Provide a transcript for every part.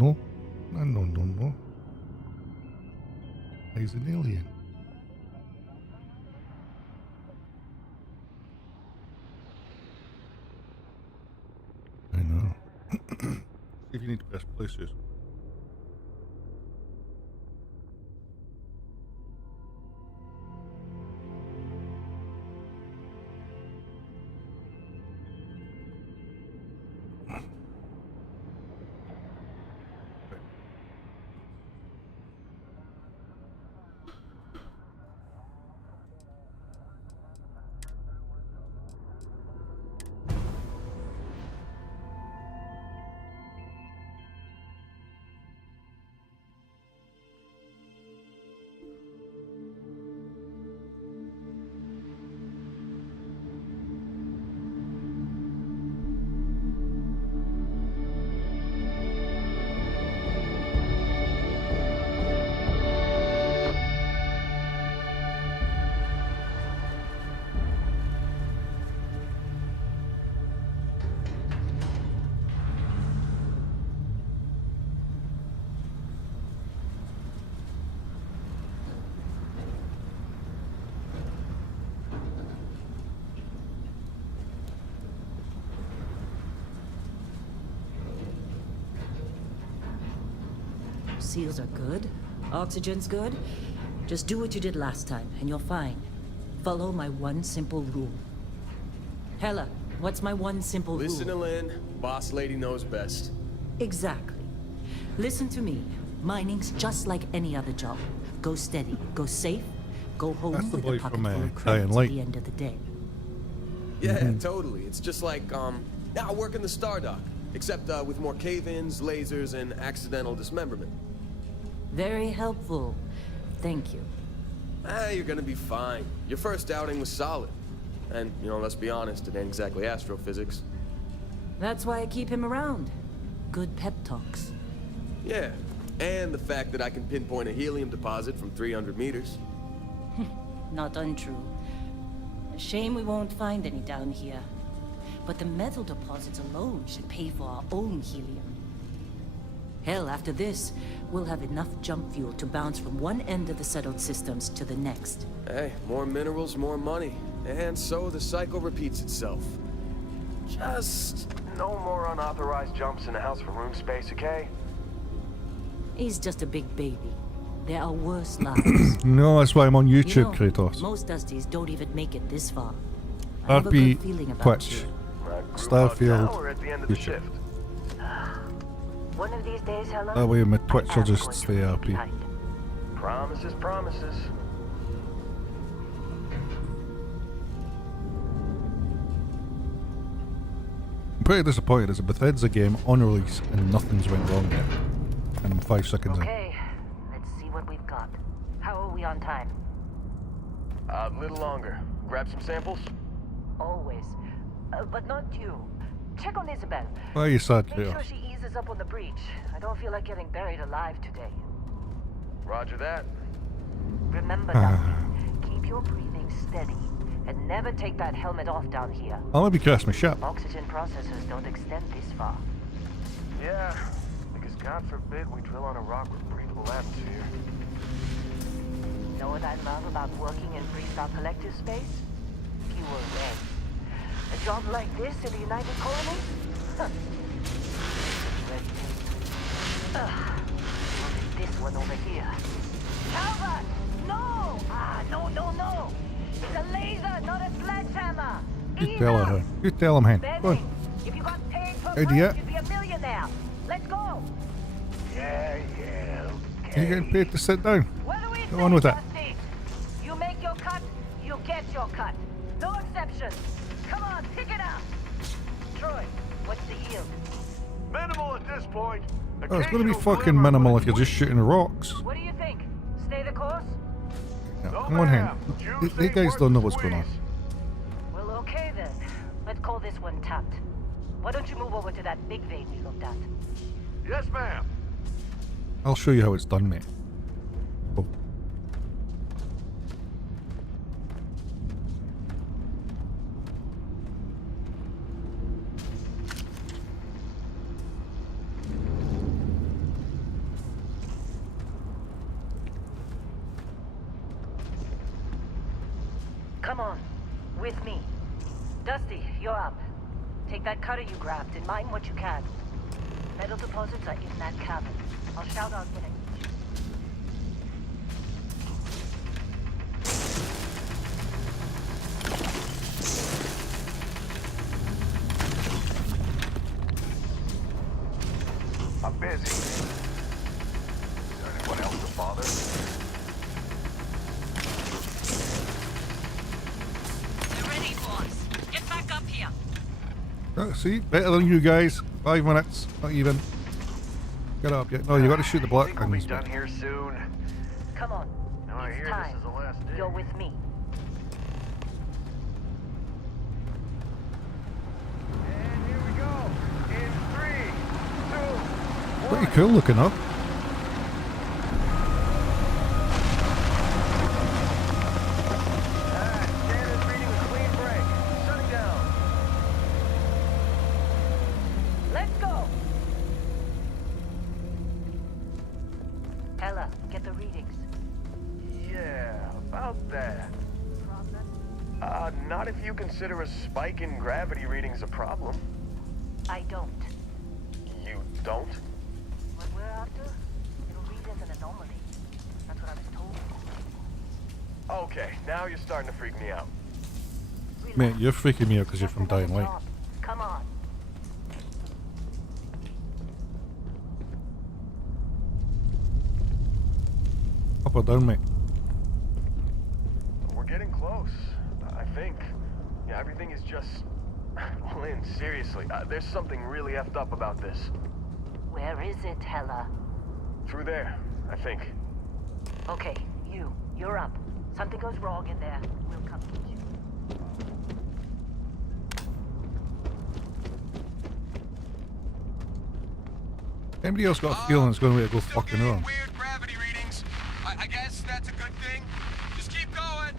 no. No. He's an alien. I know. See if you need to press places. Seals are good. Oxygen's good. Just do what you did last time, and you're fine. Follow my one simple rule. Hella, what's my one simple rule? Listen to Lynn. Boss lady knows best. Exactly. Listen to me. Mining's just like any other job. Go steady, go safe, go home That's the with boy a pocket from, full of Dying credits at Light. the end of the day. Yeah, totally. It's just like, now working the Stardock. Except, with more cave-ins, lasers, and accidental dismemberment. Very helpful. Thank you. You're gonna be fine. Your first outing was solid. And, you know, let's be honest, it ain't exactly astrophysics. That's why I keep him around. Good pep talks. Yeah, and the fact that I can pinpoint a helium deposit from 300 meters. Not untrue. A shame we won't find any down here. But the metal deposits alone should pay for our own helium. Hell, after this, we'll have enough jump fuel to bounce from one end of the settled systems to the next. Hey, more minerals, more money. And so the cycle repeats itself. Just no more unauthorized jumps in the house for room space, okay? He's just a big baby. There are worse lives. No, that's why I'm on YouTube, You know, Kratos. most Dusties don't even make it this far. I have a RP, good feeling about Twitch, you. Starfield, YouTube. One of these days, Helen, That way my Twitch will I am just going to stay leave RP. behind. Promises, promises. I'm pretty disappointed. It's a Bethesda game on release and nothing's went wrong yet. And I'm 5 seconds in. Okay, let's see what we've got. How are we on time? A little longer. Grab some samples? Always. But not you. Check on Isabel. Why are you sad, Make sure Kratos? she eases up on the breach. I don't feel like getting buried alive today. Roger that. Remember, Dusty, keep your breathing steady. And never take that helmet off down here. I'll maybe crash my ship. Oxygen processors don't extend this far. Yeah, because God forbid we drill on a rock with breathable atmosphere. Know what I love about working in Freestar Collective space? Fewer reds. A job like this in the United Colonies? Huh. Red tape. This one over here. Calvert! No! No! It's a laser, not a sledgehammer! You tell her. You tell him, hen. Go on. If you got paid for Hey, dear. you'd be a millionaire. Let's go! Yeah. Are you getting paid to sit down? What do we Go say, on with it. Dusty? You make your cut, you get your cut. No exceptions. Come on, pick it up. Troy, what's the yield? Minimal at this point. Oh, it's going to be fucking minimal if you're just shooting rocks. What do you think? Stay the course? Yeah, come on, hen. They guys don't know what's going on. Well, okay then. Let's call this one tapped. Why don't you move over to that big vein we looked at? Yes, ma'am. I'll show you how it's done, mate. Oh. Come on. With me. Dusty, you're up. Take that cutter you grabbed and mine what you can. Metal deposits are in that cabin. I'll shout out when I need you. I'm busy. Is there anyone else to bother? You're ready, boys. Get back up here. See, better than you guys. 5 minutes, not even. Get up yet. No, you got to shoot the black Think we'll be things. done here soon. Come on. Now I It's hear time. this is the last day. You're with me. And here we go. In 3, 2, 1. Pretty cool looking up. Standard reading a clean break. Shutting down. Let's go. Ella, get the readings. Yeah, about that. Problem? Not if you consider a spike in gravity readings a problem. I don't. You don't? What we're after, it'll read as an anomaly. That's what I was told. Okay, now you're starting to freak me out. Mate, you're freaking me out because you're from Dying Light. Come on. Up or down, mate? We're getting close, I think. Yeah, everything is just... Lynn, seriously, there's something really effed up about this. Where is it, Hella? Through there, I think. Okay, you're up. Something goes wrong in there, we'll come get you. Anybody else got a feeling it's going to go Still fucking getting wrong? weird gravity readings. I guess that's a good thing. Just keep going.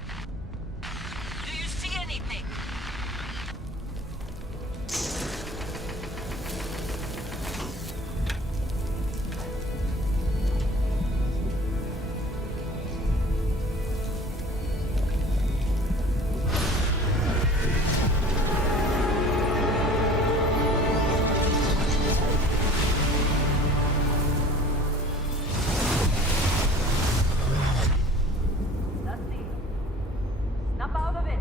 Do you see anything? Dusty, snap out of it.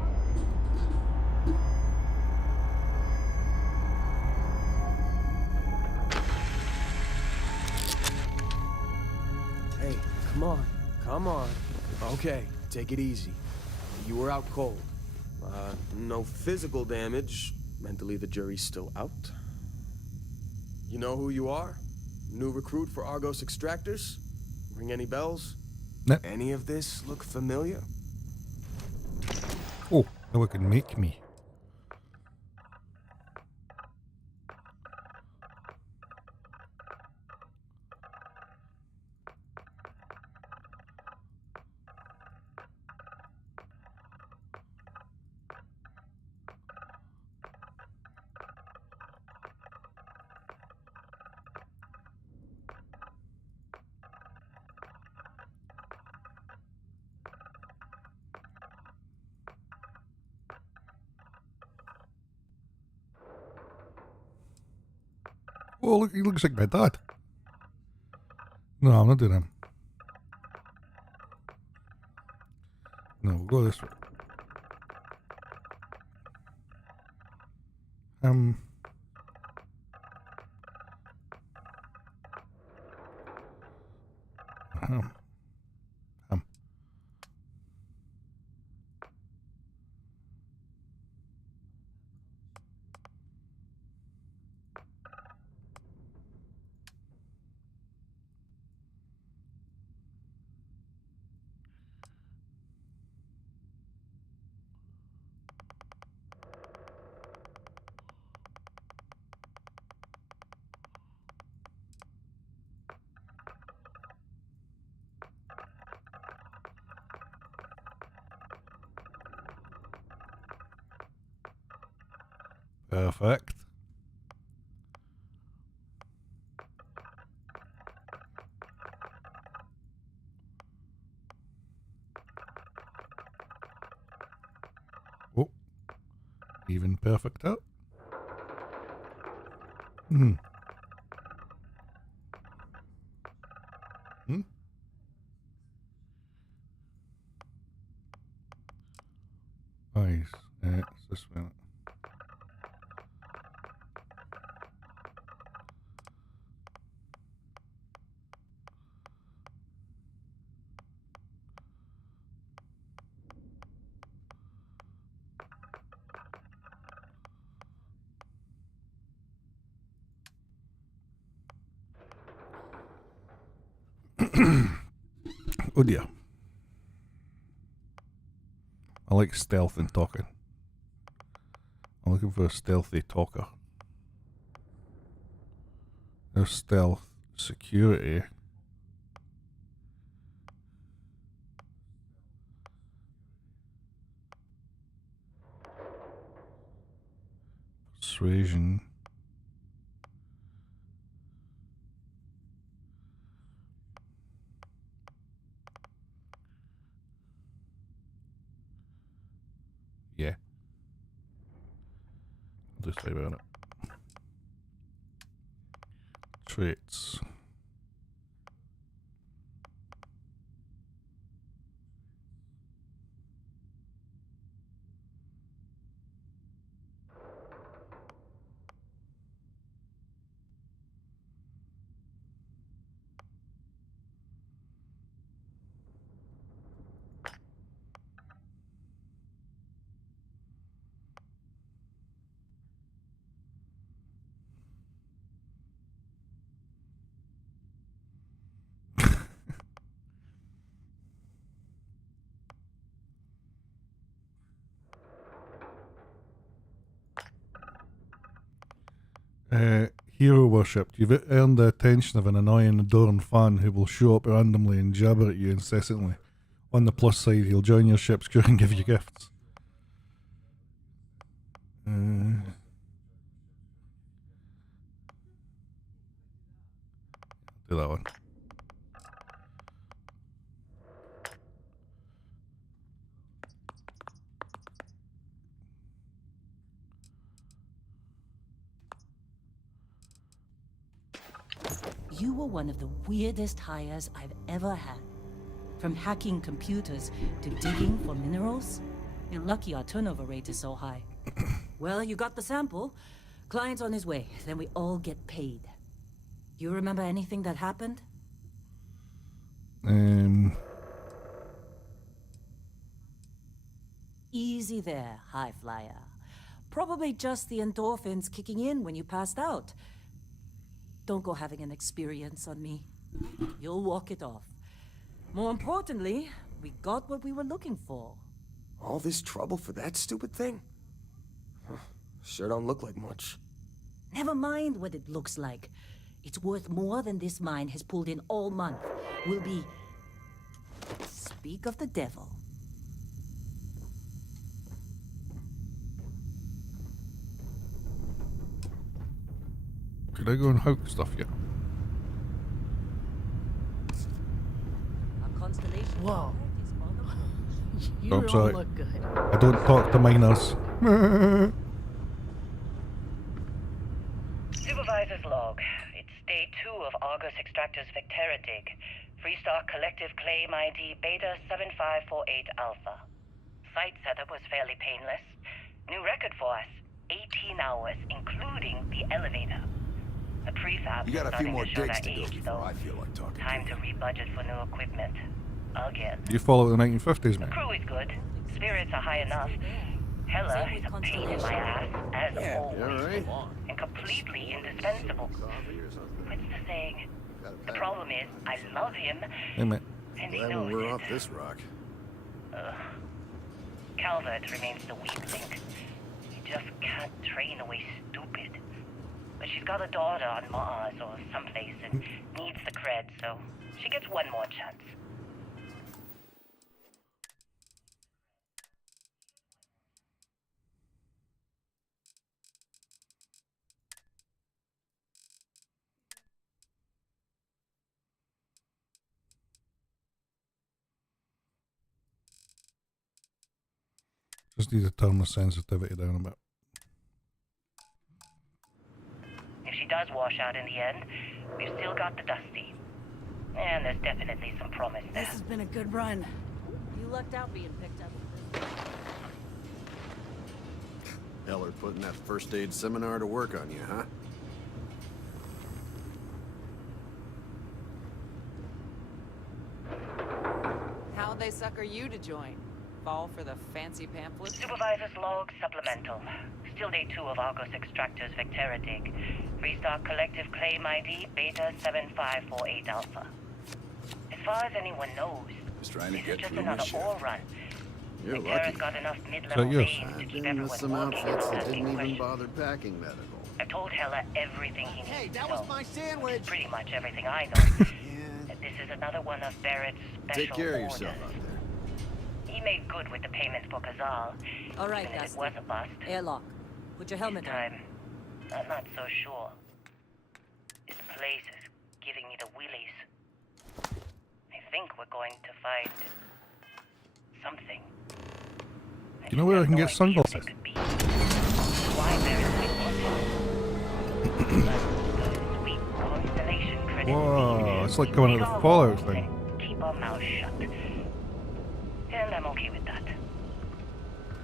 Hey, come on. Come on. Okay, take it easy. You were out cold. No physical damage. Mentally, the jury's still out. You know who you are? New recruit for Argos Extractors? Ring any bells? Nope. Any of this look familiar? Oh, now it can make me. Oh, look, he looks like my dad. No, I'm not doing him. No, we'll go this way. Um. Um. Perfect. Even perfect out. Hmm. Hmm? Nice. It's this one. Oh dear. I like stealth and talking. I'm looking for a stealthy talker. There's stealth, security. Persuasion. Yeah. I'll just type about it. Traits. Hero worshipped. You've earned the attention of an annoying, adoring fan who will show up randomly and jabber at you incessantly. On the plus side, he'll join your ship's crew and give you gifts. Do that one. You were one of the weirdest hires I've ever had. From hacking computers to digging for minerals. You're lucky our turnover rate is so high. Well, you got the sample. Client's on his way, then we all get paid. You remember anything that happened? Easy there, high flyer. Probably just the endorphins kicking in when you passed out. Don't go having an experience on me. You'll walk it off. More importantly, we got what we were looking for. All this trouble for that stupid thing? Huh, sure don't look like much. Never mind what it looks like. It's worth more than this mine has pulled in all month. We'll be... Speak of the devil. Could I go and hook stuff yet? Our constellation... Whoa. You I'm don't sorry. look good. I don't talk to minors. Supervisor's log. It's day 2 of Argus Extractor's Vectera dig. Freestar Collective Claim ID Beta 7548 Alpha. Site setup was fairly painless. New record for us. 18 hours, including the elevator. The prefab You got a few starting more to show digs that to go age, before though. I feel like talking Time to to you. rebudget for new equipment. Again. You follow the 1950s, man. Crew is good. Spirits are high enough. Hella is a pain in my ass, as always. Alright. And completely indispensable. What's the saying? The problem is, I love him, Hey, mate. and he Glad when knows we're it. off this rock. Calvert remains the weak link. You just can't train away stupid. But she's got a daughter on Mars or someplace and needs the cred, so she gets one more chance. Just need to turn the sensitivity down a bit. wash out in the end, we've still got the Dusty. And there's definitely some promise there. This has been a good run. You lucked out being picked up. Heller putting that first aid seminar to work on you, huh? How'd they sucker you to join? Fall for the fancy pamphlet? Supervisor's log supplemental. Still day 2 of Argos Extractor's Vectera dig. Restock collective claim ID Beta 7548 Alpha. As far as anyone knows, Just trying to this is get just through my another shift. ore run. You're Vectera's lucky. got enough mid-level yours? veins to I've keep been with everyone some working outfits without that asking didn't even questions. bother packing medical. I've told Heller everything he needs Hey, to that know. was my sandwich. Pretty much everything I know. Yeah. This is another one of Barrett's special Take care of orders. yourself out there. He made good with the payments for Kazal. All right, even if it Dusty. was a bust. Airlock. Put your helmet This on. time, I'm not so sure. This place is giving me the willies. I think we're going to find something. You know where I can get just have no idea sunglasses? what it could be. Why Barrett might want it. But the sweet constellation credit. Whoa, it's like going to the Fallout thing. Keep our mouths shut. And I'm okay with that.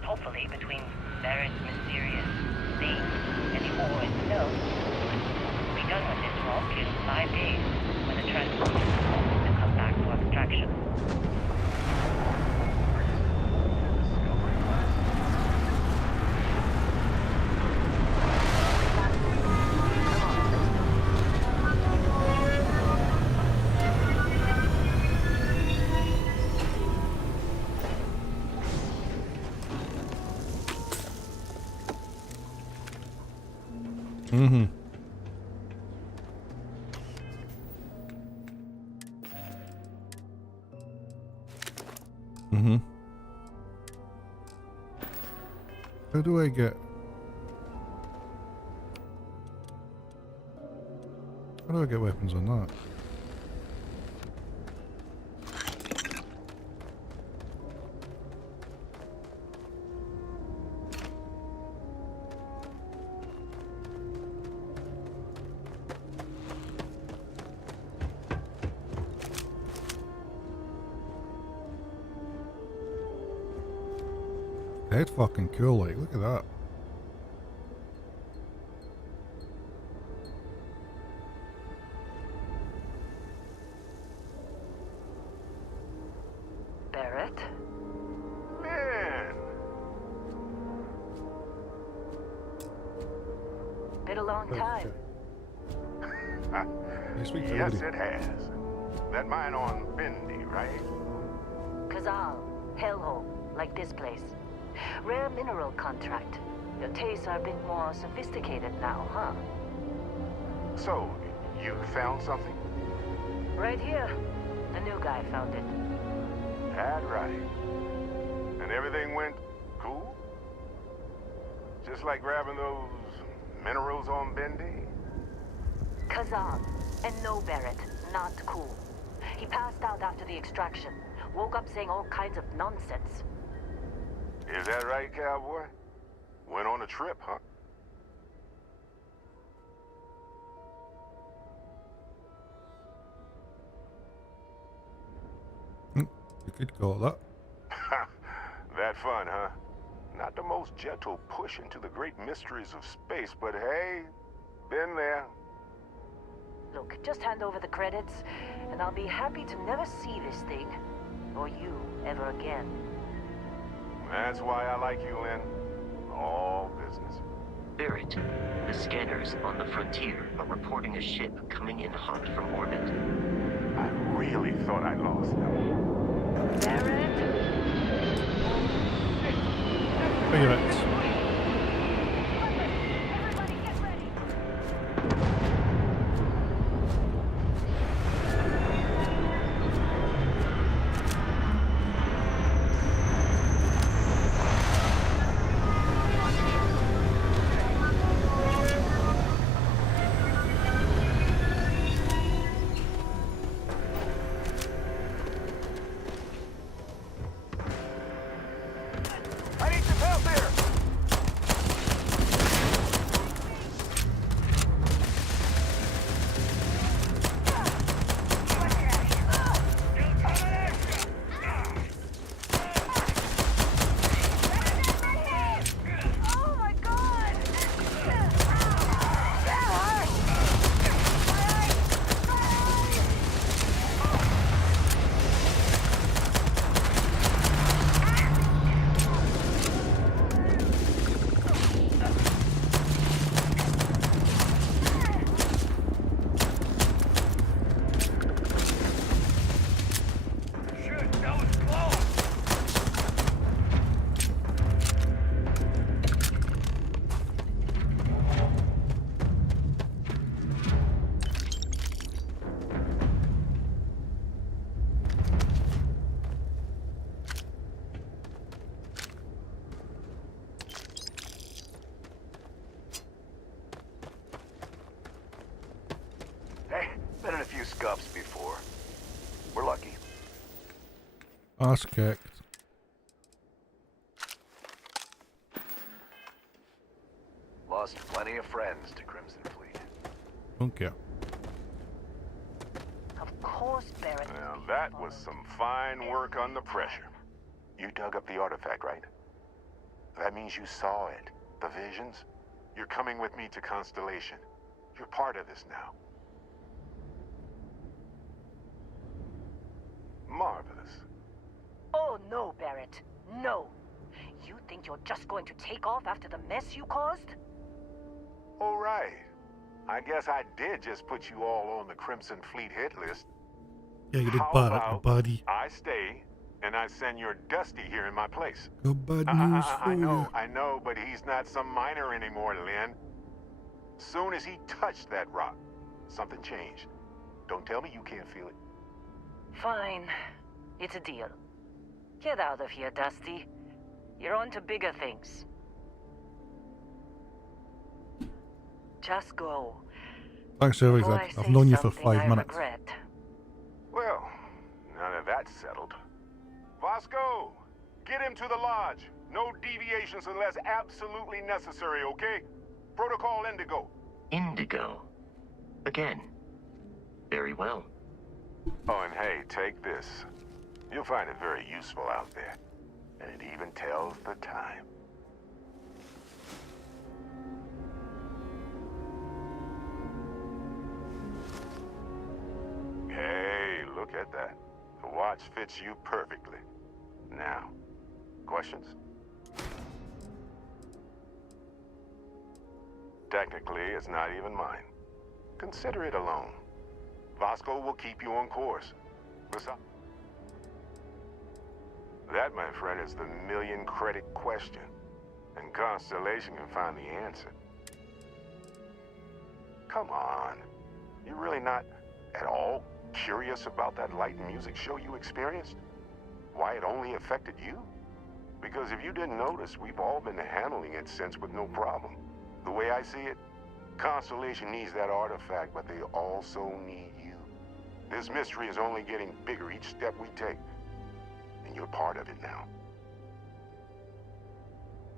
Hopefully, between Barrett's mysterious thing and the ore itself, we'll be done with this rock in 5 days when the transport is supposed to come back for extraction. Mm-hmm. Mm-hmm. How do I get... How do I get weapons on that? That's fucking cool, like, look at that. Barrett? Man, Been a long time. You speak to Yes, everybody. it has. That mine on Bendy, right? Kazal, hellhole, like this place. Rare mineral contract. Your tastes are a bit more sophisticated now, huh? So, you found something? Right here. The new guy found it. That right. And everything went cool? Just like grabbing those minerals on Bendy? Kazal, and no Barrett, not cool. He passed out after the extraction. Woke up saying all kinds of nonsense. Is that right, cowboy? Went on a trip, huh? You could call it that. That fun, huh? Not the most gentle push into the great mysteries of space, but hey, been there. Look, just hand over the credits, and I'll be happy to never see this thing, or you, ever again. That's why I like you, Lynn. All business. Barrett, the scanners on the frontier are reporting a ship coming in hot from orbit. I really thought I lost them. Barrett? Look at it. Everybody get ready! I need some help here! Hey, been in a few scuffs before. We're lucky. Ass kicked. Lost plenty of friends to Crimson Fleet. Don't care. Of course, Barrett. Now that was some fine work under pressure. You dug up the artifact, right? That means you saw it. The visions? You're coming with me to Constellation. You're part of this now. Marvelous. Oh, no, Barrett. No. You think you're just going to take off after the mess you caused? All right. I guess I did just put you all on the Crimson Fleet hit list. Yeah, you did How bad, about buddy. I stay, and I send your Dusty here in my place. Got bad news for you. I know, but he's not some miner anymore, Lynn. Soon as he touched that rock, something changed. Don't tell me you can't feel it. Fine. It's a deal. Get out of here, Dusty. You're on to bigger things. Just go. Thanks for everything. Before I I've say known you for something 5 I minutes. regret. Well, now that that's settled. Vasco, get him to the lodge. No deviations unless absolutely necessary, okay? Protocol Indigo. Indigo. Again. Very well. Oh, and hey, take this. You'll find it very useful out there. And it even tells the time. Hey, look at that. The watch fits you perfectly. Now, questions? Technically, it's not even mine. Consider it a loan. Vasco will keep you on course. Besides, that, my friend, is the million-credit question. And Constellation can find the answer. Come on. You're really not at all curious about that light and music show you experienced? Why it only affected you? Because if you didn't notice, we've all been handling it since with no problem. The way I see it, Constellation needs that artifact, but they also need you. This mystery is only getting bigger each step we take. And you're part of it now.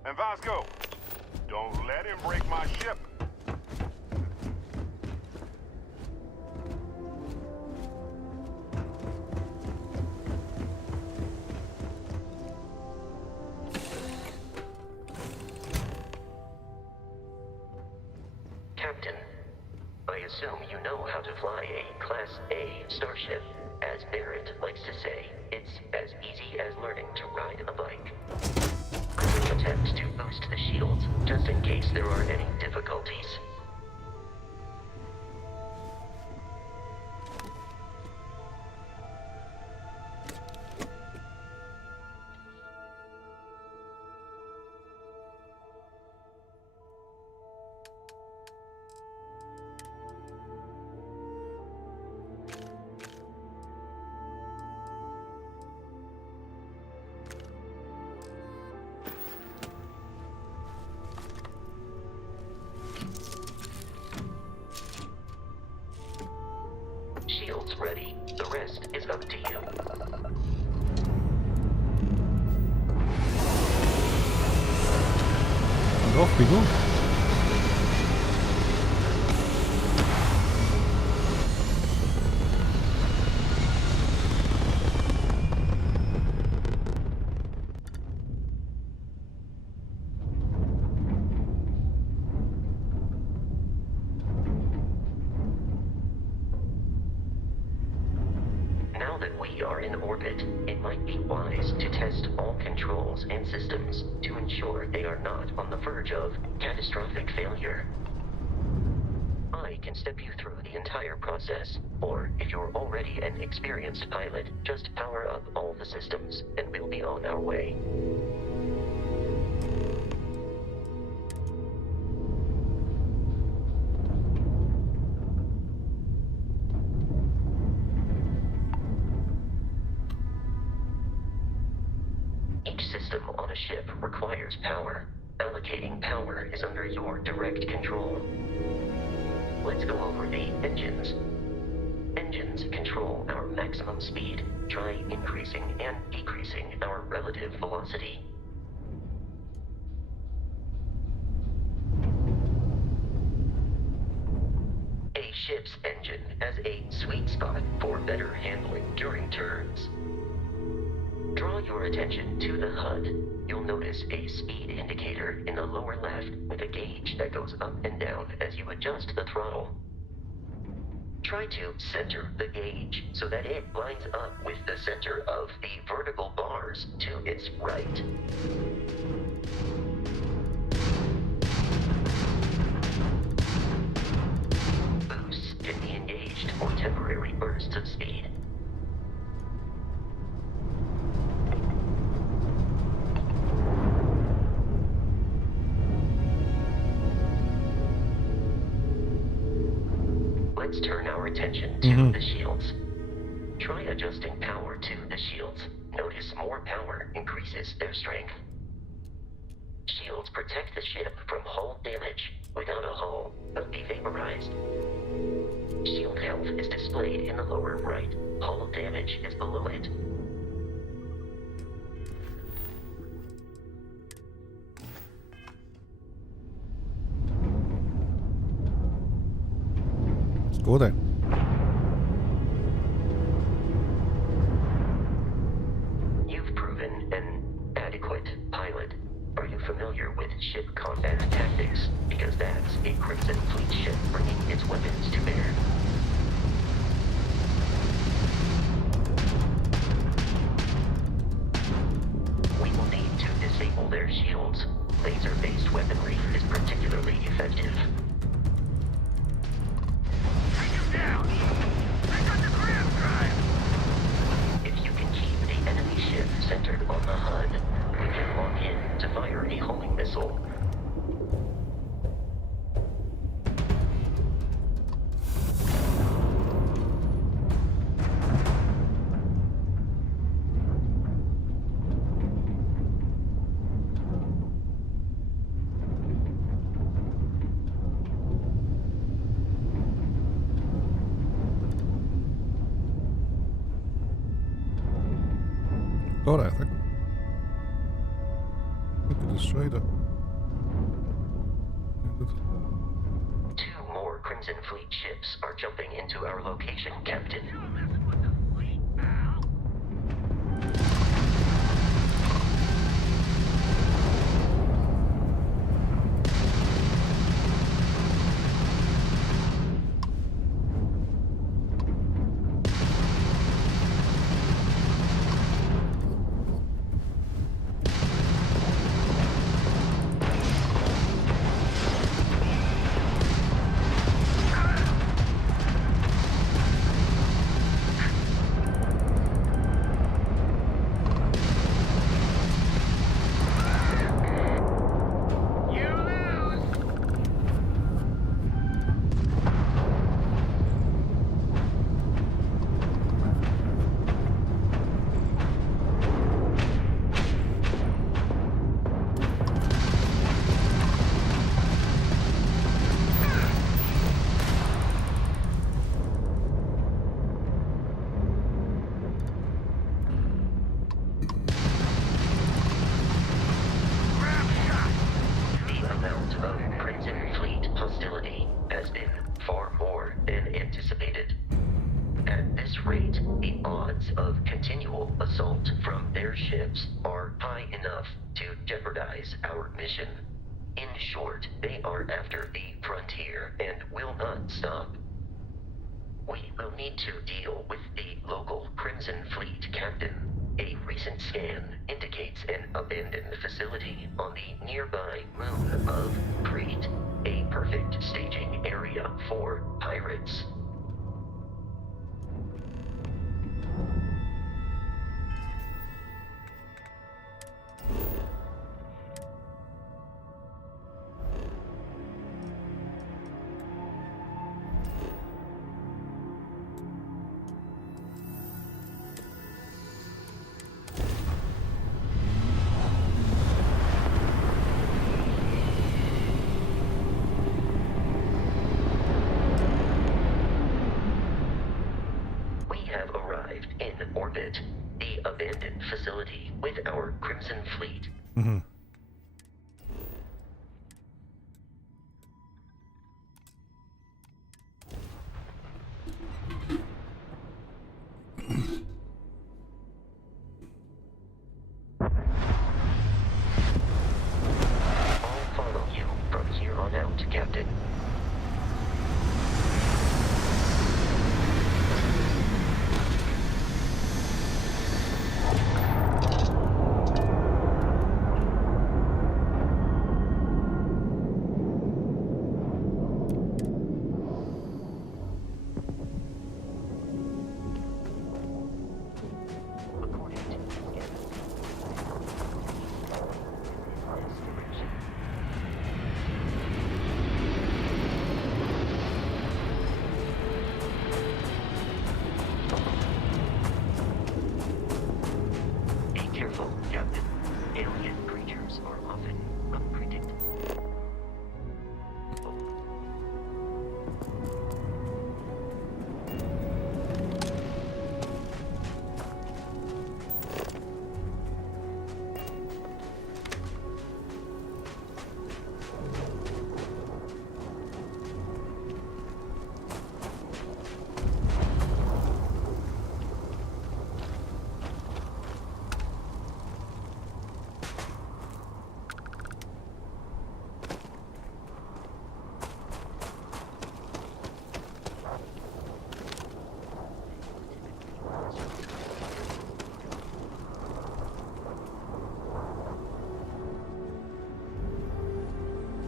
And Vasco, don't let him break my ship. Captain, I assume you know how to fly a Class A starship. As Barrett likes to say, it's as easy as learning to ride a bike. I will attempt to boost the shields, just in case there are any difficulties. Shields ready. The rest is up to you. And off we go. Now that we are in orbit, it might be wise to test all controls and systems to ensure they are not on the verge of catastrophic failure. I can step you through the entire process, or if you're already an experienced pilot, just power up all the systems, and we'll be on our way. Each system on a ship requires power. Allocating power is under your direct control. Let's go over the engines. can't control our maximum speed, try increasing and decreasing our relative velocity. A ship's engine has a sweet spot for better handling during turns. Draw your attention to the HUD. You'll notice a speed indicator in the lower left with a gauge that goes up and down as you adjust the throttle. Try to center the gauge so that it lines up with the center of the vertical bars to its right. Boosts can be engaged for temporary bursts of speed. Let's turn our attention to the shields. Try adjusting power to the shields. Notice more power increases their strength. Shields protect the ship from hull damage. Without a hull, they'll be vaporized. Shield health is displayed in the lower right. Hull damage is below it. Let's go then. You've proven an adequate pilot. Are you familiar with ship combat tactics? Because that's a Crimson Fleet ship bringing its weapons to bear. We will need to disable their shields. Laser-based weaponry is particularly effective. If you can keep the enemy ship centered on the HUD, we can lock in to fire a homing missile. Got it, I think. Look at destroyed it. Two more Crimson Fleet ships are jumping into our location, Captain. Of continual assault from their ships are high enough to jeopardize our mission. In short, they are after the frontier and will not stop. We will need to deal with the local Crimson Fleet captain. A recent scan indicates an abandoned facility on the nearby moon of Crete, a perfect staging area for pirates. have arrived in orbit, the abandoned facility with our Crimson Fleet. Mm-hmm. I'll follow you from here on out, Captain. According to the scan, this direction. Be careful, Captain. Alien creatures are often unpredictable.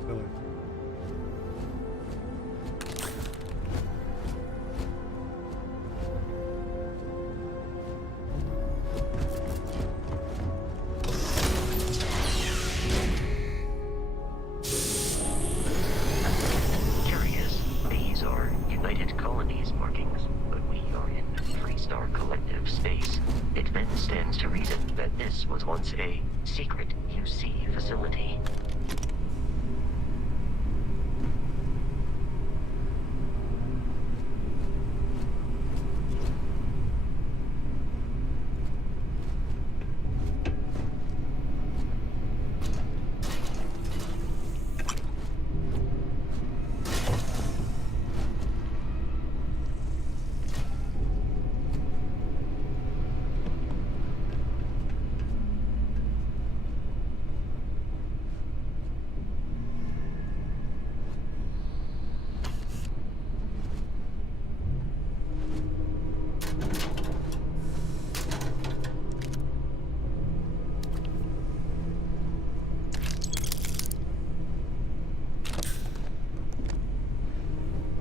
Silly. Curious. These are United Colonies markings, but we are in Freestar Collective space. It then stands to reason that this was once a secret UC facility.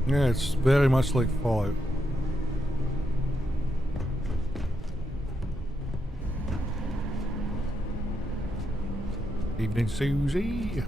Yeah, it's very much like Fallout. Evening, Susie.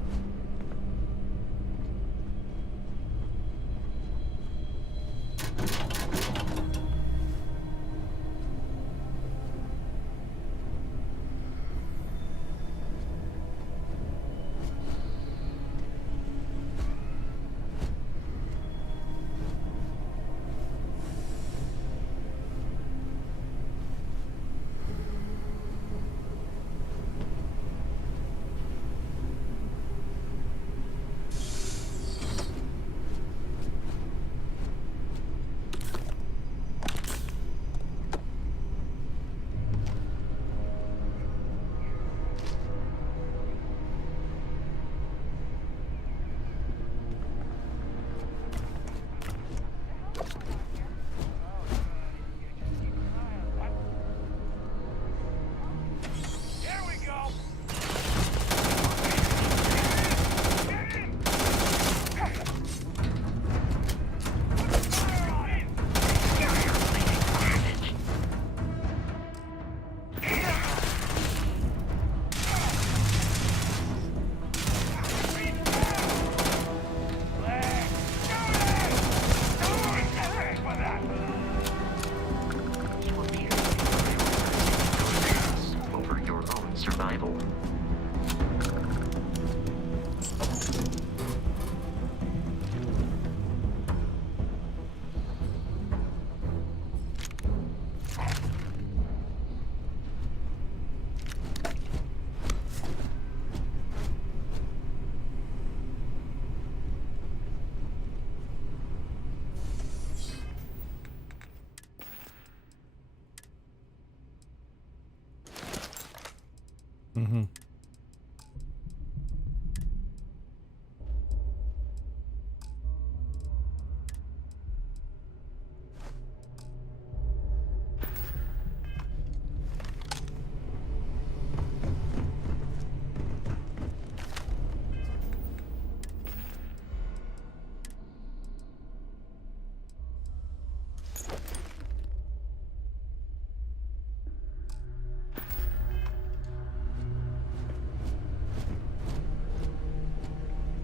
Mm-hmm.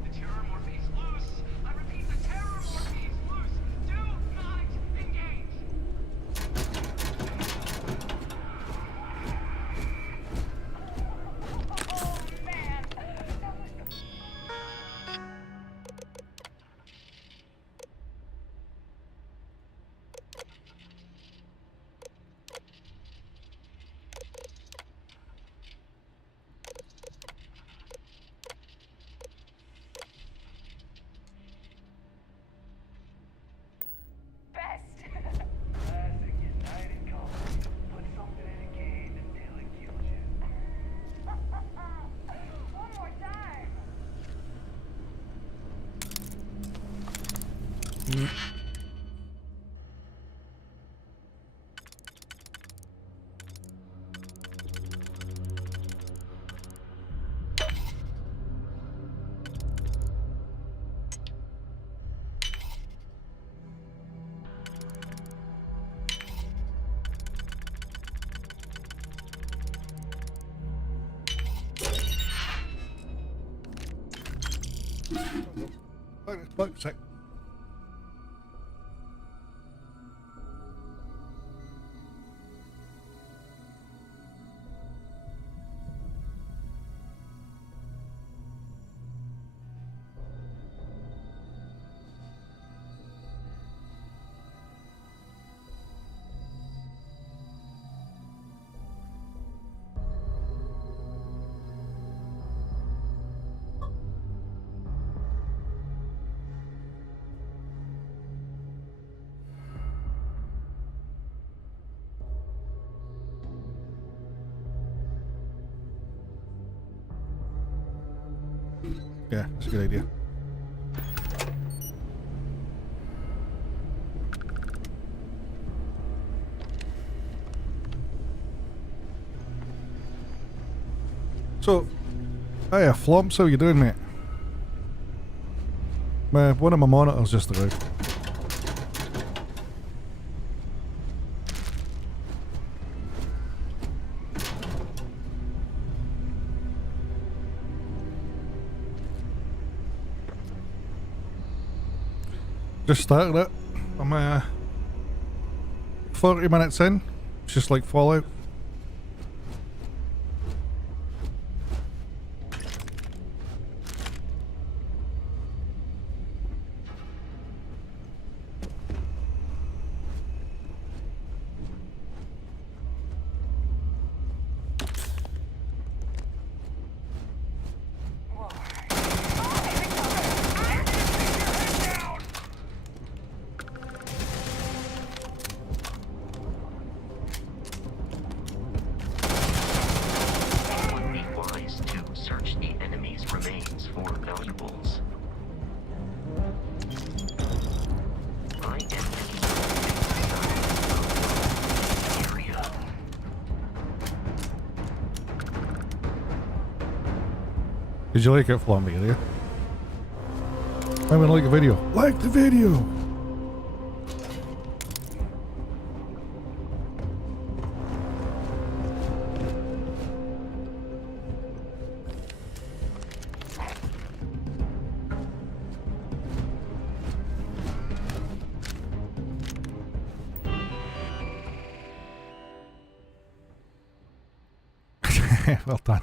The terror morphe is loose. I repeat, the terror morphe is loose. Do not engage. Oh man, that was the best. Classic United Colony. Put something in a game until it kills you. One more time. Back a sec. Yeah, that's a good idea. So, hiya, Flomps, how you doing, mate? One of my monitors just arrived. Just started it. I'm 40 minutes in. It's just like Fallout. Did you like it, Flumby? Did you? I'm gonna like the video. Like the video! Well done.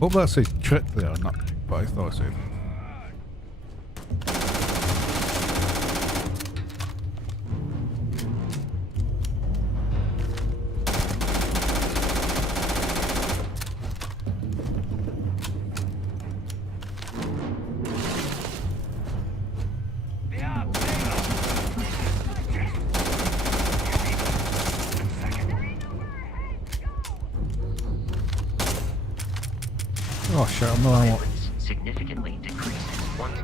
Hope that says trick there, not, but I thought it said. Oh shit, I'm not ammo. Violence significantly decreases once.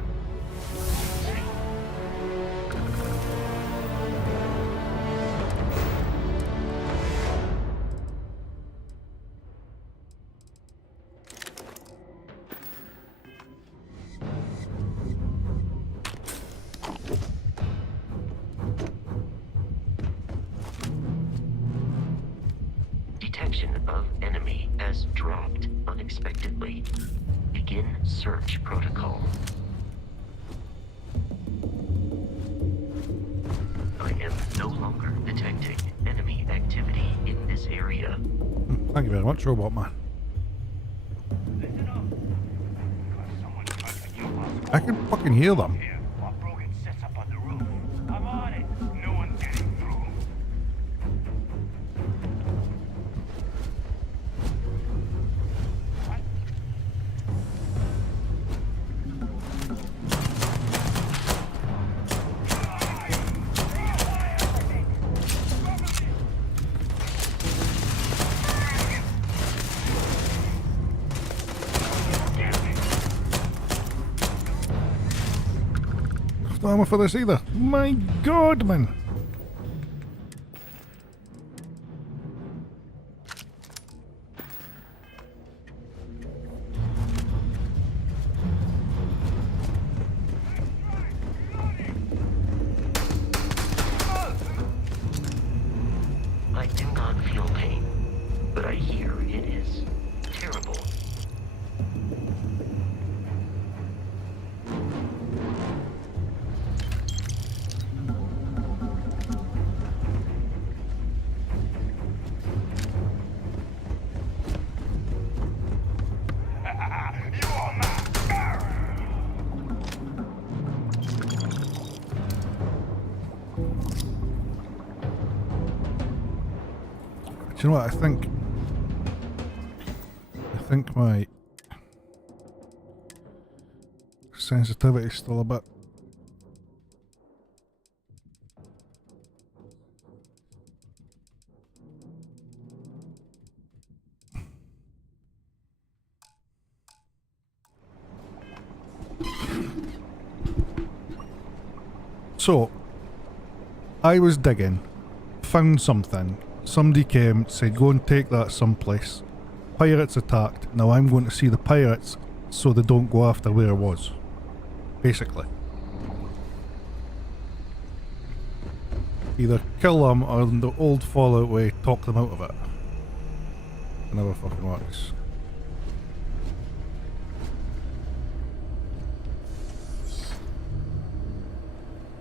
Detection of enemy has dropped unexpectedly. Begin search protocol. I am no longer detecting enemy activity in this area. Thank you very much, Robot Man. Listen up. Got someone trying to you I can fucking hear them. here while Brogan sets up on the roof. I'm on it. No one's getting through. What? There's no ammo for this either. My god, man. I do not feel pain, but I hear it is terrible. You are mine. Do you know what I think? I think my sensitivity's still a bit. So, I was digging, found something. Somebody came, said go and take that someplace. Pirates attacked. Now I'm going to see the pirates so they don't go after where I was. Basically. Either kill them or in the old Fallout way, talk them out of it. It never fucking works.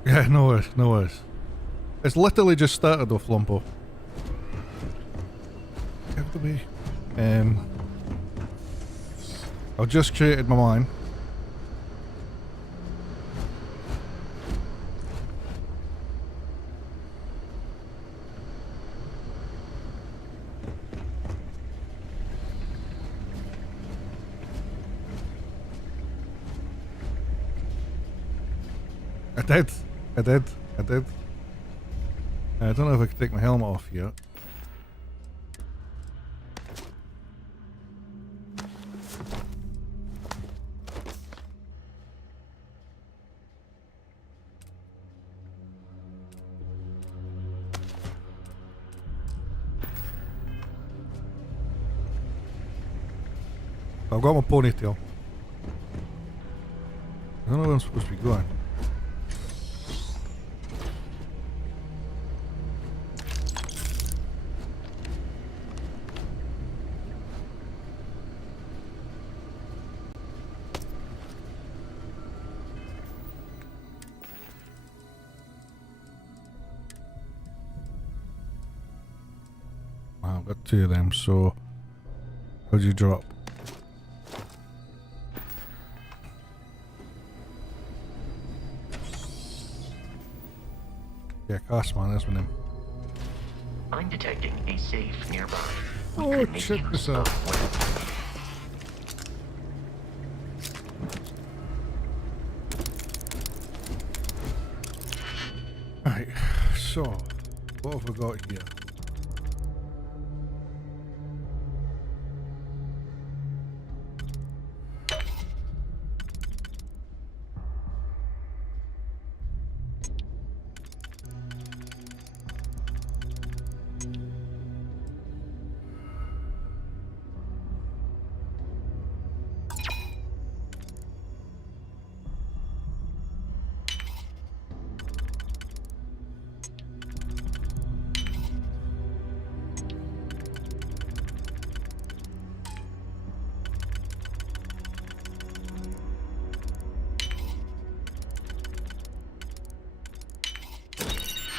Yeah, no worries, no worries. It's literally just started off Lumpo. Out the way. I've just created my mine. I did. I did. I did. I don't know if I can take my helmet off yet. I've got my ponytail. I don't know where I'm supposed to be going. Wow, I've got two of them, so how'd you drop? Yeah, Castman, that's my name. I'm detecting a safe nearby. We Oh, could make check use this of out. weapons. Right, so, what have we got here?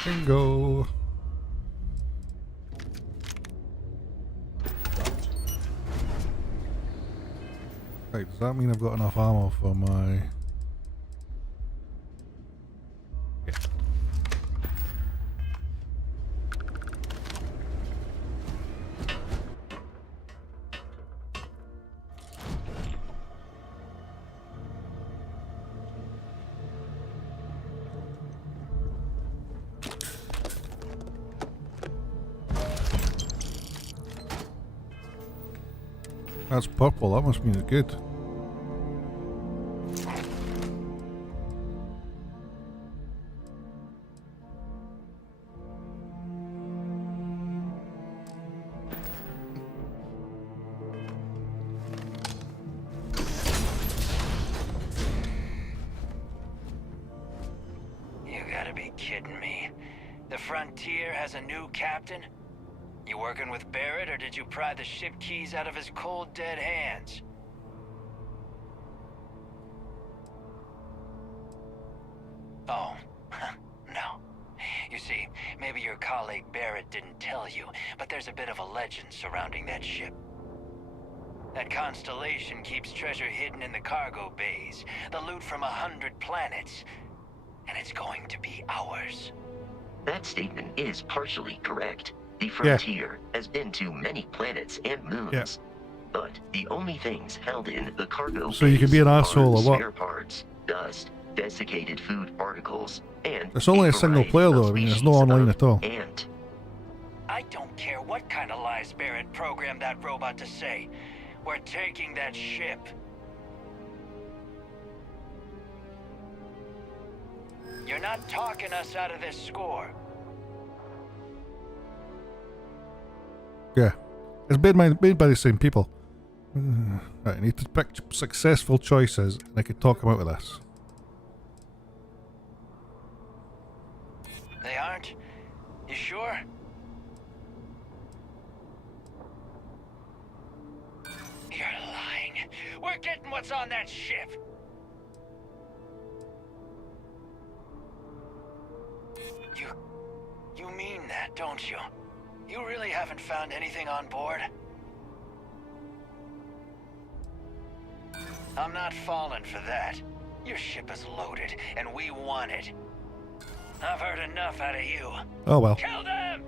can go. Right, does that mean I've got enough ammo for my... Yeah. That's purple, that must mean it's good. You gotta be kidding me. The Frontier has a new captain? You working with Barrett, or did you pry the ship keys out of his cold, dead hands? Oh, no. You see, maybe your colleague Barrett didn't tell you, but there's a bit of a legend surrounding that ship. That constellation keeps treasure hidden in the cargo bays, the loot from 100 planets, and it's going to be ours. That statement is partially correct. The Frontier has been to many planets and moons. But the only things held in the cargo So you can be an asshole or what? spare parts, dust, desiccated food particles, and It's only a single variety player of though, I mean it's species not online of at all. ant. I don't care what kind of lies Barrett programmed that robot to say. We're taking that ship. You're not talking us out of this score. Yeah. It's made by the same people. Right, I need to pick successful choices and I could talk them out of this. They aren't? You sure? You're lying. We're getting what's on that ship. You mean that, don't you? You really haven't found anything on board? I'm not falling for that. Your ship is loaded, and we want it. I've heard enough out of you. Oh well. Kill them!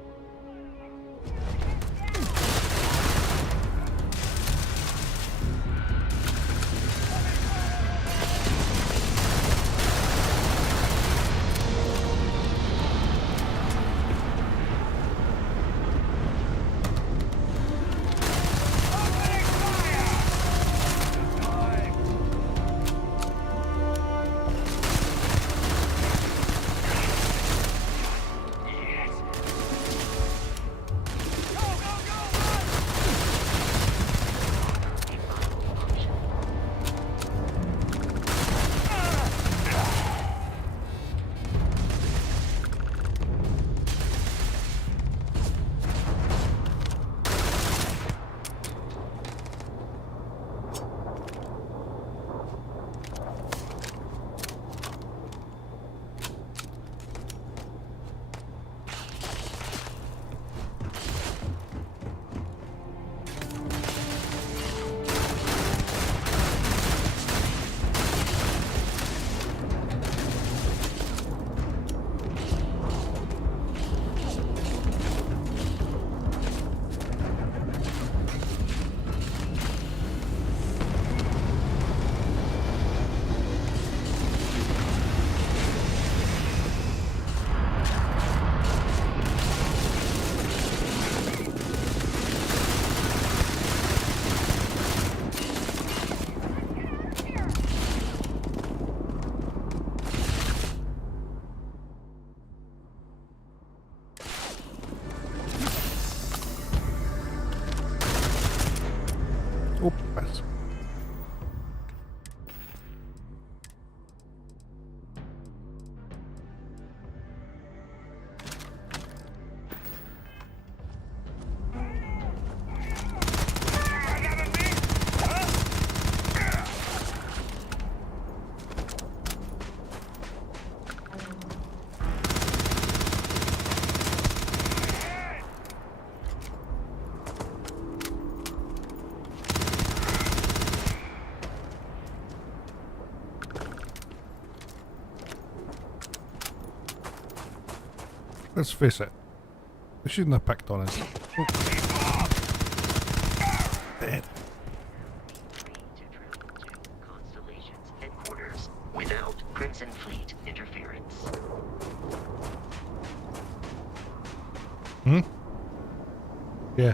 Oh, pass. let's face it. They shouldn't have picked on us. Oh. Dead. Constellation's headquarters without Crimson Fleet interference. Hmm? Yeah.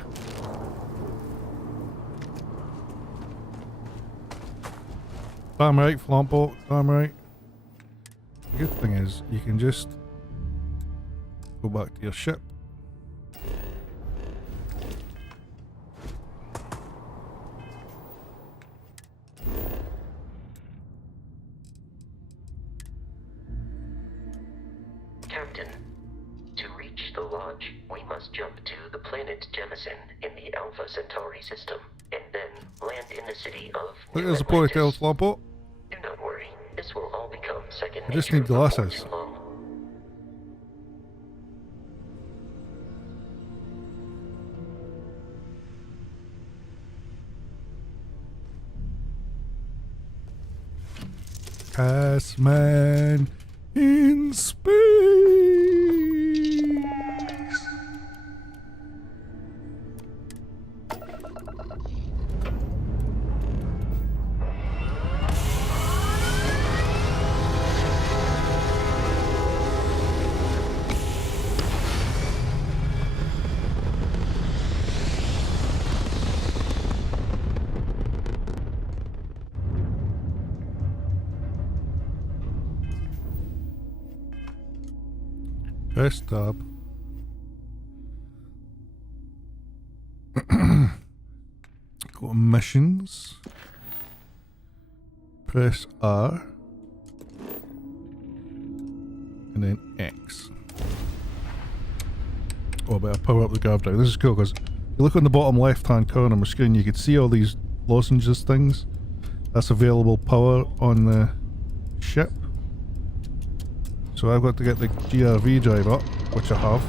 Damn right, Flampo. Damn right. The good thing is, you can just go back to your ship. Captain, to reach the lodge, we must jump to the planet Jemison in the Alpha Centauri system, and then land in the city of Look, New there's the ponytail, Atlantis. Flampo. Do not worry, this will all become second I just nature need before glasses. too long. Castman in space. Press tab. Go to missions. Press R. And then X. Oh, I better power up the grav drive. This is cool because you look on the bottom left hand corner of my screen, you can see all these lozenges things. That's available power on the ship. So I've got to get the GRV drive up, which I have.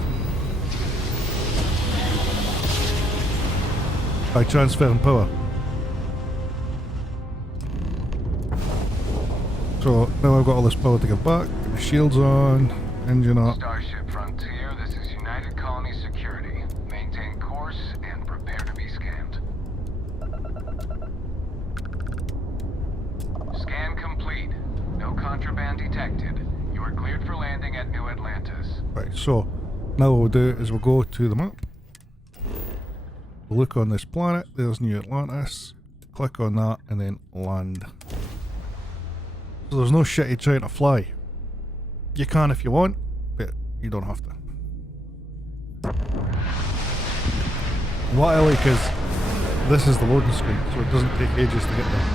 By transferring power. So now I've got all this power to give back. Get the shields on, engine up. Starship Frontier, this is United Colony Security. Maintain course and prepare to be scanned. Scan complete. No contraband detected. You are cleared for landing at New Atlantis. Right, so now what we'll do is we'll go to the map. We'll look on this planet. There's New Atlantis. Click on that and then land. So there's no shitty trying to fly. You can if you want, but you don't have to. What I like is this is the loading screen, so it doesn't take ages to get there.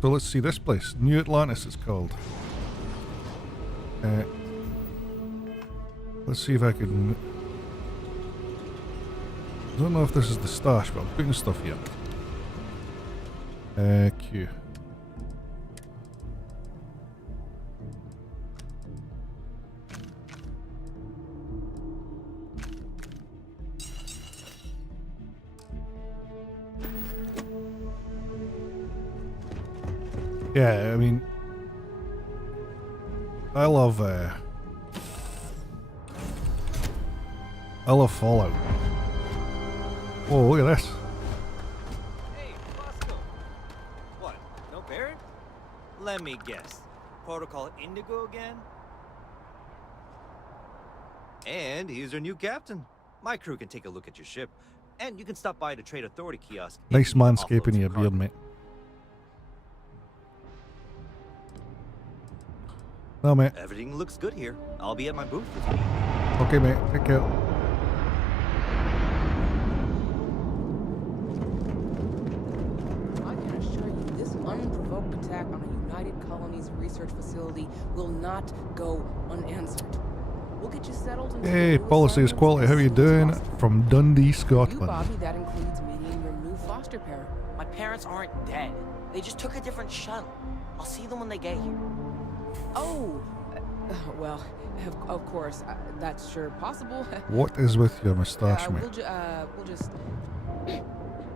So let's see this place. New Atlantis it's called. Let's see if I can... I don't know if this is the stash, but I'm putting stuff here. Q. Yeah, I mean, I love Fallout. Oh, look at this. Hey, Bosco. What? No Barrett? Let me guess. Protocol Indigo again? And he's our new captain. My crew can take a look at your ship, and you can stop by the Trade Authority kiosk. if Nice you need to manscaping offload some your beard, cargo. mate. No, mate. Everything looks good here. I'll be at my booth if you need. Okay, mate. Take care. I can assure you, this unprovoked attack on a United Colonies research facility will not go unanswered. We'll get you settled into Hey, your new Policy is assignments Quality. as How are you soon as doing? possible. From Dundee, For you, Scotland. Bobby, that includes meeting your new foster parent. My parents aren't dead. They just took a different shuttle. I'll see them when they get here. Oh, Well, of course, that's sure possible. What is with your moustache, mate? We'll just...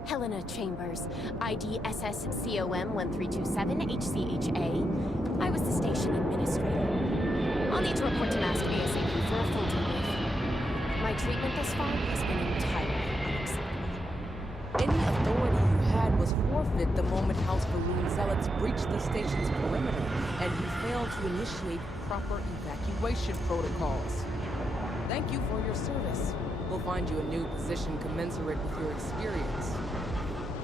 Helena Chambers, ID SSCOM 1327 HCHA. I was the station administrator. I'll need to report to Master ASAP for a full debrief. My treatment thus far has been entirely unacceptable. Any authority you had was forfeit the moment House Balloon Zealots breached the station's perimeter, and you failed to initiate proper evacuation protocols. Thank you for your service. We'll find you a new position commensurate with your experience.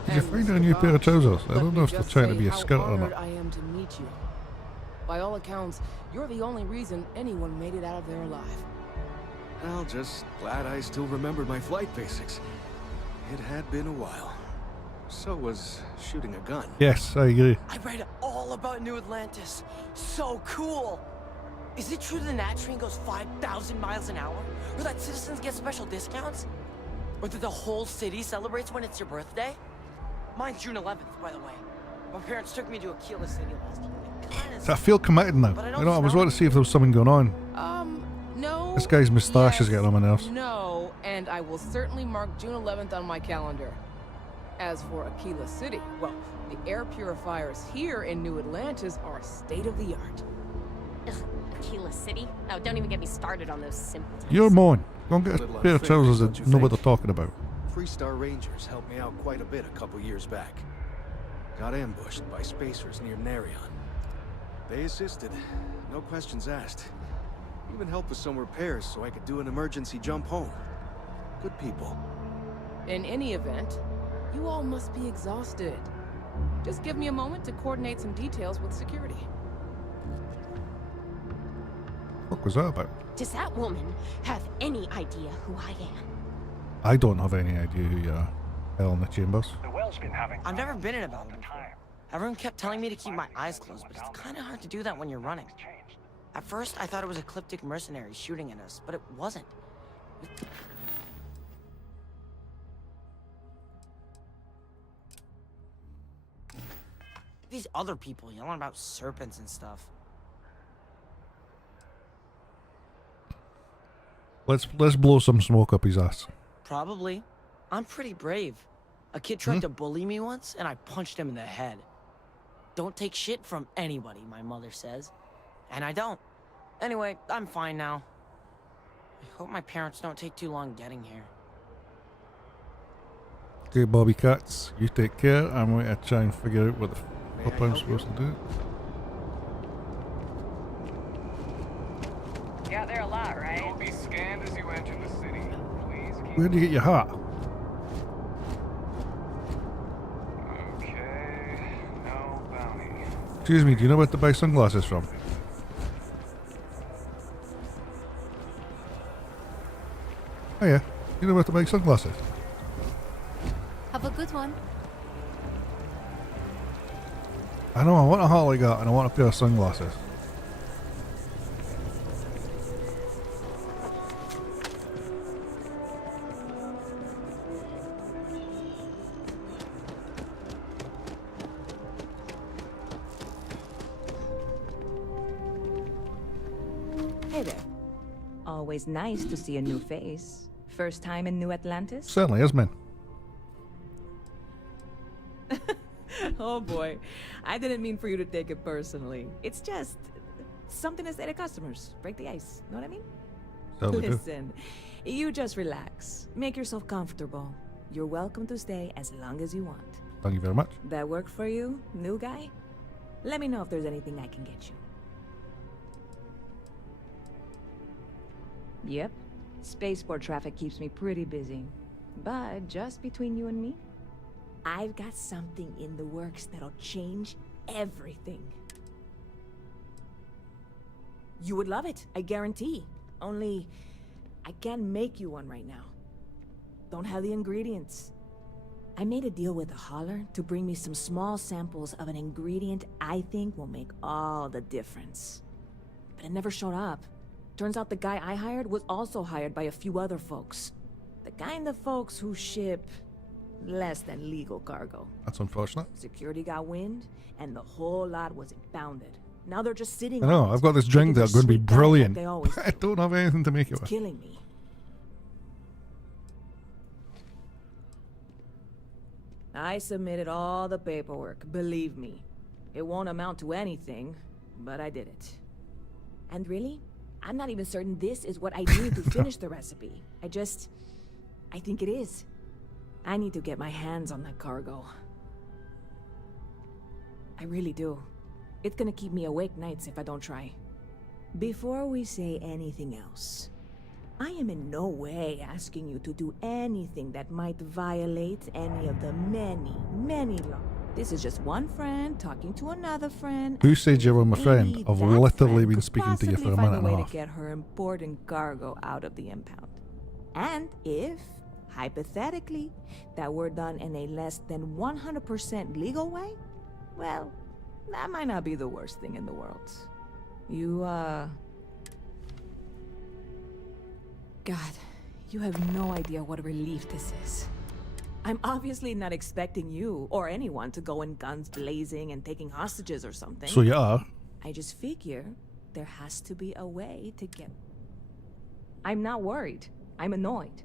Did you find her a new pair of trousers? I don't know if they're trying to be a skirt or not. I am to meet you. By all accounts, you're the only reason anyone made it out of there alive. Well, just glad I still remembered my flight basics. It had been a while. So was shooting a gun. Yes, I agree. I read all about New Atlantis. So cool. Is it true the Nat train goes 5,000 miles an hour? Or that citizens get special discounts? Or that the whole city celebrates when it's your birthday? Mine's June 11th, by the way. My parents took me to Aquila City last year. I feel committed now. You know, I was wanting to see if there was something going on. No. This guy's moustache yes, is getting on my nerves. No, and I will certainly mark June 11th on my calendar. As for Aquila City, well, the air purifiers here in New Atlantis are state-of-the-art. Ugh, Aquila City? Oh, don't even get me started on those simpletons. You're mine. Go and get a pair of trousers that know what they're talking about. Freestar Rangers helped me out quite a bit a couple years back. Got ambushed by spacers near Narion. They assisted, no questions asked. Even helped with some repairs so I could do an emergency jump home. Good people. In any event, you all must be exhausted. Just give me a moment to coordinate some details with security. What was that about? Does that woman have any idea who I am? I don't have any idea who you are, Helena Chambers. The well's been having I've never been in a battle before. Everyone kept telling me to keep my eyes closed, but it's kind of hard to do that when you're running. At first, I thought it was ecliptic mercenaries shooting at us, but it wasn't. These other people yelling about serpents and stuff. Let's blow some smoke up his ass. Probably. I'm pretty brave. A kid tried to bully me once, and I punched him in the head. Don't take shit from anybody, my mother says. And I don't. Anyway, I'm fine now. I hope my parents don't take too long getting here. Okay, Bobby Cats, you take care. I'm going to try and figure out what the fuck I'm supposed to do. You out there a lot, right? You'll be scanned as you enter the city. Please keep... Where do you get your hat? Okay, no bounty. Excuse me, do you know where to buy sunglasses from? Oh yeah, you know where to buy sunglasses? Have a good one. I know, I want a hat like that and I want a pair of sunglasses. Hey there. Always nice to see a new face. First time in New Atlantis? Certainly is, man. Oh boy. I didn't mean for you to take it personally. It's just something to say to customers. Break the ice. Know what I mean? Certainly do. Listen, you just relax. Make yourself comfortable. You're welcome to stay as long as you want. Thank you very much. That work for you, new guy? Let me know if there's anything I can get you. Yep. Spaceport traffic keeps me pretty busy. But just between you and me, I've got something in the works that'll change everything. You would love it, I guarantee. Only, I can't make you one right now. Don't have the ingredients. I made a deal with a hauler to bring me some small samples of an ingredient I think will make all the difference. But it never showed up. Turns out the guy I hired was also hired by a few other folks. The kind of folks who ship less than legal cargo. That's unfortunate. Security got wind, and the whole lot was impounded. Now they're just sitting I know, on it, I've got this drink taking that's their going to be sweet time like brilliant. they always I do. don't have anything to make it It's with. killing me. I submitted all the paperwork, believe me. It won't amount to anything, but I did it. And really, I'm not even certain this is what I need to finish the recipe. I think it is. I need to get my hands on that cargo. I really do. It's gonna keep me awake nights if I don't try. Before we say anything else, I am in no way asking you to do anything that might violate any of the many laws. This is just one friend talking to another friend. Who said you were my friend? Maybe I've that literally friend been could speaking to you for possibly a find minute and a way half. to get her important cargo out of the impound. And if, hypothetically, that were done in a less than 100% legal way, well, that might not be the worst thing in the world. God, you have no idea what a relief this is. I'm obviously not expecting you or anyone to go in guns blazing and taking hostages or something. So you are. I just figure there has to be a way to get... I'm not worried. I'm annoyed.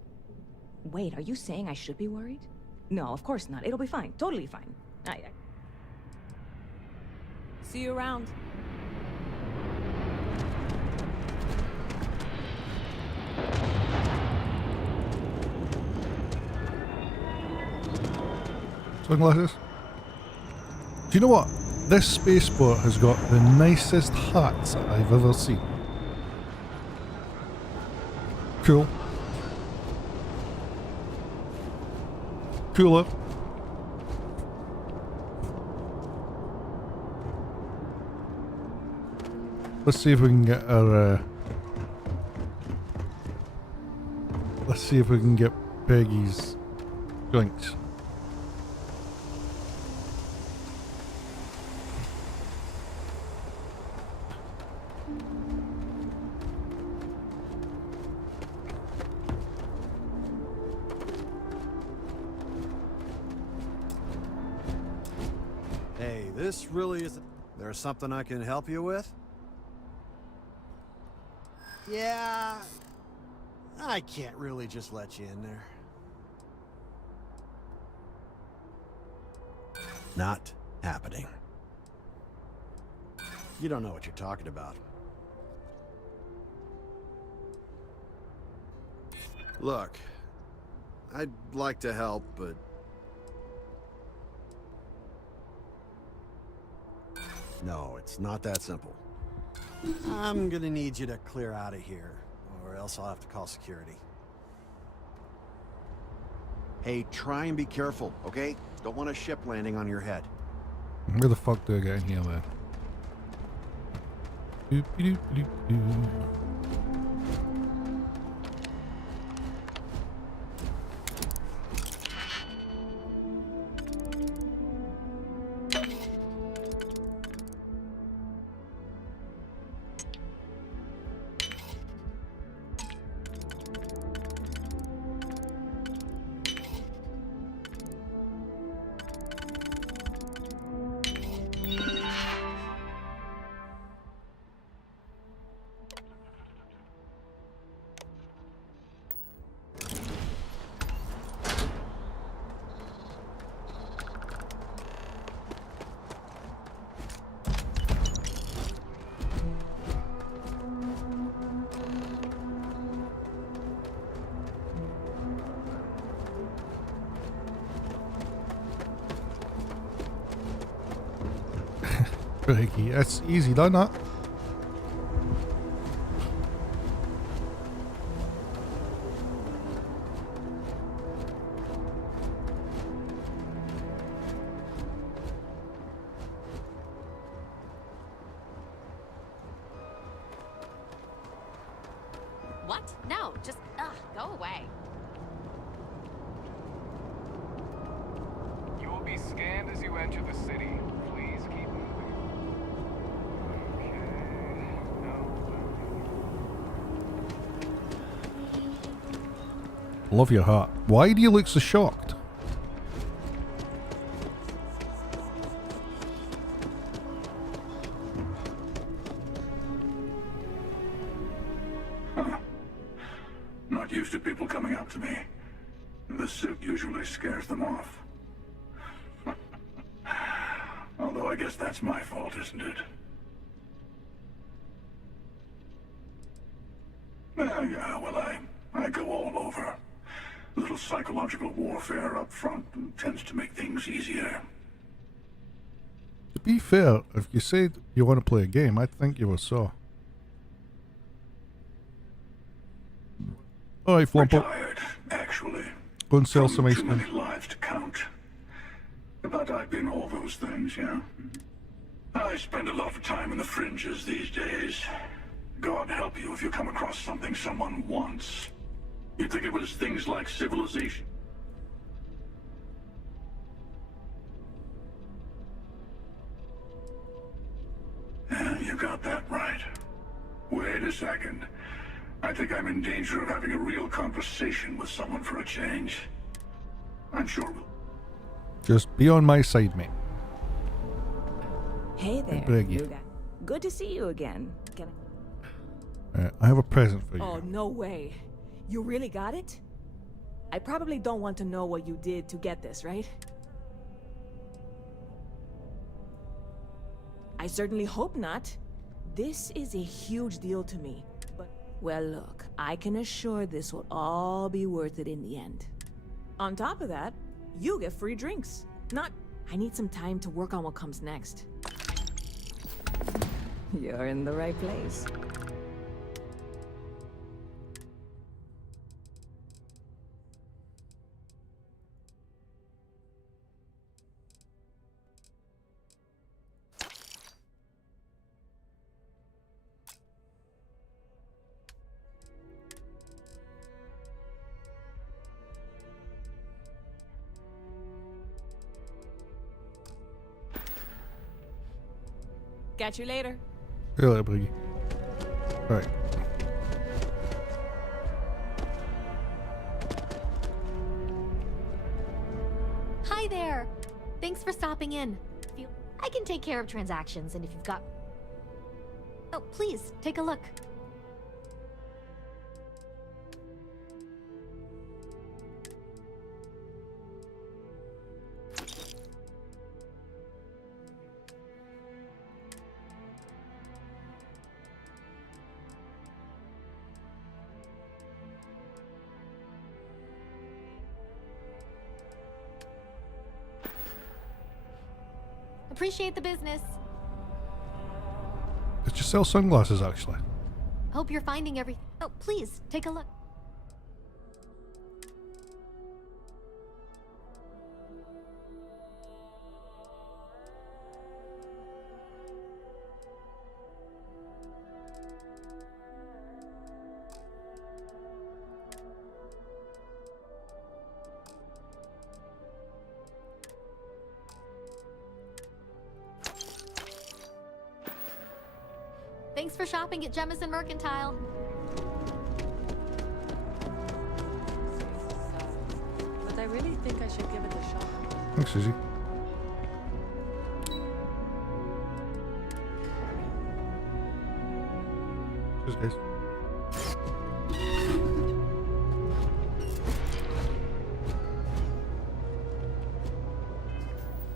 Wait, are you saying I should be worried? No, of course not. It'll be fine. Totally fine. See you around. Sunglasses. Do you know what? This spaceport has got the nicest hats that I've ever seen. Cool. Cooler. Let's see if we can get our let's see if we can get Peggy's drinks. Hey, this really isn't... There's something I can help you with? Yeah... I can't really just let you in there. Not happening. You don't know what you're talking about. Look, I'd like to help, but... No, it's not that simple. I'm gonna need you to clear out of here, or else I'll have to call security. Hey, try and be careful, okay? Don't want a ship landing on your head. Where the fuck do I get in here, man? Doop, doop, doop, doop. Ricky, that's easy done, that. What? No, just, go away. You will be scanned as you enter the city. Please keep moving. Okay. No. Love your hat. Why do you look so shocked? off. Although I guess that's my fault, isn't it? Yeah, well, I go all over. A little psychological warfare up front tends to make things easier. To be fair, if you said you want to play a game, I'd think you were so. Alright, Flumpo. Retired, actually. Go and sell some ice Too cream. many lives to count. But I've been all those things, yeah. I spend a lot of time in the fringes these days. God help you if you come across something someone wants. You'd think it was things like civilization. Yeah, you got that right. Wait a second. I think I'm in danger of having a real conversation with someone for a change. I'm sure we'll... Just be on my side, mate. Hey there, Briggy. Yuga. Good to see you again. Can I have a present for you. Oh, no way. You really got it? I probably don't want to know what you did to get this, right? I certainly hope not. This is a huge deal to me. But, well, look, I can assure this will all be worth it in the end. On top of that, you get free drinks. I need some time to work on what comes next. You're in the right place. Catch you later. See you later, Briggy. Alright. Hi there. Thanks for stopping in. I can take care of transactions, and if you've got... Oh, please, take a look. Appreciate the business. Did you sell sunglasses, actually? Hope you're finding everything. Oh, please, take a look. Thanks for shopping at Jemison Mercantile. But I really think I should give it a shot. Thanks, Susie. Cheers, guys.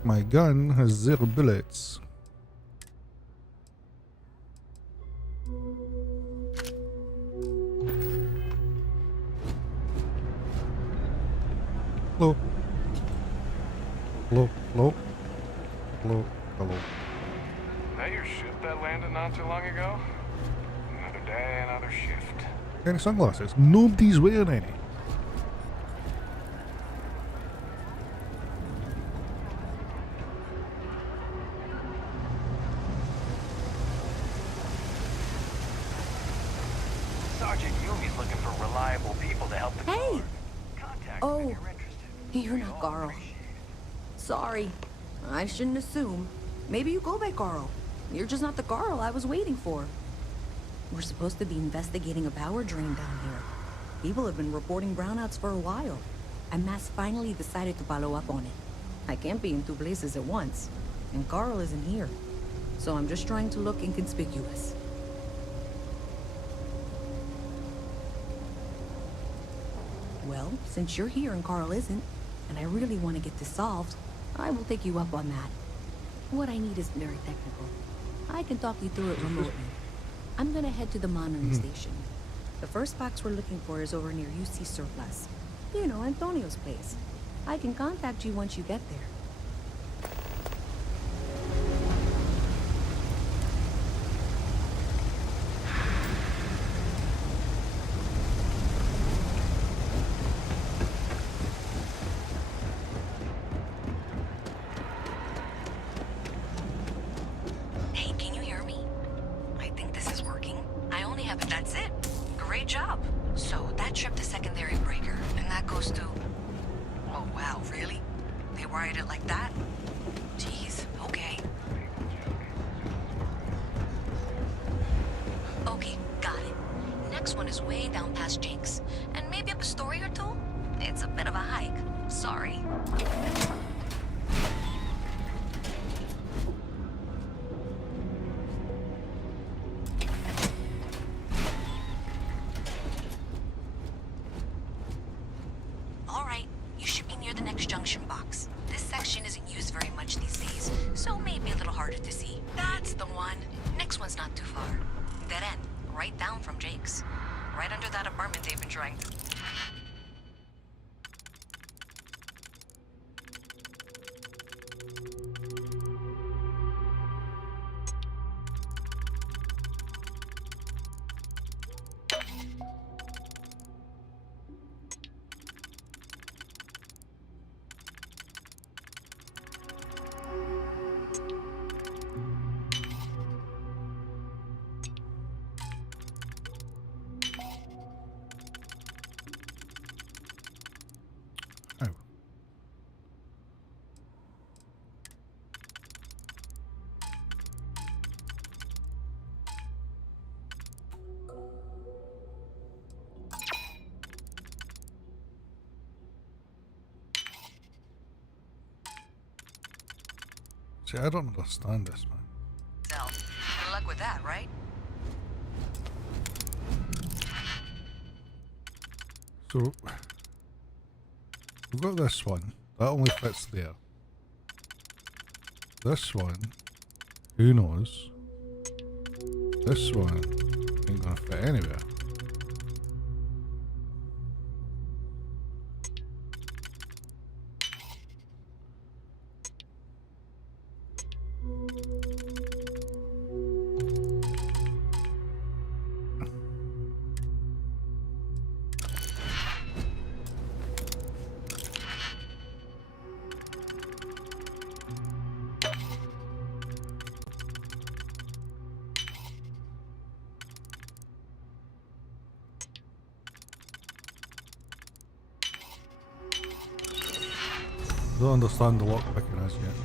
My gun has 0 bullets. Hello. Hello. Hello. Hello. Hello. That your ship that landed not too long ago? Another day, another shift. Any sunglasses? Nobody's wearing any. Sergeant Yumi's looking for reliable people to help the Hey! Contact Oh, when you're interested. you're not Carl. Sorry. I shouldn't assume. Maybe you go by Carl. You're just not the Carl I was waiting for. We're supposed to be investigating a power drain down here. People have been reporting brownouts for a while. And Mass finally decided to follow up on it. I can't be in 2 places at once. And Carl isn't here. So I'm just trying to look inconspicuous. Well, since you're here and Carl isn't, and I really want to get this solved, I will take you up on that. What I need is very technical. I can talk you through it remotely. I'm gonna head to the monitoring station. The first box we're looking for is over near UC Surplus. You know, Antonio's place. I can contact you once you get there. Hey, can you hear me? I think this is working. I only have it. That's it. Great job. So that trip to secondary breaker, and that goes to... Oh, wow, really? They wired it like that? Jeez, okay. Okay, got it. Next one is way down past Jake's. And maybe up a story or two? It's a bit of a hike. Sorry. All right, you should be near the next junction box. This section isn't used very much these days, so maybe a little harder to see. That's the one. Next one's not too far. Dead end, right down from Jake's. Right under that apartment they've been trying to... See, I don't understand this, man. Zell, good luck with that, right? So, we've got this one. That only fits there. This one, who knows? This one ain't gonna fit anywhere. Don't understand the lockpicking as yet.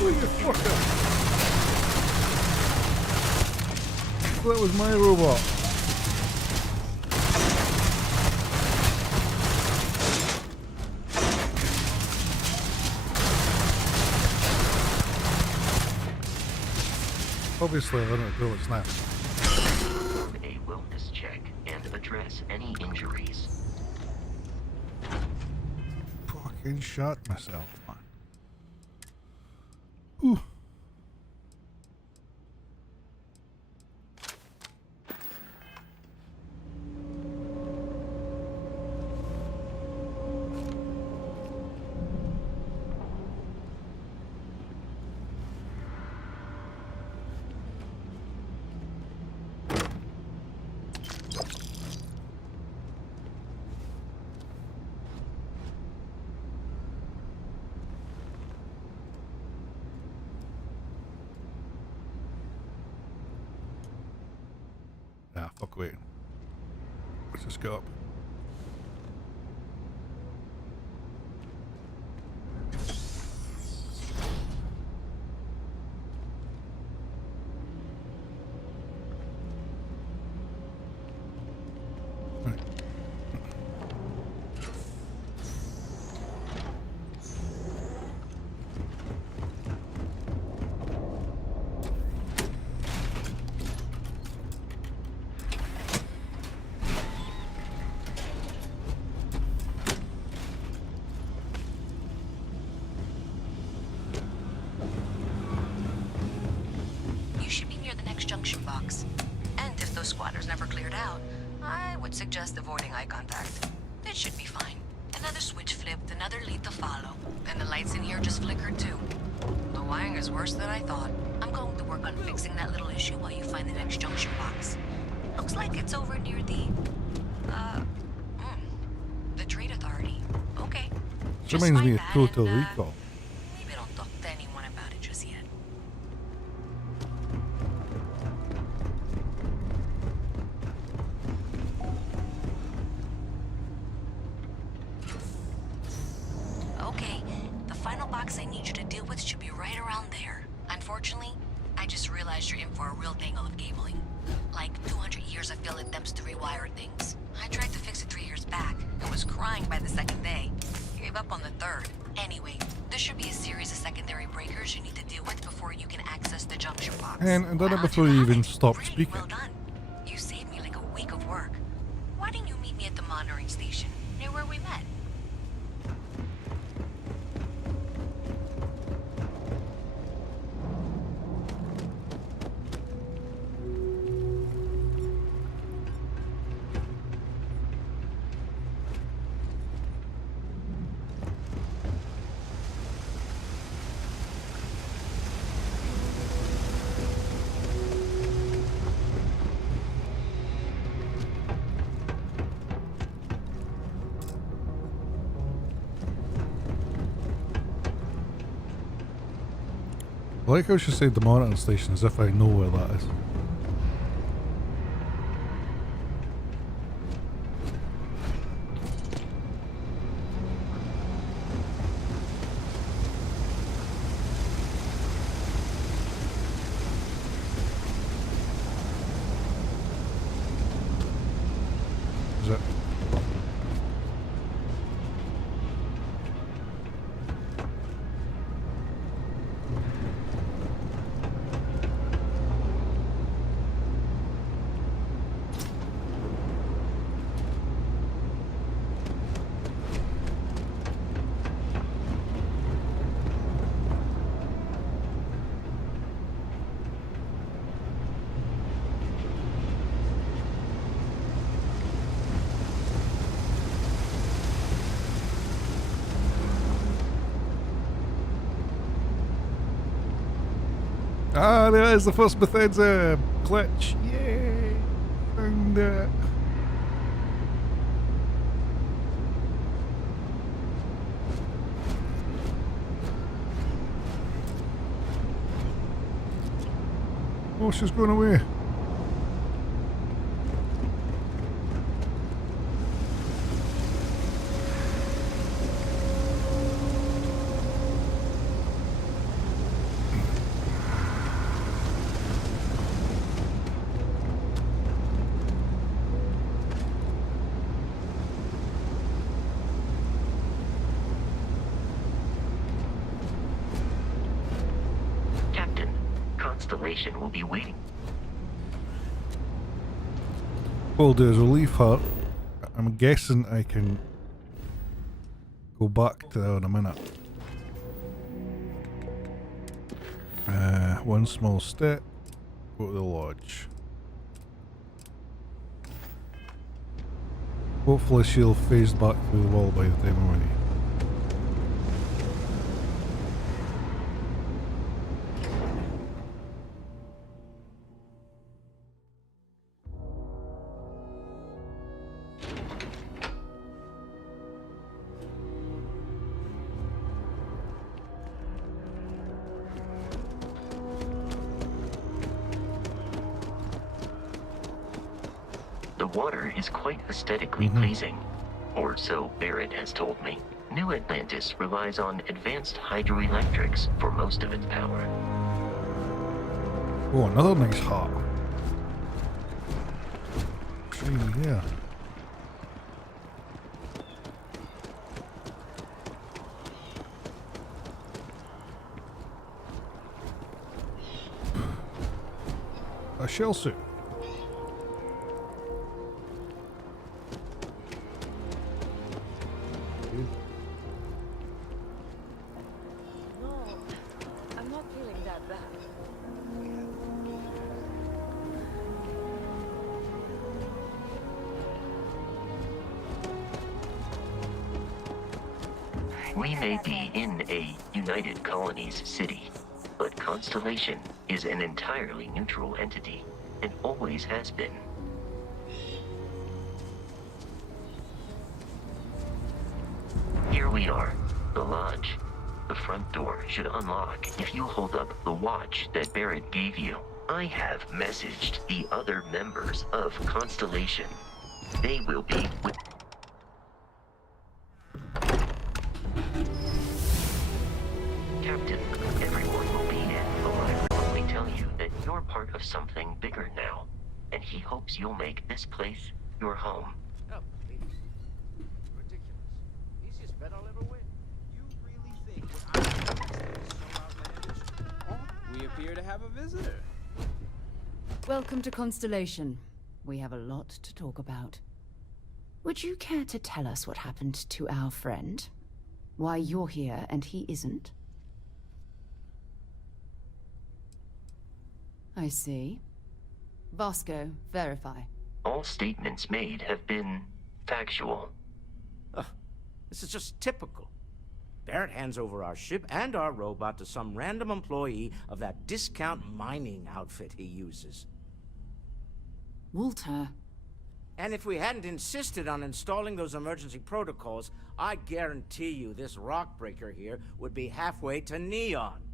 Oh, you fucker! That was my robot. Obviously, I don't know what's now. Perform a wellness check and address any injuries. Fucking shot myself, man. Ooh. Fuck, wait. Let's just go up. You should be near the next junction box. And if those squatters never cleared out, I would suggest avoiding eye contact. It should be fine. Another switch flipped, another lead to follow. And the lights in here just flickered too. The wiring is worse than I thought. I'm going to work on fixing that little issue while you find the next junction box. Looks like it's over near the Trade Authority. Okay. This reminds me of Total Recall. Maybe don't talk to anyone about it just yet. Okay, the final box I need you to deal with should be right around there. Unfortunately, I just realized you're in for a real tangle of cabling. Like 200 years of field attempts to rewire things. I tried to fix it 3 years back and was crying by the second day. Gave up on the third. Anyway, there should be a series of secondary breakers you need to deal with before you can access the junction box. And done it before you even stopped speaking. Well done. You saved me like a week of work. Why didn't you meet me at the monitoring station, near where we met? I like how she said the monitoring station as if I know where that is. Is it? Ah, there is the first Bethesda glitch. Yay! Found it. Oh, she's going away. Constellation will be waiting. We'll do is we'll leave her. I'm guessing I can go back to there in a minute. One small step. Go to the lodge. Hopefully she'll phase back through the wall by the time I'm ready. The water is quite aesthetically pleasing, or so Barrett has told me. New Atlantis relies on advanced hydroelectrics for most of its power. Oh, another nice heart. Shiny, yeah. A shell suit. No, I'm not feeling that bad. We may be in a United Colonies city, but Constellation is an entirely neutral entity, and always has been. Here we are, the lodge. The front door should unlock if you hold up the watch that Barrett gave you. I have messaged the other members of Constellation. They will be with... Captain, everyone will be in, but I will only tell you that you're part of something bigger now, and he hopes you'll make this place your home. Oh, please. Ridiculous. Easiest bet I'll ever win. You really think what I'm doing is so outlandish? Oh, we appear to have a visitor. Welcome to Constellation. We have a lot to talk about. Would you care to tell us what happened to our friend? Why you're here and he isn't? I see. Vasco, verify. All statements made have been factual. Ugh, this is just typical. Barrett hands over our ship and our robot to some random employee of that discount mining outfit he uses. Walter. And if we hadn't insisted on installing those emergency protocols, I guarantee you this rock breaker here would be halfway to Neon.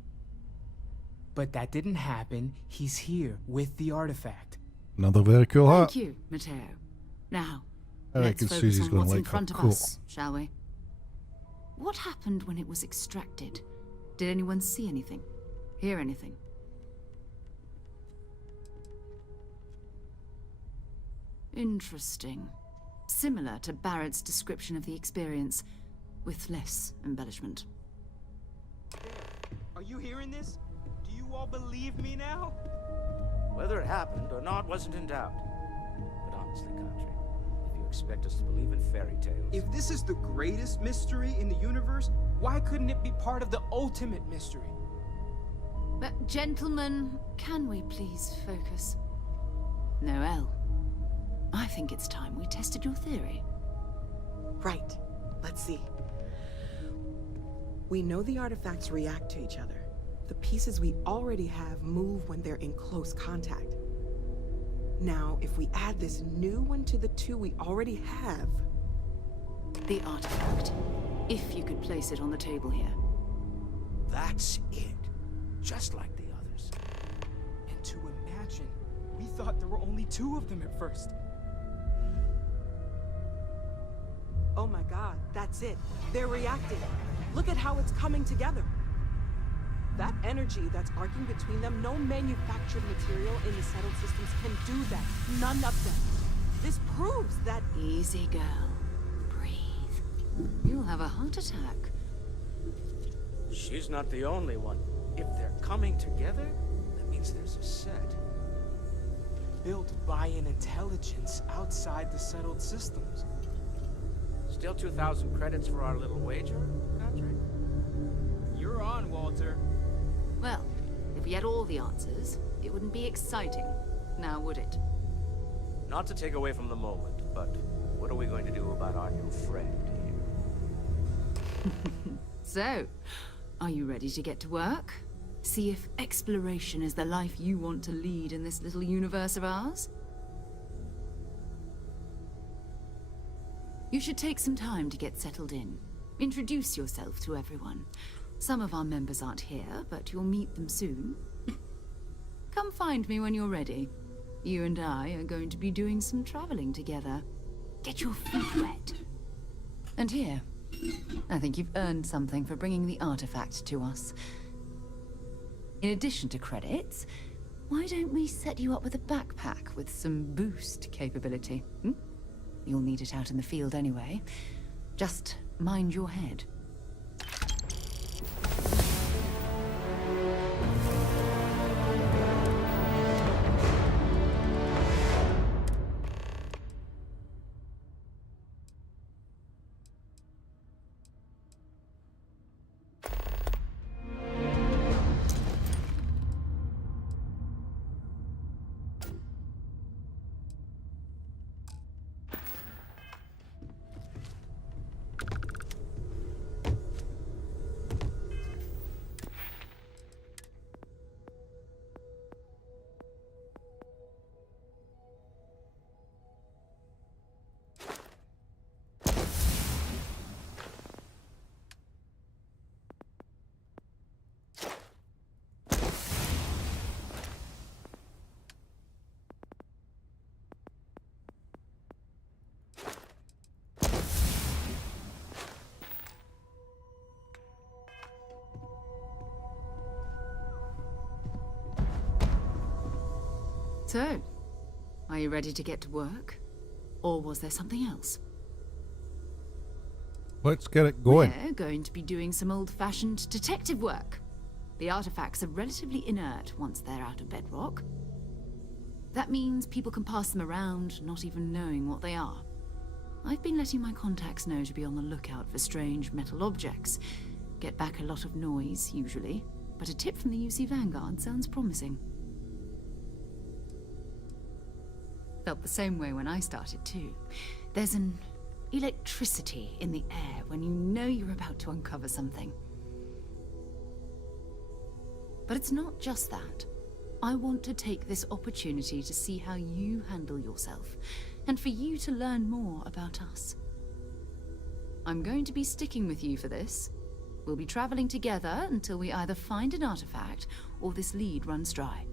But that didn't happen. He's here with the artifact. Another very cool hat. Thank you, Matteo. Now, I let's reckon focus Susie's on gonna what's in like her front of coat. us, shall we? What happened when it was extracted? Did anyone see anything? Hear anything? Interesting. Similar to Barrett's description of the experience, with less embellishment. Are you hearing this? Do you all believe me now? Whether it happened or not wasn't in doubt. But honestly, Country, if you expect us to believe in fairy tales... If this is the greatest mystery in the universe, why couldn't it be part of the ultimate mystery? But gentlemen, can we please focus? Noel, I think it's time we tested your theory. Right. Let's see. We know the artifacts react to each other. The pieces we already have move when they're in close contact. Now, if we add this new one to the two we already have... The artifact. If you could place it on the table here. That's it. Just like the others. And to imagine, we thought there were only 2 of them at first. Oh my god, that's it. They're reacting. Look at how it's coming together. That energy that's arcing between them, no manufactured material in the settled systems can do that. None of them. This proves that... Easy, girl. Breathe. You'll have a heart attack. She's not the only one. If they're coming together, that means there's a set. Built by an intelligence outside the settled systems. Still 2,000 credits for our little wager, Country? You're on, Walter. Well, if we had all the answers, it wouldn't be exciting, now would it? Not to take away from the moment, but what are we going to do about our new friend here? So, are you ready to get to work? See if exploration is the life you want to lead in this little universe of ours? You should take some time to get settled in. Introduce yourself to everyone. Some of our members aren't here, but you'll meet them soon. Come find me when you're ready. You and I are going to be doing some traveling together. Get your feet wet. And here, I think you've earned something for bringing the artifact to us. In addition to credits, why don't we set you up with a backpack with some boost capability? You'll need it out in the field anyway. Just mind your head. So, are you ready to get to work? Or was there something else? Let's get it going. We're going to be doing some old-fashioned detective work. The artifacts are relatively inert once they're out of bedrock. That means people can pass them around, not even knowing what they are. I've been letting my contacts know to be on the lookout for strange metal objects. Get back a lot of noise, usually, but a tip from the UC Vanguard sounds promising. Felt the same way when I started, too. There's an electricity in the air when you know you're about to uncover something. But it's not just that. I want to take this opportunity to see how you handle yourself, and for you to learn more about us. I'm going to be sticking with you for this. We'll be traveling together until we either find an artifact or this lead runs dry.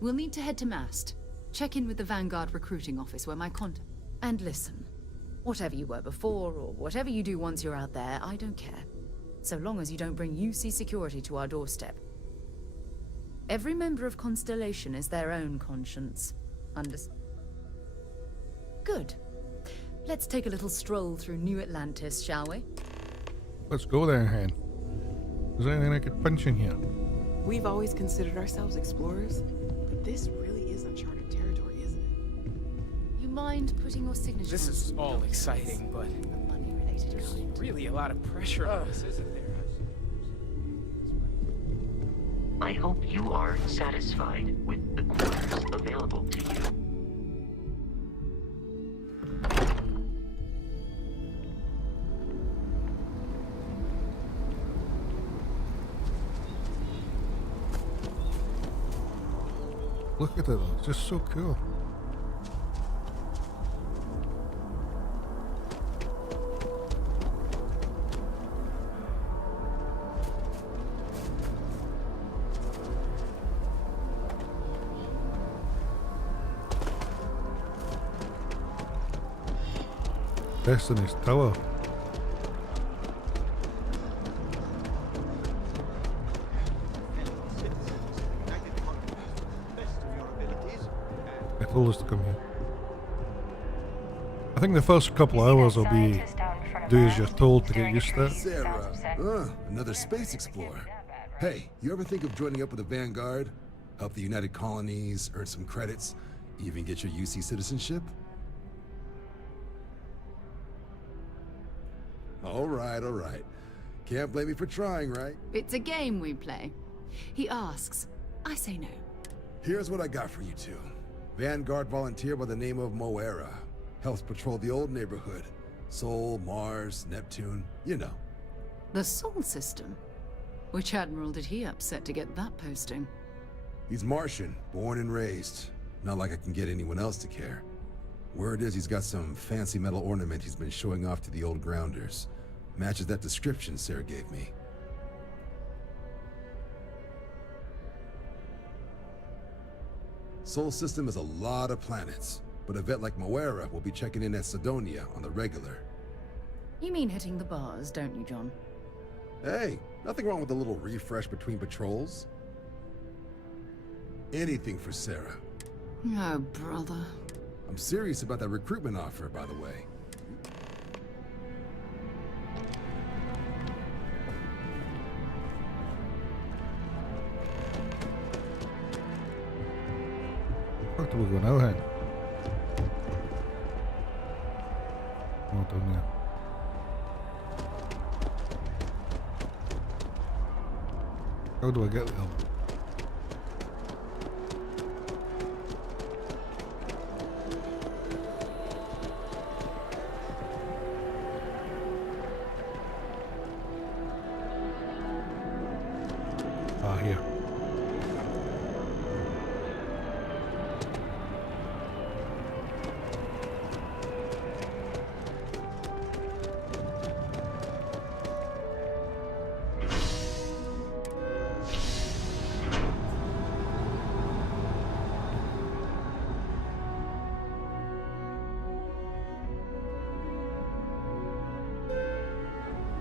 We'll need to head to Mast. Check in with the Vanguard recruiting office where my contact... And listen, whatever you were before or whatever you do once you're out there, I don't care. So long as you don't bring UC security to our doorstep. Every member of Constellation is their own conscience. Good. Let's take a little stroll through New Atlantis, shall we? Let's go there, Hen. Is there anything I could punch in here? We've always considered ourselves explorers, but this really is uncharted territory, isn't it? You mind putting your signature This on is some all documents? exciting, but The money-related there's kind. really a lot of pressure on us, isn't there? I hope you are satisfied with the quarters available to you. Look at it though, it's just so cool. Destiny's Tower. They told us to come here. I think the first couple of hours will be do as you're told to get used to it. Sarah, another space explorer. Hey, you ever think of joining up with the Vanguard? Help the United Colonies, earn some credits, even get your UC citizenship? All right. Can't blame me for trying, right? It's a game we play. He asks, I say no. Here's what I got for you two. Vanguard volunteer by the name of Moera. Helps patrol the old neighborhood. Sol, Mars, Neptune, you know. The Sol system? Which admiral did he upset to get that posting? He's Martian, born and raised. Not like I can get anyone else to care. Word is he's got some fancy metal ornament he's been showing off to the old grounders. Matches that description Sarah gave me. Sol system has a lot of planets, but a vet like Moera will be checking in at Sidonia on the regular. You mean hitting the bars, don't you, John? Hey, nothing wrong with a little refresh between patrols. Anything for Sarah. Oh, brother. I'm serious about that recruitment offer, by the way. Where do we go now, Hen? Oh, down there. How do I get there? Here.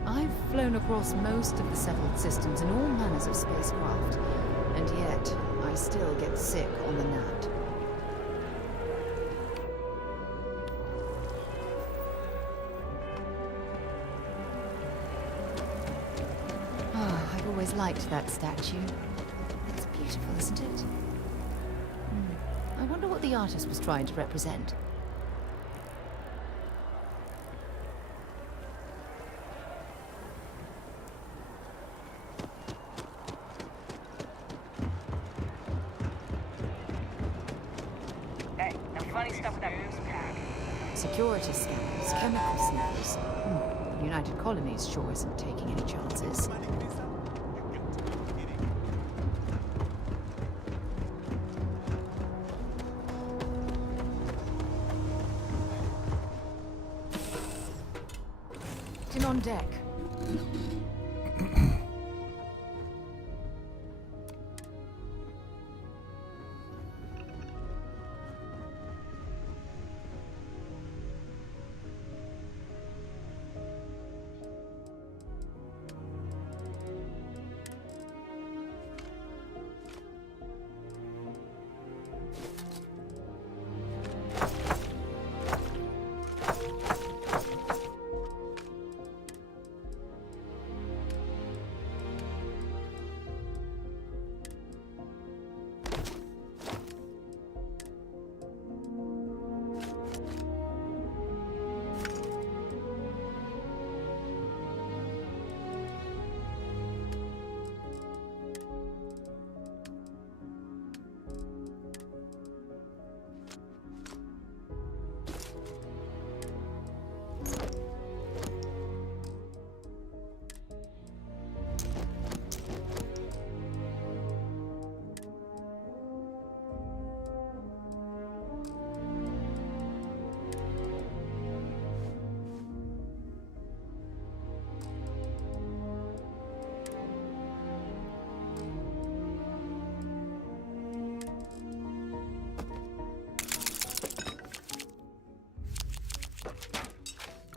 I've flown across most of the settled systems in all manners of spacecraft, and yet I still get sick on the nat. Oh, I've always liked that statue. It's beautiful, isn't it? I wonder what the artist was trying to represent. Hey, no funny stuff with that booze pack. Security scanners, chemical sniffers. The United Colonies sure isn't taking any chances. Captain on deck.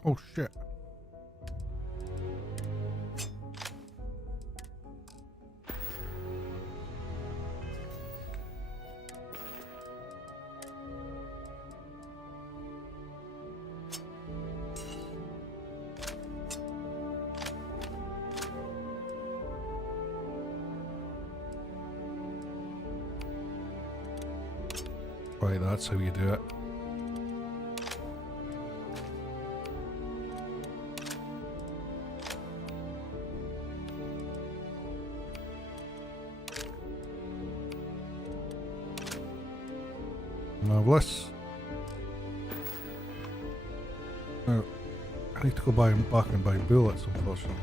Oh shit. Right, that's how you do it. Marvelous. Now, I need to go back and buy bullets, unfortunately.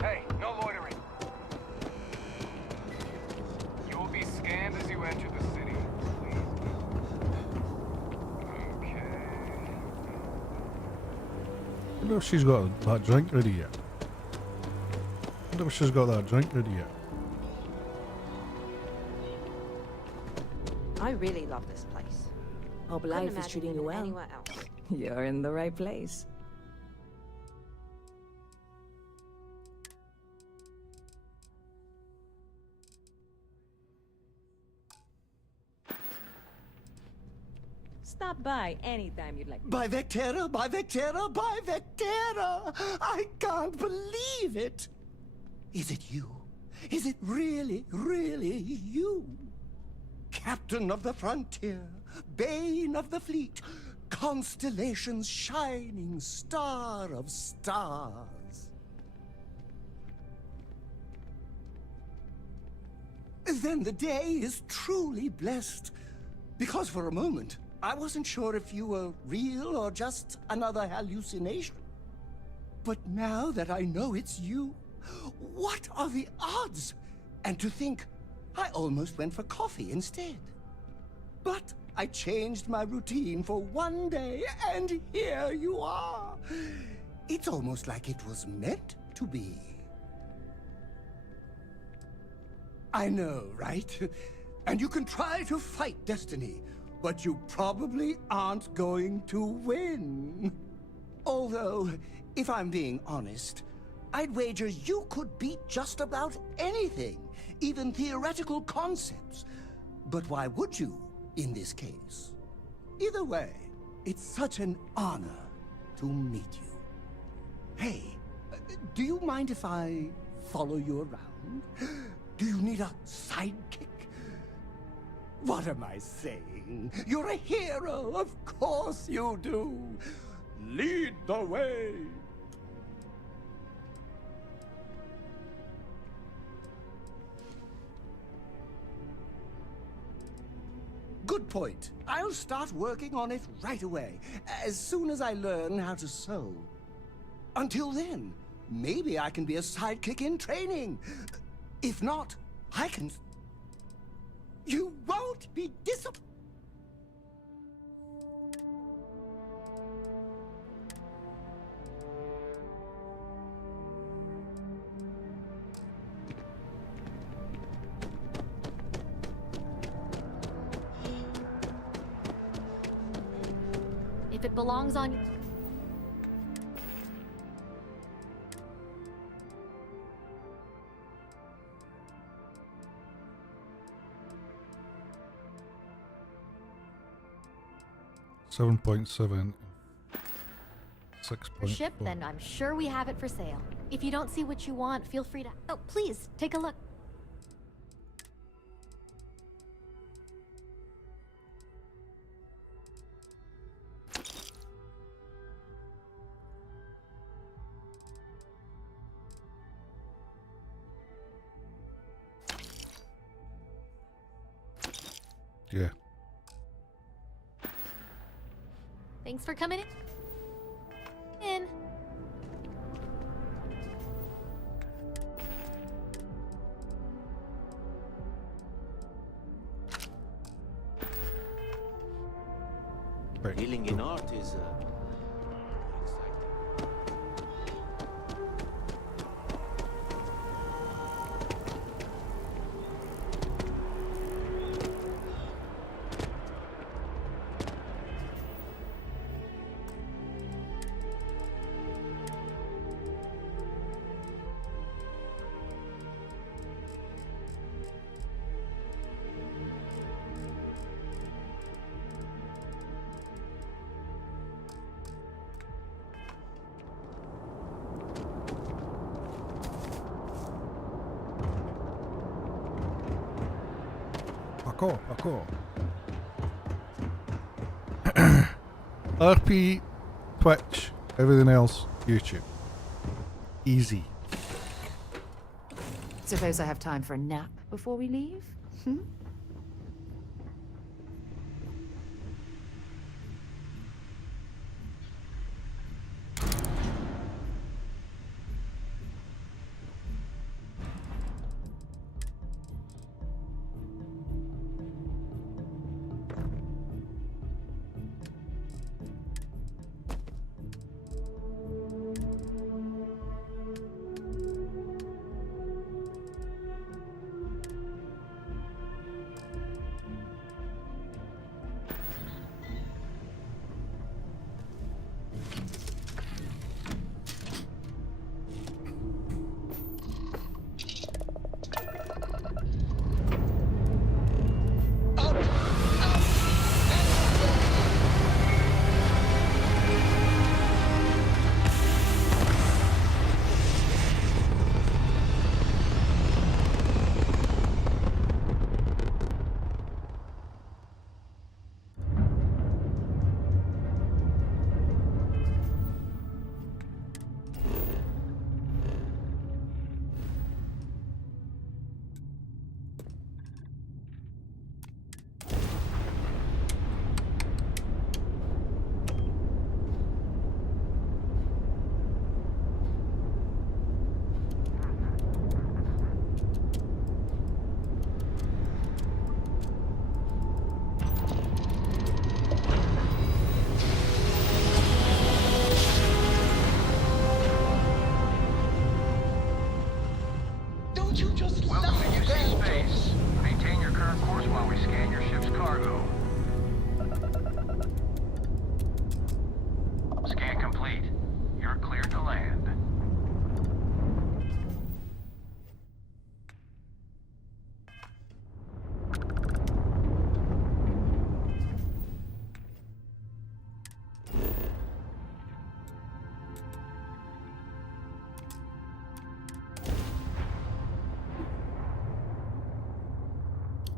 Hey, no loitering. You will be scanned as you enter the city. I wonder if she's got that drink ready yet. I wonder if she's got that drink ready yet. I really love this place. Hope Couldn't life is imagine treating you living well. anywhere else. You're in the right place. Stop by anytime you'd like. By Vectera, by Vectera, by Vectera! I can't believe it! Is it you? Is it really, really you? Captain of the frontier, bane of the fleet, constellation's shining star of stars. Then the day is truly blessed, because for a moment, I wasn't sure if you were real or just another hallucination. But now that I know it's you, what are the odds? And to think, I almost went for coffee instead. But I changed my routine for one day, and here you are. It's almost like it was meant to be. I know, right? And you can try to fight destiny, but you probably aren't going to win. Although, if I'm being honest, I'd wager you could beat just about anything, even theoretical concepts. But why would you, in this case? Either way, it's such an honor to meet you. Hey, do you mind if I follow you around? Do you need a sidekick? What am I saying? You're a hero, of course you do. Lead the way. Good point. I'll start working on it right away, as soon as I learn how to sew. Until then, maybe I can be a sidekick in training. If not, I can... You won't be disappointed. If it belongs on... 7.7. 6.4. ship, then I'm sure we have it for sale. If you don't see what you want, feel free to... Oh, please, take a look. Yeah. Thanks for coming in. Dealing in art is Parkour. RP, Twitch, everything else, YouTube. Easy. Suppose I have time for a nap before we leave? Hmm?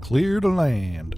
Clear to land.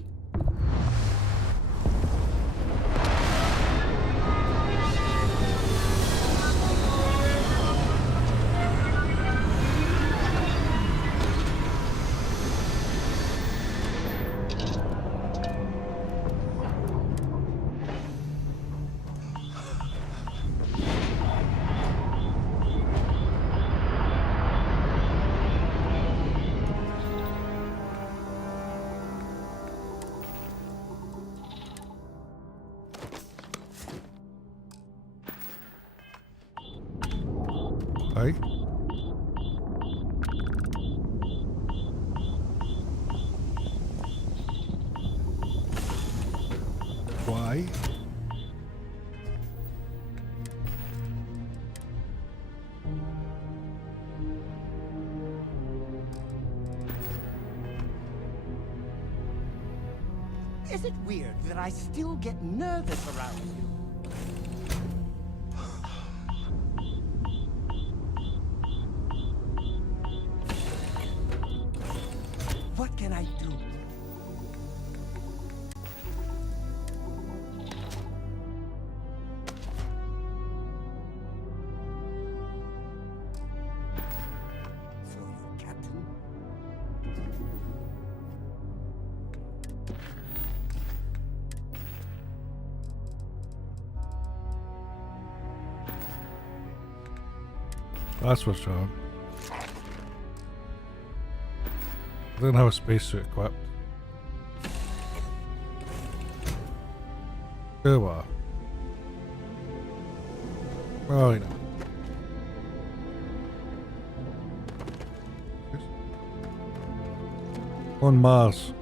Aye. Why? Is it weird that I still get nervous around you? What can I do? For you, Captain? That's what's wrong. I didn't have a spacesuit equipped. Oh well. Oh, you know. On Mars.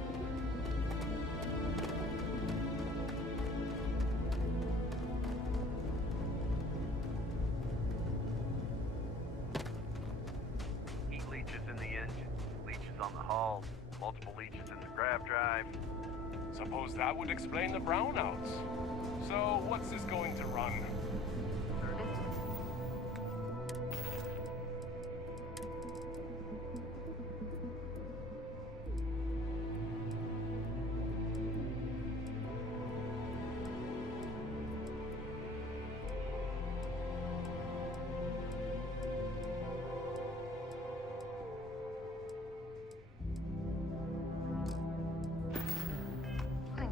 Heat leeches in the engine, leeches on the hull, multiple leeches in the grav drive. Suppose that would explain the brownouts. So, what's this going to run?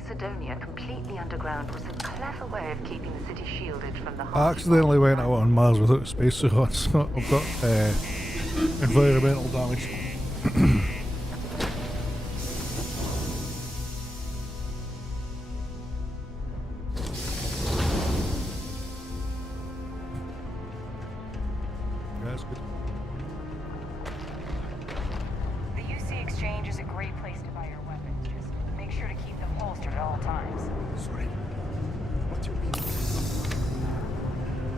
Sidonia completely underground was a clever way of keeping the city shielded from the I accidentally went out on Mars without a spacesuit on, so I've got environmental damage. That's good. The UC Exchange is a great place to buy your weapons. Just make sure to keep them holstered at all times. Sorry. What's your meaning?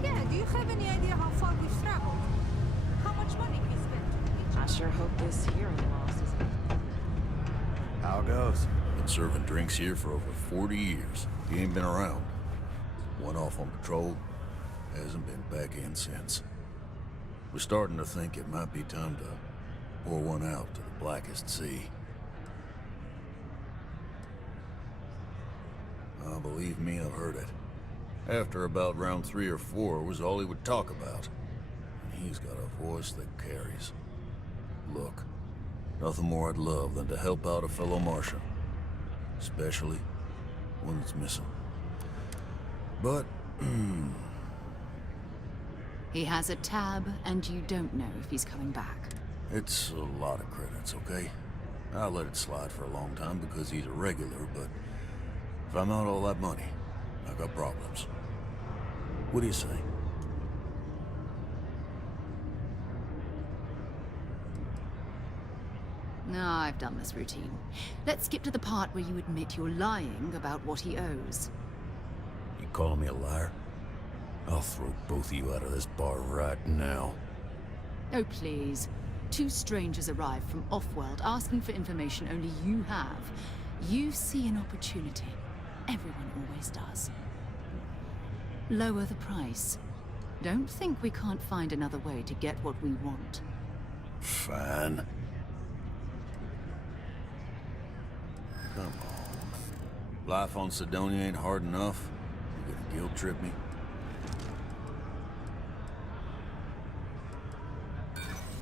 Yeah, do you have any idea how far we've traveled? How much money we spent? I sure hope this hearing loss is... How it goes? Been serving drinks here for over 40 years. He ain't been around. Went off on patrol. Hasn't been back in since. We're starting to think it might be time to pour one out to the blackest sea. Believe me, I've heard it. After about round 3 or 4 was all he would talk about. And he's got a voice that carries. Look, nothing more I'd love than to help out a fellow Martian. Especially one that's missing. But, He has a tab, and you don't know if he's coming back. it's a lot of credits, okay? I let it slide for a long time because he's a regular, but if I'm out all that money, I got problems. What do you say? No, I've done this routine. Let's skip to the part where you admit you're lying about what he owes. You calling me a liar? I'll throw both of you out of this bar right now. Oh, please. 2 strangers arrive from off-world asking for information only you have. You see an opportunity. Everyone always does. Lower the price. Don't think we can't find another way to get what we want. Fine. Come on. Life on Sidonia ain't hard enough. You gonna guilt trip me?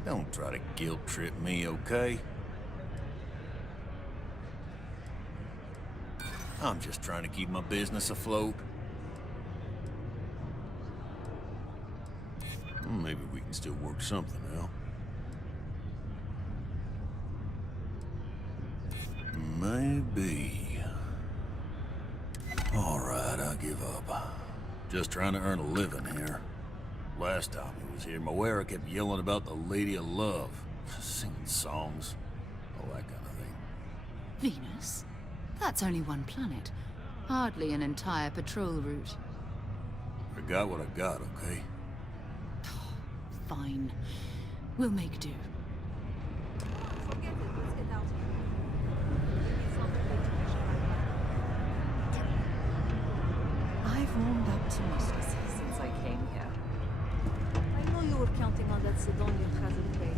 Don't try to guilt trip me, okay? I'm just trying to keep my business afloat. Maybe we can still work something out. Maybe. Alright, I give up. Just trying to earn a living here. Last time he was here, Moira kept yelling about the Lady of Love. Singing songs. All that kind of thing. Venus? That's only one planet. Hardly an entire patrol route. I got what I got, okay? Fine. We'll make do. Forget it. Let's get out here. I've warmed up to mistresses since I came here. I know you were counting on that Sidonian hasn't paid.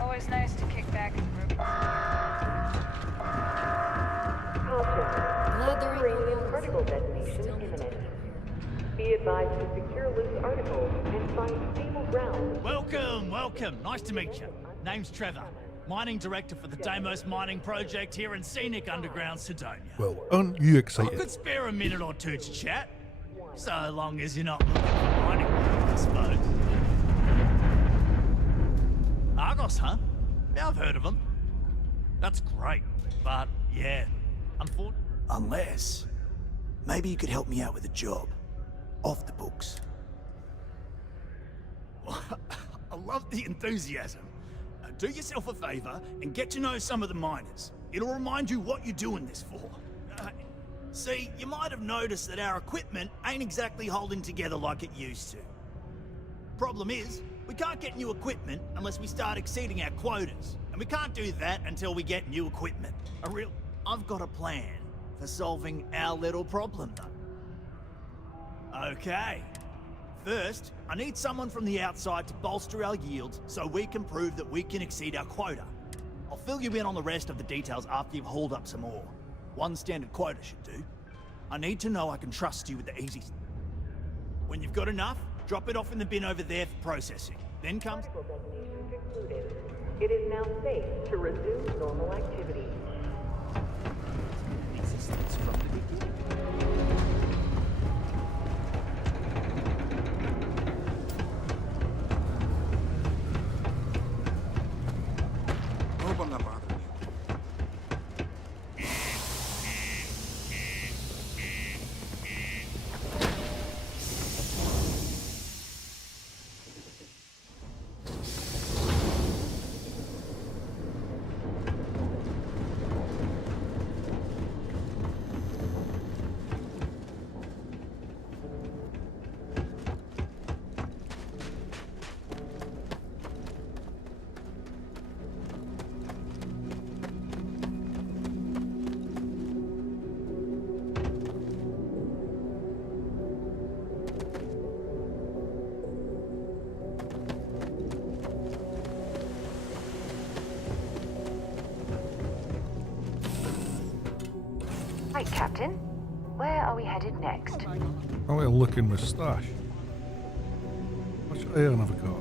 Always nice to kick back at the room. Uranium particle detonation imminent. Be advised to secure loose articles and find stable ground. Welcome. Nice to meet you. Name's Trevor. Mining director for the Deimos mining project here in scenic underground Sidonia. Well, aren't you I excited? could spare a minute or two to chat. So long as you're not looking for mining work, I suppose. Argos, huh? Yeah, I've heard of them. That's great, but yeah, unfortunately. Unless, maybe you could help me out with a job. Off the books. I love the enthusiasm. Do yourself a favor and get to know some of the miners. It'll remind you what you're doing this for. See, you might have noticed that our equipment ain't exactly holding together like it used to. Problem is, we can't get new equipment unless we start exceeding our quotas. And we can't do that until we get new equipment. I've got a plan for solving our little problem, though. Okay. First, I need someone from the outside to bolster our yields so we can prove that we can exceed our quota. I'll fill you in on the rest of the details after you've hauled up some ore. One standard quota should do. I need to know I can trust you with the easy stuff. When you've got enough, drop it off in the bin over there for processing. Then comes... It is now safe to resume normal activity. Existence from the beginning. Hope I'm not bothering you. Right, Captain. Where are we headed next? I want to look in my stash. How much iron have I got?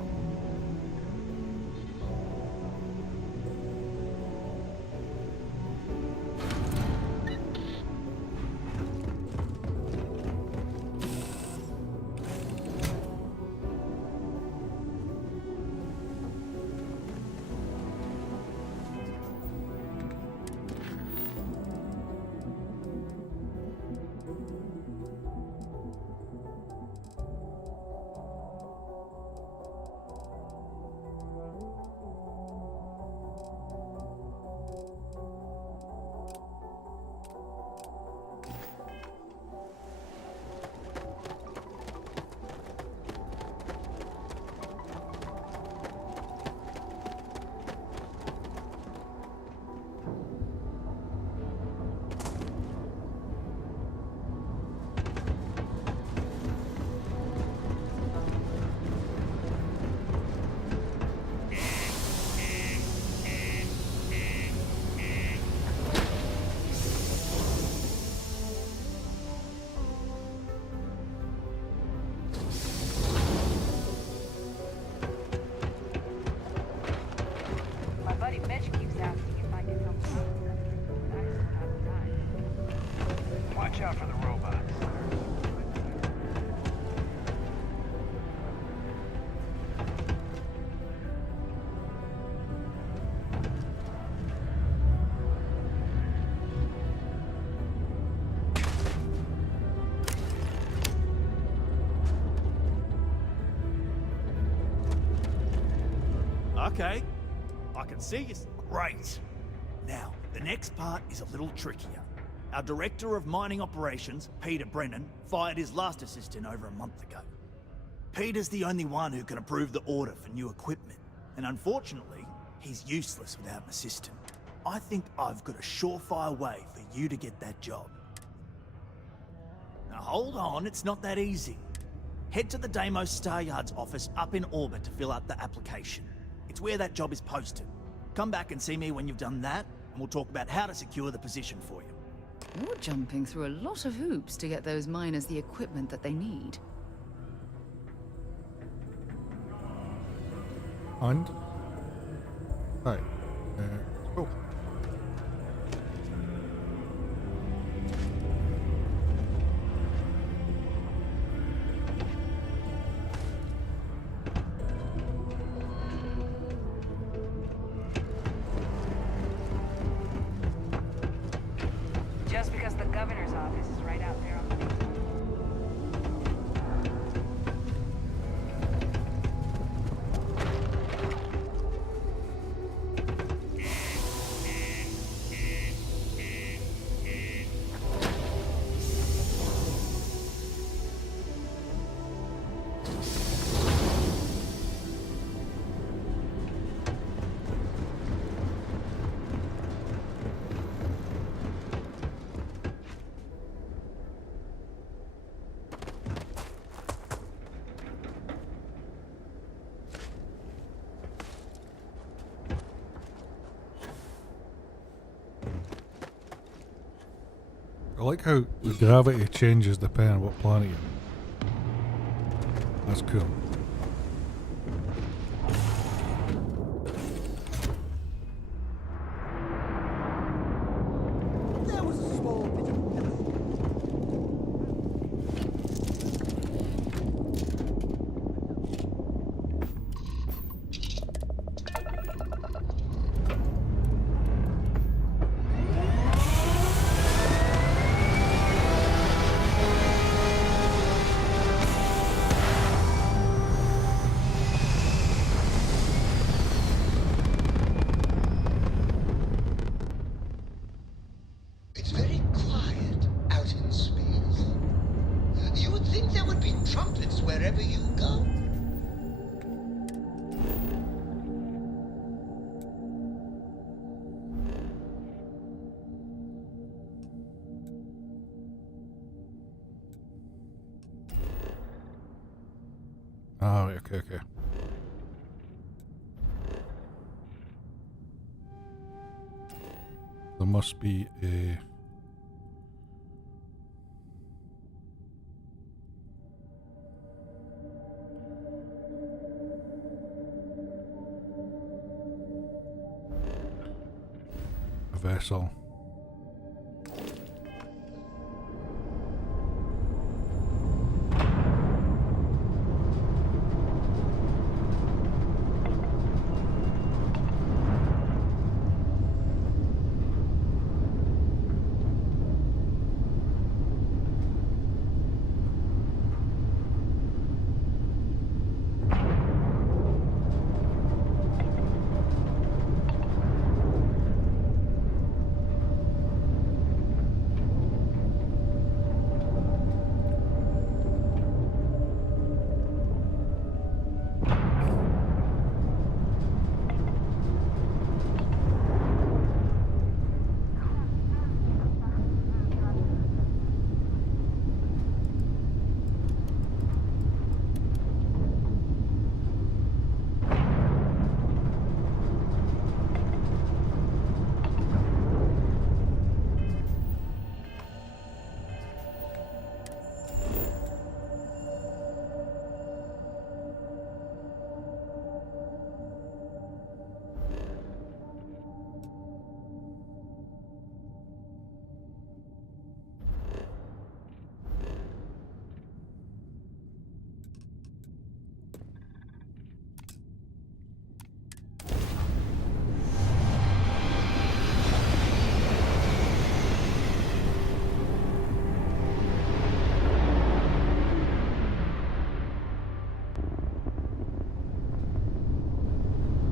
Okay. I can see you. Great. Now, the next part is a little trickier. Our Director of Mining Operations, Peter Brennan, fired his last assistant over a month ago. Peter's the only one who can approve the order for new equipment, and unfortunately, he's useless without an assistant. I think I've got a surefire way for you to get that job. Now hold on, it's not that easy. Head to the Deimos Star Yard's office up in orbit to fill out the application. It's where that job is posted. Come back and see me when you've done that, and we'll talk about how to secure the position for you. You're jumping through a lot of hoops to get those miners the equipment that they need. And? Right. Cool. Just because the governor's office is right out there on the main line. I like how the gravity changes depending on what planet you're on. That's cool. There was a small bit of It's very quiet out in space. You would think there would be trumpets wherever you go. Ah, right, okay, okay. There must be a... a vessel.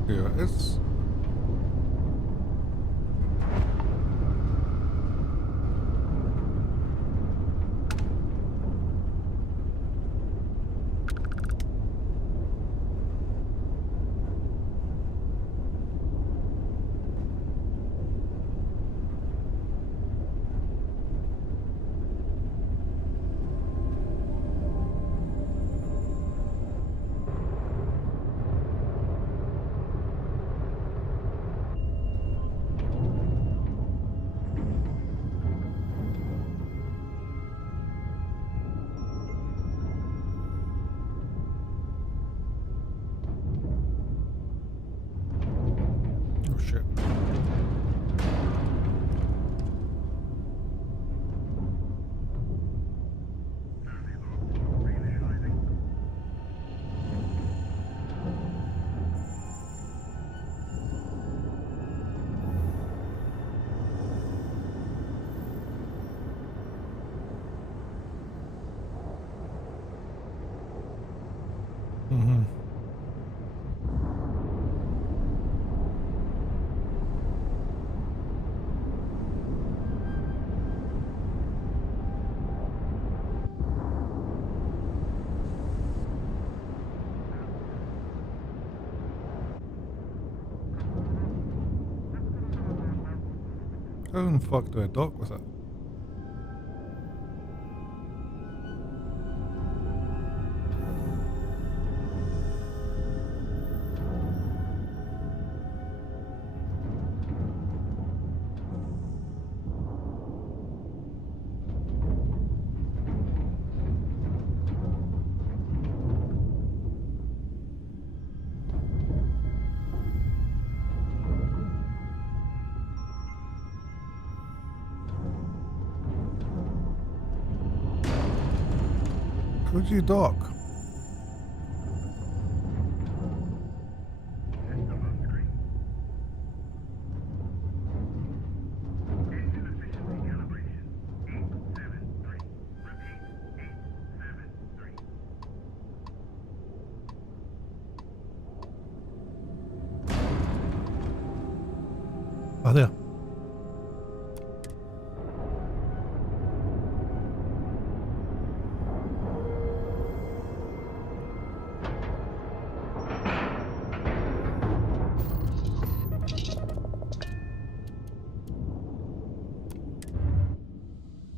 Here it is. Oh shit. Mm-hmm. How the fuck do I dock with it? How do you dock? Oh, there.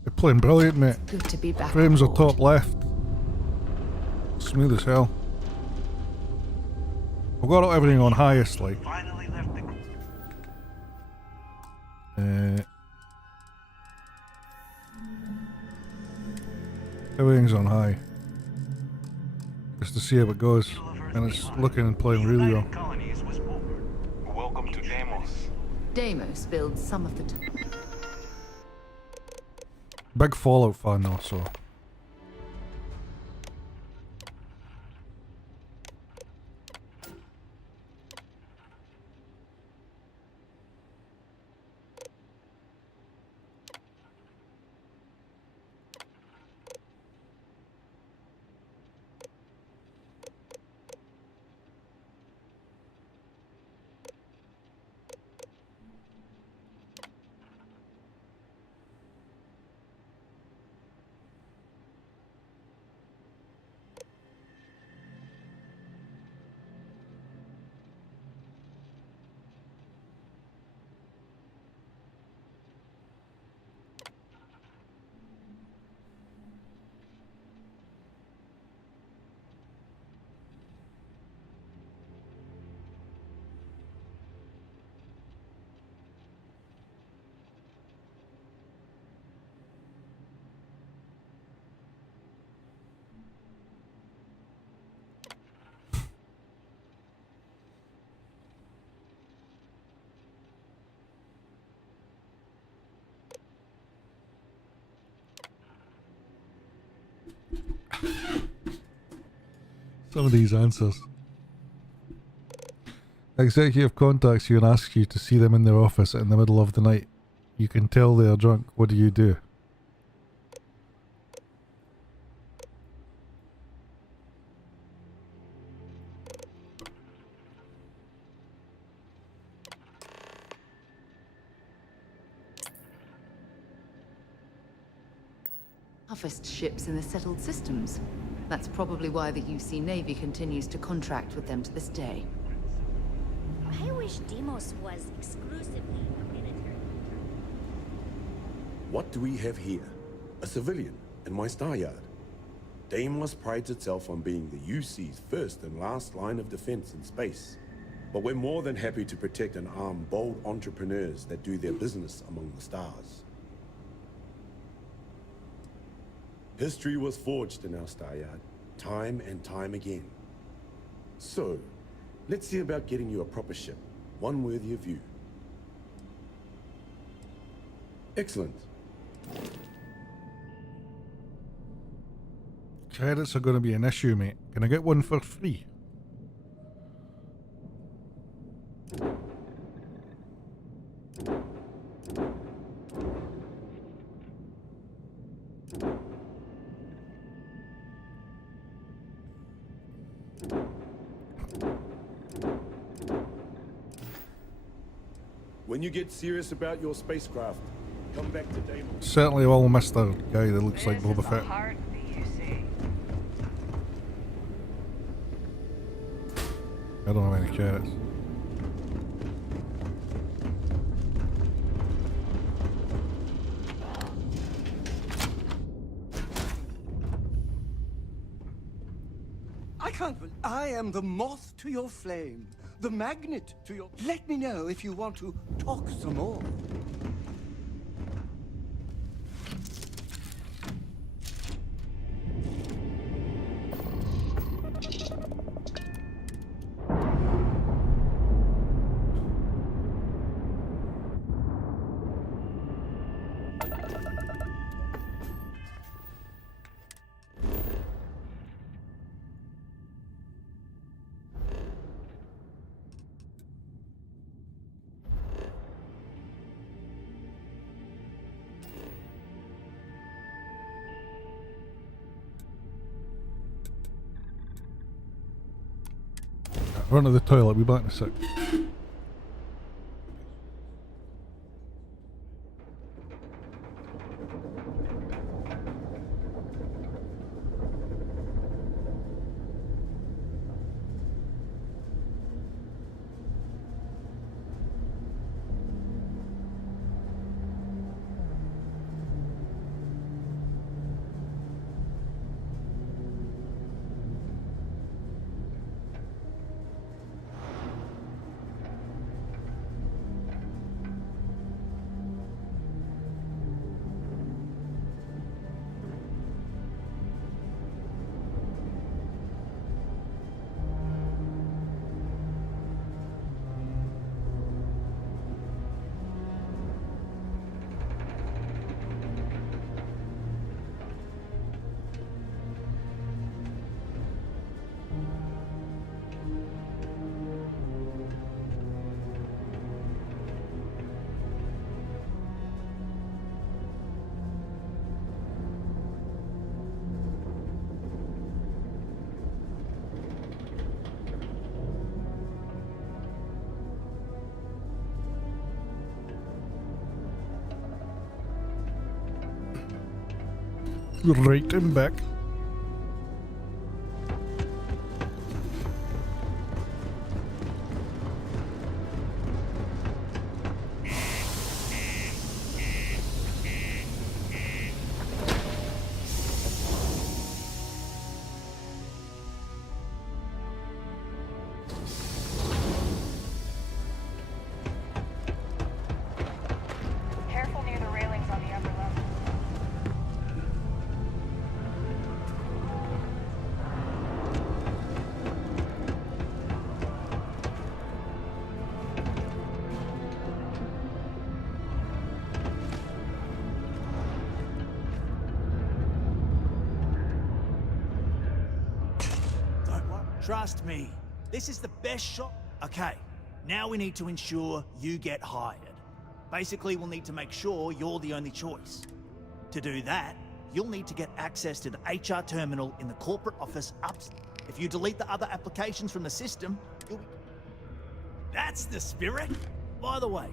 You're playing brilliant, mate. Good to be back. Frames on are board. top left. Smooth as hell. I've got everything on highest, like. Everything's on high. Just to see how it goes. And it's looking and playing really well. Welcome to Deimos. Deimos builds some of the Big Fallout fan though, so. Some of these answers. Executive contacts you and asks you to see them in their office in the middle of the night. You can tell they are drunk. What do you do? toughest ships in the settled systems. That's probably why the UC Navy continues to contract with them to this day. I wish Deimos was exclusively a military. What do we have here? A civilian in my star yard. Deimos prides itself on being the UC's first and last line of defense in space. But we're more than happy to protect and arm bold entrepreneurs that do their business among the stars. History was forged in our star yard, time and time again. So, let's see about getting you a proper ship, one worthy of you. Excellent. Credits are going to be an issue, mate. Can I get one for free? When you get serious about your spacecraft, come back to Deimos. Certainly will miss the guy that looks like Boba Fett. I don't have any credits. I can't believe I am the moth to your flame, the magnet to your... Let me know if you want to talk some more. Run to the toilet, be back in a sec. Right and back. Careful near the railings on the upper level. Trust me, this is the best shot. Okay, now we need to ensure you get hired. Basically, we'll need to make sure you're the only choice. To do that, you'll need to get access to the HR terminal in the corporate office upstairs. If you delete the other applications from the system, you'll be... That's the spirit! By the way,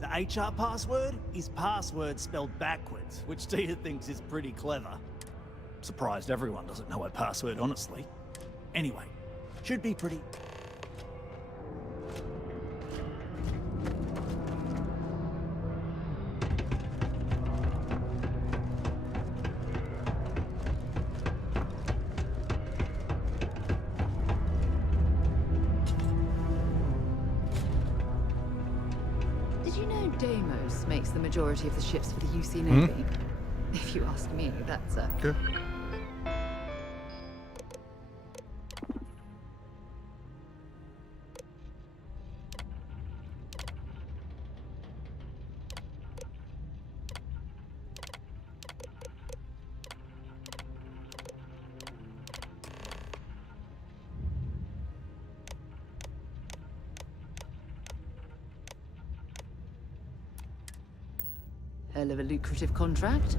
the HR password is password spelled backwards, which Tia thinks is pretty clever. Surprised everyone doesn't know her password, honestly. Anyway, should be pretty... Did you know Deimos makes the majority of the ships for the UC Navy? If you ask me, that's Okay. hell of a lucrative contract.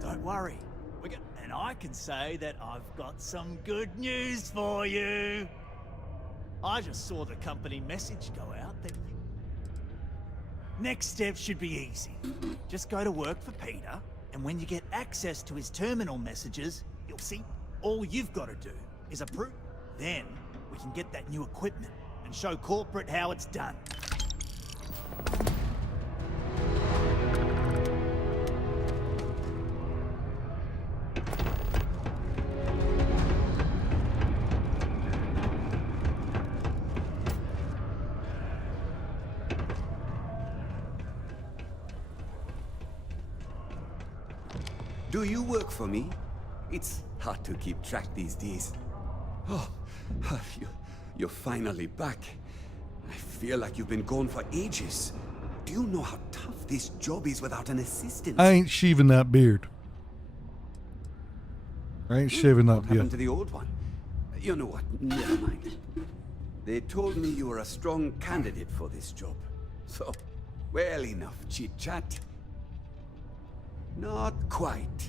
Don't worry. And I can say that I've got some good news for you. I just saw the company message go out that you... Next step should be easy. Just go to work for Peter, and when you get access to his terminal messages, you'll see all you've got to do is approve. Then we can get that new equipment and show corporate how it's done. Do you work for me? It's hard to keep track these days. Oh, you're finally back. I feel like you've been gone for ages. Do you know how tough this job is without an assistant? I ain't shaving that beard. I ain't shaving that What happened beard. to the old one? You know what? Never mind. They told me you were a strong candidate for this job. So, well, enough chit-chat. Not quite.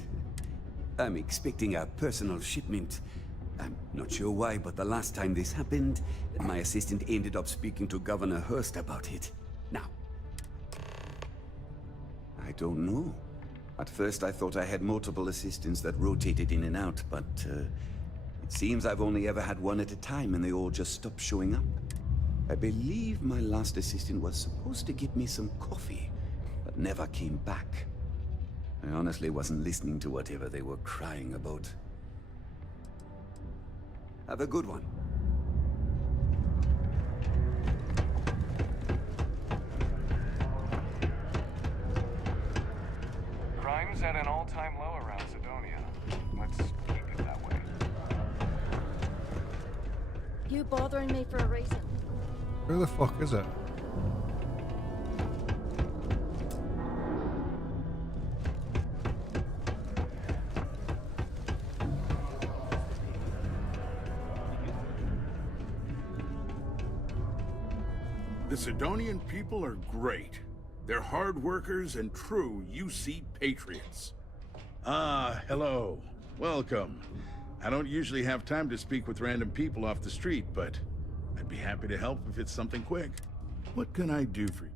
I'm expecting a personal shipment. I'm not sure why, but the last time this happened, my assistant ended up speaking to Governor Hurst about it. Now, I don't know. At first I thought I had multiple assistants that rotated in and out, but it seems I've only ever had one at a time and they all just stopped showing up. I believe my last assistant was supposed to get me some coffee, but never came back. I honestly wasn't listening to whatever they were crying about. Have a good one. Crime's at an all-time low around Sidonia. Let's keep it that way. You bothering me for a reason. Where the fuck is it? The Sidonian people are great. They're hard workers and true UC patriots. Ah, hello. Welcome. I don't usually have time to speak with random people off the street, but I'd be happy to help if it's something quick. What can I do for you?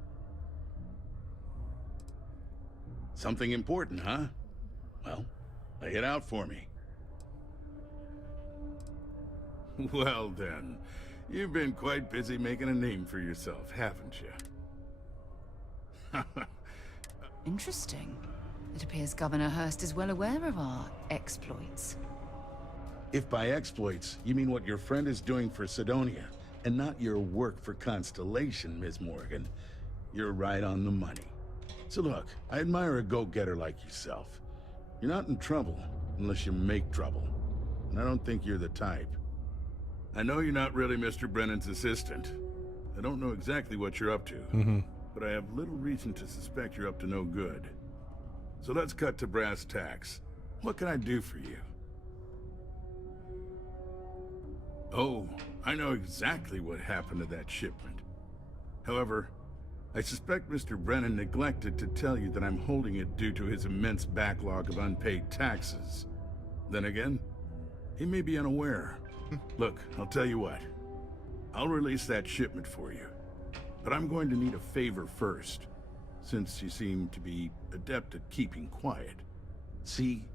Something important, huh? Well, lay it out for me. Well then, you've been quite busy making a name for yourself, haven't you? Interesting. It appears Governor Hurst is well aware of our exploits. If by exploits, you mean what your friend is doing for Sidonia, and not your work for Constellation, Ms. Morgan, you're right on the money. So look, I admire a go-getter like yourself. You're not in trouble unless you make trouble. And I don't think you're the type. I know you're not really Mr. Brennan's assistant. I don't know exactly what you're up to, but I have little reason to suspect you're up to no good. So let's cut to brass tacks. What can I do for you? Oh, I know exactly what happened to that shipment. However, I suspect Mr. Brennan neglected to tell you that I'm holding it due to his immense backlog of unpaid taxes. Then again, he may be unaware. Look, I'll tell you what. I'll release that shipment for you, But I'm going to need a favor first, since you seem to be adept at keeping quiet. See,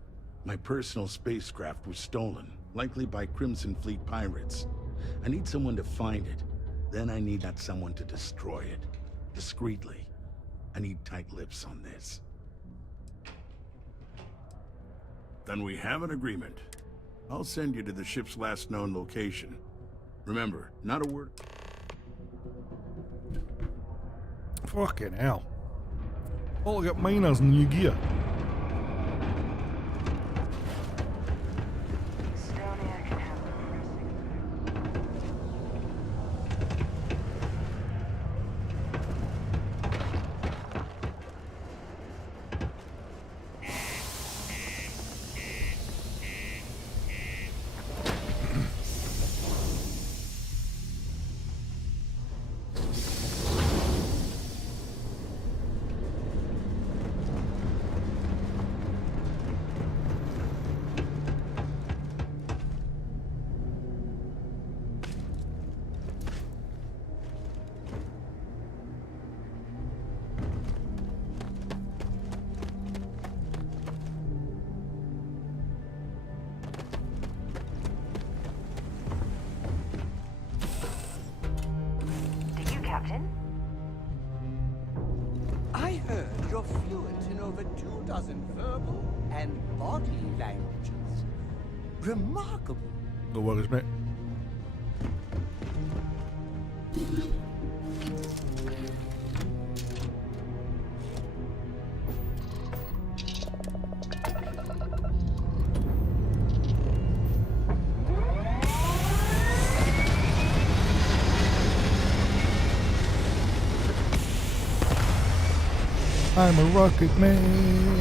my personal spacecraft was stolen, likely by Crimson Fleet pirates. I need someone to find it. Then I need that someone to destroy it. Discreetly. I need tight lips on this. Then we have an agreement. I'll send you to the ship's last known location. Remember, not a word... Fucking hell. Oh, I got miners and new gear. Sidonia can have the pressing. Captain? I heard you're fluent in over 24 verbal and body languages. Remarkable. No worries, mate. I'm a rocket man.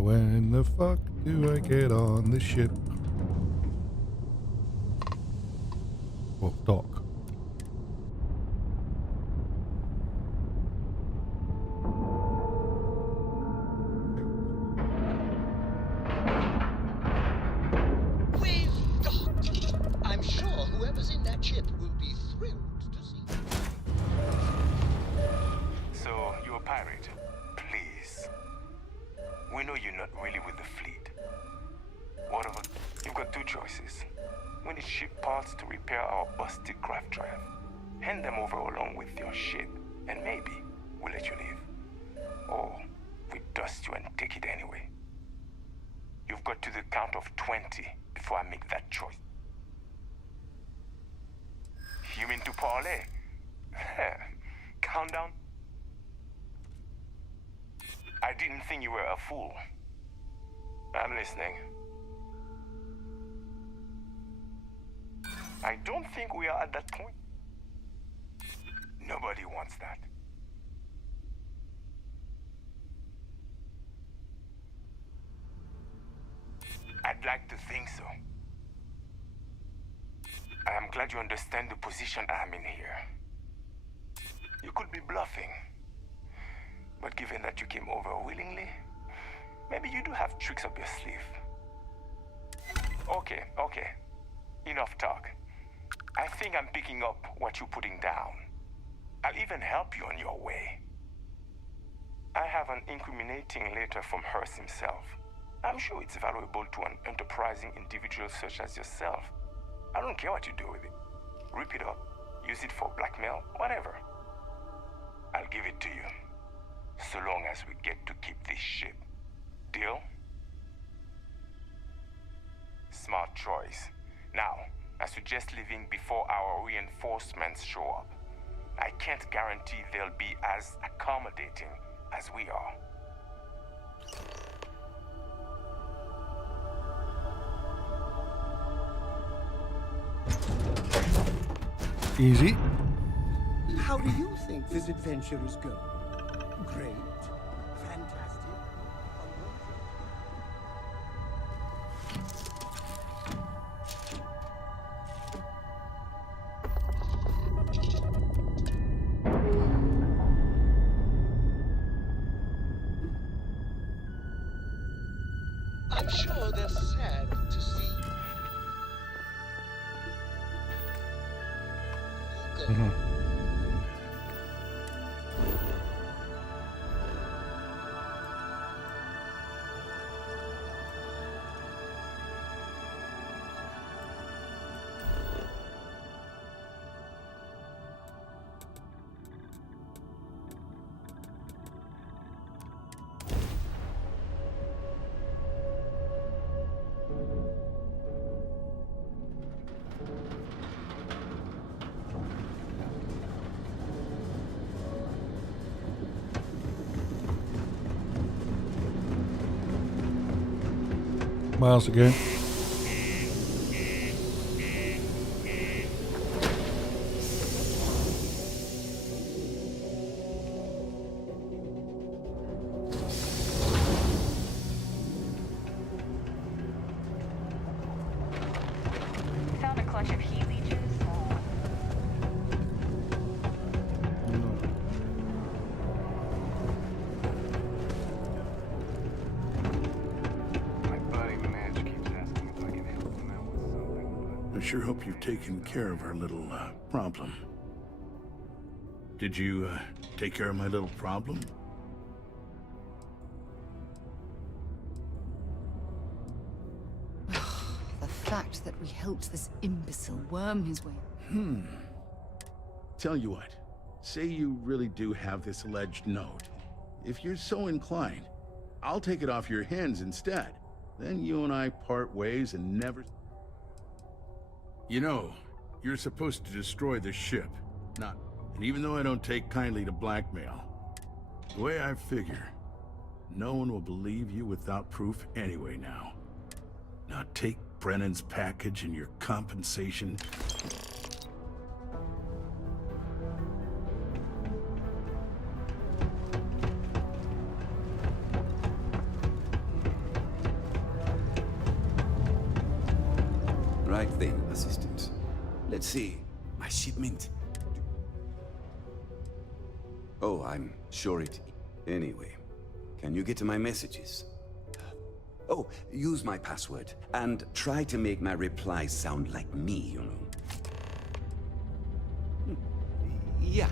When the fuck do I get on the ship? Oh, dock. We've docked. I'm sure whoever's in that ship will be thrilled to see. So, you're a pirate? Please. We know you're not really with the fleet. Whatever, you've got two choices. We need ship parts to repair our busted craft drive. Hand them over along with your ship, and maybe we'll let you leave. Or we dust you and take it anyway. You've got to the count of 20 before I make that choice. You mean to parlay? Countdown? I didn't think you were a fool. I'm listening. I don't think we are at that point. Nobody wants that. I'd like to think so. I am glad you understand the position I'm in here. You could be bluffing. But given that you came over willingly, maybe you do have tricks up your sleeve. Okay. Enough talk. I think I'm picking up what you're putting down. I'll even help you on your way. I have an incriminating letter from Hearst himself. I'm sure it's valuable to an enterprising individual such as yourself. I don't care what you do with it. Rip it up, use it for blackmail, whatever. I'll give it to you. So long as we get to keep this ship. Deal? Smart choice. Now, I suggest leaving before our reinforcements show up. I can't guarantee they'll be as accommodating as we are. Easy. How do you think this adventure is going? Great? Fantastic? I'm sure they're sad to see you go. Miles again. Found a clutch of heat leeches. I sure hope you've taken care of our little, problem. Did you, take care of my little problem? The fact that we helped this imbecile worm his way. Tell you what, say you really do have this alleged note. If you're so inclined, I'll take it off your hands instead. Then you and I part ways and never... You know, you're supposed to destroy the ship, not... And even though I don't take kindly to blackmail, the way I figure, no one will believe you without proof anyway now. Now take Brennan's package and your compensation. Right then, assistant. Let's see. My shipment. Oh, I'm sure it... Anyway, can you get to my messages? Oh, use my password, and try to make my replies sound like me, you know. Yeah.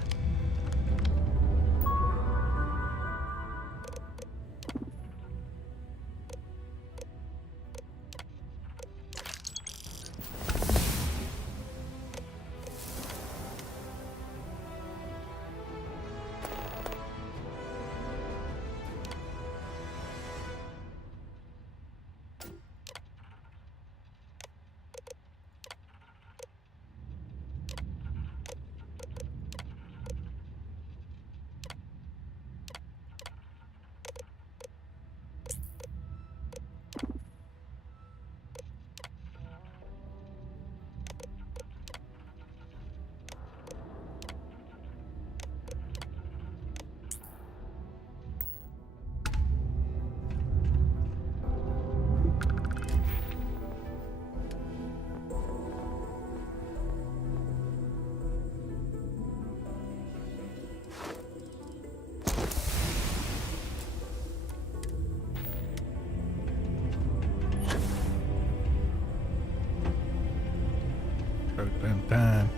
Damn time.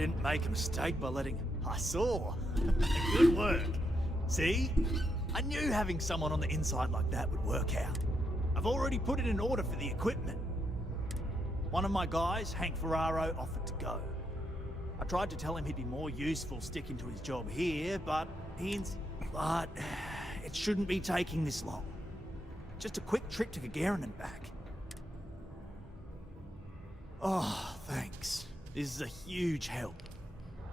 didn't make a mistake by letting... I saw. Good work. See? I knew having someone on the inside like that would work out. I've already put it in order for the equipment. One of my guys, Hank Ferraro, offered to go. I tried to tell him he'd be more useful sticking to his job here, but But it shouldn't be taking this long. Just a quick trip to Gagarin and back. Oh, thanks. This is a huge help.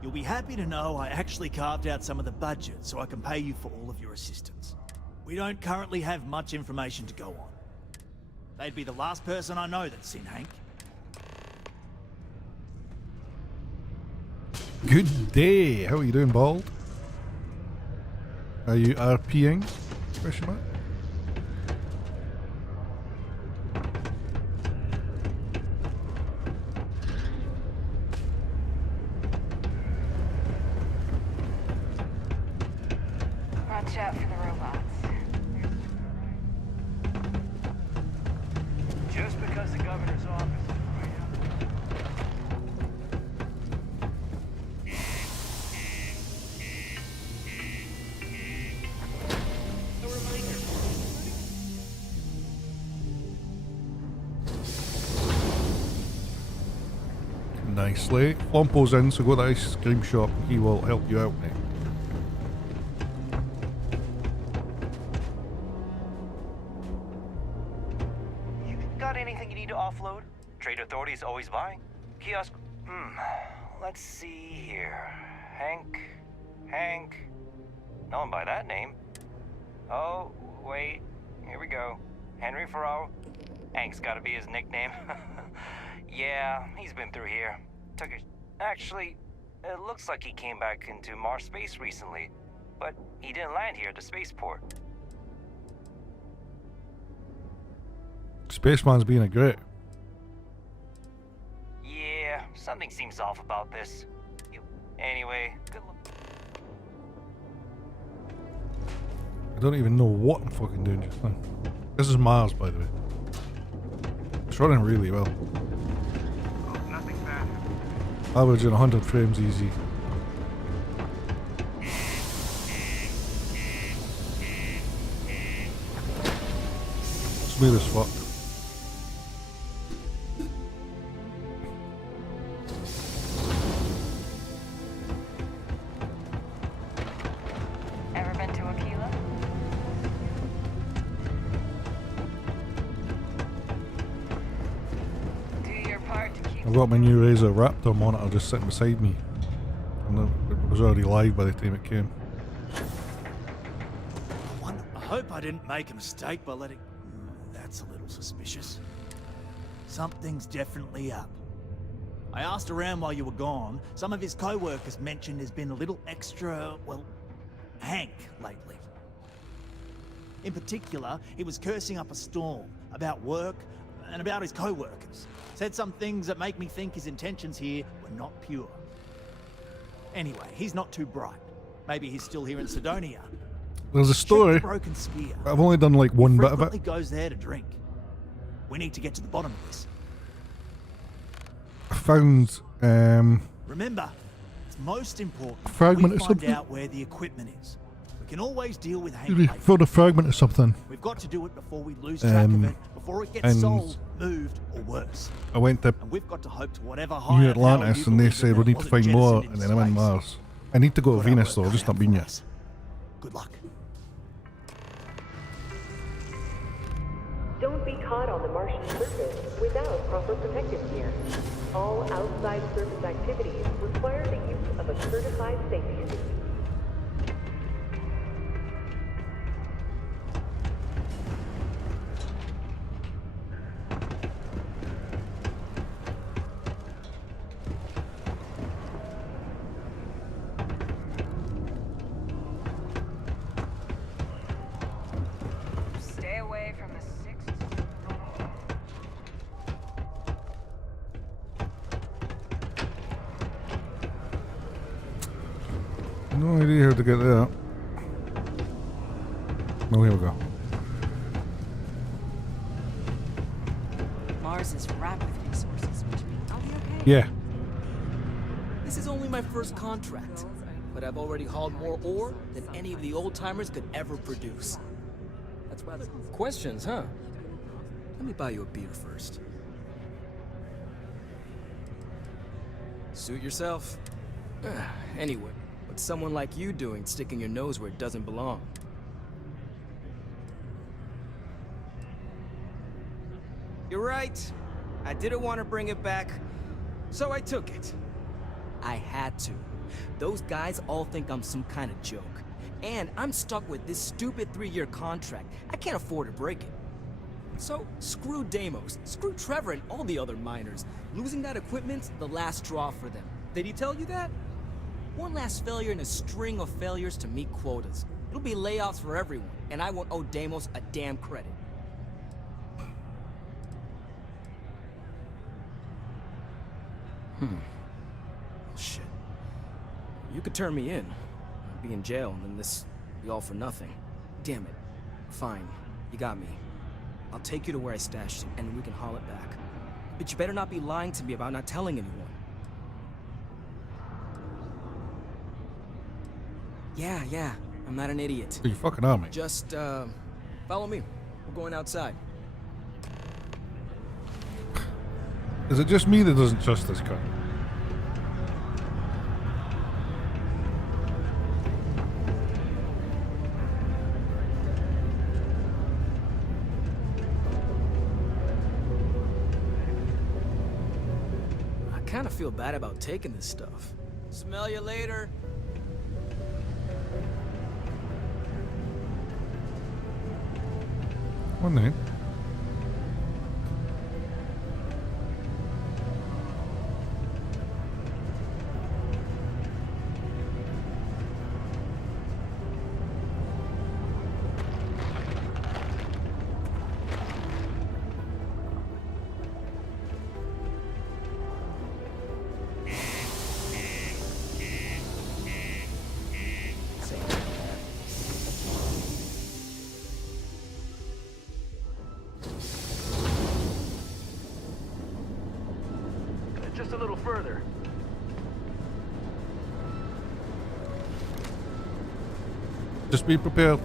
You'll be happy to know I actually carved out some of the budget so I can pay you for all of your assistance. We don't currently have much information to go on. They'd be the last person I know that's seen Hank. Good day. How are you doing, Bald? Are you RPing? Question mark? Watch out for the robots. Just because the governor's office is right up. A reminder. Nicely. Flompo's in, so go to the ice cream shop. He will help you out, mate. Got anything you need to offload? Trade authorities always buying. Kiosk. Let's see here. Hank. No one by that name. Oh, wait. Here we go. Henry Ferraro. Hank's gotta be his nickname. Yeah, he's been through here. Actually, it looks like he came back into Mars space recently. But he didn't land here at the spaceport. Spaceman's being a great. Yeah, something seems off about this. Anyway, good luck. I don't even know what I'm fucking doing just now. This is Mars, by the way. It's running really well. Nothing bad. Averaging 100 frames easy. Smooth as fuck. Ever been to Aquila? Do your part to keep... I've got my new Razer Raptor monitor just sitting beside me. And it was already live by the time it came. I hope I didn't make a mistake by letting... That's a little suspicious. Something's definitely up. I asked around while you were gone. Some of his co-workers mentioned there's been a little extra, well, Hank lately. In particular, he was cursing up a storm about work and about his co-workers. Said some things that make me think his intentions here were not pure. Anyway, he's not too bright. Maybe he's still here in Sidonia. There's a story. Check the broken sphere. I've only done like one bit of Frequently it. goes there to drink. We need to get to the bottom of this. I found Remember, it's most important a fragment we of find something. out where the equipment is. We can always deal with Hank Maybe later. found a fragment of something. We've got to do it before we lose track of it, before it gets and sold, moved, or worse. I went to And we've got to hope to whatever New higher power Atlantis you and they believe said in we that need to wasn't find more, jettisoned and into then I'm in space. Mars. I need to go to Gotta Venus work though, I've just that not out been for yet. us. Good luck. Don't be caught on the Martian surface without proper protective gear. All outside surface activities require the use of a certified safety suit. Stay away from the sixth. No idea how to get there. Oh, here we go. Mars is wrapped with resources, which means I'll be okay. Yeah. This is is only my first contract, but I've already hauled more ore than any of the old-timers could ever produce. That's rather... Questions, huh? Let me buy you a beer first. Suit yourself. Anyway, what's someone like you doing sticking your nose where it doesn't belong? You're right. I didn't want to bring it back, so I took it. I had to. Those guys all think I'm some kind of joke. And I'm stuck with this stupid 3-year contract. I can't afford to break it. So, screw Deimos, screw Trevor and all the other miners. Losing that equipment's the last straw for them. Did he tell you that? One last failure in a string of failures to meet quotas. It'll be layoffs for everyone, and I won't owe Deimos a damn credit. Shit. You could turn me in. I'd be in jail, and then this be all for nothing. Damn it. Fine. You got me. I'll take you to where I stashed it, and we can haul it back. But you better not be lying to me about not telling anyone. Yeah. I'm not an idiot. You fucking are, mate. Just, follow me. We're going outside. Is it just me that doesn't trust this guy? I kind of feel bad about taking this stuff. Smell you later. One night. Just a little further. Just be prepared.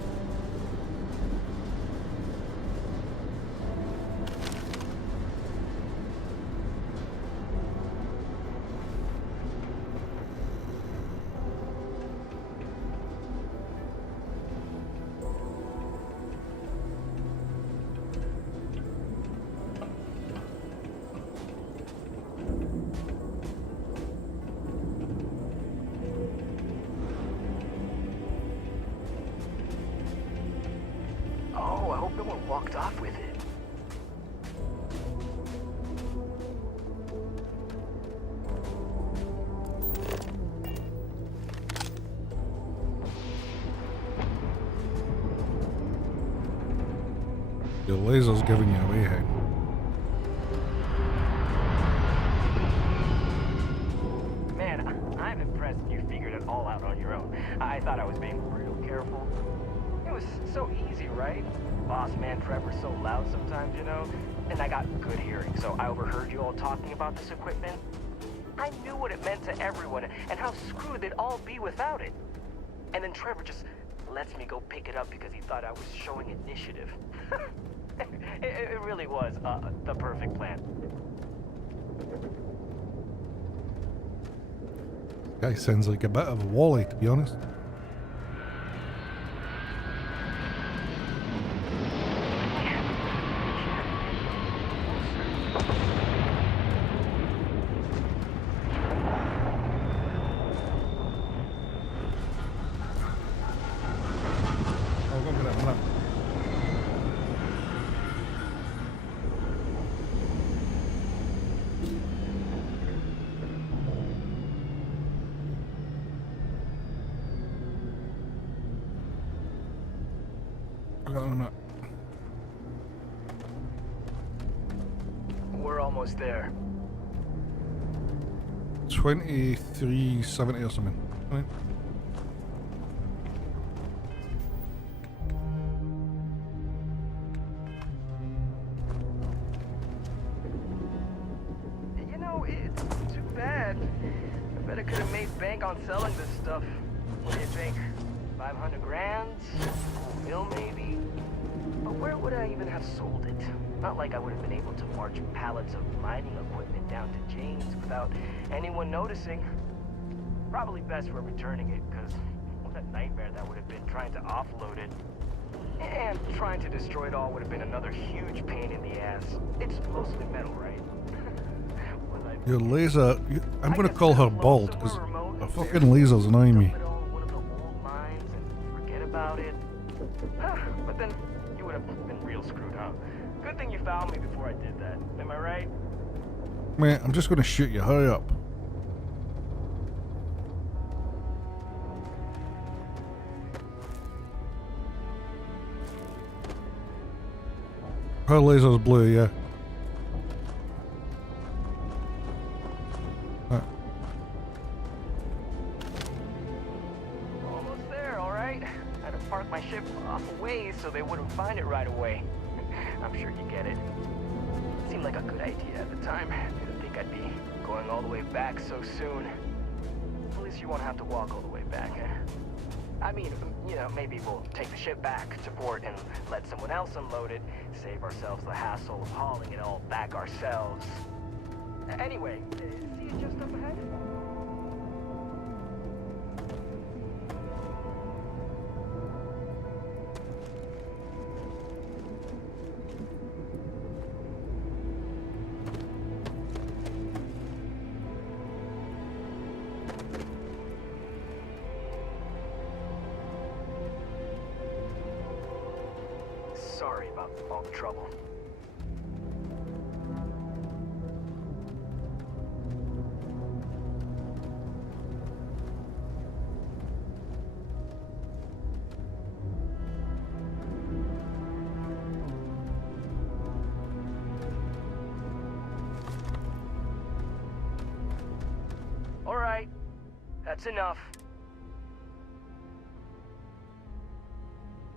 Walked off with it. Your laser's giving you away, hey? Man, I'm impressed you figured it all out on your own. I thought I was being real careful. It was so easy, right? Boss man Trevor's so loud sometimes, you know? And I got good hearing, so I overheard you all talking about this equipment. I knew what it meant to everyone and how screwed they'd all be without it. And then Trevor just lets me go pick it up because he thought I was showing initiative. It really was the perfect plan. Guy sounds like a bit of a wally, to be honest. We're almost there. 2370 or something. Right. You know, it's too bad. I bet I could have made on selling this stuff. What do you think? 500 grand? A mil maybe? But where would I even have sold it? Not like I would have been able to march pallets of mining equipment down to James without anyone noticing. Probably best we're returning it, because what a nightmare that would have been trying to offload it. And trying to destroy it all would have been another huge pain in the ass. It's mostly metal, right? Your laser... I'm gonna call her bald, because her fucking laser's annoying me. Forget about it. But then you would have been real screwed up. Good thing you found me before I did that. Am I right? Mate, I'm just gonna shoot you. Hurry up. Her laser's blue, yeah. Almost there, alright? I had to park my ship off a ways so they wouldn't find it right away. I'm sure you get it. Seemed like a good idea at the time. Didn't think I'd be going all the way back so soon. At least you won't have to walk all the way back, eh? I mean, you know, maybe we'll take the ship back to port and let someone else unload it, save ourselves the hassle of hauling it all back ourselves. Anyway, see you just up ahead? Sorry about all the trouble. All right, that's enough.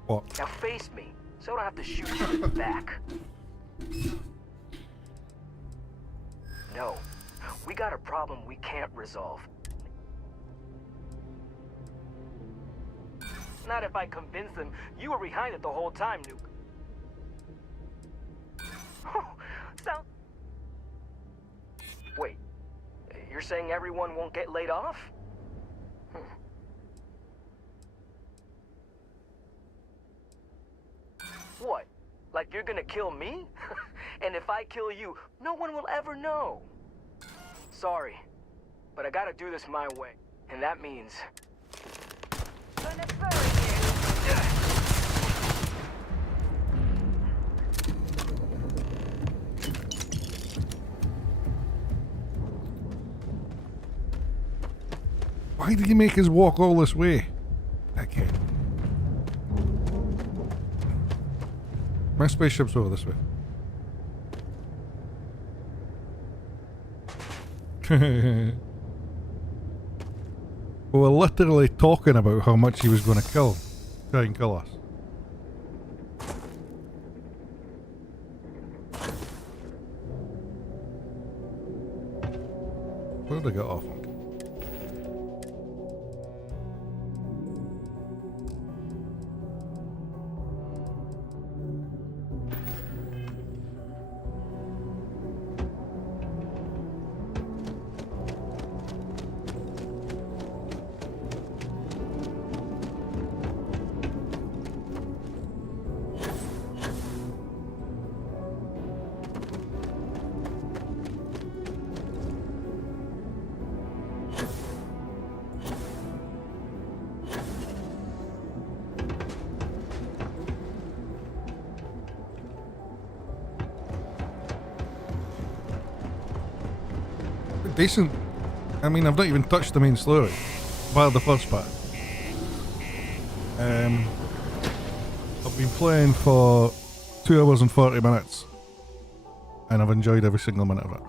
What? Now face me, so I don't have to shoot you in the back. No, we got a problem we can't resolve. Not if I convince them you were behind it the whole time, Nuke. Sound... Wait, you're saying everyone won't get laid off? What? Like you're gonna kill me? And if I kill you, no one will ever know. Sorry, but I gotta do this my way. And that means... Why did he make us walk all this way? Okay. My spaceship's over this way. We were literally talking about how much he was going to try and kill us. Where did I get off on? Decent. I mean, I've not even touched the main story, bar the first part. I've been playing for 2 hours and 40 minutes, and I've enjoyed every single minute of it.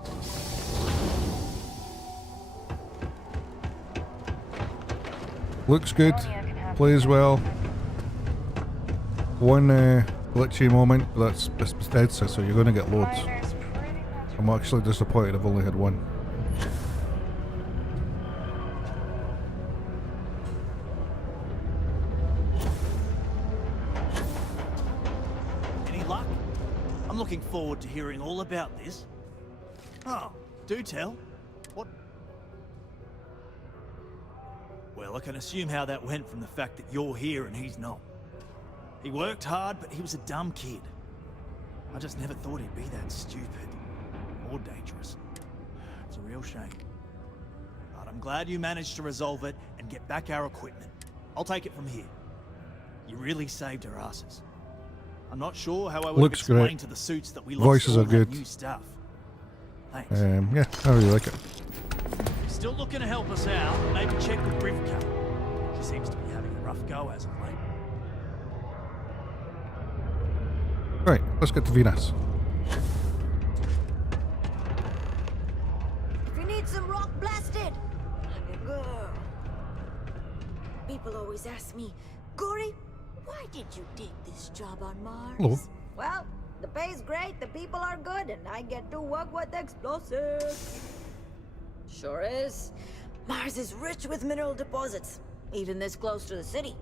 Looks good, plays well. One glitchy moment, but that's Bethesda, so you're going to get loads. I'm actually disappointed I've only had one. I'm looking forward to hearing all about this. Oh, do tell. What? Well, I can assume how that went from the fact that you're here and he's not. He worked hard, but he was a dumb kid. I just never thought he'd be that stupid. Or dangerous. It's a real shame. But I'm glad you managed to resolve it and get back our equipment. I'll take it from here. You really saved our asses. I'm not sure how I would Looks have explained great. to the suits that we Voices lost all are good. that new stuff. Thanks. Yeah, I really like it. If you're still looking to help us out, maybe check with Rivka. She seems to be having a rough go as of late. Right, let's get to Venus. If you need some rock blasted, I'm your girl. People always ask me, Gory, why did you take this job on Mars? Hello. Well, the pay's great, the people are good, and I get to work with explosives. Sure is. Mars is rich with mineral deposits, even this close to the city.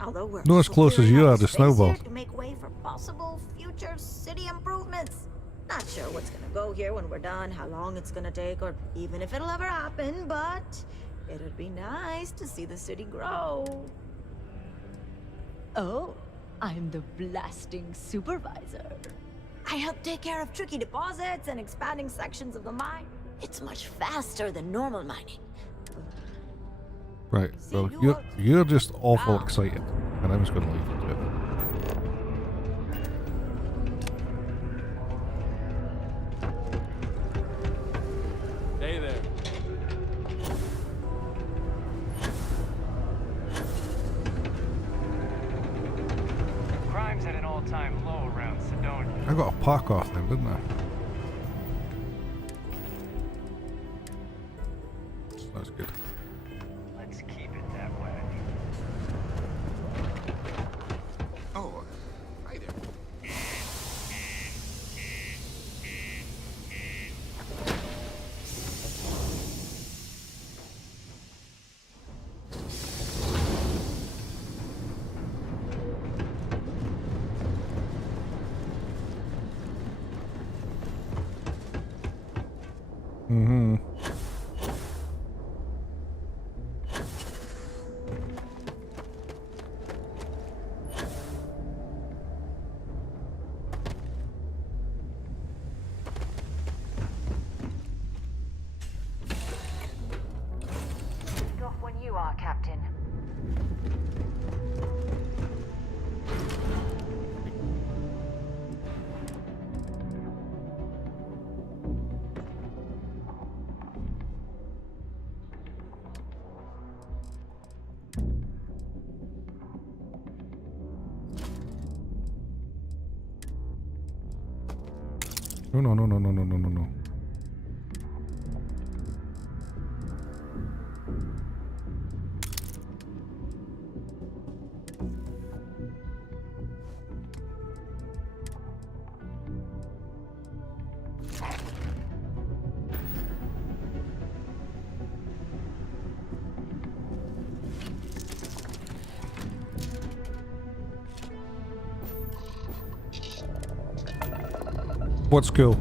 Although we're Not as close as you are to Snowball. to make way for possible future city improvements. Not sure what's gonna go here when we're done, how long it's gonna take, or even if it'll ever happen, but it'd be nice to see the city grow. Oh, I'm the blasting supervisor. I help take care of tricky deposits and expanding sections of the mine. It's much faster than normal mining. Right, well, you're just awful excited, and I'm just going to leave you to it. Hey there. Crime's at an all-time low around Sidonia. I got a park off now, didn't I? That's good. Let's keep it that way. Oh, hi there. Mm-hmm. Off when you are, Captain. No. What's cool?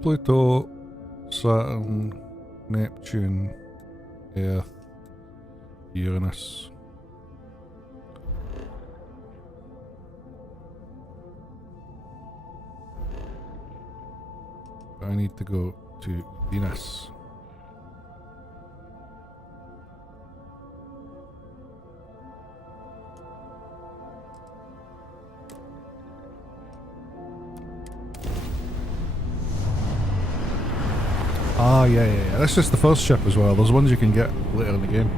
Pluto, Saturn, Neptune, Earth, Uranus. I need to go to Venus. Ah, yeah. That's just the first ship as well. There's ones you can get later in the game.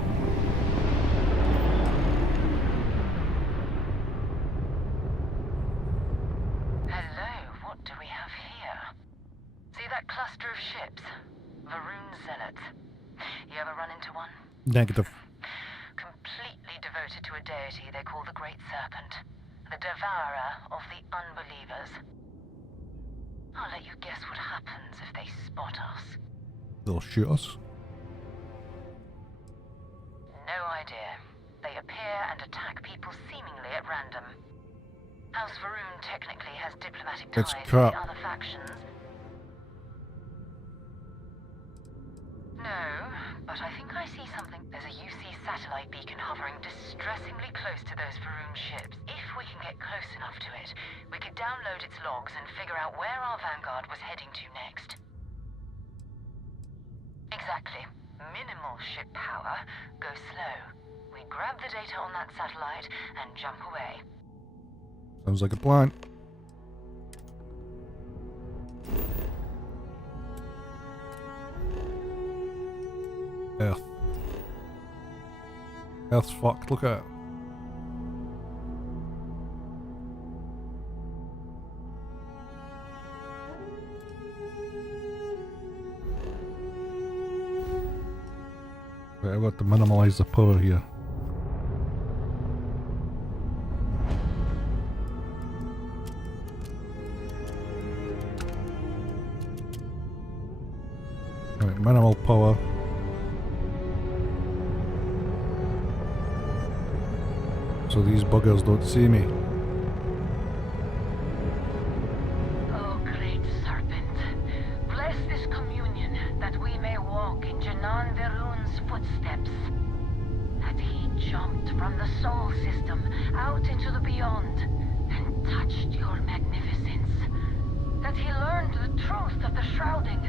Hello, what do we have ships. Varun Zealots. You ever run into one? Negative. Completely devoted to a deity they call the Great Serpent. The devourer of the unbelievers. I'll let you guess what happens if they spot us. They'll shoot us. No idea. They appear and attack people seemingly at random. House Varun technically has diplomatic It's ties crap. with the other factions. No, but I think I see something. There's a UC satellite beacon hovering distressingly close to those Varun ships. If we can get close enough to it, we could download its logs and figure out where our vanguard was heading to next. Exactly. Minimal ship power. Go slow. We grab the data on that satellite and jump away. Sounds like a plan. Earth. Earth's fucked, look at it. Right, I've got to minimize the power here. Right, minimal power. So these buggers don't see me. Oh, great serpent, bless this communion that we may walk in Janan Varun's footsteps. That he jumped from the soul system out into the beyond and touched your magnificence. That he learned the truth of the shrouding,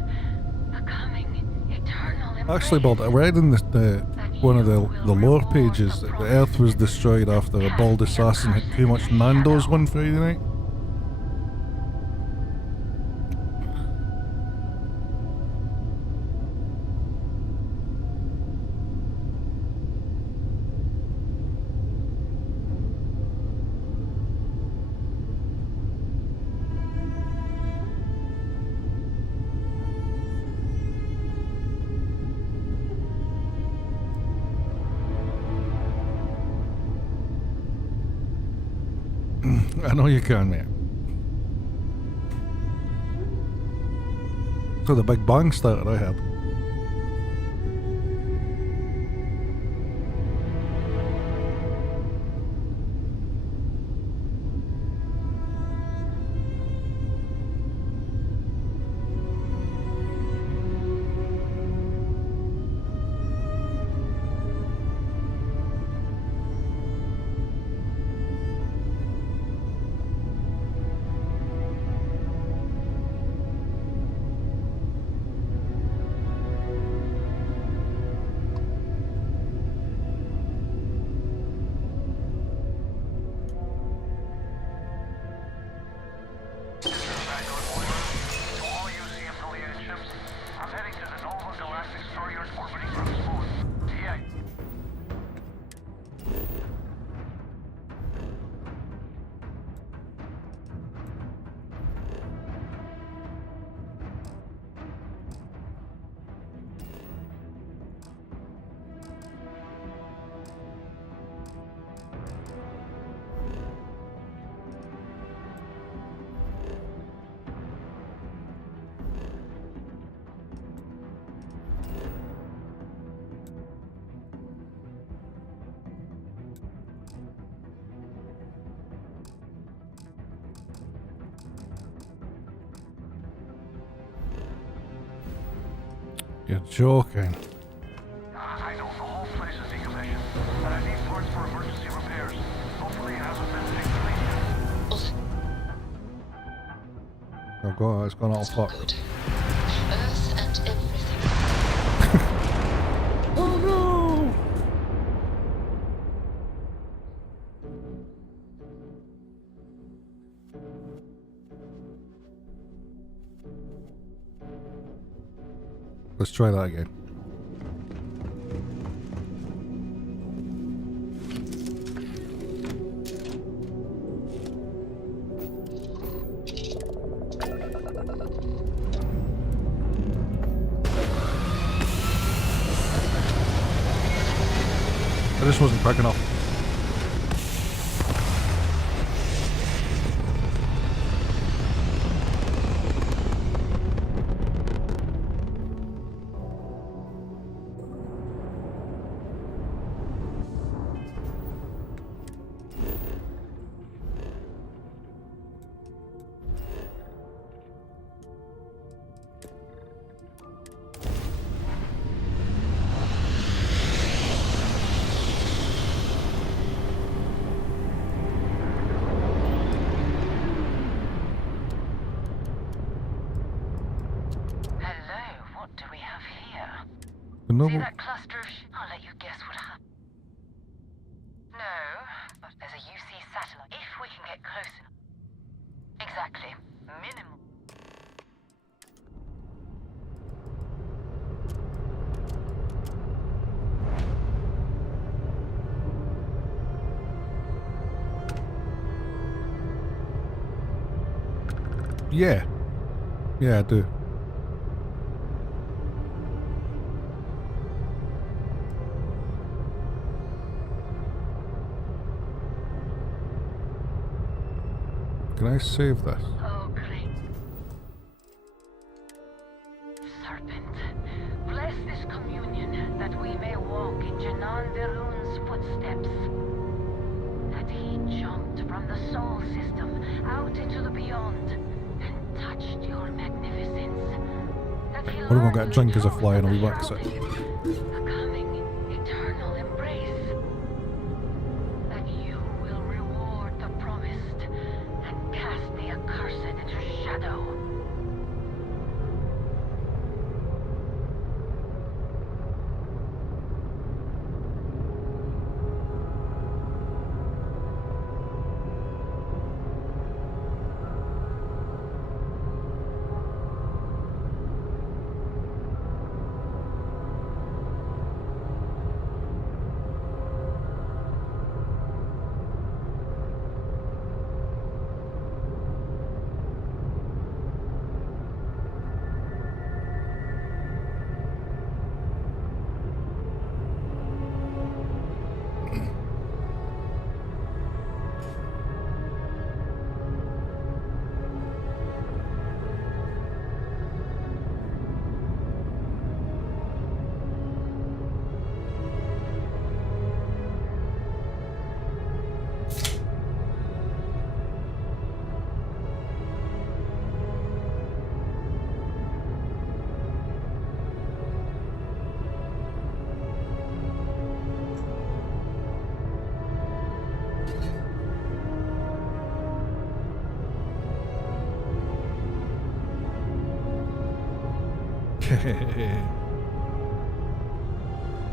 the coming eternal embrace. Actually, Bolt, I read in the one of the lore pages that the Earth was destroyed after a bald assassin had too much Nando's one Friday night. I know you can, mate. So the Big Bang started, I heard. You're joking. I know the whole place is decommissioned, but I need parts for emergency repairs. Hopefully it hasn't been taken Oh god, it's gone all fucked. Earth and everything. Oh no! Let's try that again. just wasn't quick enough. See that cluster of I'll let you guess what happened. No, but there's a UC satellite. If we can get close enough. Exactly. Minimal. Yeah. Yeah, I do. Can I save this? Oh, great. Serpent, bless this communion that we may walk in Janan Veroon's footsteps. That he jumped from the soul system out into the beyond and touched your magnificence. That he What am I going to drink as a fly and a wee wax it? a coming eternal embrace. That you will reward the promised and cast the accursed into shadow.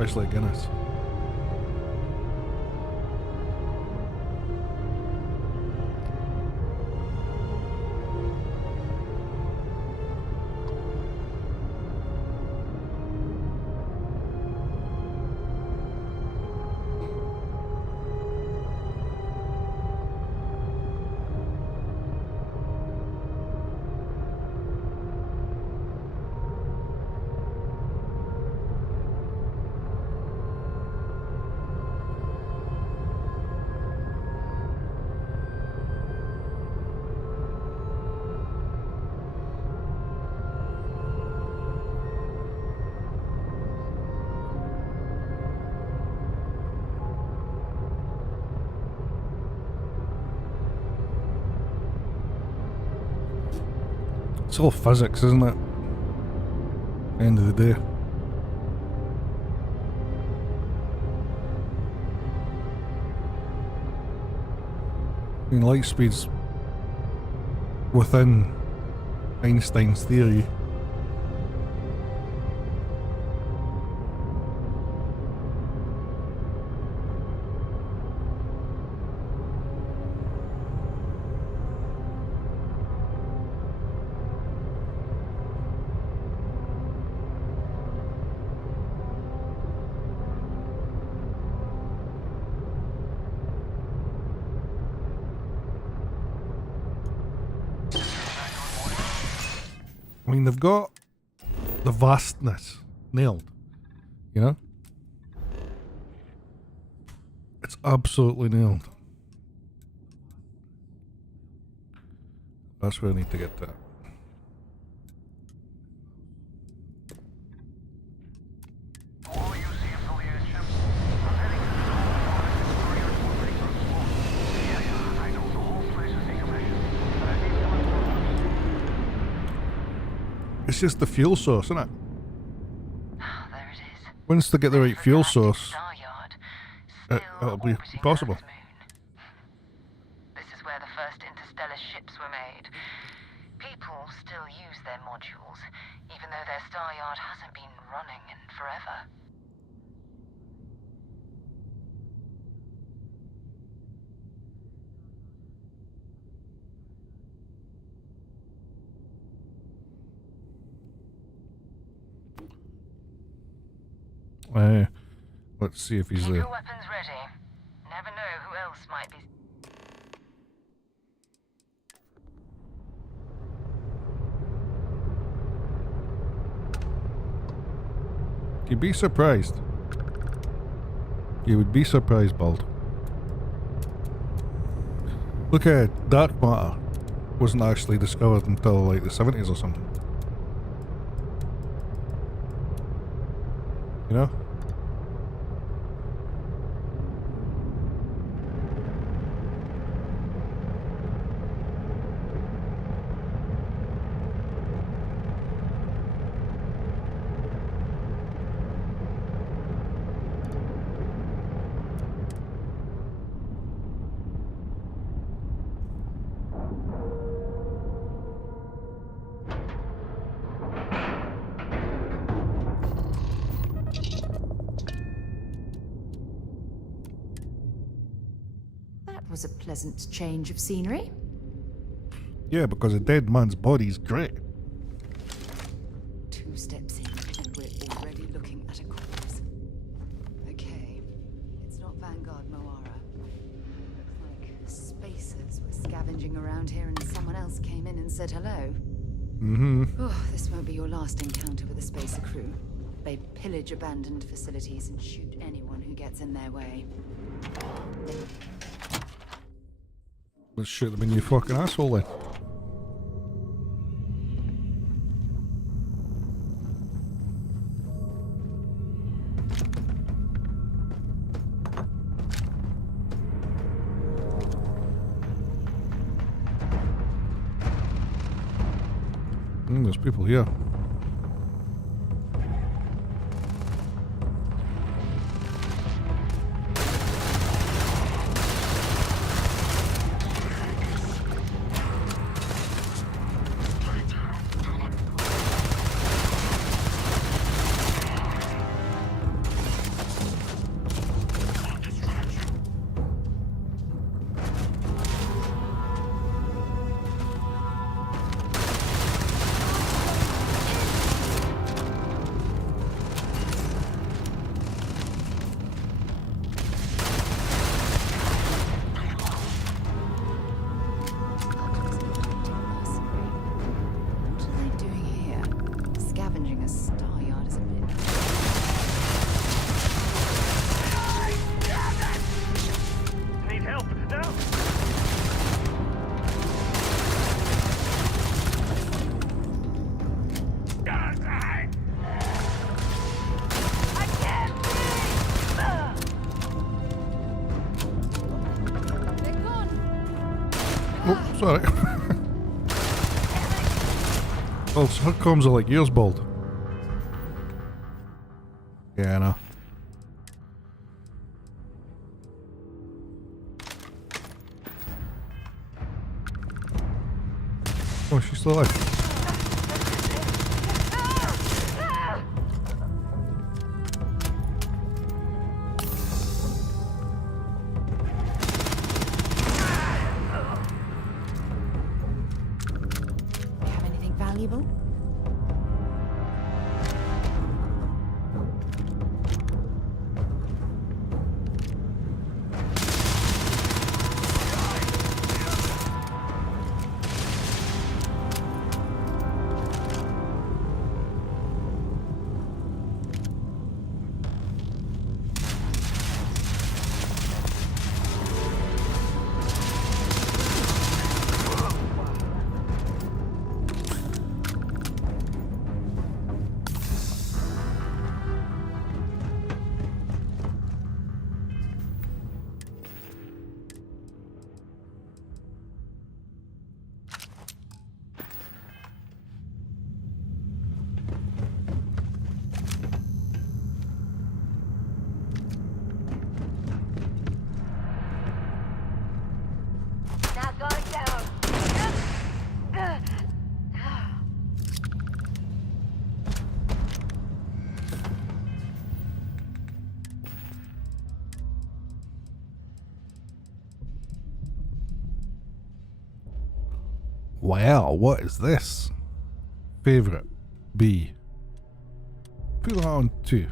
Especially Guinness. It's all physics, isn't it? End of the day. I mean, light speed's within Einstein's theory. I mean, they've got the vastness nailed, you know? It's absolutely nailed. That's where I need to get to. It's just the fuel source, isn't it? Once they get the right fuel source, it'll be possible. This is where the first interstellar ships were made. People still use their modules, even though their star yard hasn't been running in forever. Let's see if he's Keep there. your weapons ready. Never know who else might be. You'd be surprised. You would be surprised, Bald. Look at dark matter. Wasn't actually discovered until like the 70s or something. You know? Was a pleasant change of scenery. Yeah, because a dead man's body's great. 2 steps in, and we're already looking at a corpse. Okay, it's not Vanguard Moara. Looks like spacers were scavenging around here, and someone else came in and said hello. Mm-hmm. Oh, this won't be your last encounter with a spacer crew. They pillage abandoned facilities and shoot anyone who gets in their way. Let's shoot them in your fucking asshole then. There's people here. Sorry. Well, her comms are like yours, Bald. Yeah, I know. Oh, she's still alive. Have anything valuable? Wow, what is this? Favorite. B. Put that on 2.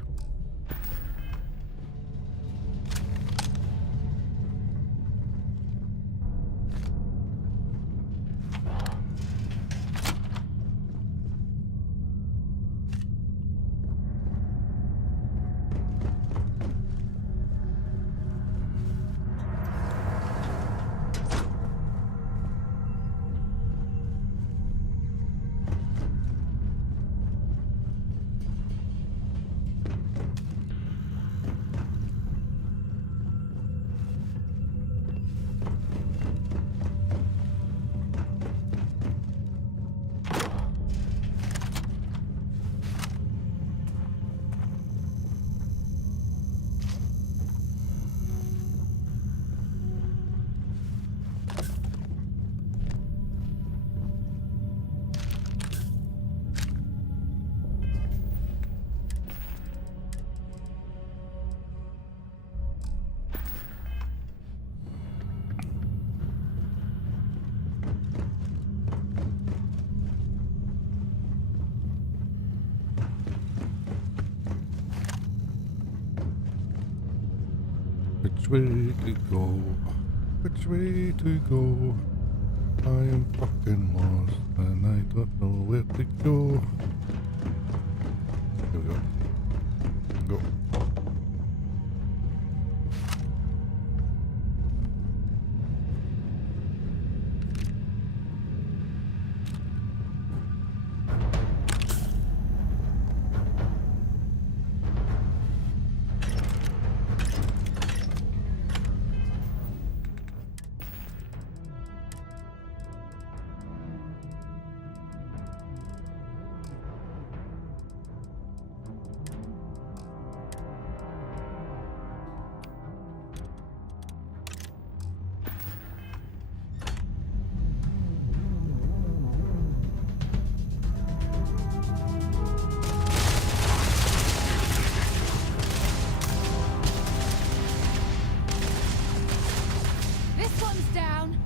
Which way to go? Which way to go? I am fucking lost and I don't know where to go. Here we go. Go. This one's down.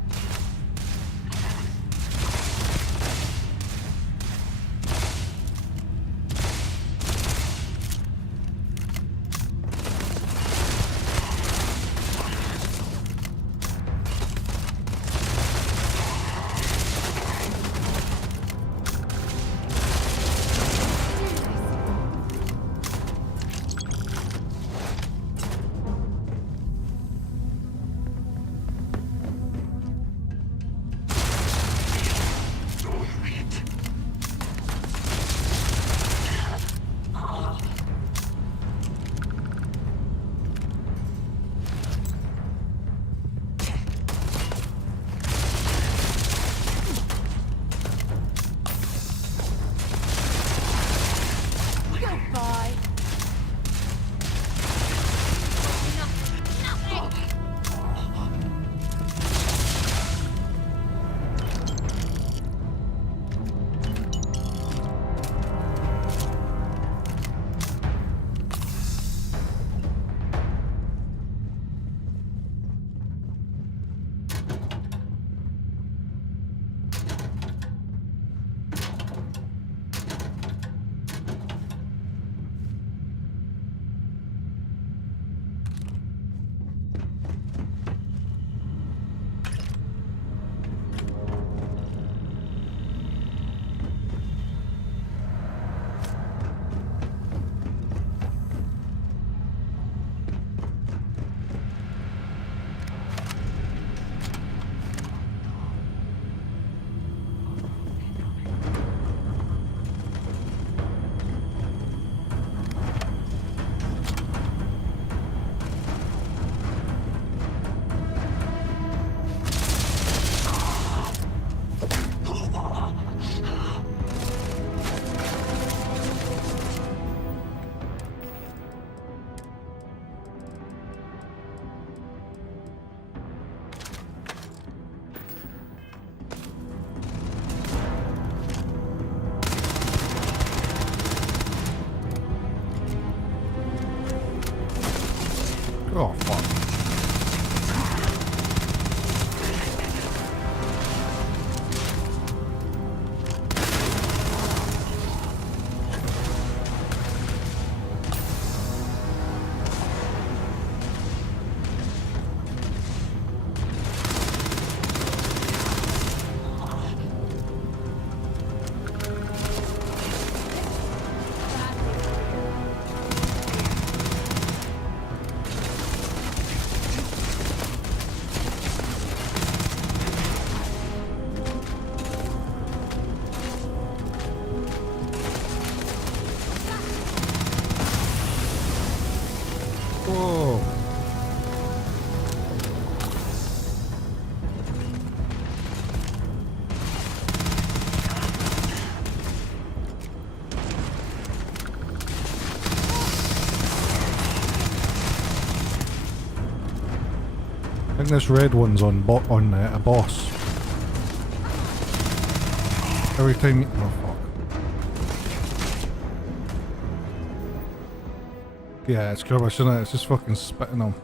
think this red one's on a boss. Every time you... Oh fuck. Yeah, it's rubbish, isn't it? It's just fucking spitting on.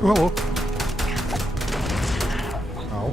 Hello. Ow.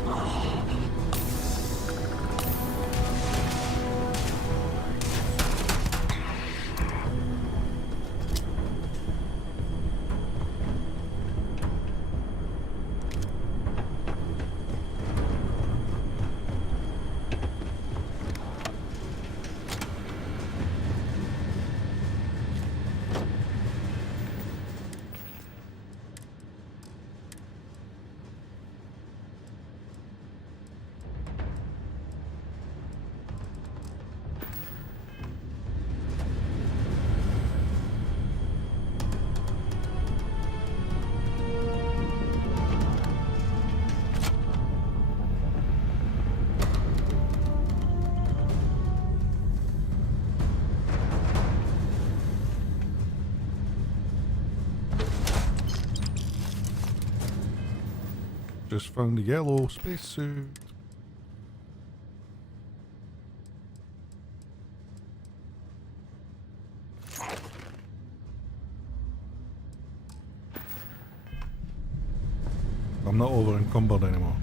Just found a yellow spacesuit. I'm not over encumbered anymore.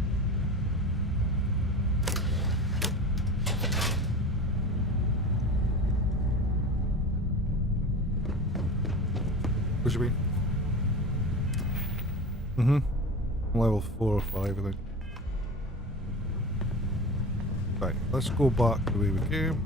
What do you mean? Mm-hmm. Level 4 or 5, I think. Right, let's go back the way we came.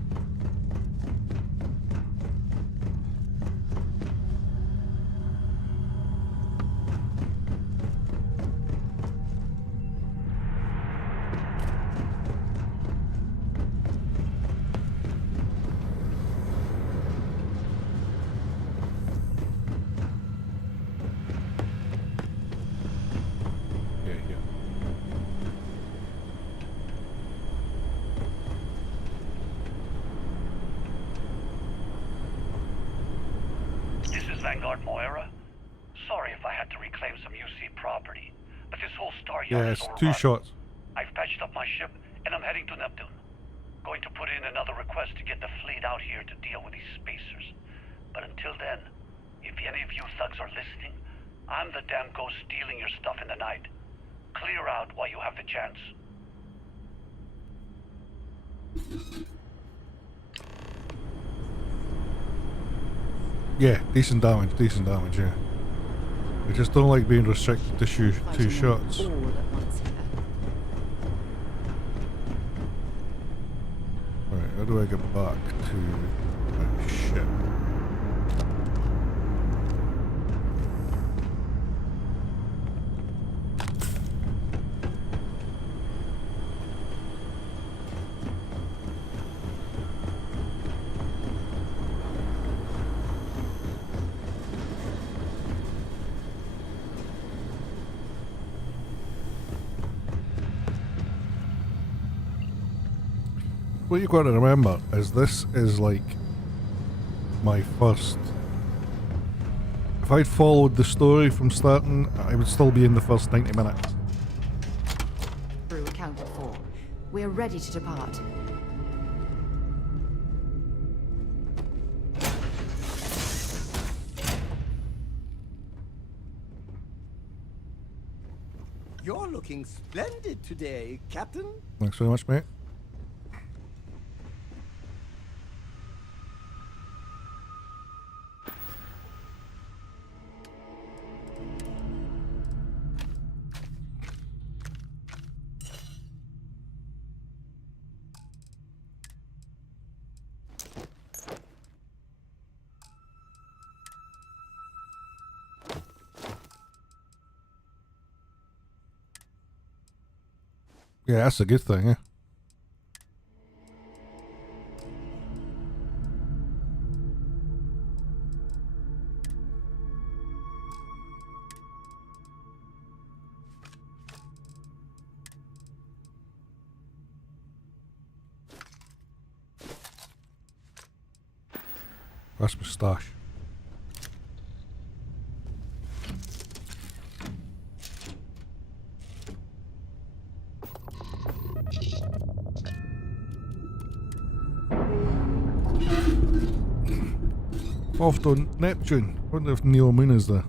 Yeah, it's 2 shots. I've patched up my ship, and I'm heading to Neptune. Going to put in another request to get the fleet out here to deal with these spacers. But until then, if any of you thugs are listening, I'm the damn ghost stealing your stuff in the night. Clear out while you have the chance. Yeah, decent damage, yeah. I just don't like being restricted to 2 shots. Alright, how do I get back to my ship? What you've got to remember is this is like my first... If I'd followed the story from starting, I would still be in the first 90 minutes. Crew accounted for. We're ready to depart. You're looking looking splendid today, Captain. Thanks very much, mate. Yeah, that's a good thing, eh? That's moustache. Off on Neptune. Wonder if Neo Moon is there.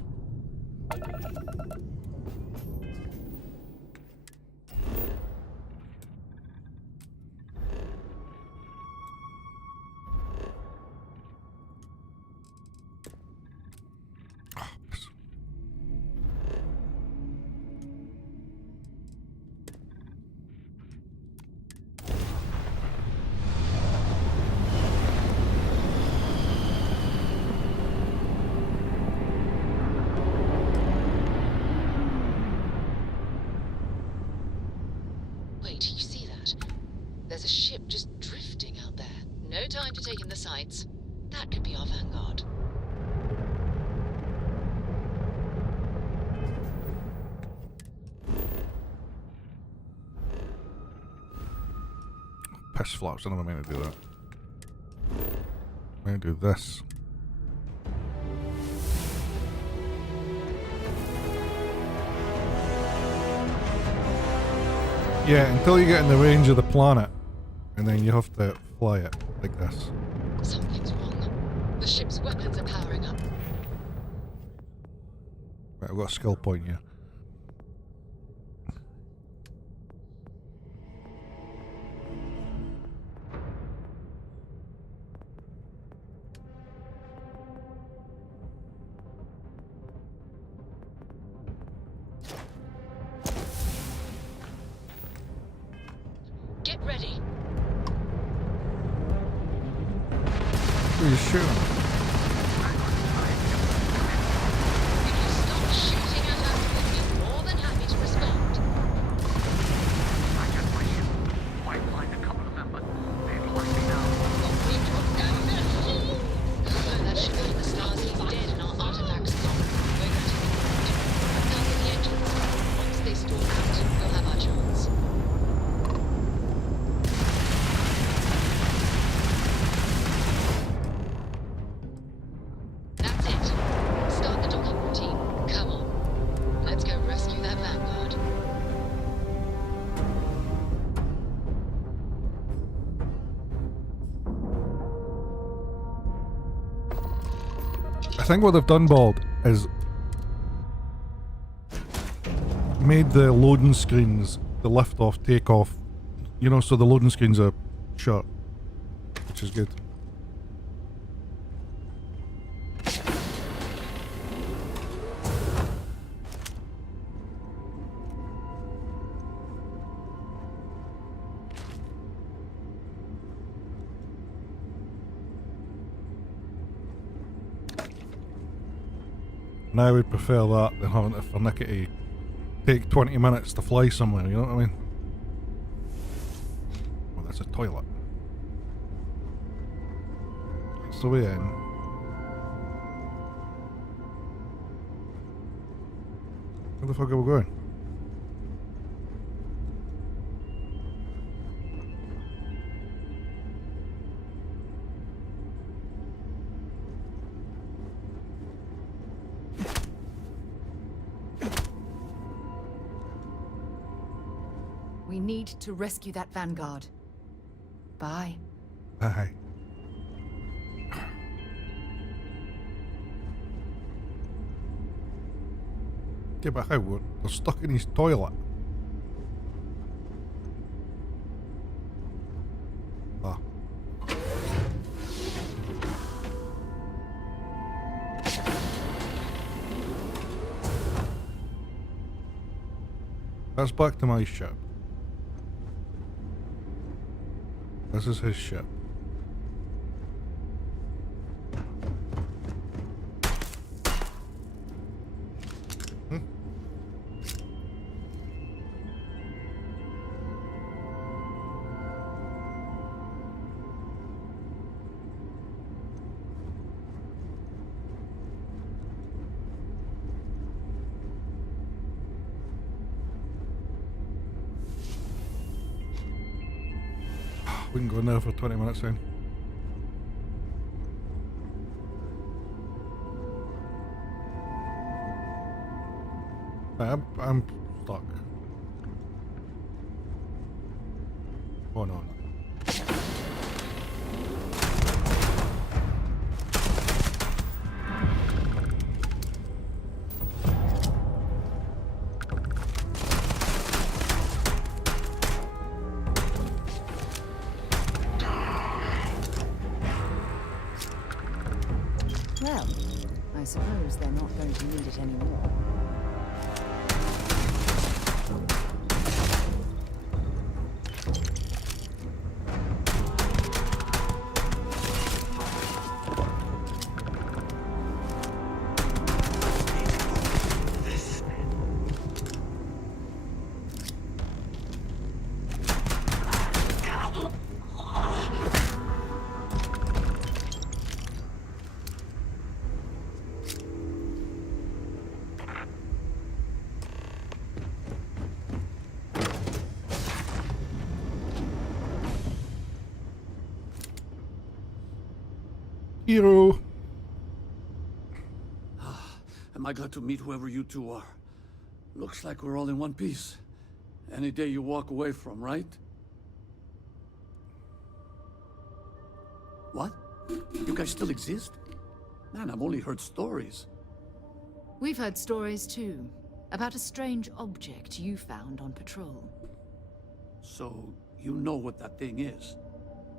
Wait, you see that? There's a ship just drifting out there. No time to take in the sights. That could be our vanguard. Piss flops, I don't know meant to do that. I'm gonna do this. Yeah, until you get in the range of the planet, and then you have to fly it like this. Something's wrong. The ship's weapons are powering up. Right, I've got a skill point here. Get ready. Who are you shooting? If you stop shooting at us, we'd be more than happy to respond. I just my ship. Might find a couple of them, but they'd like me now. We took down their shields. So that ship in the stars is dead and our artifacts gone. We're going to be down to the engines. Once they storm out, we'll have our chance. That's it. Start the docking routine. Come on. Let's go rescue that vanguard. I think what they've done, Bald, is made the loading screens, the lift off, take off, you know, so the loading screens are short, which is good. And I would prefer that than having to finicky take 20 minutes to fly somewhere, you know what I mean? Oh, that's a toilet. That's the way in. Where the fuck are we going? We need to rescue that vanguard. Bye. Aye. Yeah, but how? They're stuck in his toilet. Ah. That's back to my ship. This is his ship. We can go in there for 20 minutes then. I'm stuck. Oh no. Well, I suppose they're not going to need it anymore. Hero. Am I glad to meet whoever you two are? Looks like we're all in one piece. Any day you walk away from, right? What? You guys still exist? Man, I've only heard stories. We've heard stories too, about a strange object you found on patrol. So, you know what that thing is?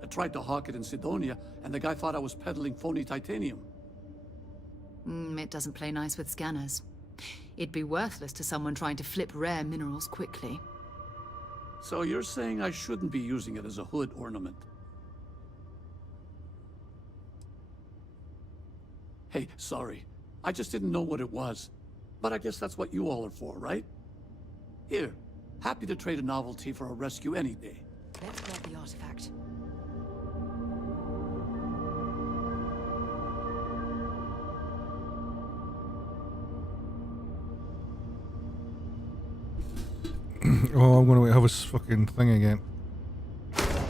I tried to hawk it in Sidonia, and the guy thought I was peddling phony titanium. It doesn't play nice with scanners. It'd be worthless to someone trying to flip rare minerals quickly. So you're saying I shouldn't be using it as a hood ornament? Hey, sorry. I just didn't know what it was. But I guess that's what you all are for, right? Here, happy to trade a novelty for a rescue any day. Let's grab the artifact. Oh, I'm gonna have this fucking thing again.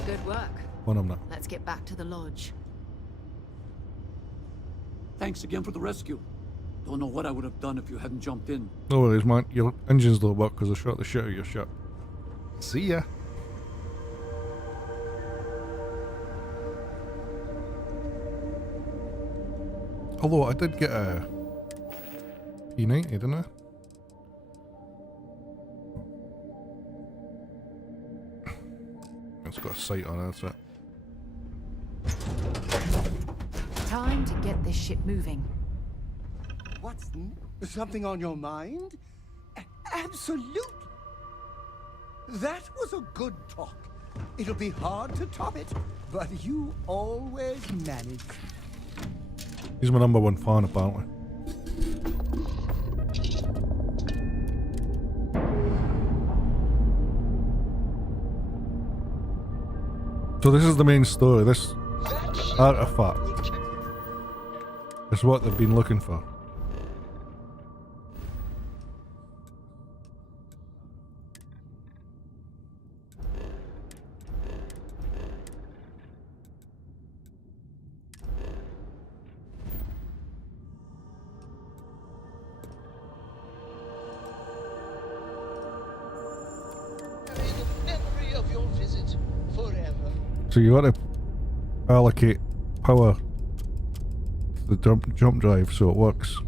Good work. Well, I'm not. Let's get back to the lodge. Thanks again for the rescue. Don't know what I would have done if you hadn't jumped in. No worries, man. Your engines don't work because I shot the shit out of your ship. See ya. Although I did get a P90, didn't I? It's got a sight on it, that's it. Time to get this ship moving. What's something on your mind? Absolutely. That was a good talk. It'll be hard to top it, but you always manage. He's my #1 fan, apparently. So this is the main story. This artifact is what they've been looking for. Memory of your visit forever. So you got to allocate power to the jump drive so it works.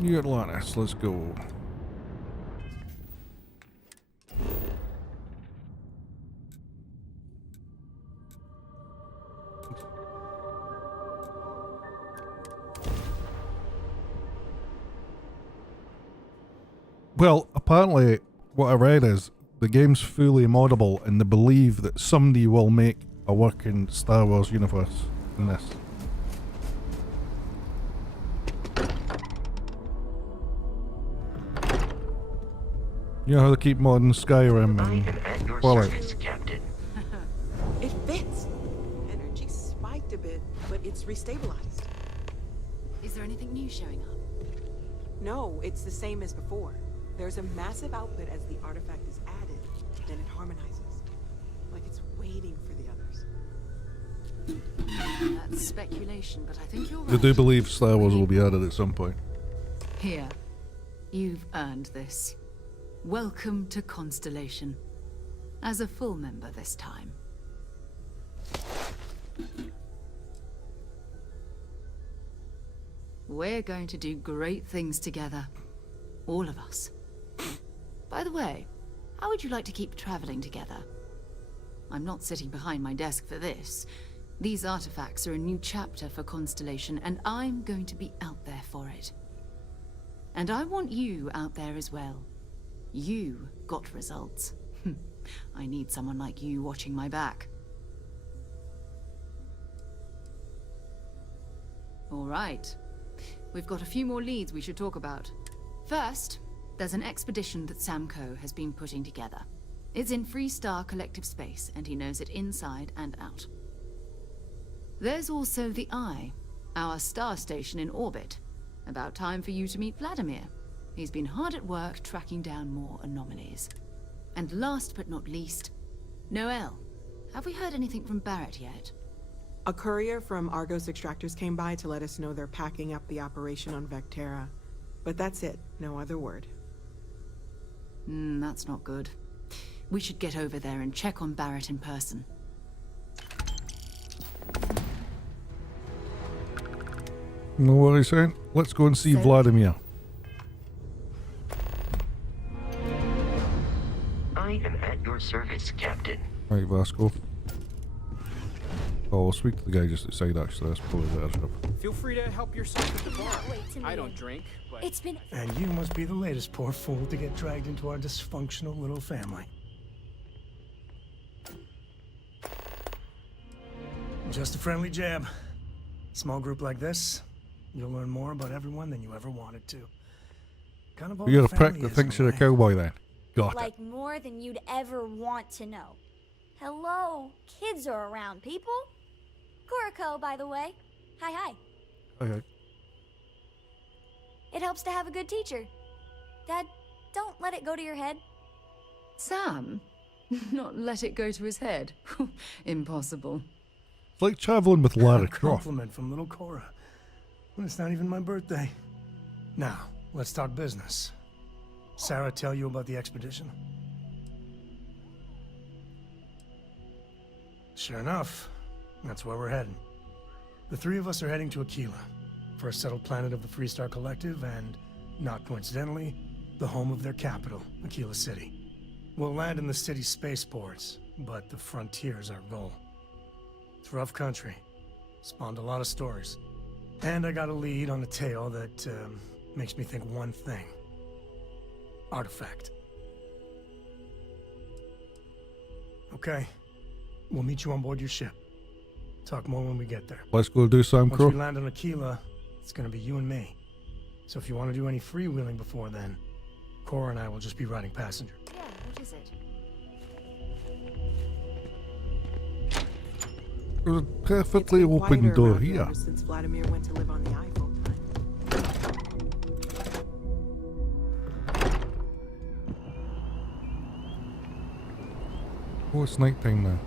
New Atlantis, let's go. Well, apparently what I read is the game's fully moddable and they believe that somebody will make a working Star Wars universe in this. You know how they keep modding Skyrim and Fallout. Captain. It fits. Energy spiked a bit, but it's restabilized. Is there anything new showing up? No, it's the same as before. There's a massive output as the artifact is added, then it harmonizes. Like it's waiting for the others. That's speculation, but I think you're right. They do believe Star Wars will be added at some point. Here. You've earned this. Welcome to Constellation. As a full member this time. We're going to do great things together. All of us. By the way, how would you like to keep traveling together? I'm not sitting behind my desk for this. These artifacts are a new chapter for Constellation, and I'm going to be out there for it. And I want you out there as well. You got results. I need someone like you watching my back. All right. We've got a few more leads we should talk about. First, there's an expedition that Samco has been putting together. It's in Freestar Collective Space, and he knows it inside and out. There's also the Eye, our star station in orbit. About time for you to meet Vladimir. He's been hard at work tracking down more anomalies. And last but not least, Noel. Have we heard anything from Barrett yet? A courier from Argos Extractors came by to let us know they're packing up the operation on Vectera. But that's it, no other word. That's not good. We should get over there and check on Barrett in person. No worries, saying. Let's go and see Vladimir. I am at your service, Captain. Right, Vasco. Oh, I'll speak to the guy just outside, actually. That's probably better. Feel free to help yourself at the bar. I don't drink, but... It's been... And you must be the latest poor fool to get dragged into our dysfunctional little family. Just a friendly jab. Small group like this, you'll learn more about everyone than you ever wanted to. Kind of all You're a the prick family that is thinks in a you're a way. cowboy then. Got it. Like more than you'd ever want to know. Hello, kids are around, people. Kuriko, by the way. Hi. Okay. It helps to have a good teacher. Dad, don't let it go to your head. Sam? Not let it go to his head. Impossible. It's like traveling with Lara A Croft. compliment from little Cora. When it's not even my birthday. Now, let's talk business. Sarah tell you about the expedition? Sure enough, that's where we're heading. The three of us are heading to Aquila, first settled planet of the Freestar Collective and, not coincidentally, the home of their capital, Aquila City. We'll land in the city's spaceports, but the frontier's our goal. It's rough country. Spawned a lot of stories. And I got a lead on a tale that makes me think one thing. Artifact. Okay. We'll meet you on board your ship. Talk more when we get there. Let's go do some Once crow. we land on Aquila, it's gonna be you and me. So if you want to do any freewheeling before then, Cora and I will just be riding passenger. Yeah, what is it? There's a perfectly It's been open quieter door around here. ever since Vladimir went to live on the Eye full time. Oh, it's nighttime now.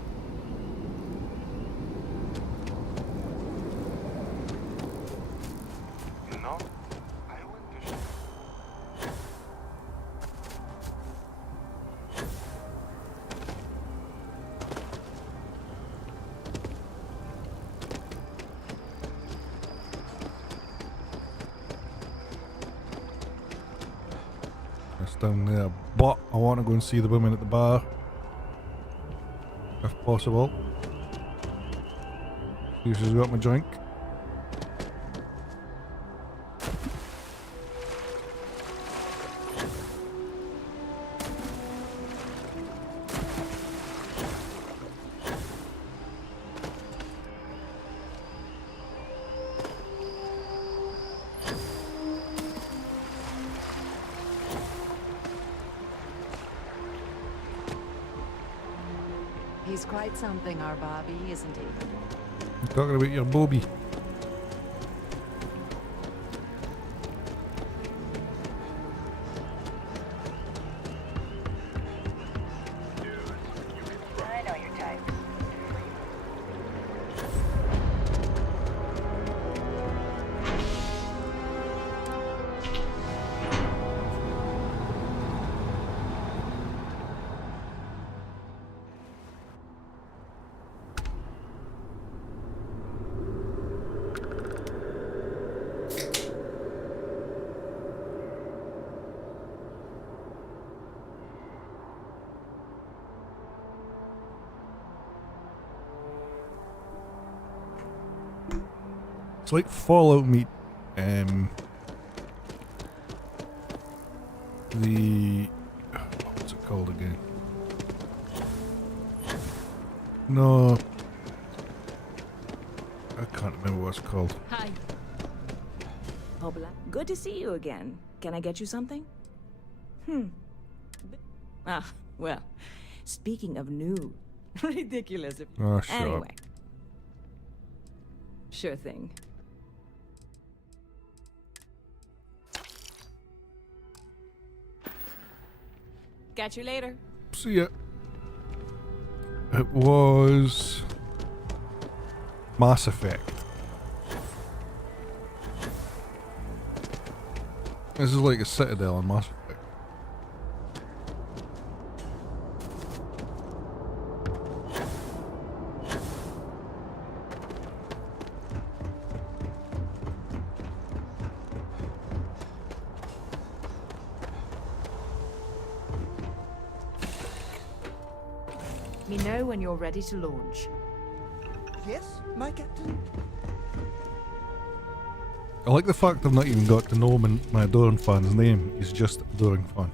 You know, I went to down there, but I want to go and see the woman at the bar, if possible. See if she's got my drink. He's quite something, our Bobby, isn't he? I'm talking about your Bobby. I know your type. It's like Fallout meet the what's it called again? No, I can't remember what it's called. Hi. Hola. Good to see you again. Can I get you something? Ah, well, speaking of new, ridiculous. Oh, shut up. Anyway. Sure thing. Catch you later. See ya. It was Mass Effect. This is like a citadel on Mass Effect. Me know when you're ready to launch. Yes, my captain? I like the fact I've not even got to know my Adoran fan's name. He's just Adoran fan.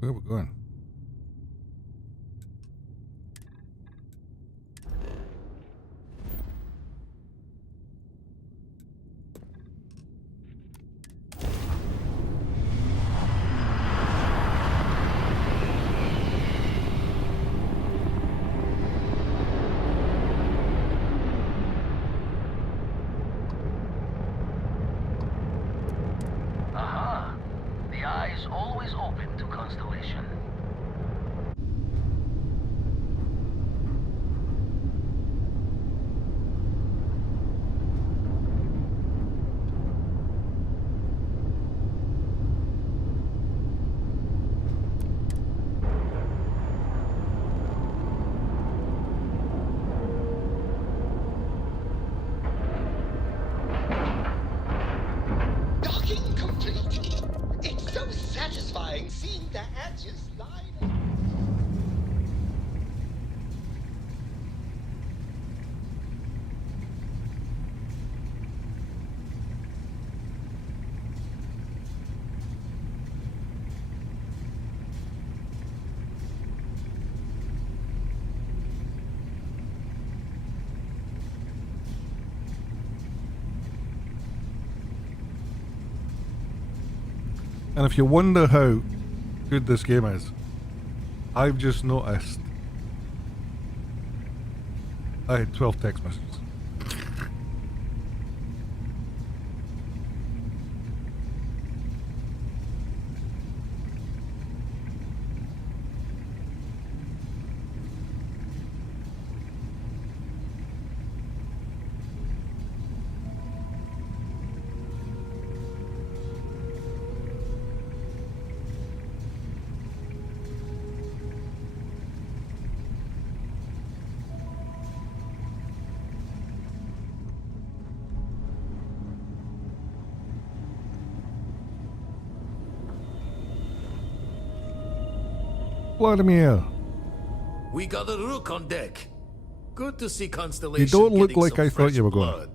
Where are we going? Aha! The eye is always open to Constellation. Docking complete. It's so satisfying seeing the hatches slide. And if you wonder how good this game is, I've just noticed I had 12 text messages. Vladimir, We got a rook on deck. Good to see you Constellation don't look getting like some I thought fresh you were going. blood.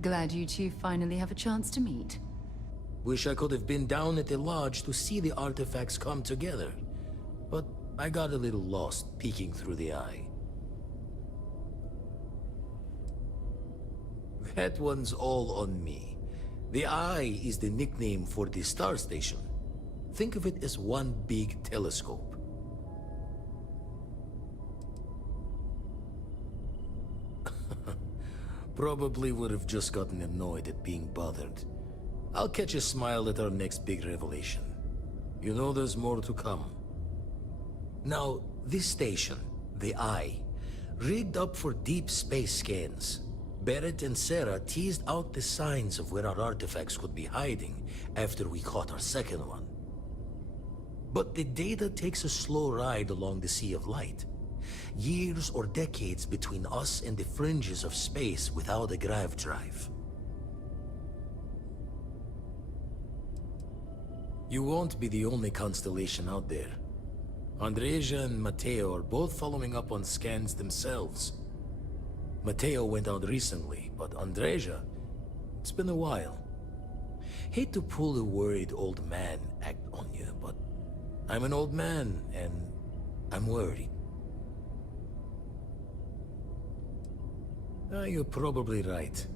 Glad you two finally have a chance to meet. Wish I could have been down at the lodge to see the artifacts come together. But I got a little lost peeking through the eye. That one's all on me. The eye is the nickname for the star station. Think of it as one big telescope. Probably would have just gotten annoyed at being bothered. I'll catch a smile at our next big revelation. You know there's more to come. Now, this station, the Eye, rigged up for deep space scans. Barrett and Sarah teased out the signs of where our artifacts could be hiding after we caught our second one. But the data takes a slow ride along the Sea of Light. Years or decades between us and the fringes of space without a grav drive. You won't be the only constellation out there. Andreja and Matteo are both following up on scans themselves. Matteo went out recently, but Andreja, it's been a while. Hate to pull a worried old man act on you, but I'm an old man, and I'm worried. You're probably right.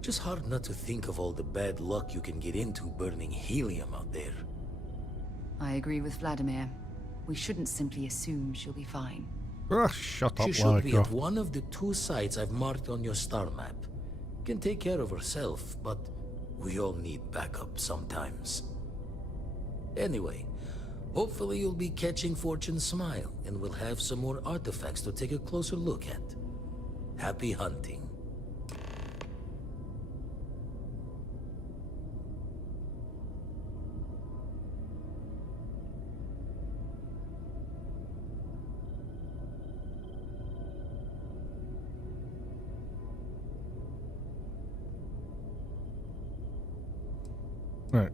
Just hard not to think of all the bad luck you can get into burning helium out there. I agree with Vladimir. We shouldn't simply assume she'll be fine. Shut up, She should be Lara at one of the 2 sites I've marked on your star map. Can take care of herself, but we all need backup sometimes. Anyway, hopefully you'll be catching Fortune's smile, and we'll have some more artifacts to take a closer look at. Happy hunting. Right.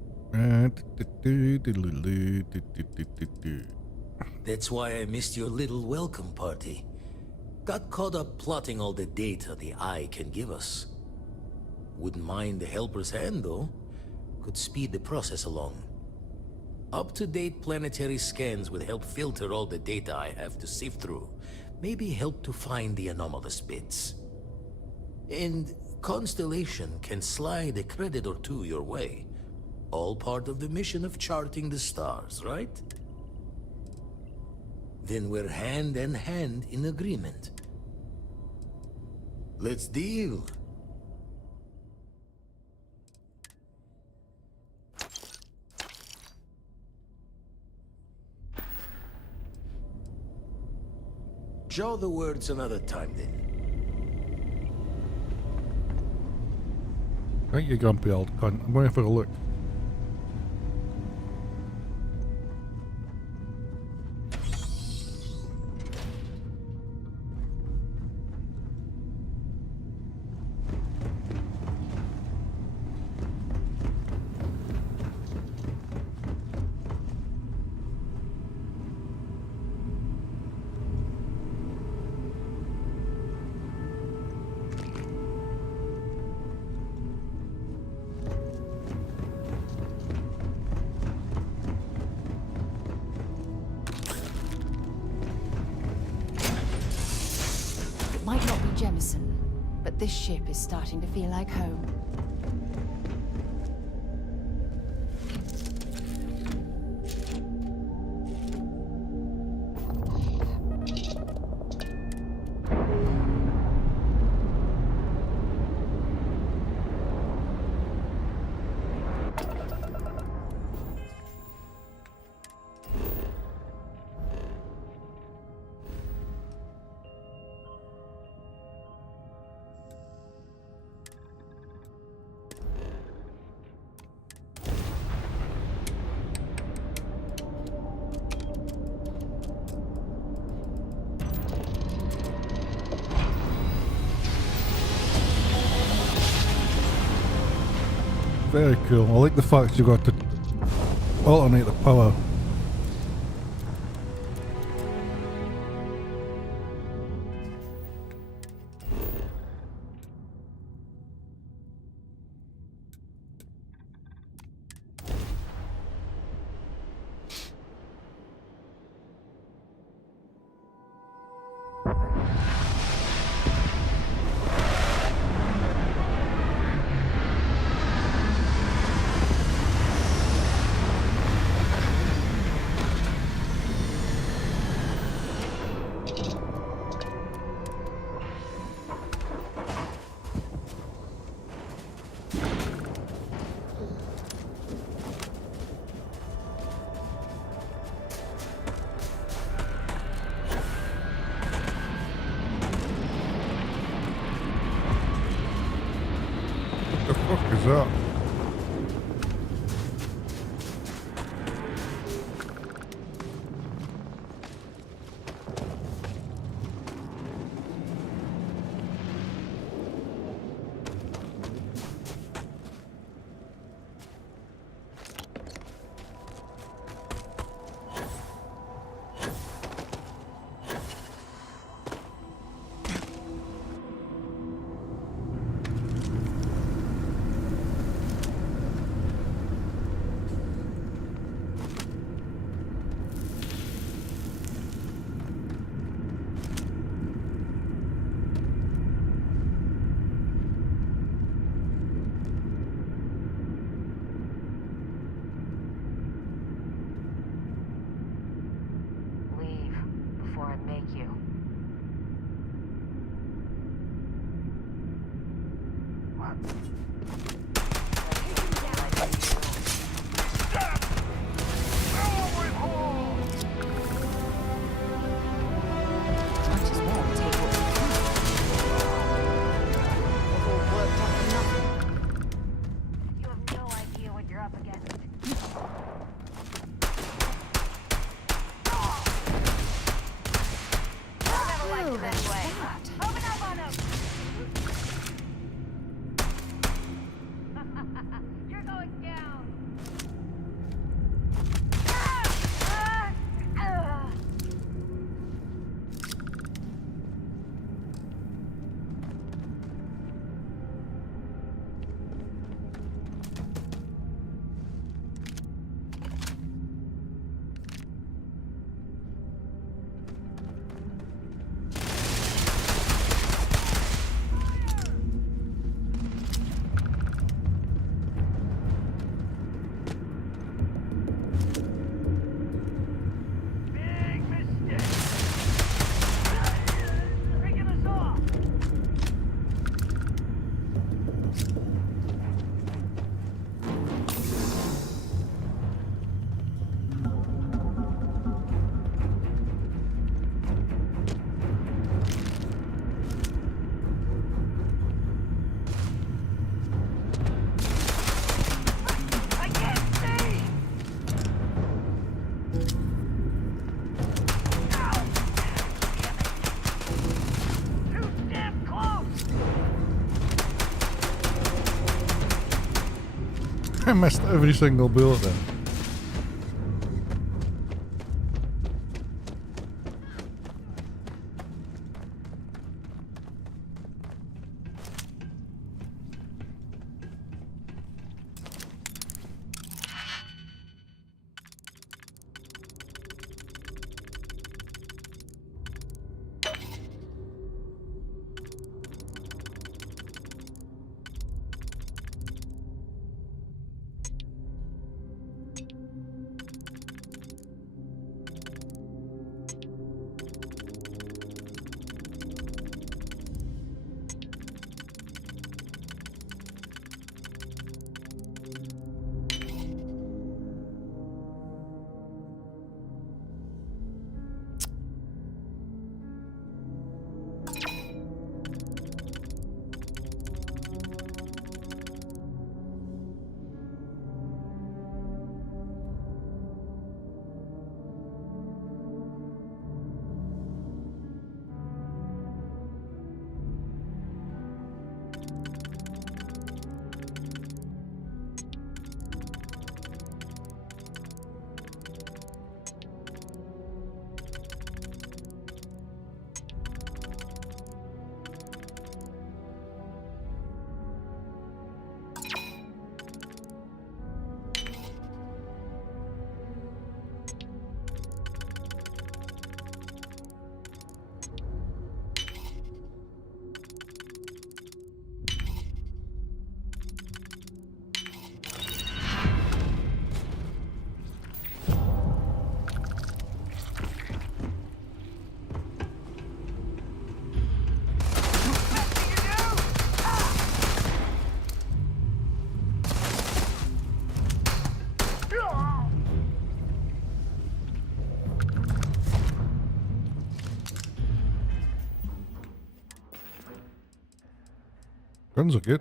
That's why I missed your little welcome party. Got caught up plotting all the data the Eye can give us. Wouldn't mind a helper's hand, though. Could speed the process along. Up-to-date planetary scans would help filter all the data I have to sift through. Maybe help to find the anomalous bits. And Constellation can slide a credit or two your way. All part of the mission of charting the stars, right? Then we're hand in hand in agreement. Let's deal. Jaw the words another time, then. Right, you grumpy old cunt. I'm going for a look. Might not be Jemison, but this ship is starting to feel like home. Very cool. I like the fact you got to alternate the power. What the fuck is that? Leave before I make you. Much as well take what we can. The whole worked up for nothing. You have no idea what you're up against. I'll never like you anyway. Open up on him! You're going down! I missed every single bullet there. Guns are good.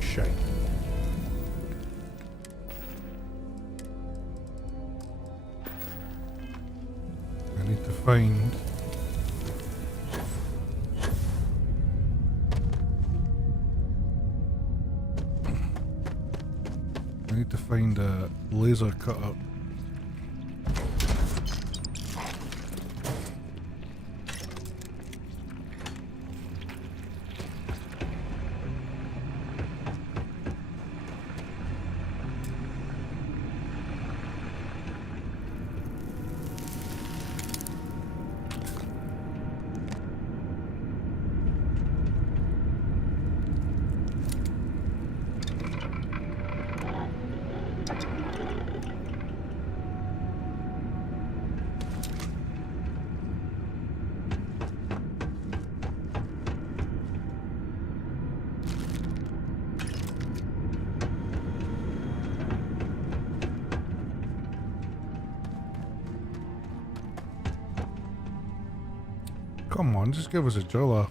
Shite. I need to find a laser cutter. Come on, just give us a driller.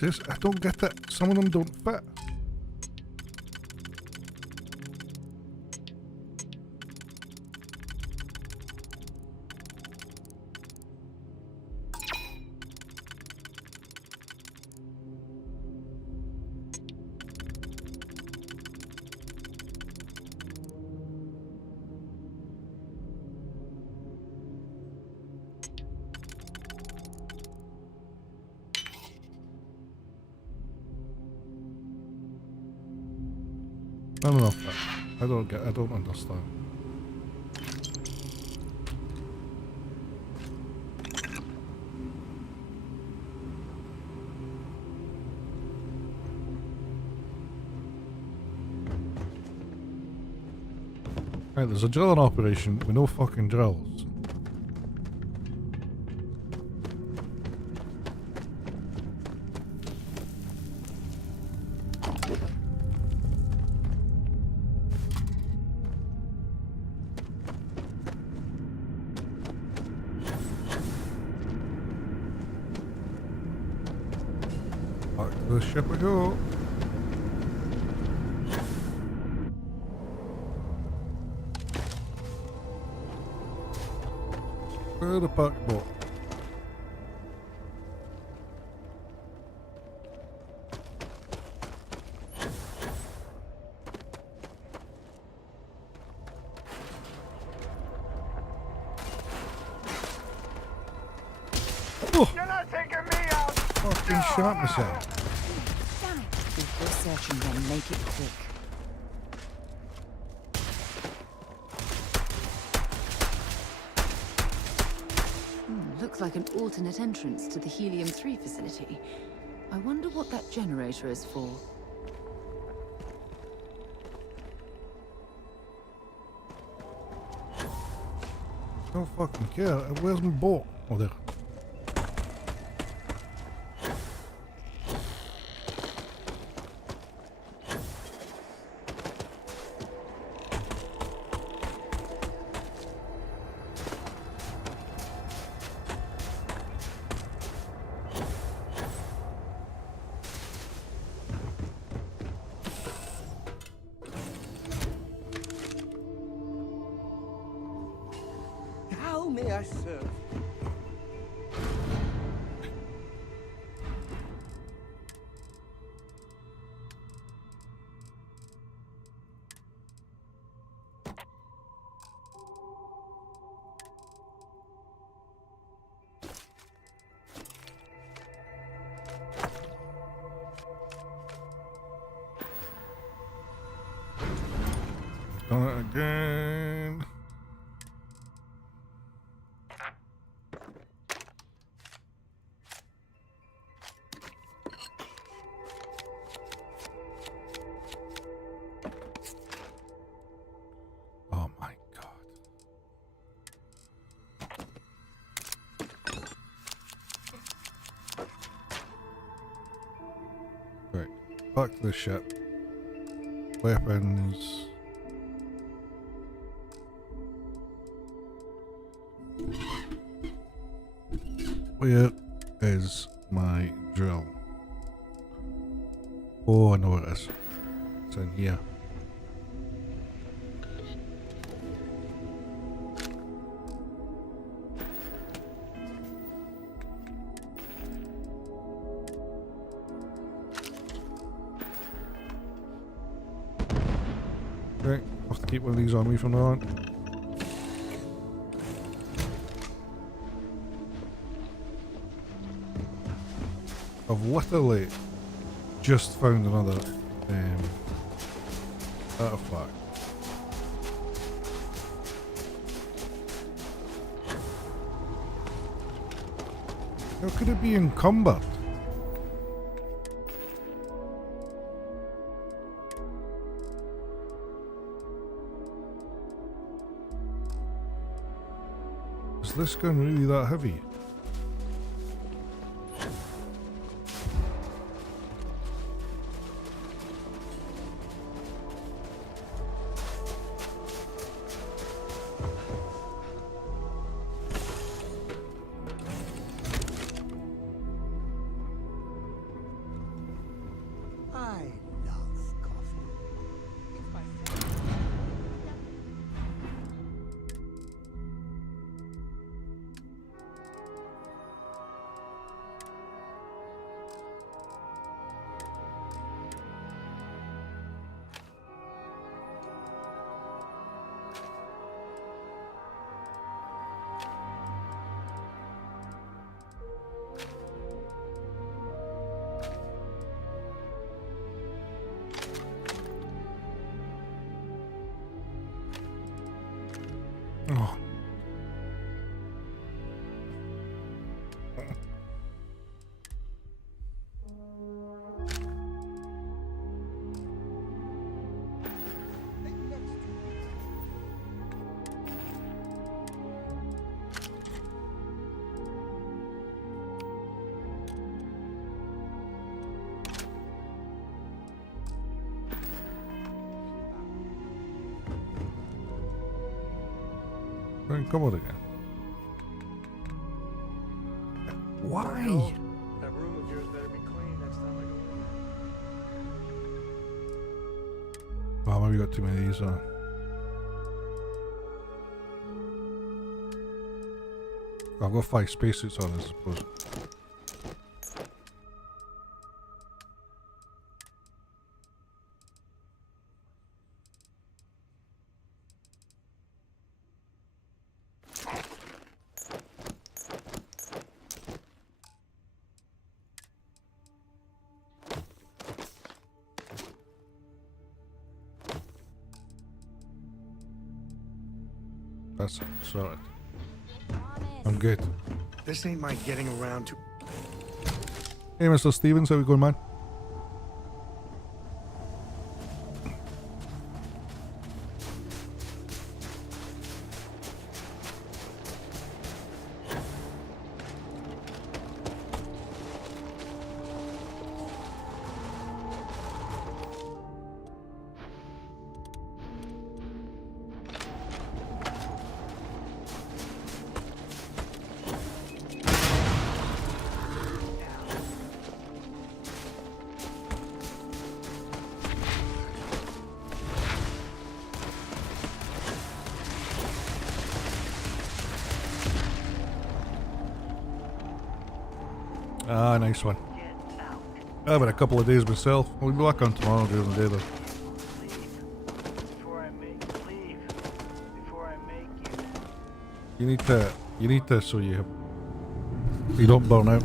This. I don't get it. Some of them don't fit. I don't know. I don't understand. Right, there's a drilling operation with no fucking drills. Back to the ship we go. Where the park boat? Fucking shot myself. Damn it! If you're searching, then make it quick. Looks like an alternate entrance to the Helium-3 facility. I wonder what that generator is for. Don't fucking care. Where's my boat? Oh, there. How may I serve? Done it again. Oh my god. Right, back to the ship. Weapons. Where is my drill? Oh, I know where it is. It's in here. Okay, I'll have to keep one of these on me from now on. I've literally just found another artifact. How could it be encumbered? Is this gun really that heavy? I love coffee. It's my Oh. Come on again. Why? That room of yours better be clean next time I go in. Oh, maybe got too many of these on. I've got 5 spacesuits on, I suppose. that's sorted. I'm good. This ain't my getting around to. Hey, Mr. Stevens, how we going, man? Ah, nice one. I've had a couple of days myself. I'll be back on tomorrow during the day though. You need to so you don't burn out.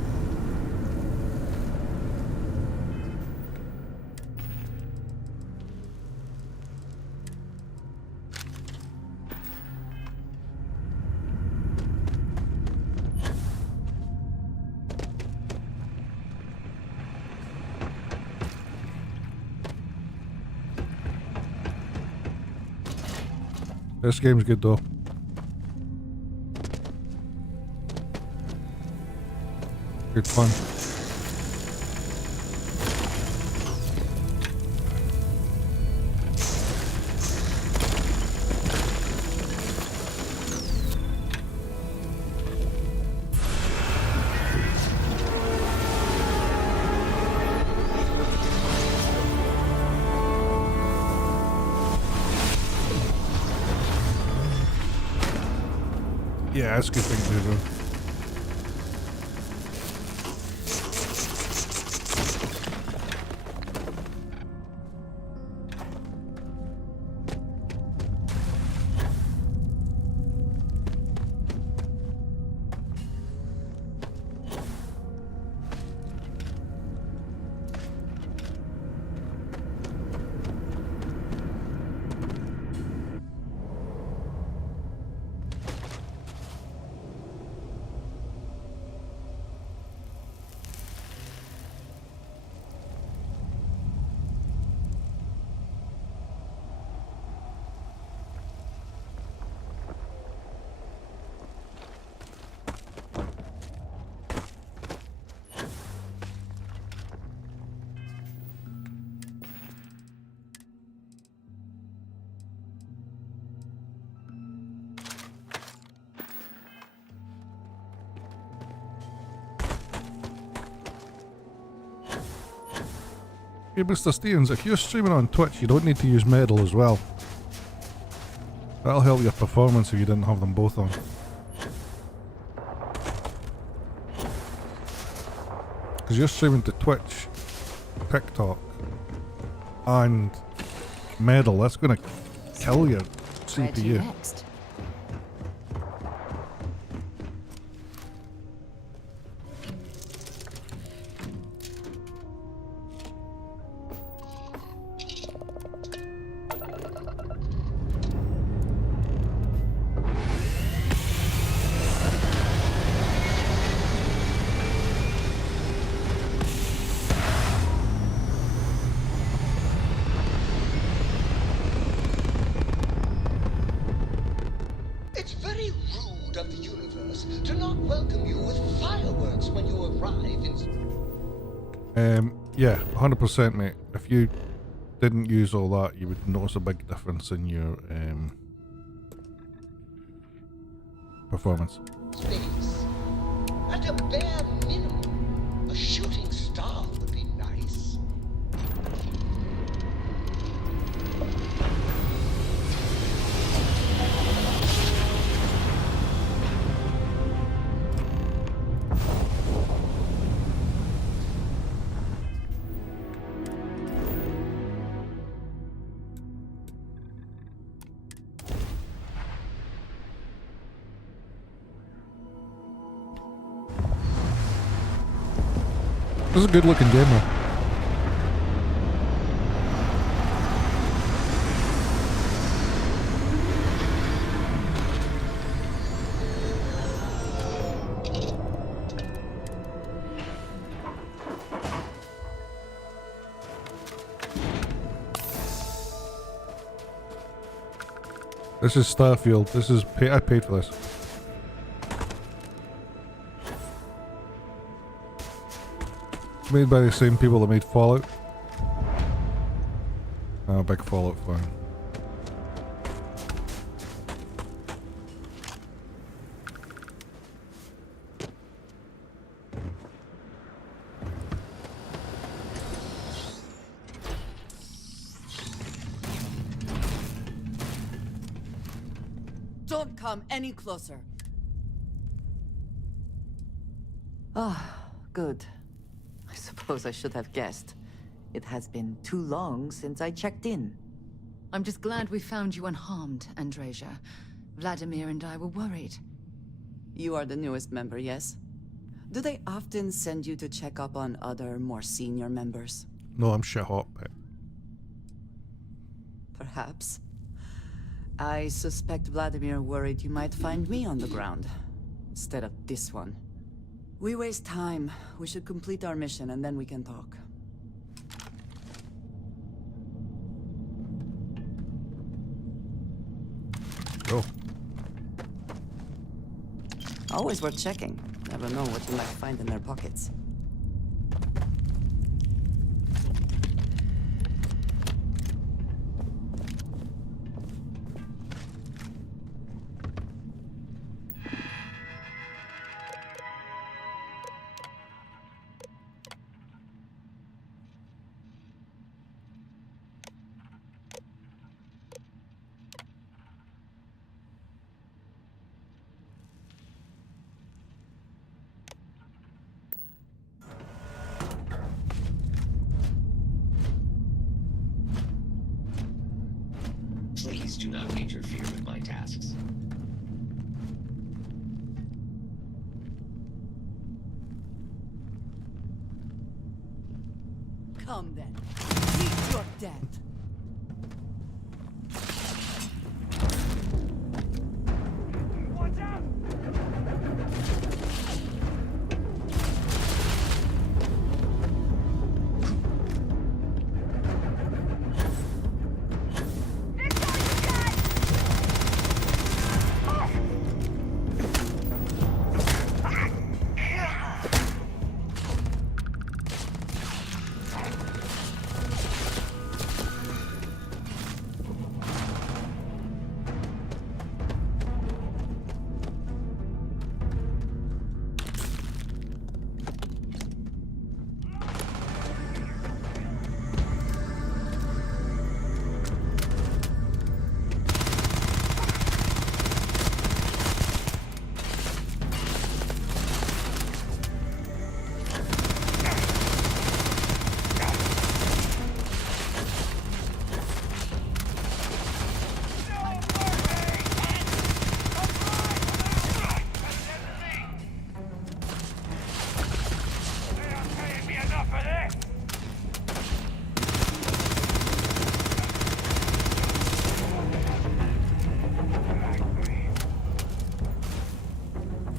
This game's good though. Good fun. Yeah, that's a good thing to do though. Hey, Mr. Stevens, if you're streaming on Twitch, you don't need to use Medal as well. That'll help your performance if you didn't have them both on. Because you're streaming to Twitch, TikTok, and Medal. That's going to kill your Where to CPU. next? It's very rude of the universe to not welcome you with fireworks when you arrive in... Yeah, 100% mate. If you didn't use all that, you would notice a big difference in your performance. space. At a bare minimum, a shooting star would be nice. This is a good looking game though. This is Starfield. This is I paid for this. Made by the same people that made Fallout. I'm a big Fallout fan. Don't come any closer. Ah, good. I suppose I should have guessed. It has been too long since I checked in. I'm just glad we found you unharmed, Andreja. Vladimir and I were worried. You are the newest member, yes? Do they often send you to check up on other, more senior members? No, I'm shit hot, but... Perhaps. I suspect Vladimir worried you might find me on the ground, instead of this one. We waste time. We should complete our mission and then we can talk. Go. Always worth checking. Never know what you might find in their pockets. Please do not interfere with my tasks. Come then. Meet your death. Watch out!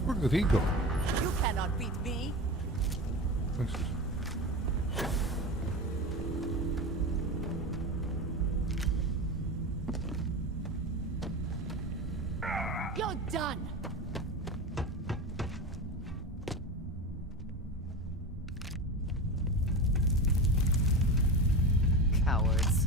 Where did he go? You cannot beat me. You're done! Cowards.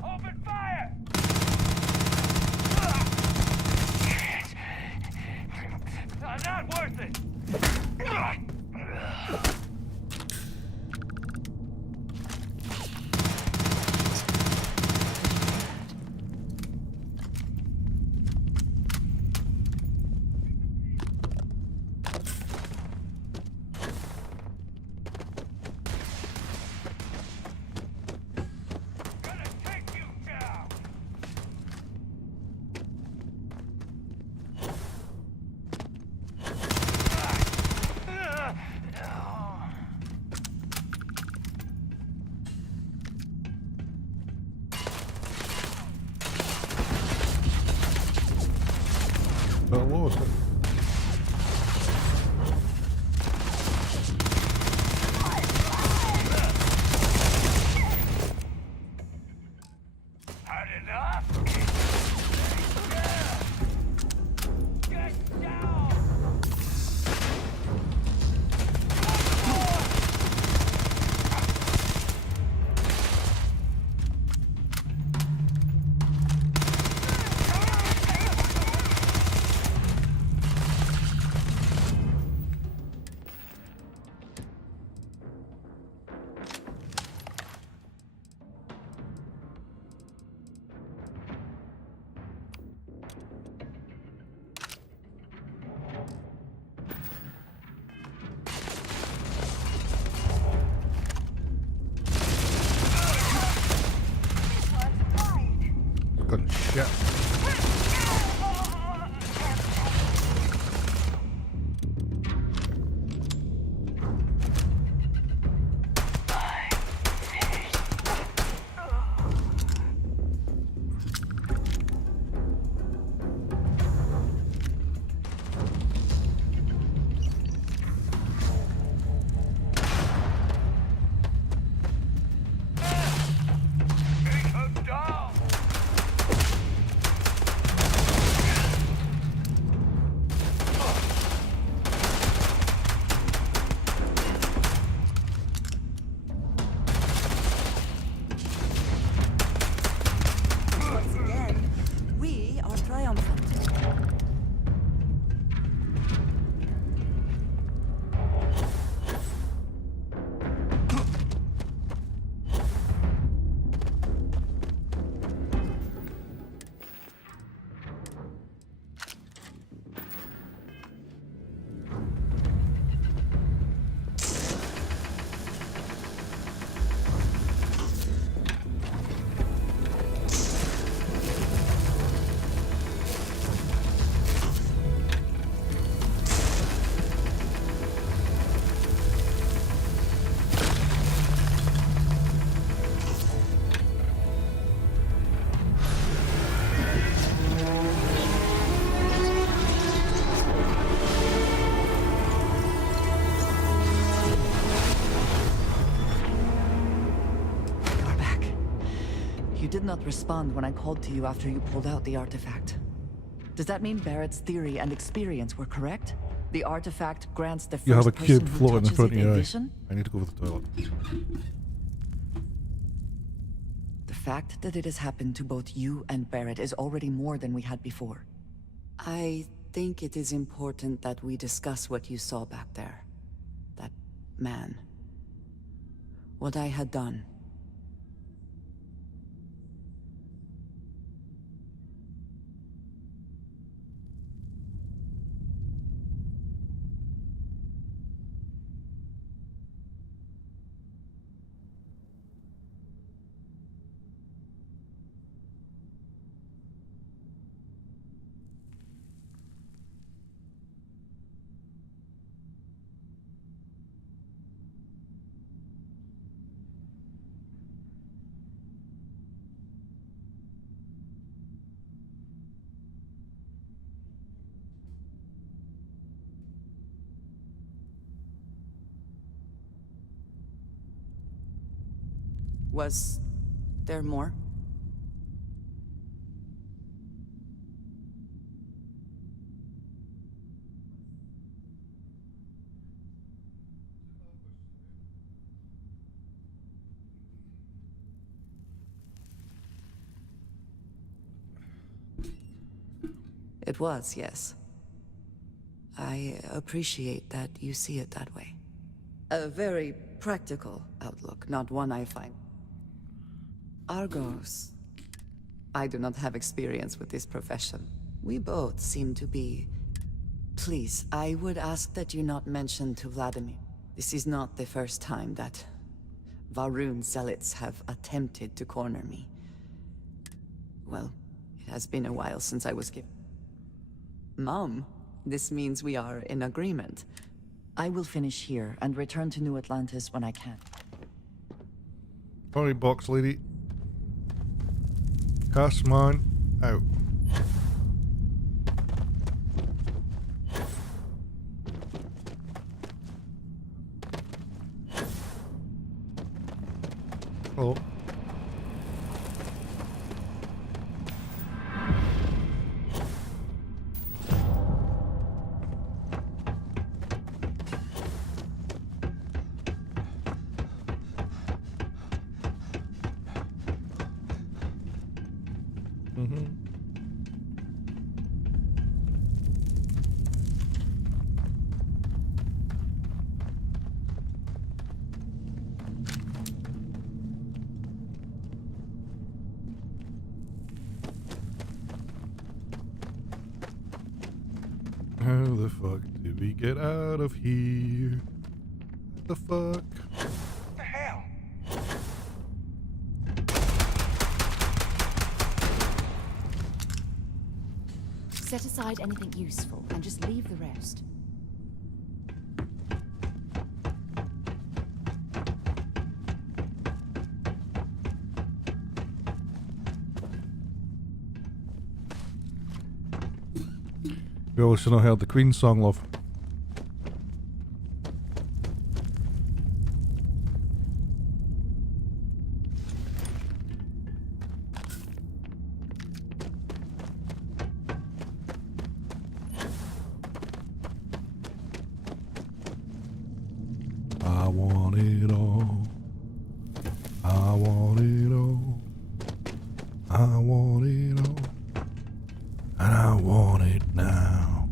Open fire! Not worth it! what's it? Had enough? Get down! Good shit. Once again, we are triumphant. You're back. You did not respond when I called to you after you pulled out the artifact. Does that mean Barrett's theory and experience were correct? The artifact grants the You have a first person cube who floating in touches front it of a your eye. vision? I need to go to the toilet. The fact that it has happened to both you and Barrett is already more than we had before. I think it is important that we discuss what you saw back there. That man. What I had done. Was there more? It was, yes. I appreciate that you see it that way. A very practical outlook, not one I find. Argos. I do not have experience with this profession. We both seem to be... Please, I would ask that you not mention to Vladimir. This is not the first time that Varun zealots have attempted to corner me. Well, it has been a while since I was given... Mom, this means we are in agreement. I will finish here and return to New Atlantis when I can. Alright, box lady. Cast man out. Mm-hmm. How the fuck did we get out of here? What the fuck? What the hell? Set aside anything useful and just leave the rest. We also not heard the Queen song, love. I want it all. I want it all. I want it all. And I want it now.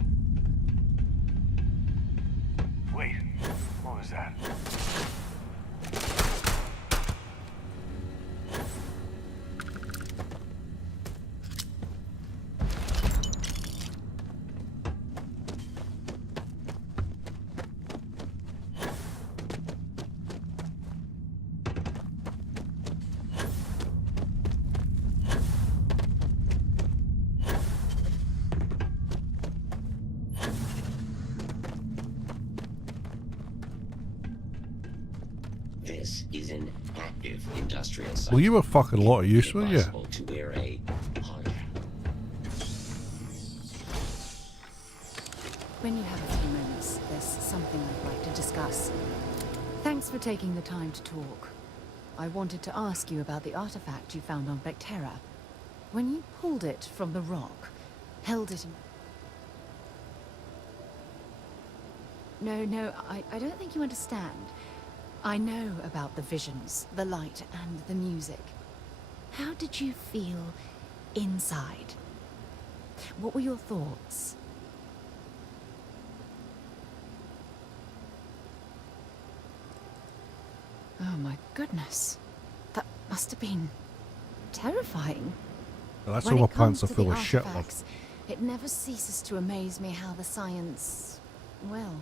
Wait, what was that? This is an active industrial site. Well, you were fucking a lot of use, weren't you? Impossible to wear a hard hat. When you have a few moments, there's something I'd like to discuss. Thanks for taking the time to talk. I wanted to ask you about the artifact you found on Vectera. When you pulled it from the rock, held it in... No, I don't think you understand. I know about the visions, the light, and the music. How did you feel inside? What were your thoughts? Oh my goodness. That must have been terrifying. Well, that's When all my it comes pants are to full the of shit, love. artifacts, it never ceases to amaze me how the science, well...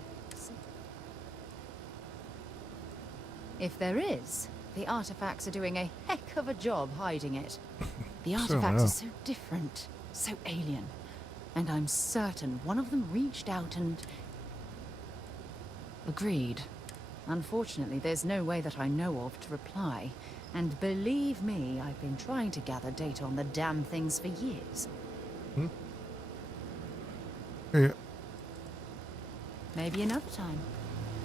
If there is, the artifacts are doing a heck of a job hiding it. The artifacts are so different, so alien. And I'm certain one of them reached out and... agreed. Unfortunately, there's no way that I know of to reply. And believe me, I've been trying to gather data on the damn things for years. Hmm? Yeah. Maybe another time.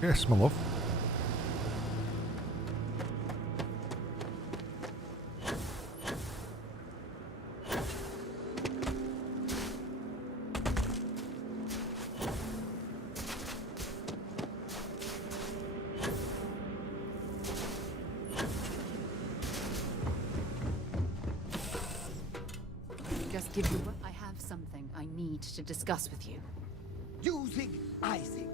Yes, my love. Just give you what I have something I need to discuss with you. You think I think.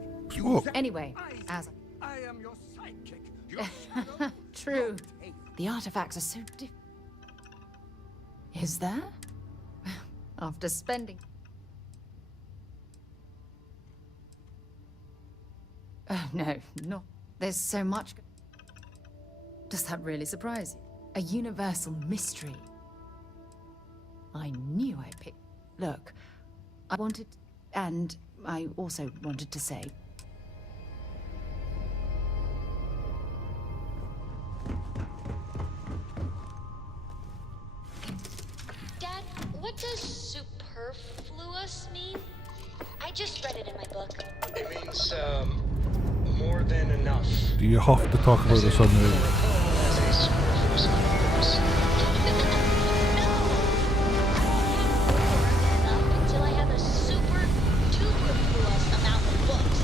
Oh. Anyway, as I am your sidekick. Your shadow, true. The artifacts are so Is there? After spending... Oh, no. There's so much... Does that really surprise you? A universal mystery. I knew I picked... Look, I wanted... And I also wanted to say... Dad, what does superfluous mean? I just read it in my book. It means, more than enough. Do you have to talk about this on the... As a superfluous amount of books. Until I have a super duper amount of books.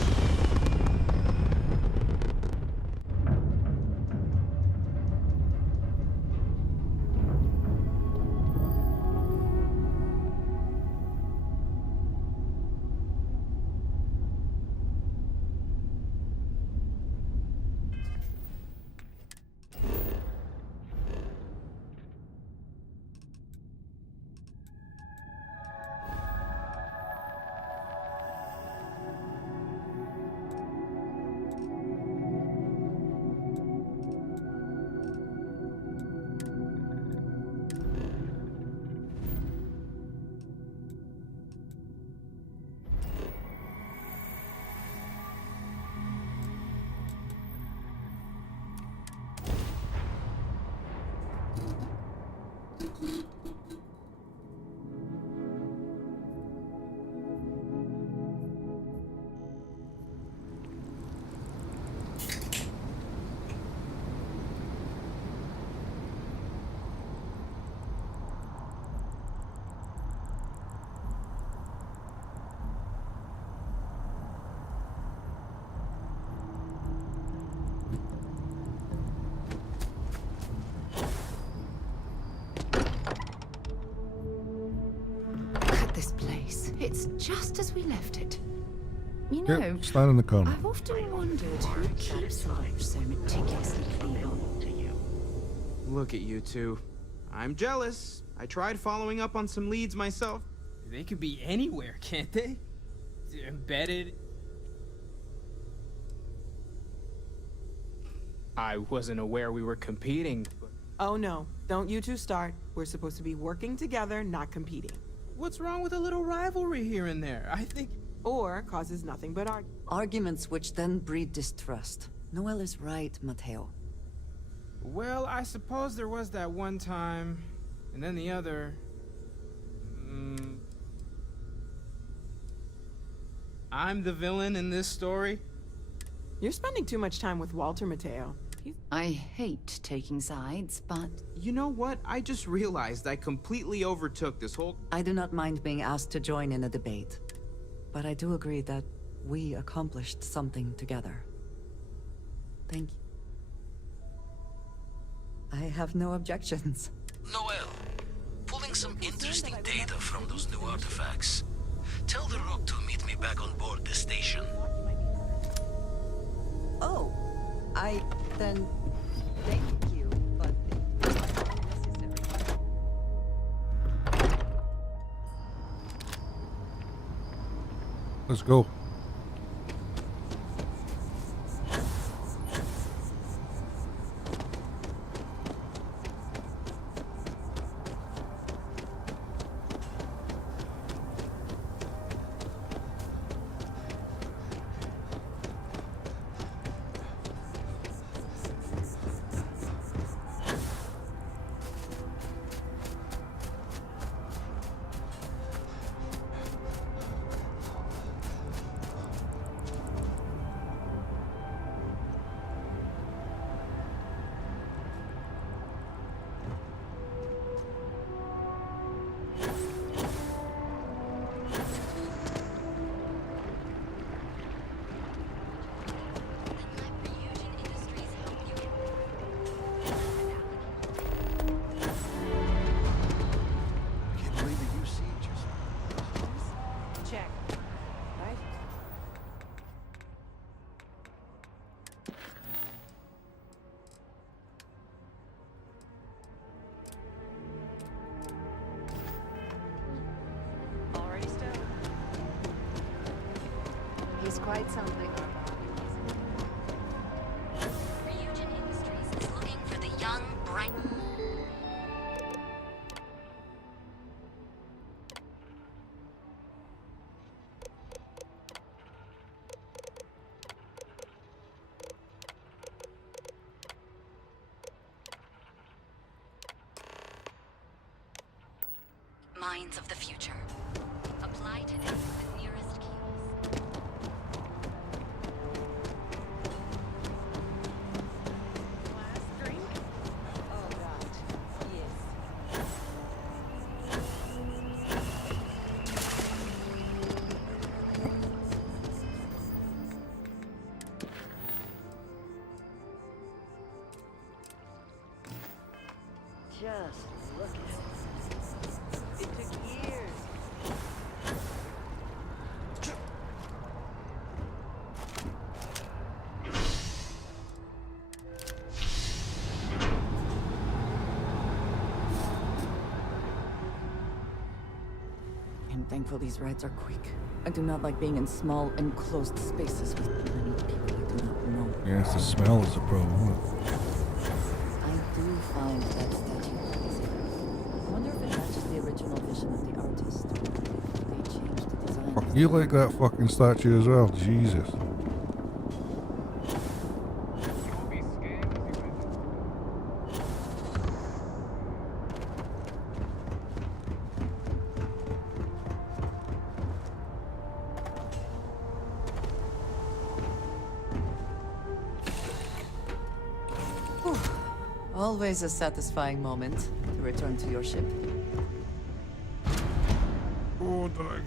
at this place. It's just as we left it. You know, Yep, stand in the corner. I've often wondered who keeps life so meticulously clean. Look at you two. I'm jealous. I tried following up on some leads myself. They could be anywhere, can't they? Embedded. I wasn't aware we were competing. Oh no, don't you two start. We're supposed to be working together, not competing. What's wrong with a little rivalry here and there? I think... Or causes nothing but arguments which then breed distrust. Noel is right, Mateo. Well, I suppose there was that one time, and then the other... I'm the villain in this story? You're spending too much time with Walter, Mateo. I hate taking sides, but... You know what? I just realized I completely overtook this whole... I do not mind being asked to join in a debate. But I do agree that we accomplished something together. Thank you. I have no objections. Noel, pulling some interesting data from those new artifacts. Tell the Rook to meet me back on board the station. Oh, then thank you, but it's not necessary. Let's go. Check. Right? Already stowed. He's quite something. Ryujin Industries is looking for the young, bright... minds of the future. Apply today at the nearest kiosk. Last drink? Oh god. Yes. Just look at it. It took years. I'm thankful these rides are quick. I do not like being in small, enclosed spaces with many people I do not know. Yes, the smell is a problem, isn't it? I do find that statue pleasing. I wonder if it matches the original vision of the artist. If they changed the design. Fuck, you like that fucking statue as well? Jesus. Always a satisfying moment to return to your ship. Oh, dog.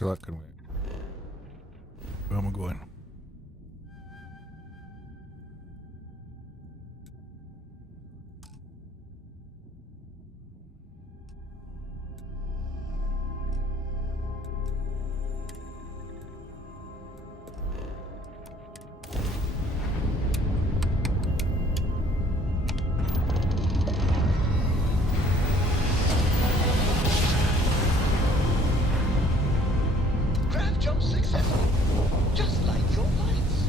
Okay, that can wait. Where am I going? Craft jump successful, just like your lights.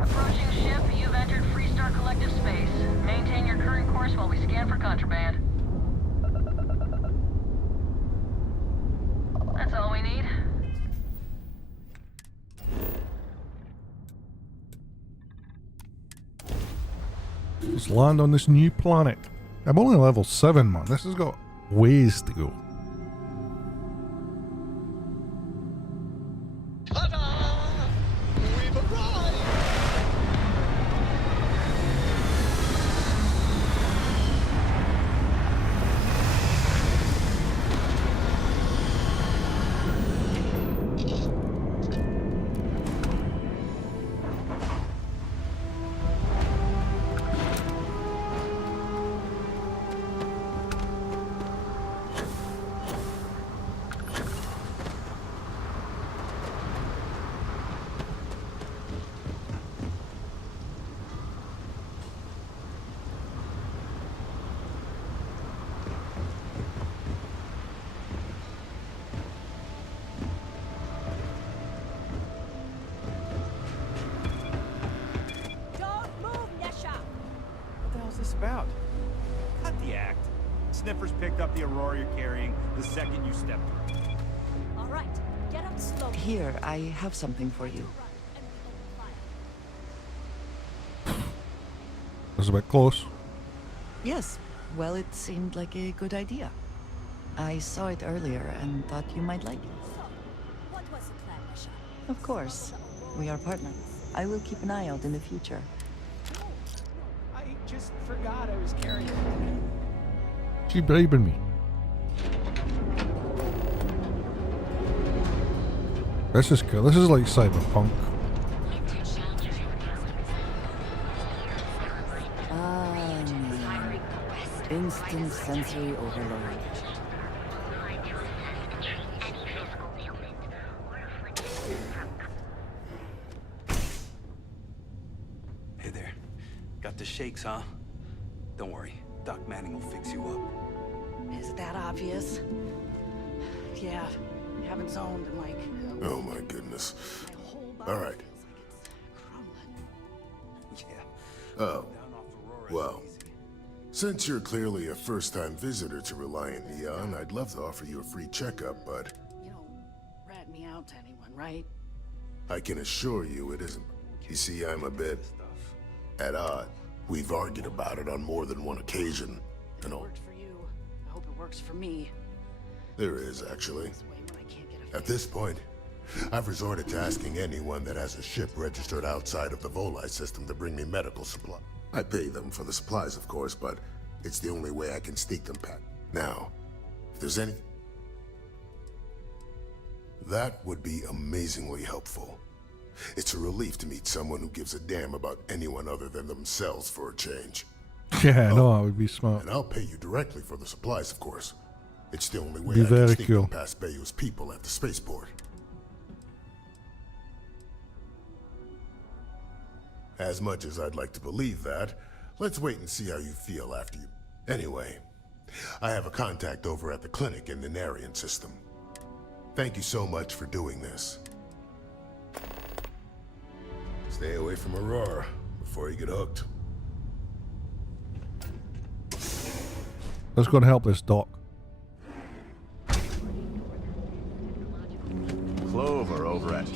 Approaching ship, you've entered Freestar Collective space. Maintain your current course while we scan for contraband. That's all we need. Let's land on this new planet. I'm only level 7, man. This has got ways to go. Ta-da! We've arrived! Don't move, Nesha! What the hell's this about? Cut the act. Sniffers picked up the Aurora you're carrying the second you stepped through. All right, get up slowly. Here, I have something for you. That's a bit close. Yes, well, it seemed like a good idea. I saw it earlier and thought you might like it. What was the plan, Nesha? Of course. We are partners. I will keep an eye out in the future. I just forgot I was carrying it. She bribing me. This is cool. This is like cyberpunk. Instant sensory overload. Hey there. Got the shakes, huh? Don't worry. Doc Manning will fix you up. Is it that obvious? Yeah, you haven't zoned in like... Oh my goodness. Alright. Oh. Well. Since you're clearly a first-time visitor to Reliant Neon, I'd love to offer you a free checkup, but... You don't rat me out to anyone, right? I can assure you it isn't. You see, I'm a bit... at odd. We've argued about it on more than one occasion, and all. Worked for you. I hope it works for me. There is, actually. At this point, I've resorted to asking anyone that has a ship registered outside of the Volii system to bring me medical supply. I pay them for the supplies, of course, but it's the only way I can sneak them back. Now, if there's any... that would be amazingly helpful. It's a relief to meet someone who gives a damn about anyone other than themselves for a change. Yeah, no, that would be smart. And I'll pay you directly for the supplies, of course. It's the only way Be I can very sneak cool. them past Bayou's people at the spaceport. As much as I'd like to believe that, let's wait and see how you feel after you... Anyway, I have a contact over at the clinic in the Narian system. Thank you so much for doing this. Stay away from Aurora before you get hooked. Let's go and help this doc. Clover over at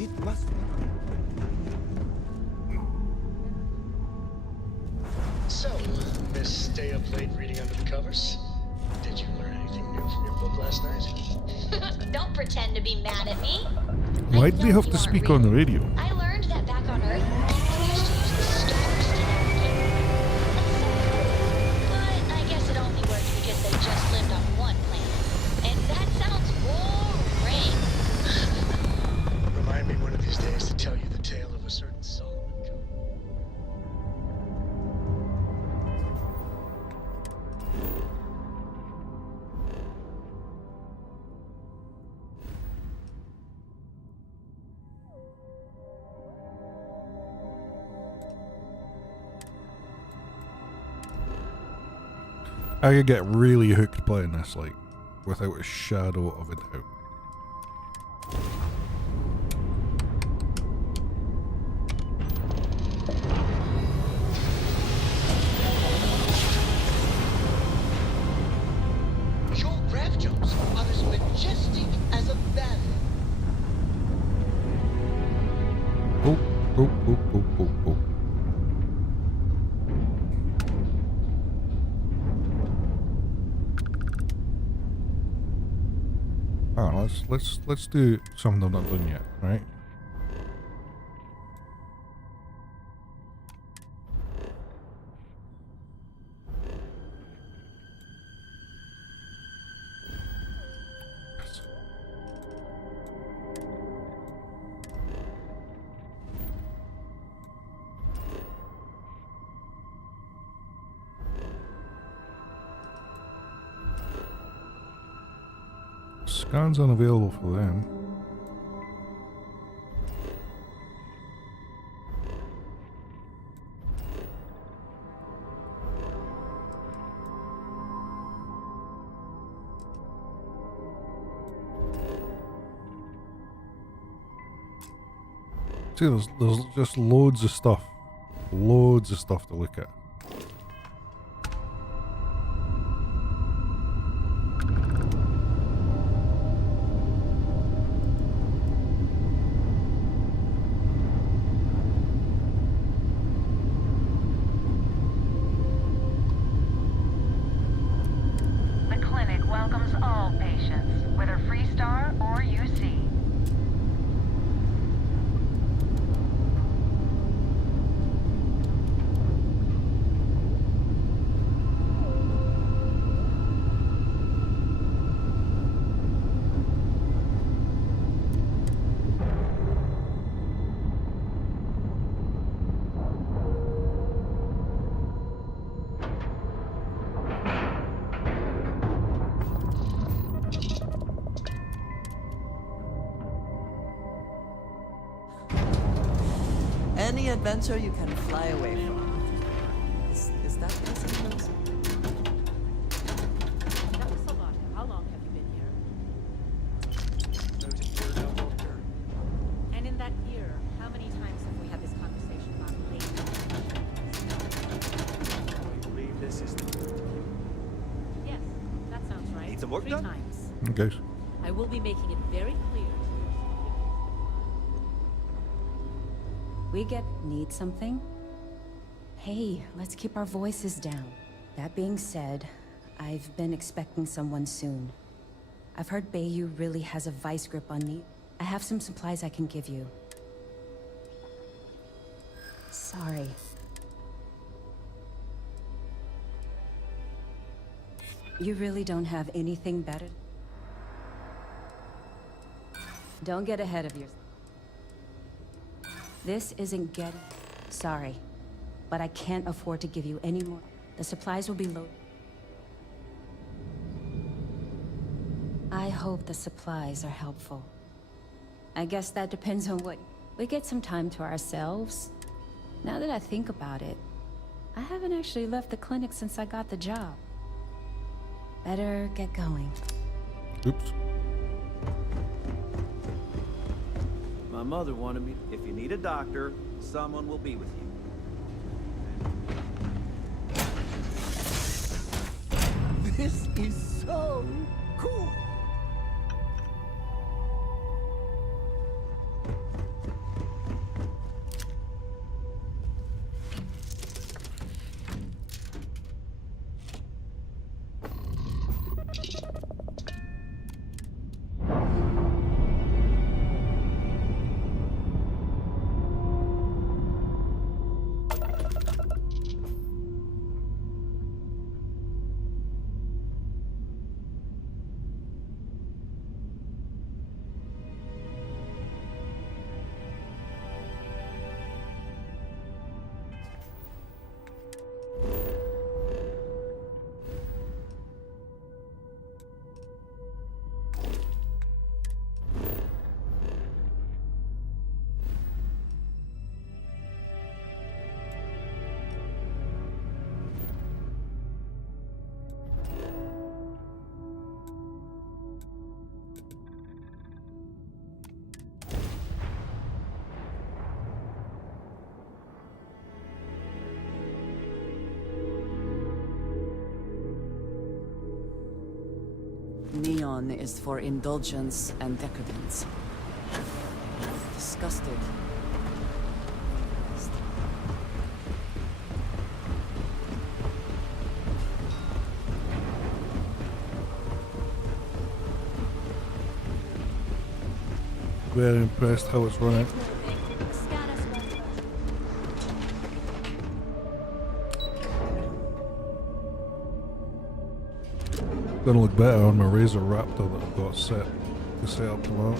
It must be. So, Miss Stay Up Late reading under the covers? Did you learn anything new from your book last night? Don't pretend to be mad at me. Why do they have to speak on the radio? I learned that back on Earth, people used to use the stars to navigate. But I guess it only worked because they just lived on one planet. And that sounds boring. Remind me one of these days to tell you the tale of a certain Solomon. I could get really hooked playing this, like, without a shadow of a doubt. Your grav jumps are as majestic as a valley. Oh, oh, oh, oh, oh, oh. Alright, let's do something I've not done yet, right? Scans unavailable for them. See, there's just loads of stuff to look at. Any adventure you can fly away from. Is that what it How long have you been here? And in that year, how many times have we had this conversation about late? I believe this is Yes, that sounds right. Need some work 3 done? times. Okay. I will be making it very clear. We need something? Hey, let's keep our voices down. That being said, I've been expecting someone soon. I've heard Bayou really has a vice grip on me. I have some supplies I can give you. Sorry. You really don't have anything better? Don't get ahead of yourself. This isn't getting... Sorry, but I can't afford to give you any more. The supplies will be low. I hope the supplies are helpful. I guess that depends on what... We get some time to ourselves. Now that I think about it, I haven't actually left the clinic since I got the job. Better get going. Oops. My mother wanted me, if you need a doctor, someone will be with you. This is so cool. Neon is for indulgence and decadence. Disgusted. Very impressed how it's running. Gonna look better on my Razor Raptor that I've got set to set up tomorrow.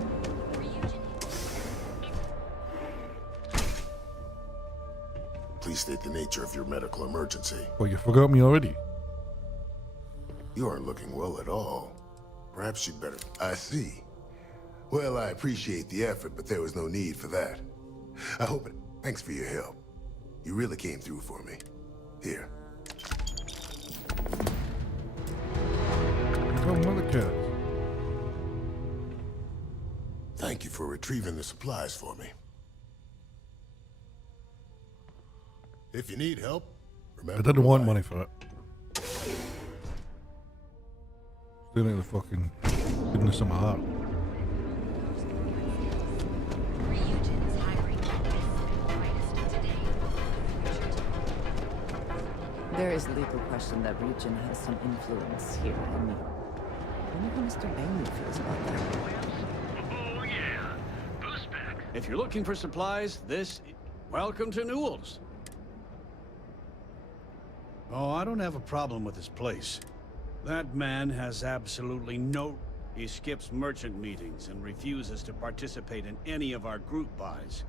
Please state the nature of your medical emergency. Well, you forgot me already. You aren't looking well at all. Perhaps you'd better... I see. Well, I appreciate the effort, but there was no need for that. I hope it... Thanks for your help. You really came through for me. Here. Thank you for retrieving the supplies for me. If you need help, remember... I didn't want money for it. Doing it the fucking goodness of my heart. There is little question that Region has some influence here in New York. I wonder how Mr. Bailey feels about that. Oh yeah, boost back. If you're looking for supplies, welcome to Newell's. Oh, I don't have a problem with this place. That man has absolutely no... He skips merchant meetings and refuses to participate in any of our group buys.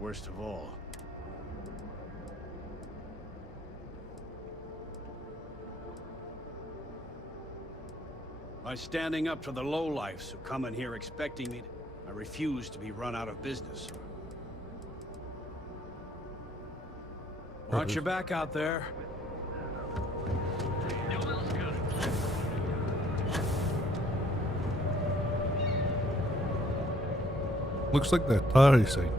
Worst of all, by standing up to the lowlifes who come in here expecting me to... I refuse to be run out of business. Watch your back out there. Looks like the Atari sign.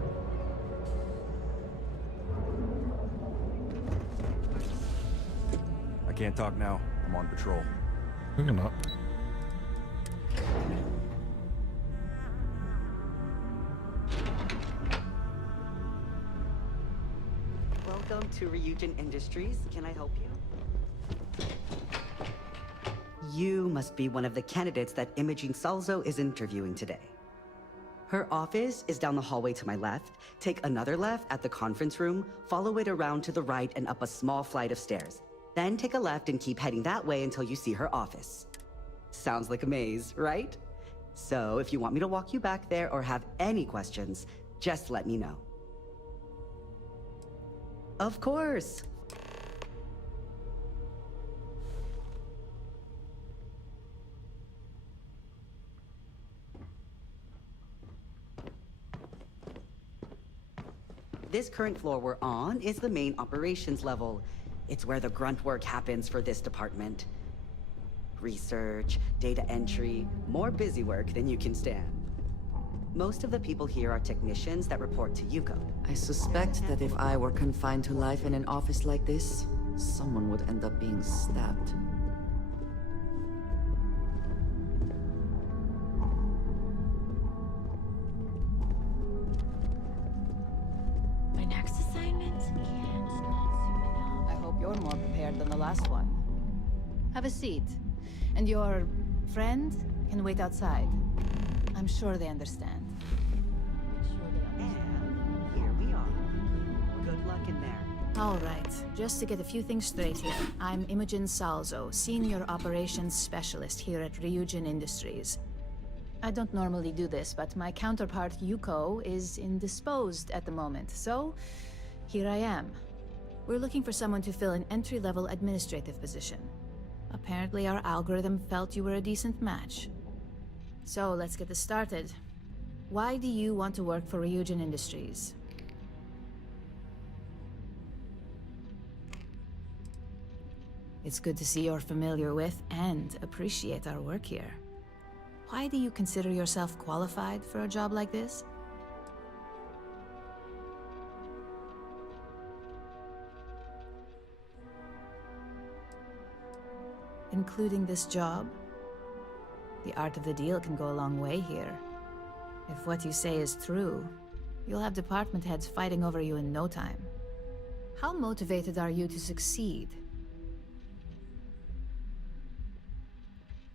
I can't talk now. I'm on patrol. No, you're not. Welcome to Ryujin Industries. Can I help you? You must be one of the candidates that Imogene Salzo is interviewing today. Her office is down the hallway to my left. Take another left at the conference room, follow it around to the right and up a small flight of stairs. Then take a left and keep heading that way until you see her office. Sounds like a maze, right? So if you want me to walk you back there or have any questions, just let me know. Of course. This current floor we're on is the main operations level. It's where the grunt work happens for this department. Research, data entry, more busy work than you can stand. Most of the people here are technicians that report to Yuko. I suspect that if I were confined to life in an office like this, someone would end up being stabbed. My next assignment? I hope you're more prepared than the last one. Have a seat. And your friend can wait outside. I'm sure they understand. And here we are. Good luck in there. All right, just to get a few things straight here. I'm Imogen Salzo, Senior Operations Specialist here at Ryujin Industries. I don't normally do this, but my counterpart Yuko is indisposed at the moment, so here I am. We're looking for someone to fill an entry-level administrative position. Apparently our algorithm felt you were a decent match. So let's get this started. Why do you want to work for Ryujin Industries? It's good to see you're familiar with and appreciate our work here. Why do you consider yourself qualified for a job like this? Including this job? The art of the deal can go a long way here. If what you say is true, you'll have department heads fighting over you in no time. How motivated are you to succeed?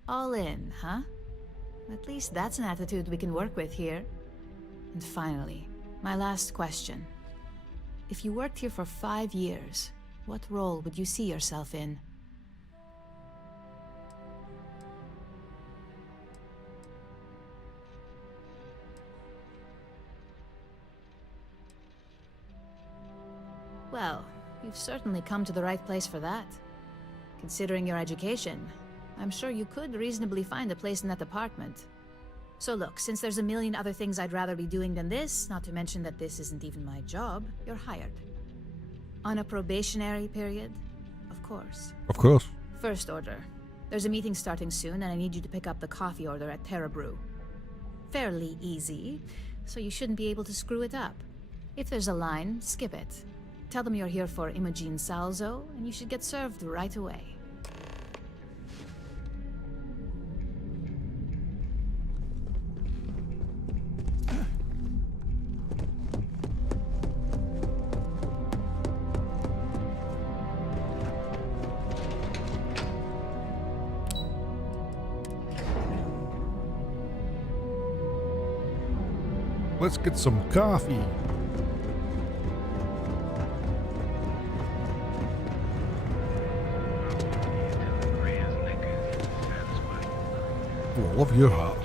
All in, huh? At least that's an attitude we can work with here. And finally, my last question. If you worked here for 5 years, what role would you see yourself in? Well, you've certainly come to the right place for that. Considering your education, I'm sure you could reasonably find a place in that department. So look, since there's a million other things I'd rather be doing than this, not to mention that this isn't even my job, you're hired. On a probationary period, of course. Of course. First order. There's a meeting starting soon, and I need you to pick up the coffee order at Terra Brew. Fairly easy, so you shouldn't be able to screw it up. If there's a line, skip it. Tell them you're here for Imogen Salzo, and you should get served right away. Let's get some coffee. Oh, I love your hat.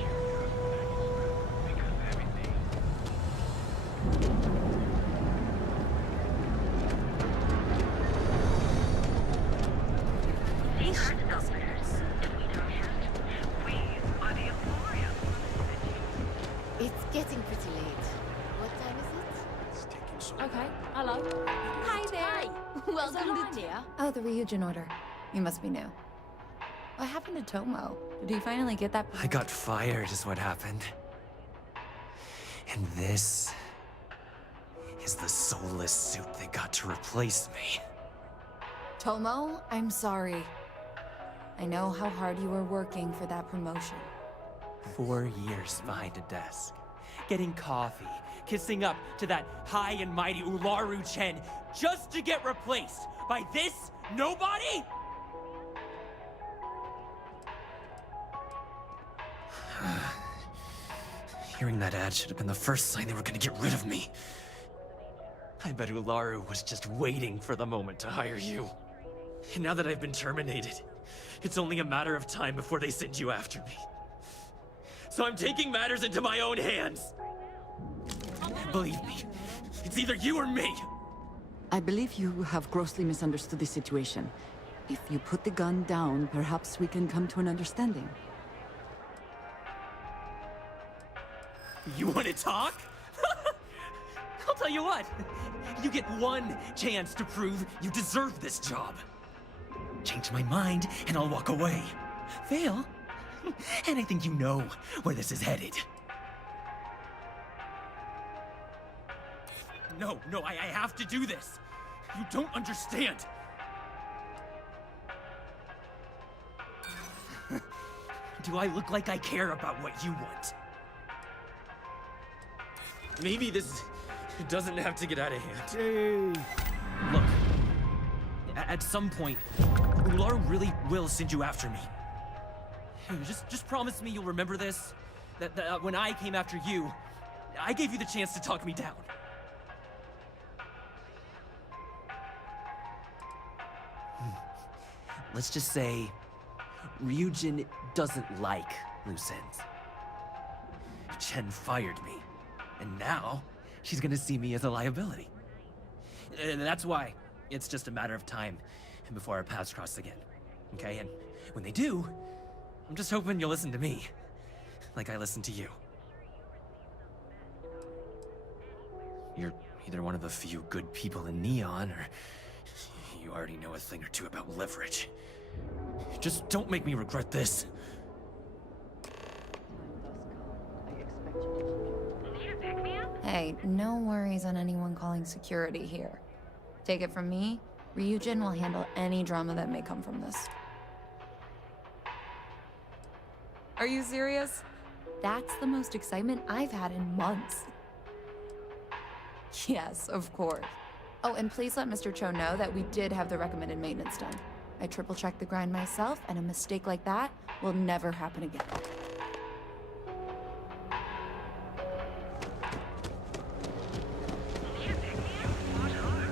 It's getting pretty late. What time is it? Okay, hello. Hi there. Welcome to Tia. Oh, the Ryujin order. You must be new. What happened to Tomo? Did he finally get that? I got fired is what happened. And this is the soulless suit that got to replace me. Tomo, I'm sorry. I know how hard you were working for that promotion. 4 years behind a desk, getting coffee, kissing up to that high and mighty Ularu Chen, just to get replaced by this nobody? Hearing that ad should have been the first sign they were gonna get rid of me. I bet Ularu was just waiting for the moment to hire you. And now that I've been terminated, it's only a matter of time before they send you after me. So I'm taking matters into my own hands. Believe me, it's either you or me. I believe you have grossly misunderstood the situation. If you put the gun down, perhaps we can come to an understanding. You want to talk? I'll tell you what. You get one chance to prove you deserve this job. Change my mind, and I'll walk away. Fail, and I think you know where this is headed. No, I have to do this. You don't understand. Do I look like I care about what you want? Maybe this doesn't have to get out of hand. Look, at some point, Ularu really will send you after me. Just promise me you'll remember this. That when I came after you, I gave you the chance to talk me down. Let's just say Ryujin doesn't like loose ends. Chen fired me, and now she's gonna see me as a liability. And that's why it's just a matter of time before our paths cross again. Okay, and when they do, I'm just hoping you'll listen to me, like I listened to you. You're either one of the few good people in Neon, or you already know a thing or two about leverage. Just don't make me regret this. Hey, no worries on anyone calling security here. Take it from me, Ryujin will handle any drama that may come from this. Are you serious? That's the most excitement I've had in months. Yes, of course. Oh, and please let Mr. Cho know that we did have the recommended maintenance done. I triple-checked the grind myself, and a mistake like that will never happen again.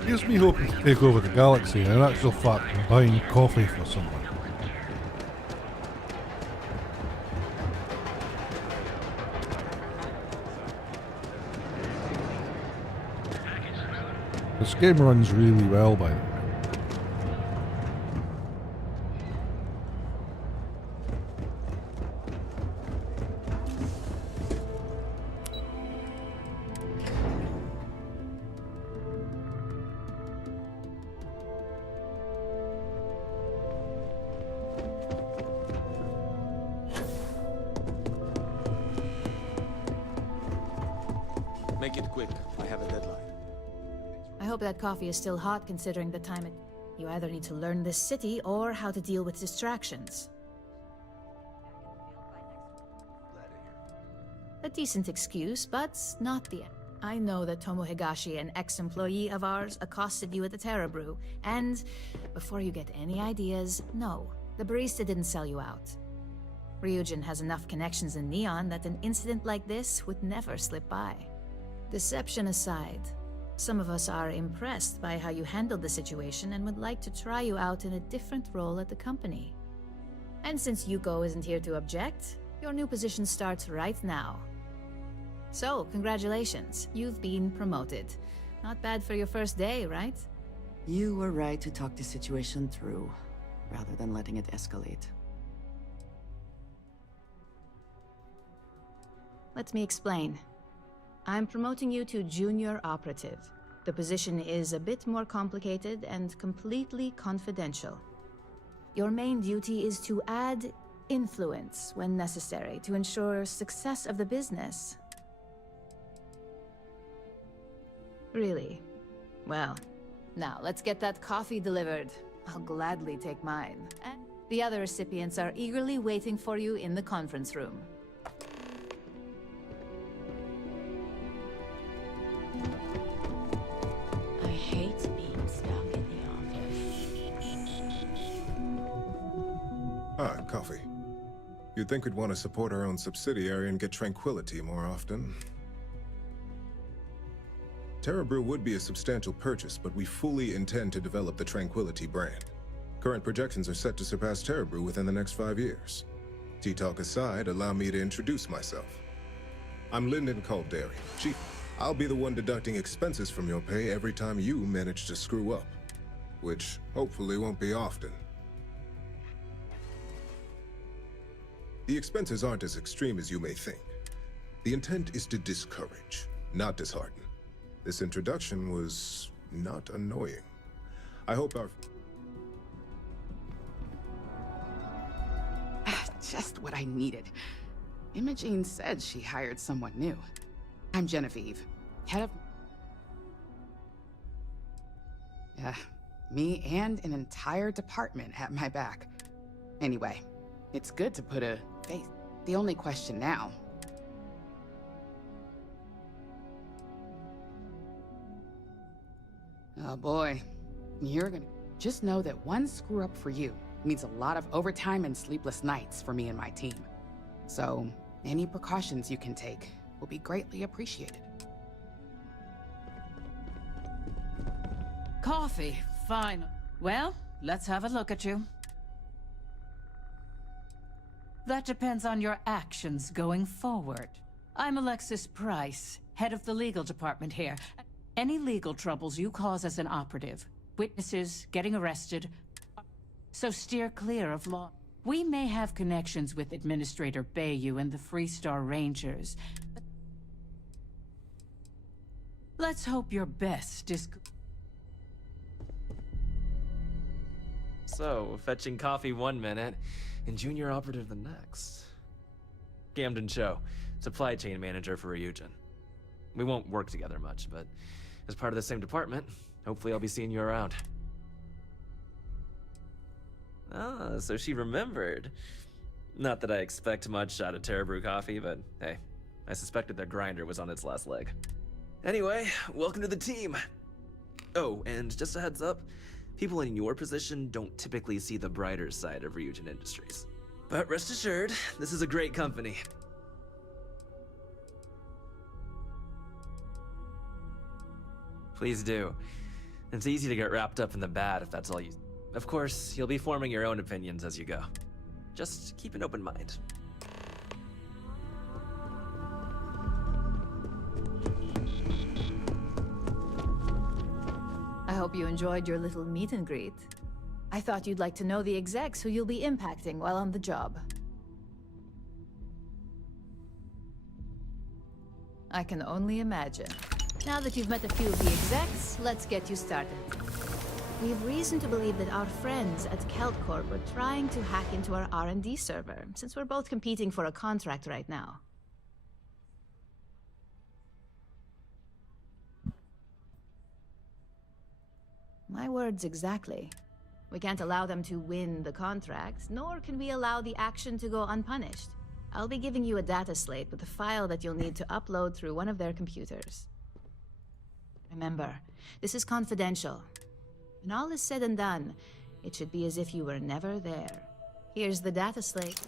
Here's me hoping to take over the galaxy and in actual fact buying coffee for someone. This game runs really well, by the way. Make it quick. I have a deadline. I hope that coffee is still hot considering the time it... You either need to learn this city or how to deal with distractions. A decent excuse, but not the end. I know that Tomo Higashi, an ex-employee of ours, accosted you at the Terra Brew, and before you get any ideas, no, the barista didn't sell you out. Ryujin has enough connections in Neon that an incident like this would never slip by. Deception aside, some of us are impressed by how you handled the situation and would like to try you out in a different role at the company. And since Yuko isn't here to object, your new position starts right now. So, congratulations, you've been promoted. Not bad for your first day, right? You were right to talk the situation through, rather than letting it escalate. Let me explain. I'm promoting you to junior operative. The position is a bit more complicated and completely confidential. Your main duty is to add influence when necessary to ensure success of the business. Really? Well, now let's get that coffee delivered. I'll gladly take mine. And the other recipients are eagerly waiting for you in the conference room. I hate being stuck in the office. Coffee. You'd think we'd want to support our own subsidiary and get tranquility more often. Terra Brew would be a substantial purchase, but we fully intend to develop the Tranquility brand. Current projections are set to surpass Terra Brew within the next 5 years. Tea-talk aside, allow me to introduce myself. I'm Lyndon Calderi, Chief. I'll be the one deducting expenses from your pay every time you manage to screw up. Which, hopefully, won't be often. The expenses aren't as extreme as you may think. The intent is to discourage, not dishearten. This introduction was not annoying. I hope our... Just what I needed. Imogene said she hired someone new. I'm Genevieve, head of... Yeah, me and an entire department at my back. Anyway, it's good to put a face. The only question now... Oh boy, you're gonna... Just know that one screw-up for you means a lot of overtime and sleepless nights for me and my team. So, any precautions you can take will be greatly appreciated. Coffee, fine. Well, let's have a look at you. That depends on your actions going forward. I'm Alexis Price, head of the legal department here. Any legal troubles you cause as an operative, witnesses getting arrested, so steer clear of law. We may have connections with Administrator Bayou and the Freestar Rangers, but let's hope your best is... So, fetching coffee 1 minute, and junior operative the next. Camden Cho, supply chain manager for Ryujin. We won't work together much, but as part of the same department, hopefully I'll be seeing you around. Ah, so she remembered. Not that I expect much out of Terrabrew coffee, but hey, I suspected their grinder was on its last leg. Anyway, welcome to the team. Oh, and just a heads up, people in your position don't typically see the brighter side of Ryujin Industries. But rest assured, this is a great company. Please do. It's easy to get wrapped up in the bad if that's all you... Of course, you'll be forming your own opinions as you go. Just keep an open mind. I hope you enjoyed your little meet and greet. I thought you'd like to know the execs who you'll be impacting while on the job. I can only imagine. Now that you've met a few of the execs, let's get you started. We have reason to believe that our friends at KeltCorp are trying to hack into our R&D server, since we're both competing for a contract right now. My words exactly. We can't allow them to win the contract, nor can we allow the action to go unpunished. I'll be giving you a data slate with a file that you'll need to upload through one of their computers. Remember, this is confidential. When all is said and done, it should be as if you were never there. Here's the data slate.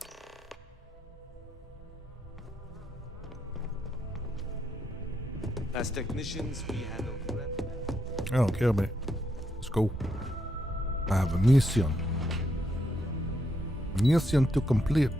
As technicians, we handle threat. I don't care, mate. Let's go. I have a mission. Mission to complete.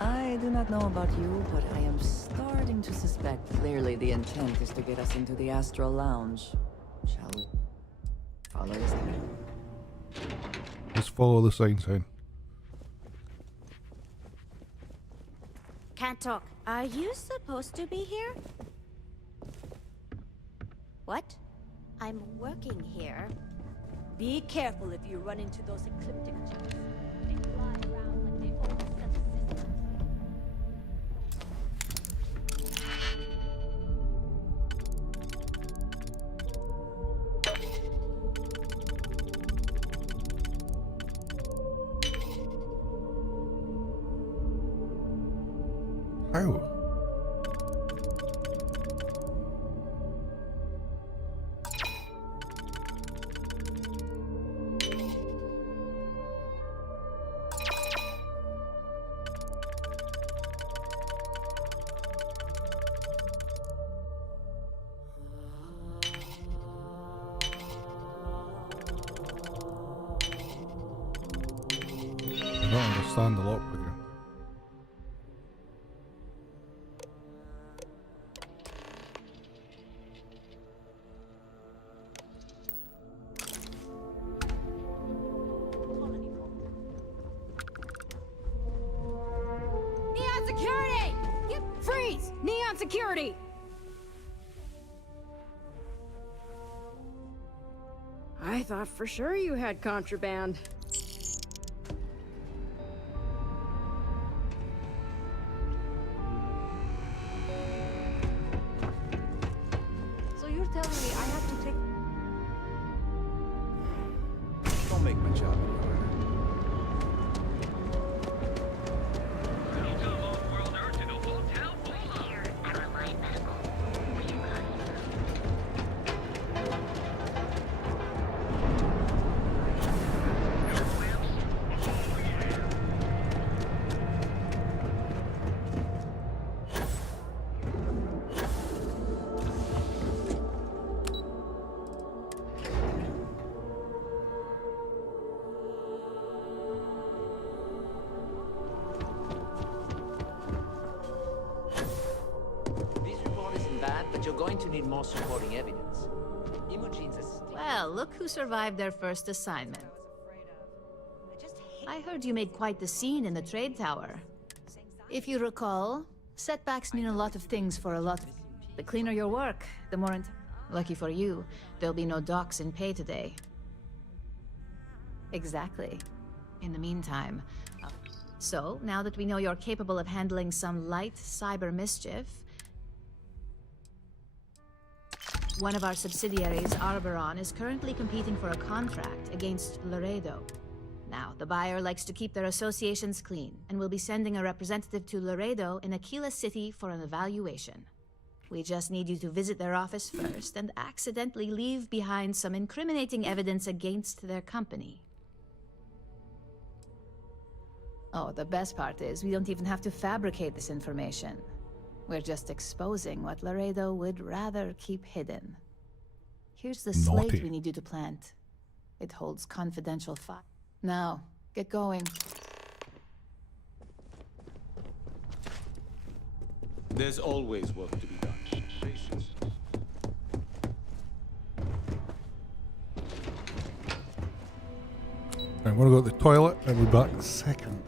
I do not know about you, but I am starting to suspect clearly the intent is to get us into the Astral Lounge. Shall we follow this thing? Just follow the sign. Can't talk. Are you supposed to be here? What? I'm working here. Be careful if you run into those ecliptic chicks. They fly around like they own such a system. How? I don't understand the lockpick here. Neon security! Freeze! Neon security! I thought for sure you had contraband. So you're telling me I have to take... Don't make my job any harder. need more supporting evidence. Imogene's a stick. Well, look who survived their first assignment. I heard you made quite the scene in the trade tower. If you recall, setbacks mean a lot of things for a lot of... The cleaner your work, the more... Lucky for you, there'll be no docks in pay today. Exactly. In the meantime... So, now that we know you're capable of handling some light cyber mischief... One of our subsidiaries, Arboron, is currently competing for a contract against Laredo. Now, the buyer likes to keep their associations clean, and will be sending a representative to Laredo in Aquila City for an evaluation. We just need you to visit their office first and accidentally leave behind some incriminating evidence against their company. Oh, the best part is we don't even have to fabricate this information. We're just exposing what Laredo would rather keep hidden. Here's the slate we need you to plant. It holds confidential files. Now, get going. There's always work to be done. Patience. I'm gonna go to the toilet. I'll be back in a second.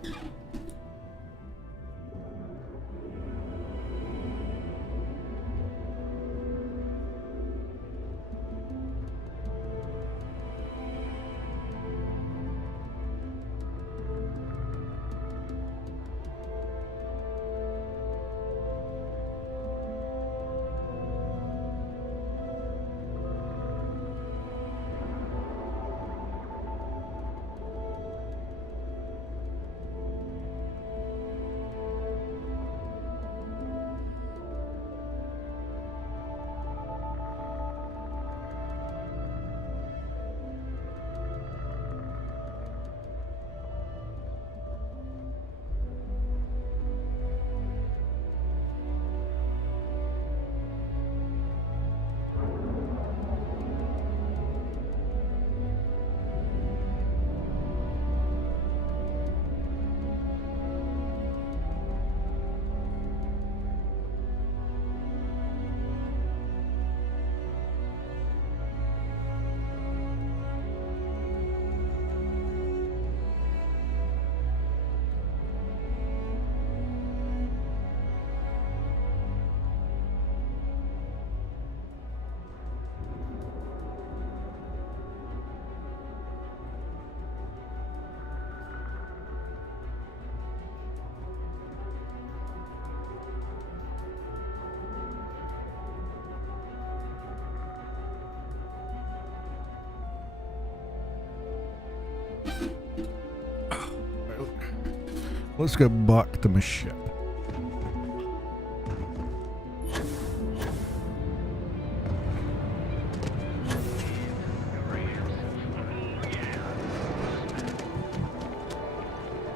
Let's get back to my ship.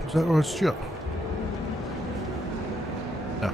Is that our ship? No.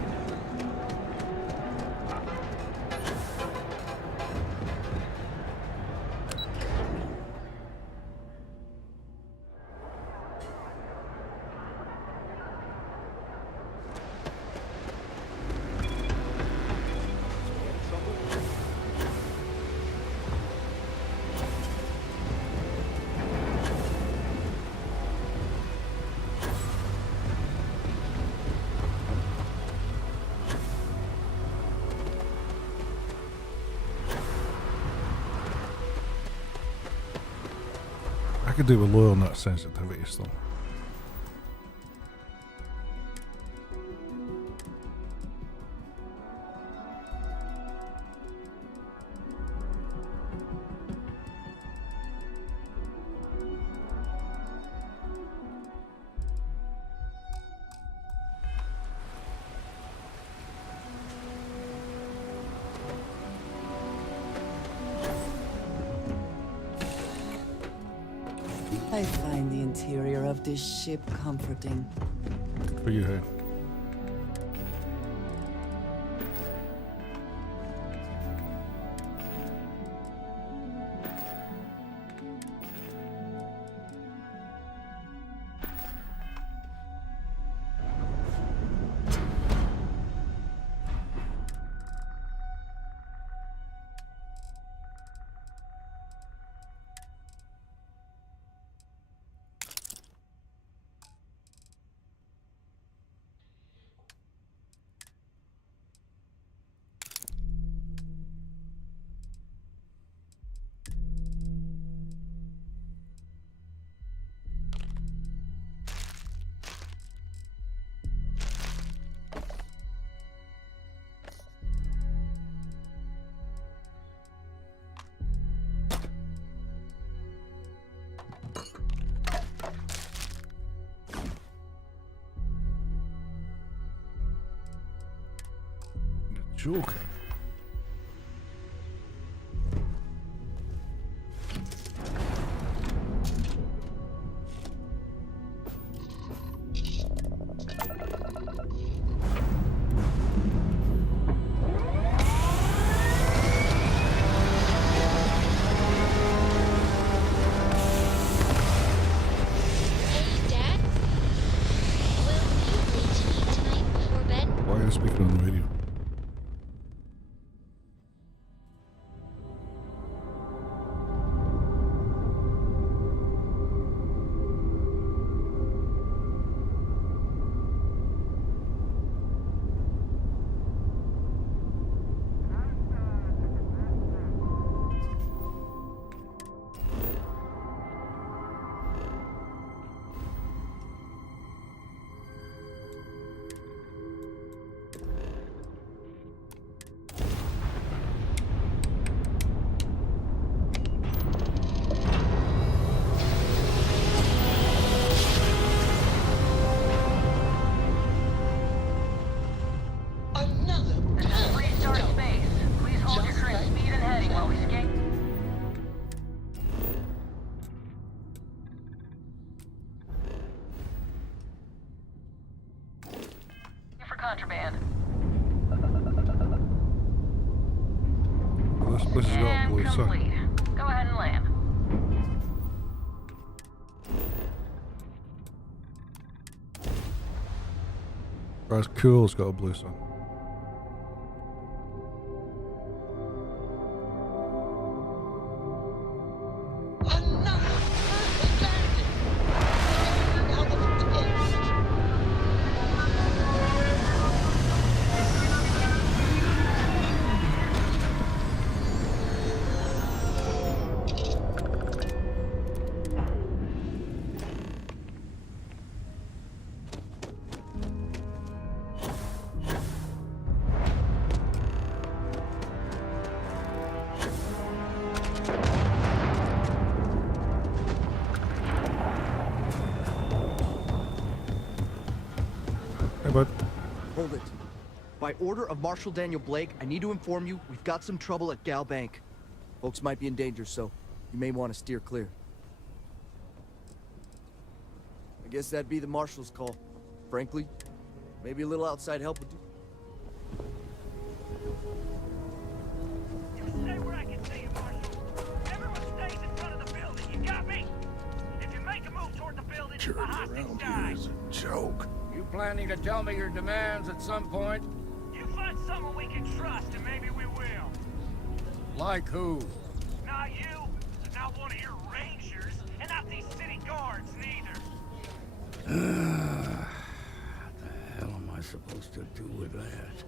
I could do with lowering that sensitivity still. I find the interior of this ship comforting. Good for you, hey? joking. Why are you speaking on the radio? Contraband. Well, this place has got a blue sun. Go ahead and land. That's cool, it's got a blue sun. Hold it. By order of Marshal Daniel Blake, I need to inform you we've got some trouble at Gal Bank. Folks might be in danger, so you may want to steer clear. I guess that'd be the Marshal's call. Frankly, maybe a little outside help would do. Stay where I can see you, Marshal. Everyone stays in front of the building. You got me? If you make a move toward the building, the hostage dies. Joke. You planning to tell me your demands at some point? You find someone we can trust, and maybe we will. Like who? Not you, not one of your rangers, and not these city guards, neither. What the hell am I supposed to do with that?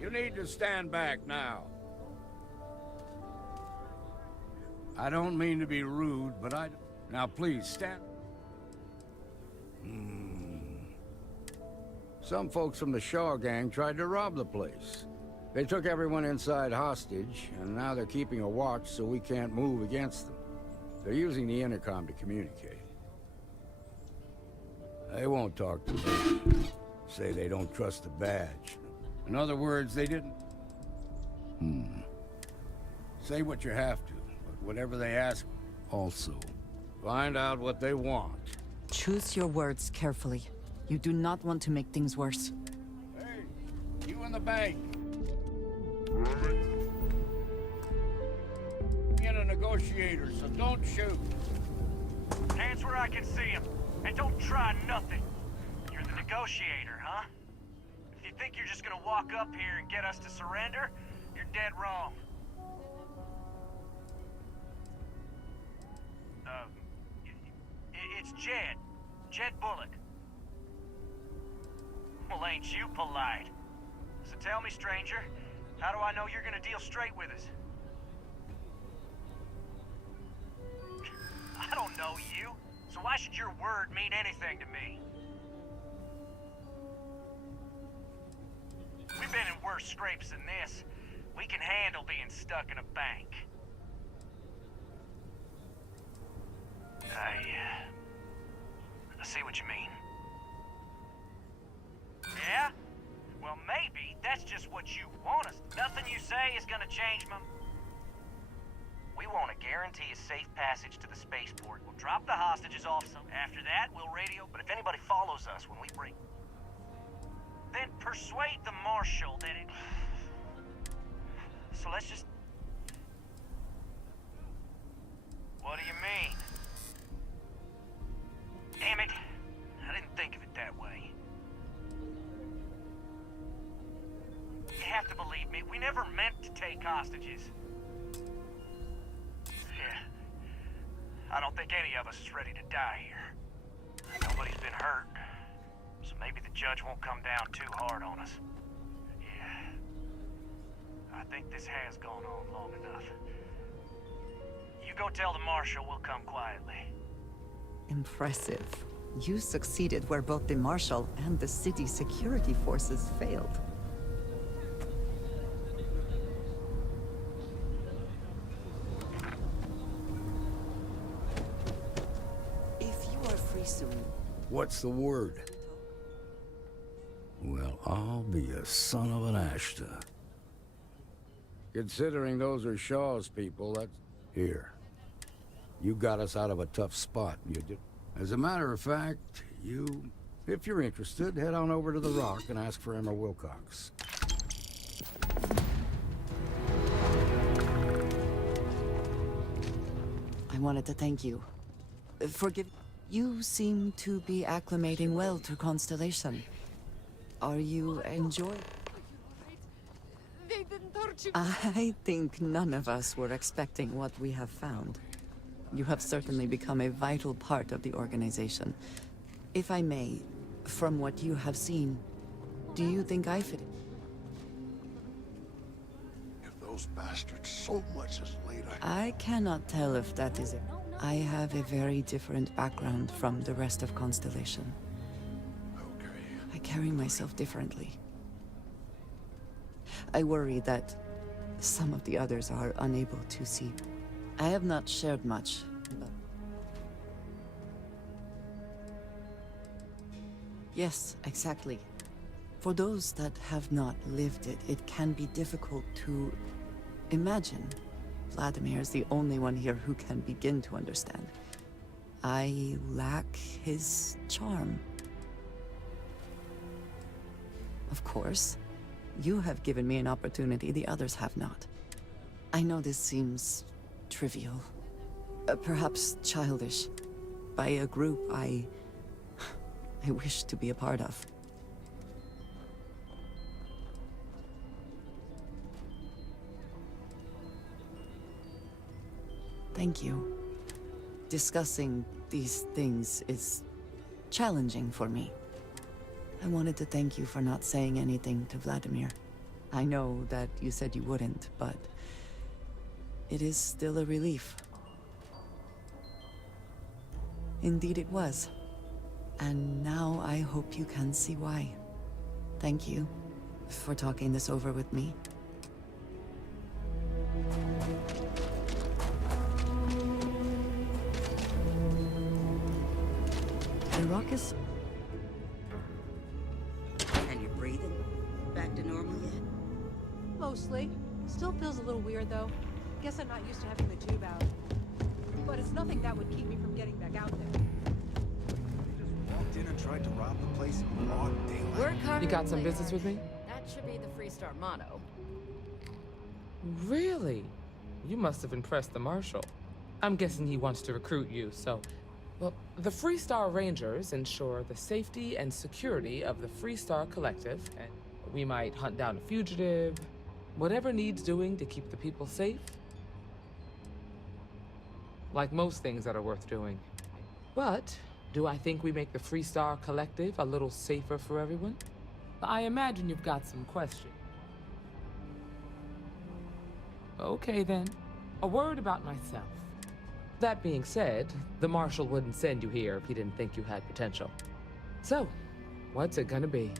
You need to stand back now. I don't mean to be rude, but Now please, stand... Some folks from the Shaw gang tried to rob the place. They took everyone inside hostage, and now they're keeping a watch so we can't move against them. They're using the intercom to communicate. They won't talk to me. Say they don't trust the badge. In other words, they didn't... Say what you have to, but whatever they ask, also, find out what they want. Choose your words carefully. You do not want to make things worse. Hey, you in the bank. Being a negotiator, so don't shoot. Hands where I can see him, and don't try nothing. You're the negotiator, huh? If you think you're just gonna walk up here and get us to surrender, you're dead wrong. It's Jed. Jed Bullock. Well, ain't you polite? So tell me, stranger, how do I know you're gonna deal straight with us? I don't know you, so why should your word mean anything to me? We've been in worse scrapes than this. We can handle being stuck in a bank. I see what you mean. Yeah? Well, maybe that's just what you want us. Nothing you say is gonna change my... We want to guarantee a safe passage to the spaceport. We'll drop the hostages off some. After that, we'll radio, but if anybody follows us when we bring... Then persuade the Marshal that it... So let's just... What do you mean? Damn it. I didn't think of it that way. You have to believe me, we never meant to take hostages. Yeah. I don't think any of us is ready to die here. Nobody's been hurt. So maybe the judge won't come down too hard on us. Yeah. I think this has gone on long enough. You go tell the Marshal we'll come quietly. Impressive. You succeeded where both the Marshal and the city security forces failed. If you are free soon... What's the word? Well, I'll be a son of an Ashta. Considering those are Shaw's people, that's... Here. You got us out of a tough spot, you did. As a matter of fact, if you're interested, head on over to the Rock and ask for Emma Wilcox. I wanted to thank you. You seem to be acclimating well to Constellation. Are you enjoying... I think none of us were expecting what we have found. You have certainly become a vital part of the organization. If I may, from what you have seen, do you think I fit in? If those bastards so much as laid I cannot tell if that is it. I have a very different background from the rest of Constellation. Okay. I carry myself differently. I worry that some of the others are unable to see. I have not shared much, but... Yes, exactly. For those that have not lived it, it can be difficult to imagine. Vladimir is the only one here who can begin to understand. I lack his charm. Of course, you have given me an opportunity the others have not. I know this seems trivial, perhaps childish, by a group I wish to be a part of. Thank you. Discussing these things is challenging for me. I wanted to thank you for not saying anything to Vladimir. I know that you said you wouldn't, but it is still a relief. Indeed it was. And now I hope you can see why. Thank you for talking this over with me. The rock is... And you're breathing? Back to normal yet? Mostly. Still feels a little weird, though. Guess I'm not used to having the tube out. But it's nothing that would keep me from getting back out there. Walked in and tried to rob the place in broad daylight. You got some business with me? That should be the Freestar motto. Really? You must have impressed the Marshal. I'm guessing he wants to recruit you, so... Well, the Freestar Rangers ensure the safety and security of the Freestar Collective, and we might hunt down a fugitive, whatever needs doing to keep the people safe. Like most things that are worth doing. But, do I think we make the Freestar Collective a little safer for everyone? I imagine you've got some questions. Okay then, a word about myself. That being said, the Marshal wouldn't send you here if he didn't think you had potential. So, what's it gonna be?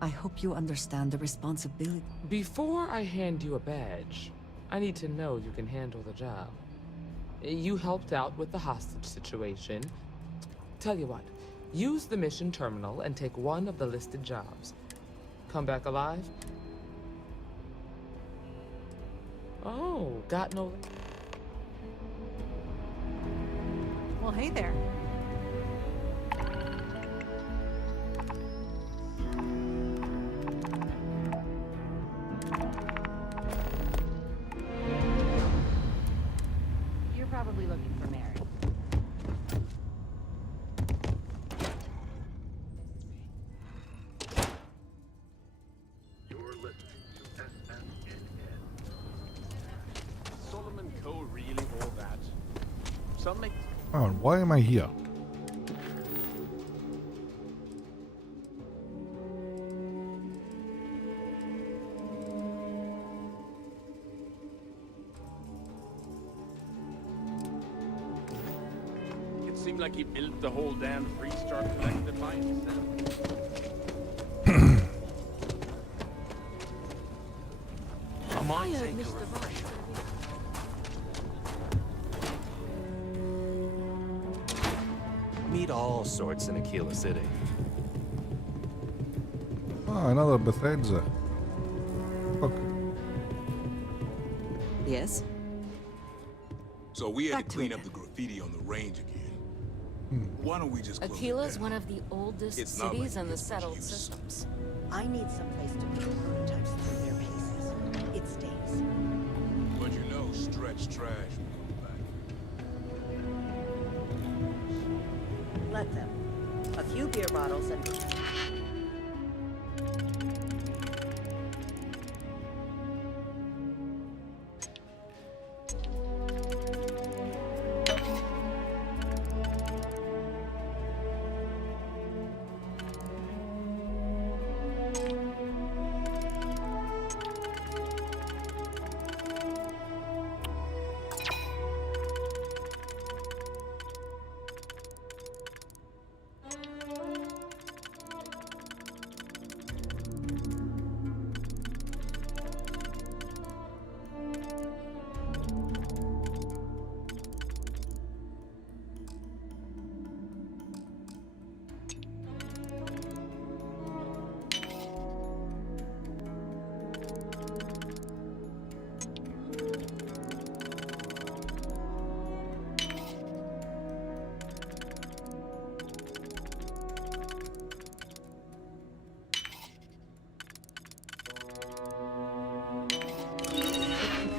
I hope you understand the responsibility. Before I hand you a badge, I need to know you can handle the job. You helped out with the hostage situation. Tell you what, use the mission terminal and take one of the listed jobs. Come back alive? Oh, got no... Well, hey there. You're probably looking for Mary. Solomon Co. really all that? Some make... Oh, why am I here? It seemed like he built the whole damn Freestar Collective by himself. Come on, take a refresher. Meet all sorts in Aquila City. Oh, another Bethesda. Look. Yes? So we had to clean up the graffiti on the range again. Why don't we just close it Aquila's down? one of the oldest It's not cities like in the it's settled use. systems. I need someplace to put the prototypes through their paces. It stays. But you know, stretch trash will go back. Let them. A few beer bottles and...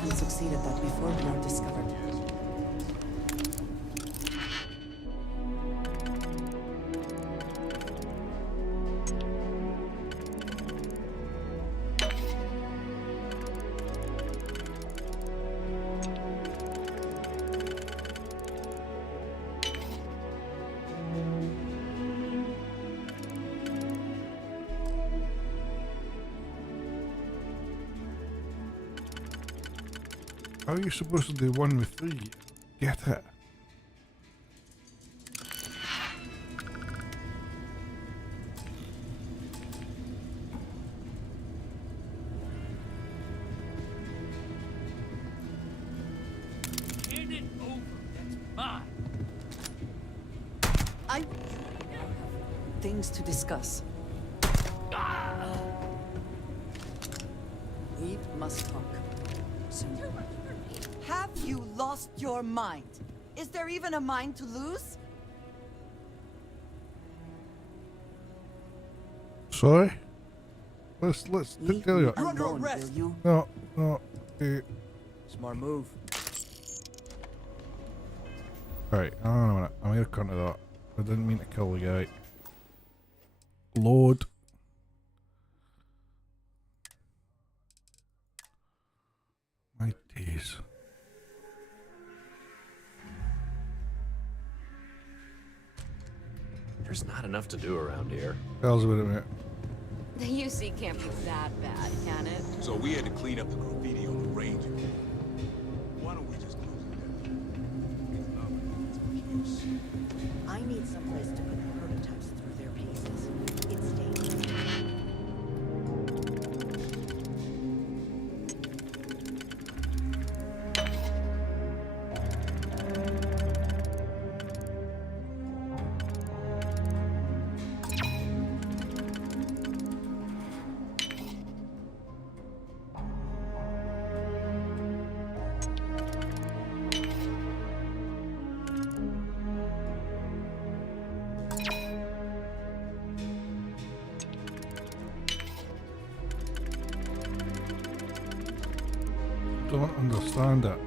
We succeed at that before we are discovered. How are you supposed to do 1 with 3? Get it. Hand it over. That's mine. I... Things to discuss. We must talk. Soon. Have you lost your mind? Is there even a mind to lose? Sorry? Let's tell you. You're under arrest. No. Smart move. Right, hang on a minute. I'm gonna come to that. I didn't mean to kill the guy. Load. My days. There's not enough to do around here. Tells me a minute. The UC can't be that bad, can it? So we had to clean up the graffiti on the range again. Why don't we just close it down? It's not like it's much use. I need someplace to put the prototypes through their paces. It stays. don't understand it.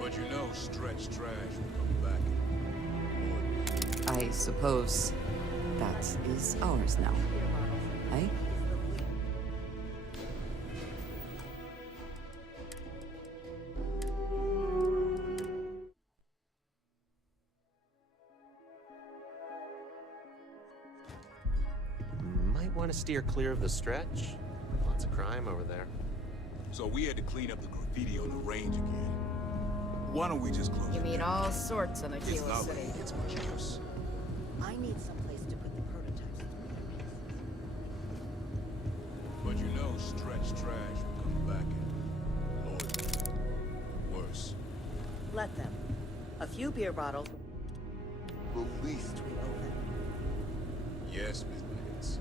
But you know stretch trash will come back. I suppose that is ours now. Eh? Might want to steer clear of the stretch. Lots of crime over there. So we had to clean up the graffiti on the range again. Why don't we just close You it mean down? all sorts in It's Aquila not City? like it's much use. I need someplace to put the prototypes. But you know stretch trash will come back and Lord, worse. Let them. A few beer bottles. The least we owe them. Yes, Miss Bates.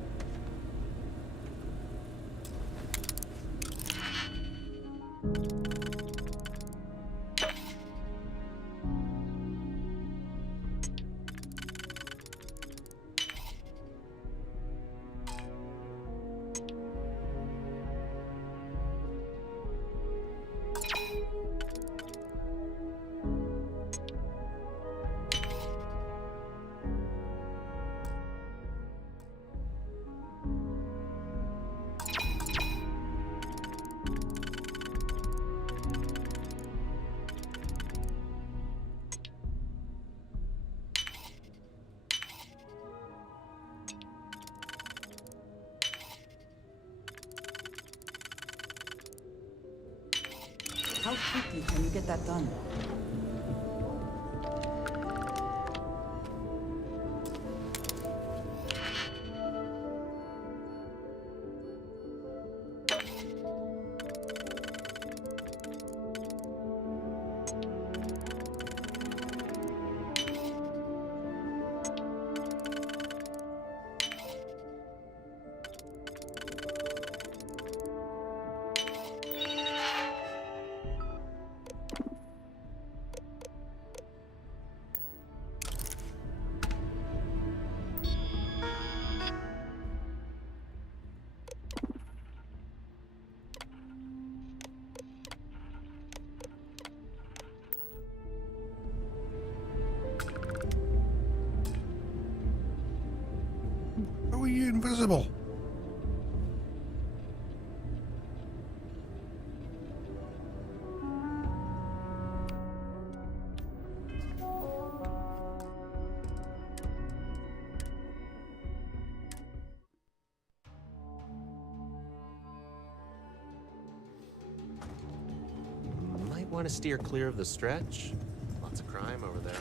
How quickly can you get that done? How are you invisible? Might want to steer clear of the stretch. Lots of crime over there.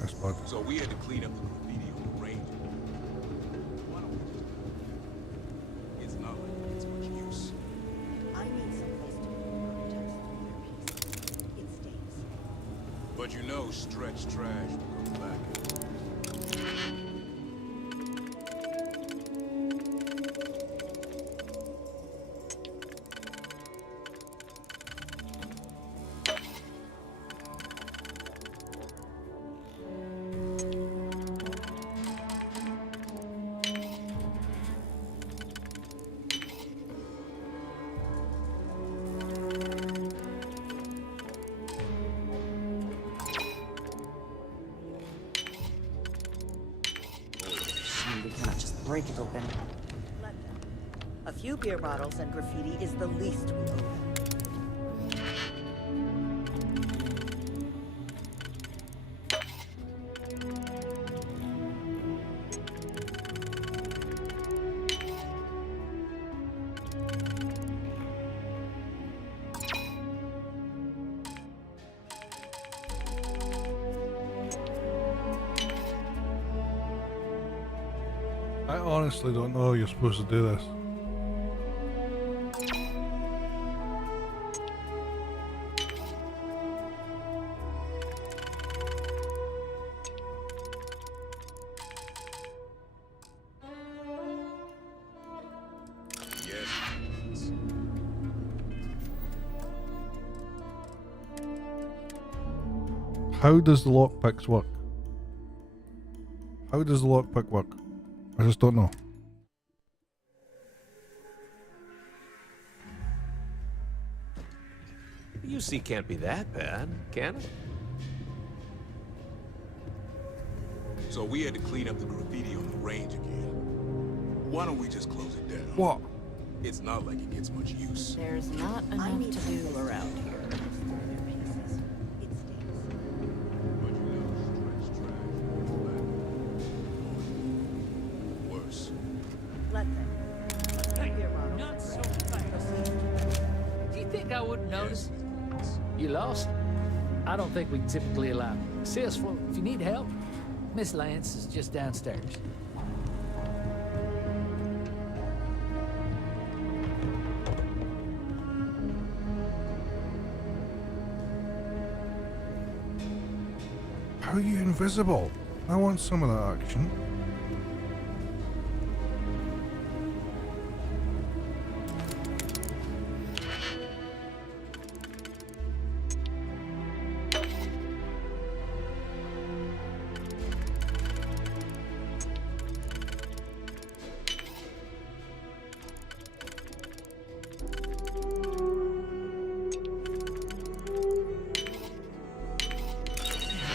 Nice, bud. So we had to clean up the graffiti on the range. Why don't we just... It's not like it's much use. I need someplace to put the prototypes to their pieces. It stinks. But you know stretch trash will come back. We cannot just break it open. Let them. A few beer bottles and graffiti is the least we owe them. I honestly don't know how you're supposed to do this. Yes. How does the lockpicks work? How does the lockpick work? I just don't know. UC can't be that bad, can it? So we had to clean up the graffiti on the range again. Why don't we just close it down? What? It's not like it gets much use. There's not enough to do around here. Worse. Let them. Not so fast. Do you think I wouldn't notice? You lost? I don't think we typically allow. Sales floor, if you need help, Miss Lance is just downstairs. How are you invisible? I want some of that action.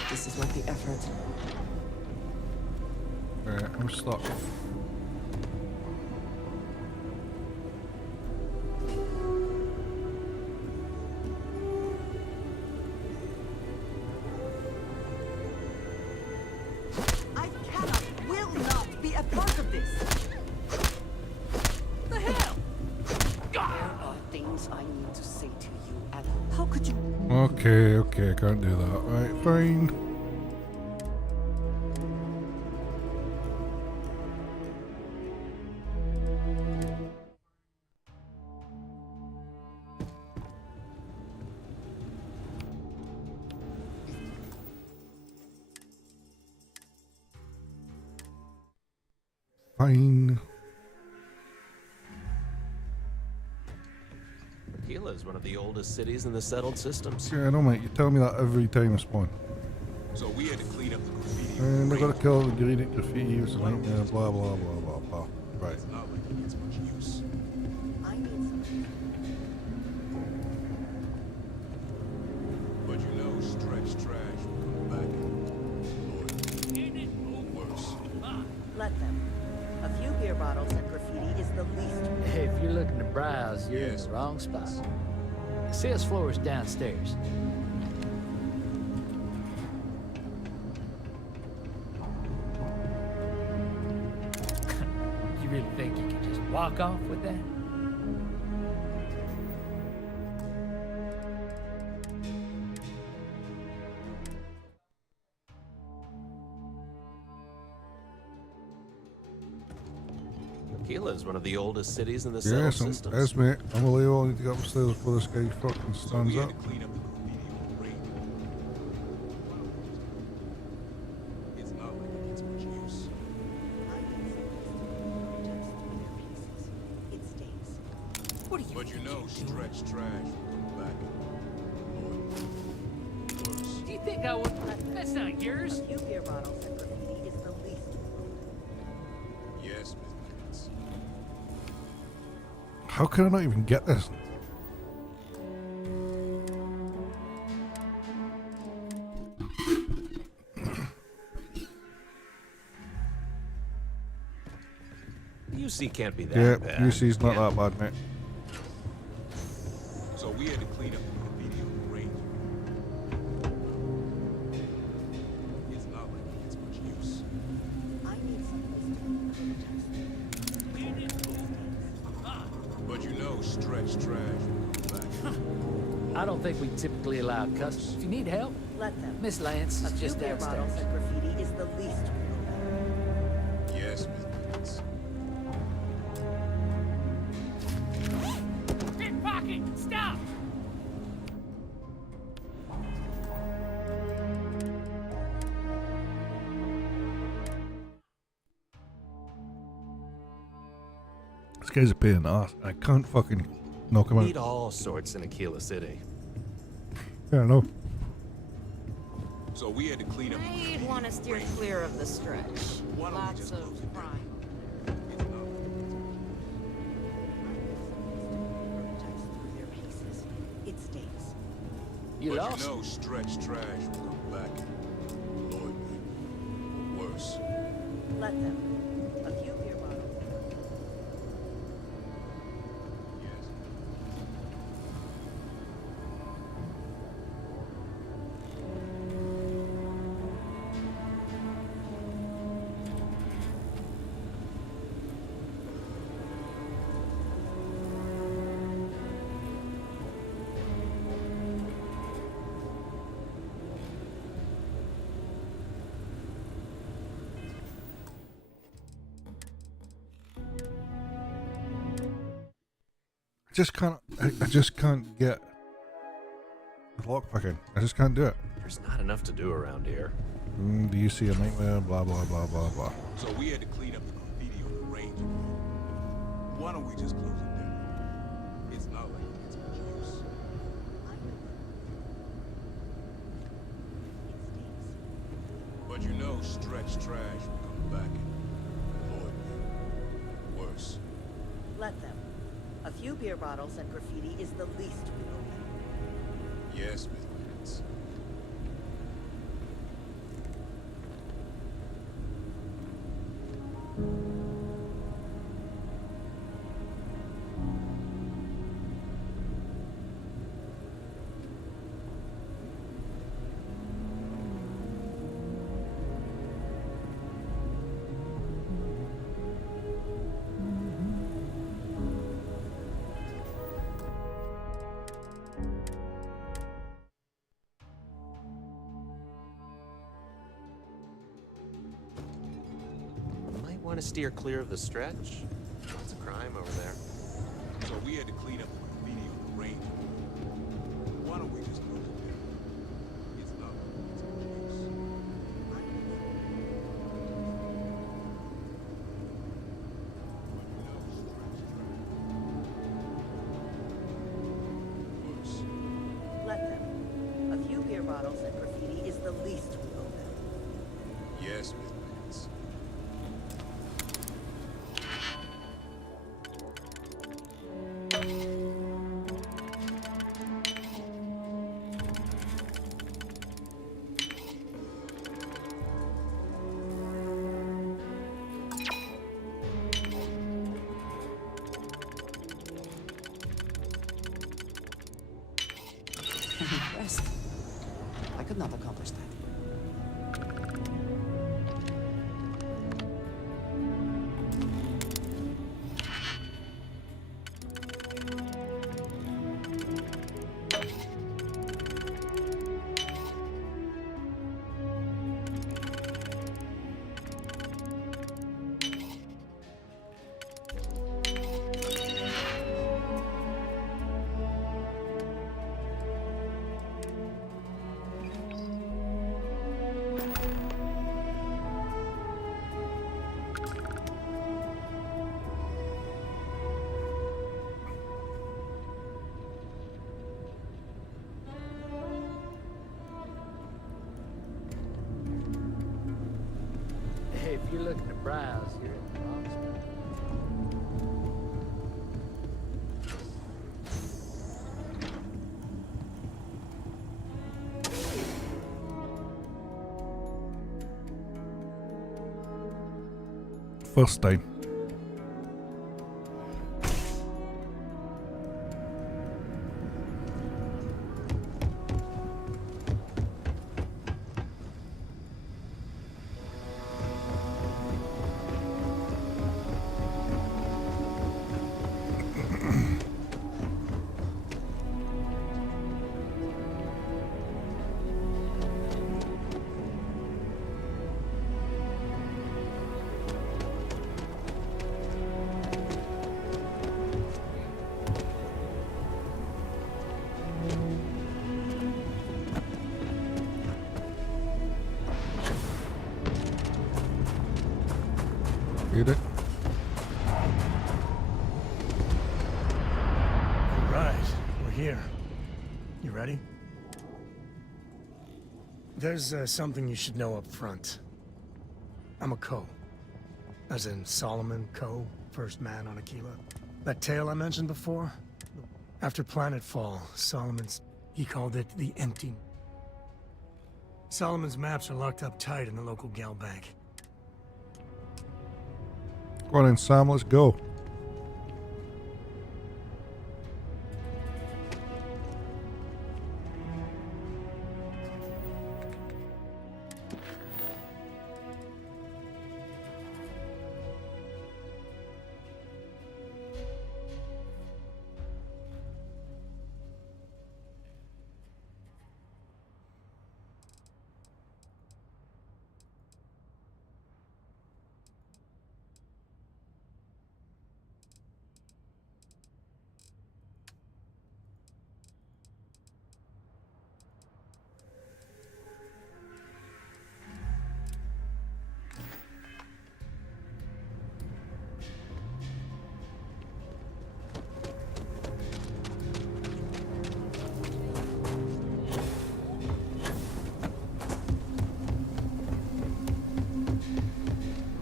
This is worth the effort. Alright, I'm stuck. I cannot, will not be a part of this. The hell? There are things I need to say to you, and how could you? Okay, okay, I can't do that. Right, fine. Fine. Aquila is one of the oldest cities in the settled systems. Yeah, I know, mate. You tell me that every time I spawn. So we had to clean up the graffiti. And I gotta kill the green graffiti or something. Yeah, blah, blah, blah, blah, blah. Right. It's not like it gets much use. I need some. But you know, stretch trash will come back. Lord, worse. Let them. A few beer bottles and graffiti is the least. Hey, if you're looking to browse, you're in the wrong spot. Sales floor is downstairs. You really think you can just walk off with that? Aquila is one of the oldest cities in the Yes, settled systems. yes, mate. I'm a Leo. I need to get upstairs before this guy fucking stands up. It's not like it gets much use. But you know, stretch trash will come back. Lord, worse. Do you think I would? That's not yours. A few beer bottles and graffiti is the least. Yes, Miss Lance. How can I not even get this? UC can't be that Yeah, bad. UC's not that bad, mate. So we had to clean up the graffiti on the range. It's not like it gets much use. I need some But you know, stretch trash will come back. I don't think we typically allow customers. If you need help, Let them. Miss Lance A is few just beer downstairs. bottles and graffiti is the least. Yes, Miss Lance. Pickpocket! Stop! This guy's a pain in the ass. I can't fucking knock him Need out. all sorts in Aquila City. Yeah, I know. So we had to clean up the graffiti. I'd want to steer clear of the stretch. Lots of crime. It stays. You but lost? you know stretch trash will come back and annoy me. Or worse. Let them. A few beer bottles. I just can't get the lockpicking. I just can't do it. There's not enough to do around here. Do you see a nightmare? Blah blah blah blah blah. So we had to clean up the graffiti on the range. Why don't we just close it down? It's not like it's much use. But you know stretch trash will come back and annoy me. Or worse. Let them. A few beer bottles and graffiti is the least we owe them. Yes, Miss Lance. Want to steer clear of the stretch? Lots of crime over there. So we had to clean up the graffiti on the range. Why don't we just close it down? It's not like it's much use. Worse. Let them. A few beer bottles and graffiti is the least we owe them. Yes, Miss Lance. Impressed. I could not accomplish that. Hey, if you're looking to browse, you're in the wrong spot. First time. Read it. All right, we're here. You ready? There's something you should know up front. I'm a Co. As in Solomon Co., first man on Aquila. That tale I mentioned before? After Planetfall, Solomon's... He called it the empty. Solomon's maps are locked up tight in the local gal bank. Go on then, Sam, let's go.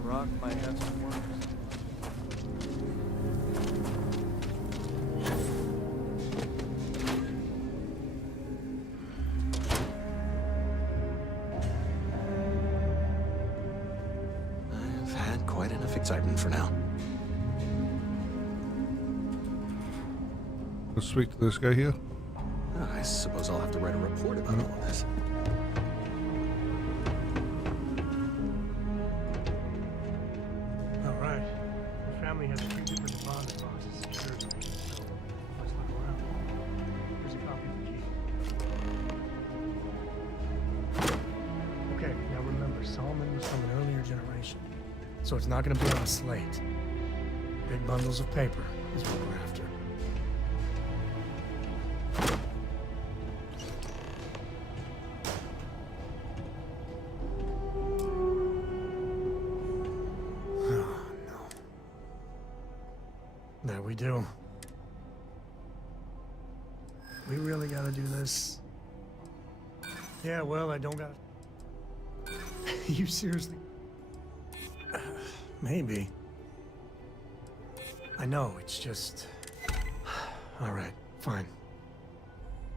Rock might have some work. I've had quite enough excitement for now. Let's speak to this guy here. I suppose I'll have to write a report about all of this. All right. The family has 3 different deposit boxes secured. So let's look around. Here's a copy of the key. Okay, now remember, Solomon was from an earlier generation, so it's not going to be on a slate. Big bundles of paper is what we're after. There we do. We really gotta do this. Yeah, well, I don't gotta... You seriously... Maybe. I know, it's just... Alright, fine.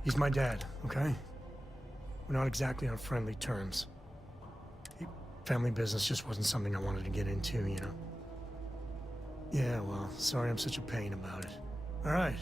He's my dad, okay? We're not exactly on friendly terms. Family business just wasn't something I wanted to get into, you know? Yeah, well, sorry I'm such a pain about it. All right.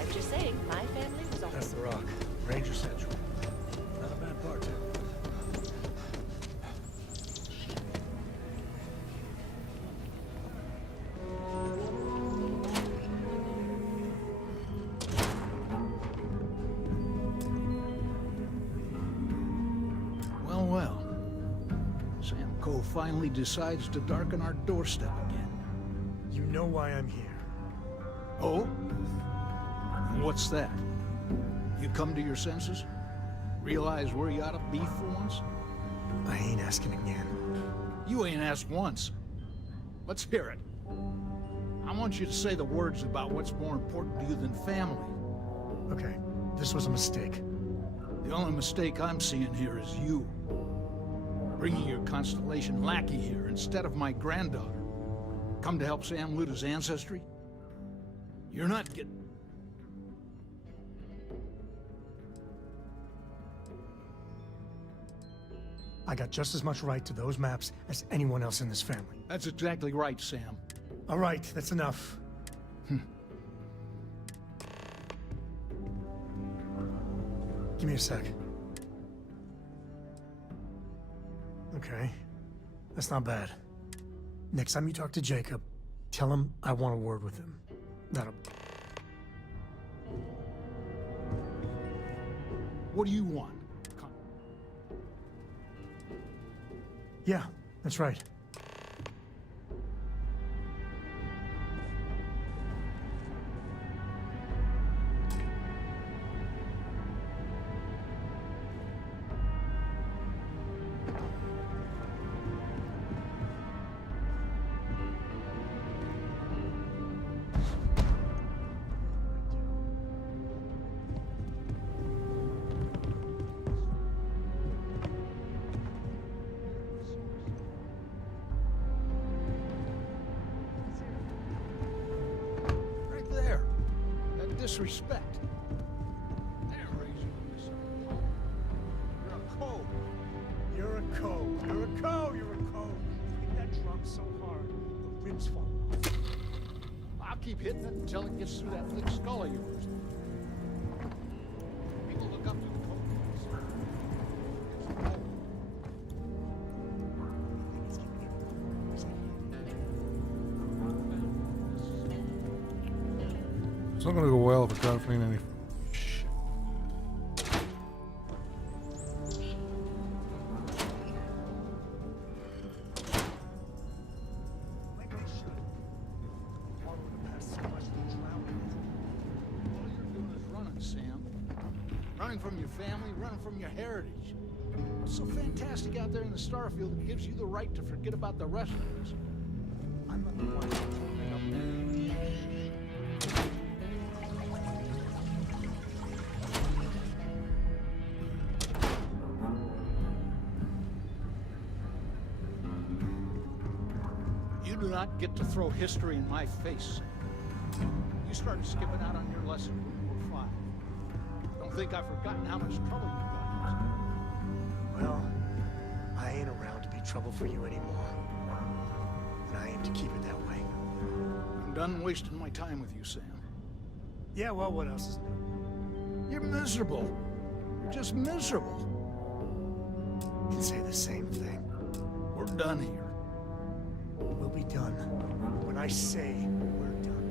I'm just saying, my family was all... That's the rock. Ranger Central. Not a bad part, too. Well, well. Sam Coe finally decides to darken our doorstep again. You know why I'm here. Oh? What's that? You come to your senses? Realize where you ought to be for once? I ain't asking again. You ain't asked once. Let's hear it. I want you to say the words about what's more important to you than family. Okay, this was a mistake. The only mistake I'm seeing here is you. Bringing your Constellation lackey here instead of my granddaughter. Come to help Sam loot his ancestry? You're not getting... I got just as much right to those maps as anyone else in this family. That's exactly right, Sam. All right, that's enough. Give me a sec. Okay, that's not bad. Next time you talk to Jacob, tell him I want a word with him. That'll... What do you want? Yeah, that's right. disrespect. I didn't raise you to be some punk. You're a cove. You're a cove. You're a cove. You're a cove. Hit that drum so hard, the ribs fall off. I'll keep hitting it until it gets through that thick skull of yours. People look up to the cove. It's not gonna go well if I can't find any. Shit. Sam. Running from your family, running from your heritage. What's so fantastic out there in the Starfield that gives you the right to forget about the rest of us? I'm not the one who's holding up there. You do not get to throw history in my face. You started skipping out on your lesson when you were 5. Don't think I've forgotten how much trouble you got. Well, I ain't around to be trouble for you anymore. And I aim to keep it that way. I'm done wasting my time with you, Sam. Yeah, well, what else is new? You're miserable. You're just miserable. You can say the same thing. We're done here. We'll be done when I say we're done.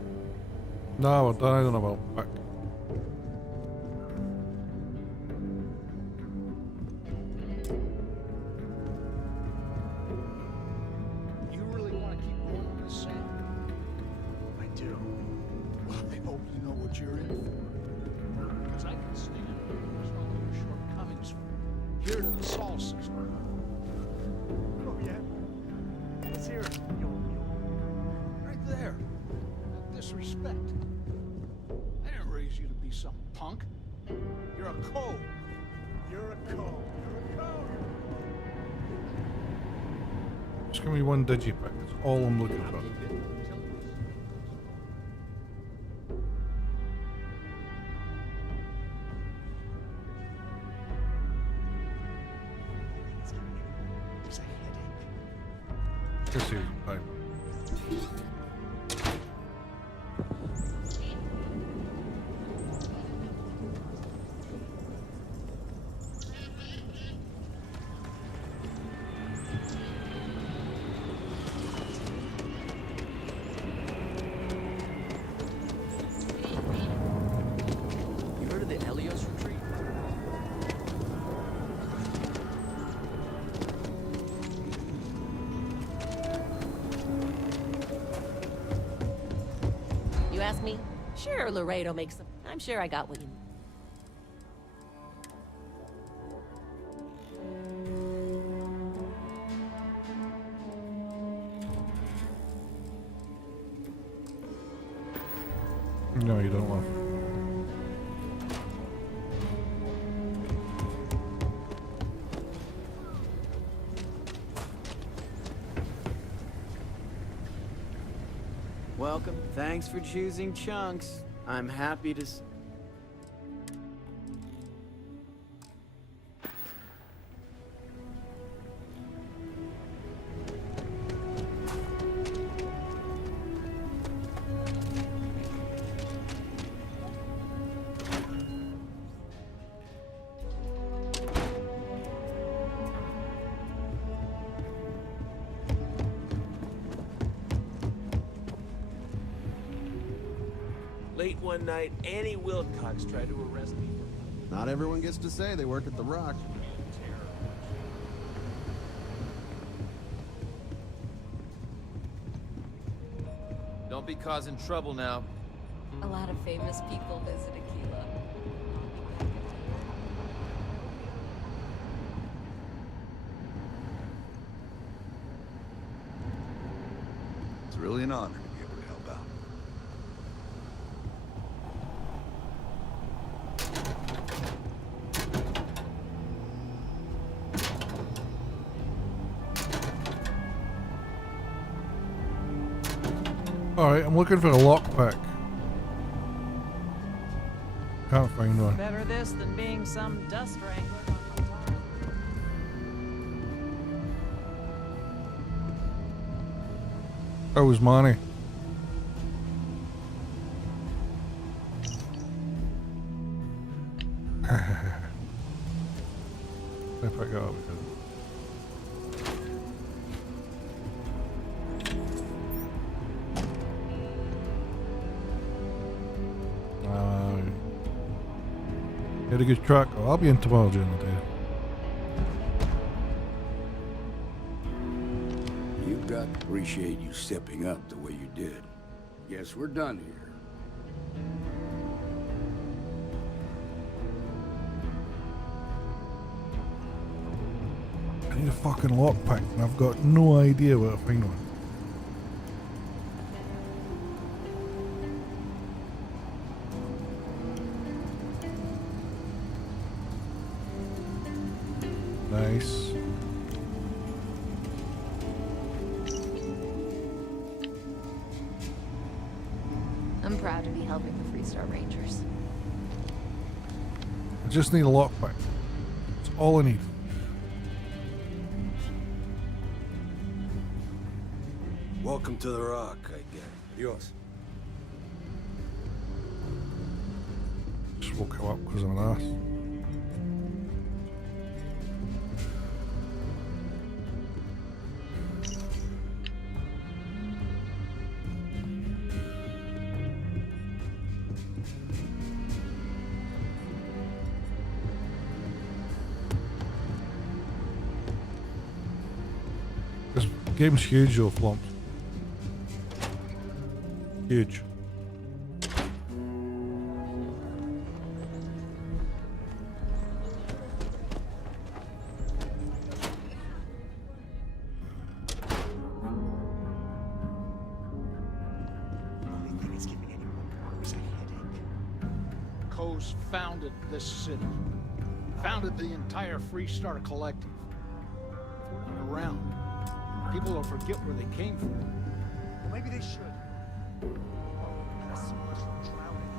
No, we're done. I don't know about back. You really want to keep going on this, Sam? I do. Well, I hope you know what you're in for. Because I can stand some of your shortcomings from here to the Sol system. Oh, yeah? Let's hear it. Right there. That disrespect. I didn't raise you to be some punk. You're a cove. You're a cove. You're a cove. Just give me one digipack. That's all I'm looking for. There's a headache. Let's see. Bye. You heard of the Helios retreat? You ask me? Sure, Laredo makes them. I'm sure I got what you need. No, you don't want. Welcome. Thanks for choosing Chunks. I'm happy to Late one night, Annie Wilcox tried to arrest me. Not everyone gets to say they work at the Rock. Don't be causing trouble now. A lot of famous people visit Aquila. It's really an honor to be able to help out. Alright, I'm looking for a lockpick. Can't find one. Better this than being some dust wrangler. That was money. If I go over here. Get a good truck. Oh, I'll be in tomorrow during the day. You've got to appreciate you stepping up the way you did. Yes, we're done here. I need a fucking lockpick and I've got no idea where to find one. Nice. I'm proud to be helping the Freestar Rangers. I just need a lockpick. That's all I need. Welcome to the Rock, I guess. Yours. Just woke him up because I'm an ass. This game's huge though, Flump. Huge. Coase founded this city. Founded the entire Freestar Collective. If we're not around, people will forget where they came from. Well, maybe they should. That's so much from drowning.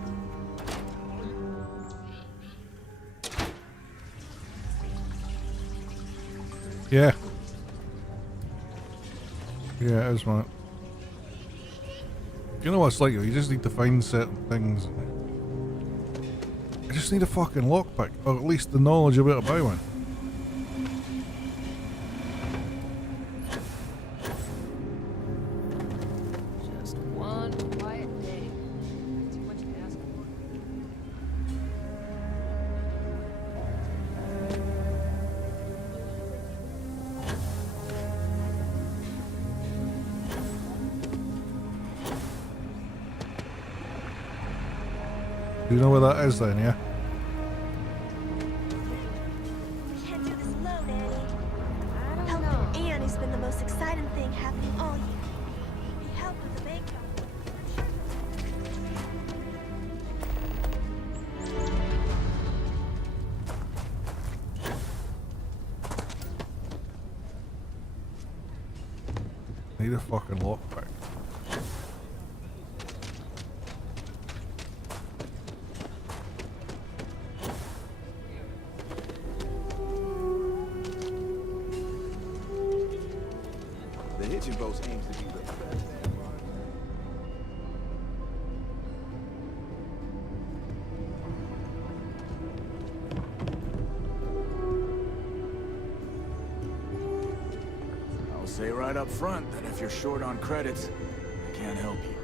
Yeah. Yeah, it is, man. You know what it's like, you just need to find certain things. I just need a fucking lockpick, or at least the knowledge of where to buy one. Just one quiet day. Too much to ask for. Do you know where that is then, yeah? Can't do this alone, Annie. Helping Anne has been the most exciting thing happening all year. We need help with the bank Need a fucking lockpick. The hitching boat aims to be the best. I'll say right up front that if you're short on credits, I can't help you.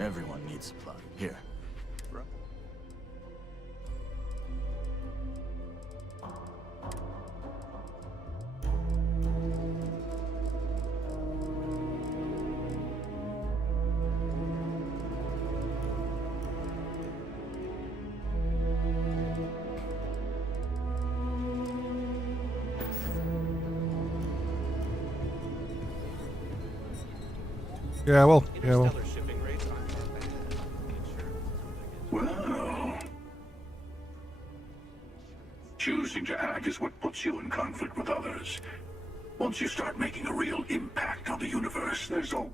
Everyone needs supply. Here. Yeah, well, yeah, well. Well, choosing to act is what puts you in conflict with others. Once you start making a real impact on the universe, there's all...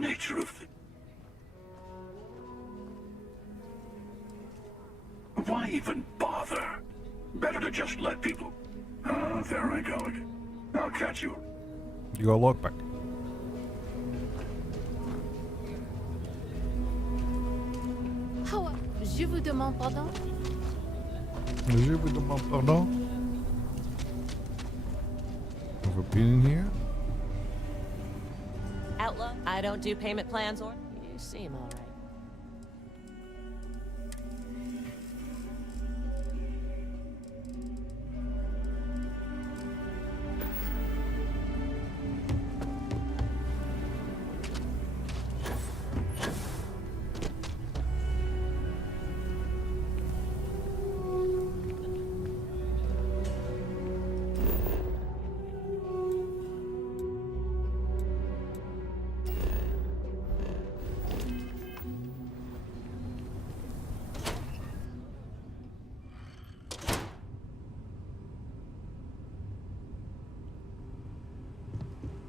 nature of Why even bother? Better to just let people... Ah, there I go again. I'll catch you. You got a lockpick. How? Je vous demande pardon? Je vous demande pardon. Ever been in here? Outlaw, I don't do payment plans or... You seem all right.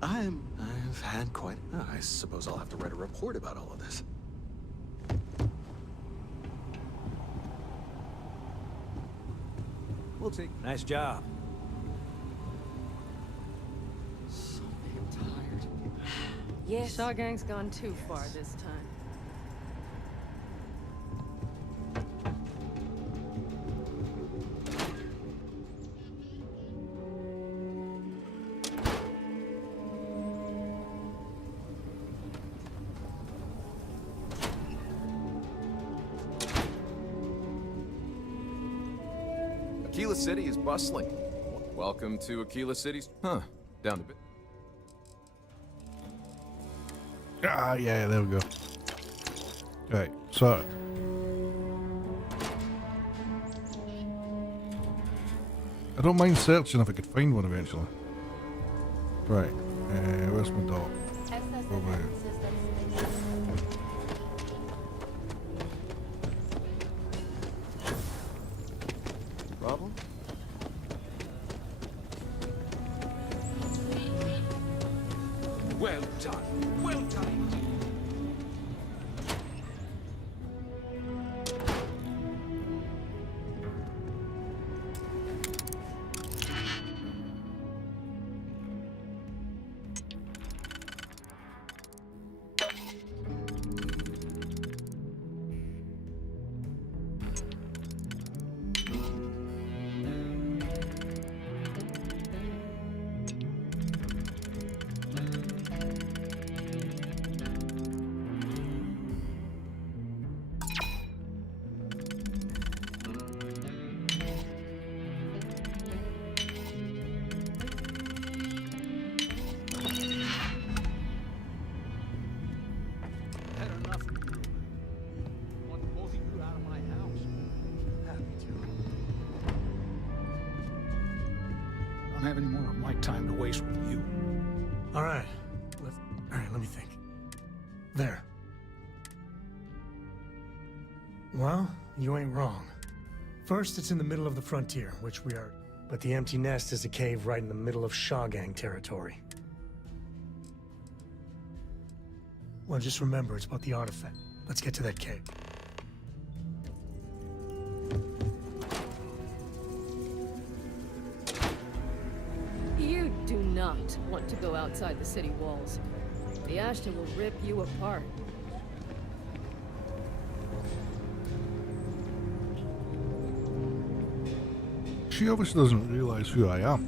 I've had quite... Oh, I suppose I'll have to write a report about all of this. We'll take... Nice job. So damn tired. Yes. Shaw Gang's gone too far this time. Aquila City is bustling. Welcome to Aquila City's... Huh. Down a bit. Ah, yeah, there we go. Right, so... I don't mind searching if I could find one eventually. Right, where's my dog? Over here. Problem? Well done. Well done. I don't have any more of my time to waste with you. All right, let me think. There. Well, you ain't wrong. First, it's in the middle of the frontier, which we are. But the empty nest is a cave right in the middle of Shaw Gang territory. Well, just remember, it's about the artifact. Let's get to that cave. You do not want to go outside the city walls. The Ashton will rip you apart. She obviously doesn't realize who I am.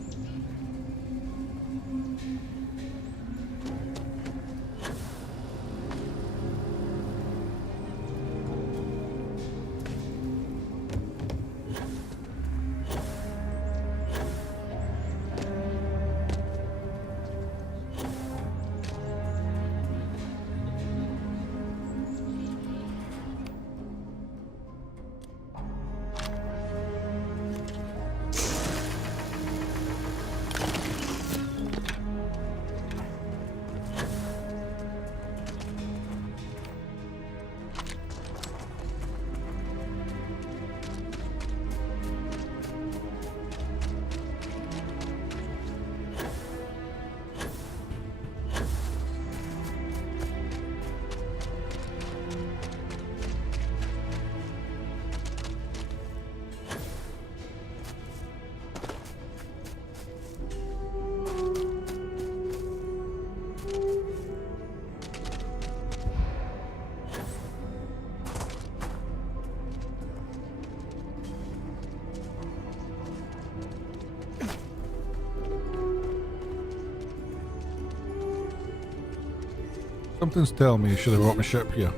Something's telling me you should have brought my ship here.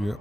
Yep.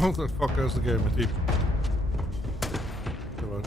What the fuck is the game with you? Come on.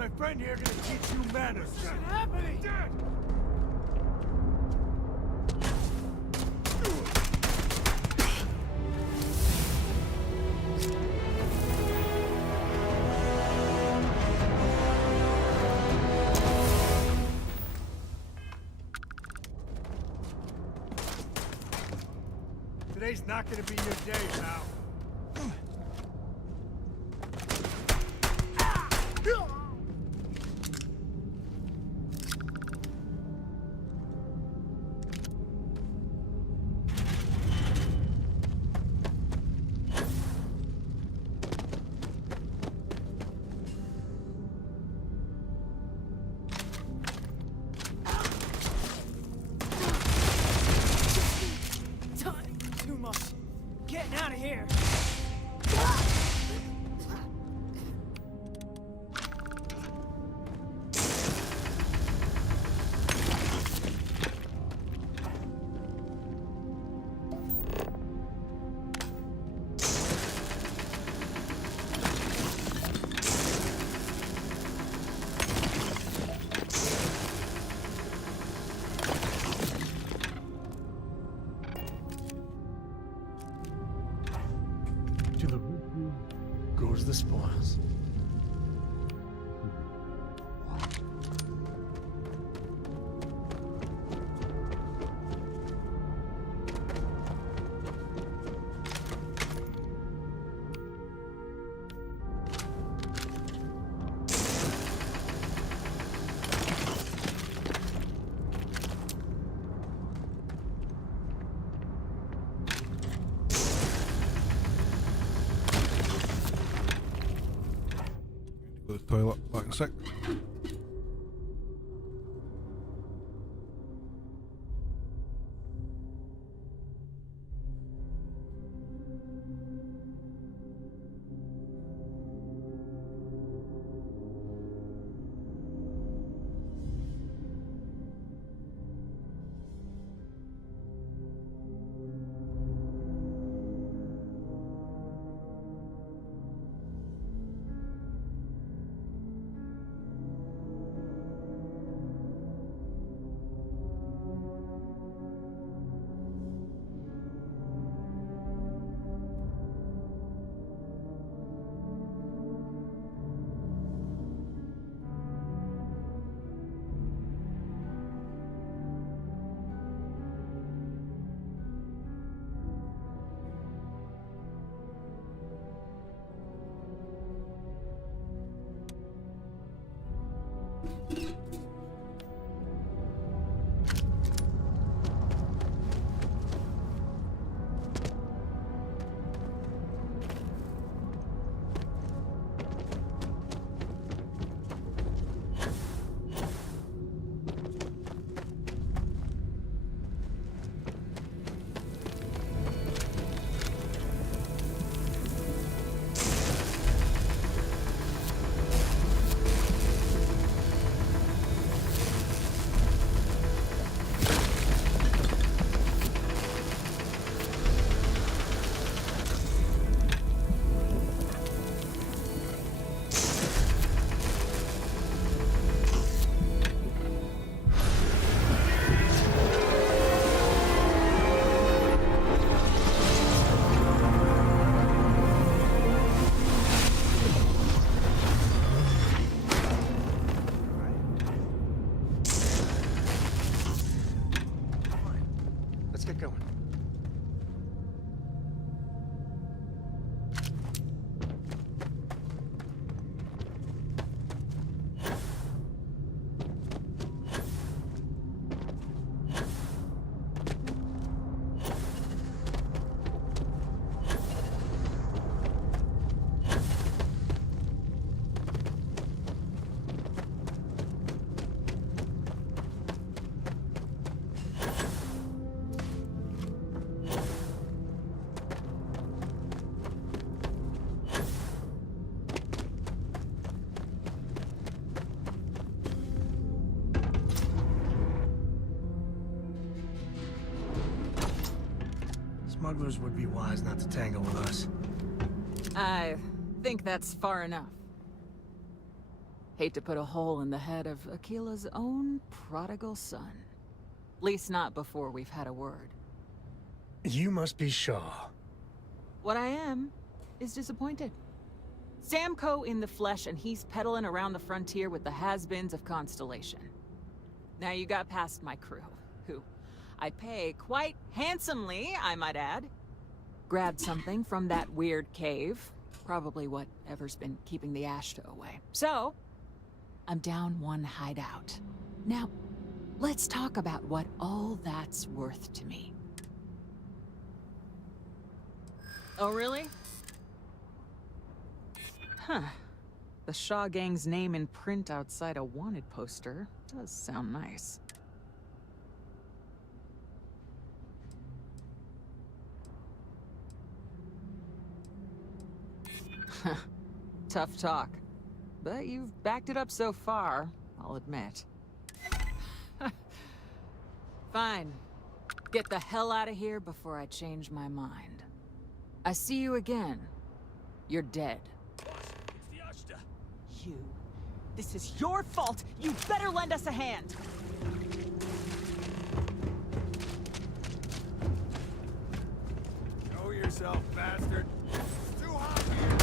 my friend here gonna teach you manners. What's happening? Today's not gonna be your day, pal. Too much. Getting out of here. To the goes the spoils. Go to the toilet. Back in a sec. Let's get going. Smugglers would be wise not to tangle with us. I think that's far enough. Hate to put a hole in the head of Akila's own prodigal son. Least not before we've had a word. You must be Shaw. What I am is disappointed. Samco in the flesh, and he's peddling around the frontier with the has-beens of Constellation. Now you got past my crew, who I pay quite handsomely, I might add. Grabbed something from that weird cave. Probably whatever's been keeping the Ashta away. So, I'm down one hideout. Now, let's talk about what all that's worth to me. Oh, really? Huh. The Shaw Gang's name in print outside a wanted poster does sound nice. Tough talk. But you've backed it up so far, I'll admit. Fine. Get the hell out of here before I change my mind. I see you again. You're dead. You. This is your fault. You better lend us a hand. Show yourself, bastard. It's too hot here.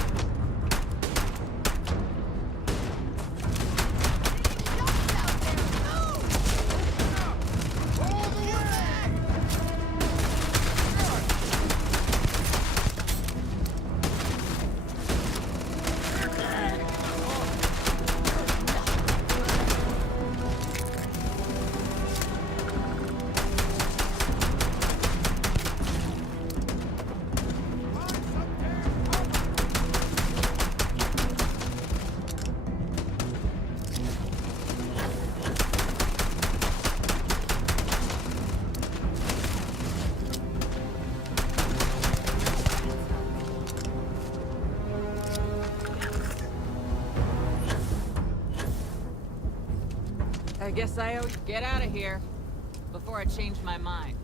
I guess I owe you. Get out of here before I change my mind.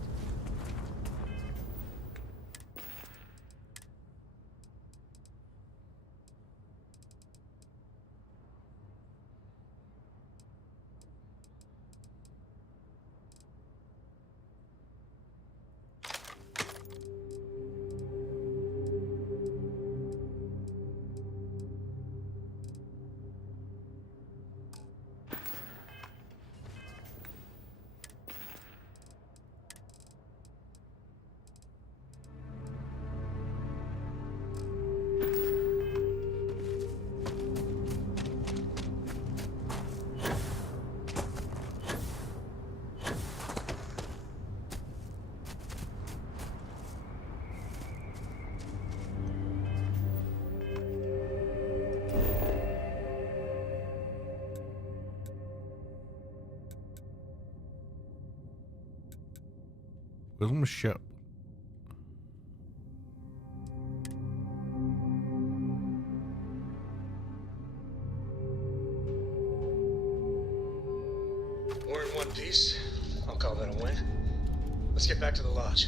Where's my ship? We're in one piece. I'll call that a win. Let's get back to the lodge.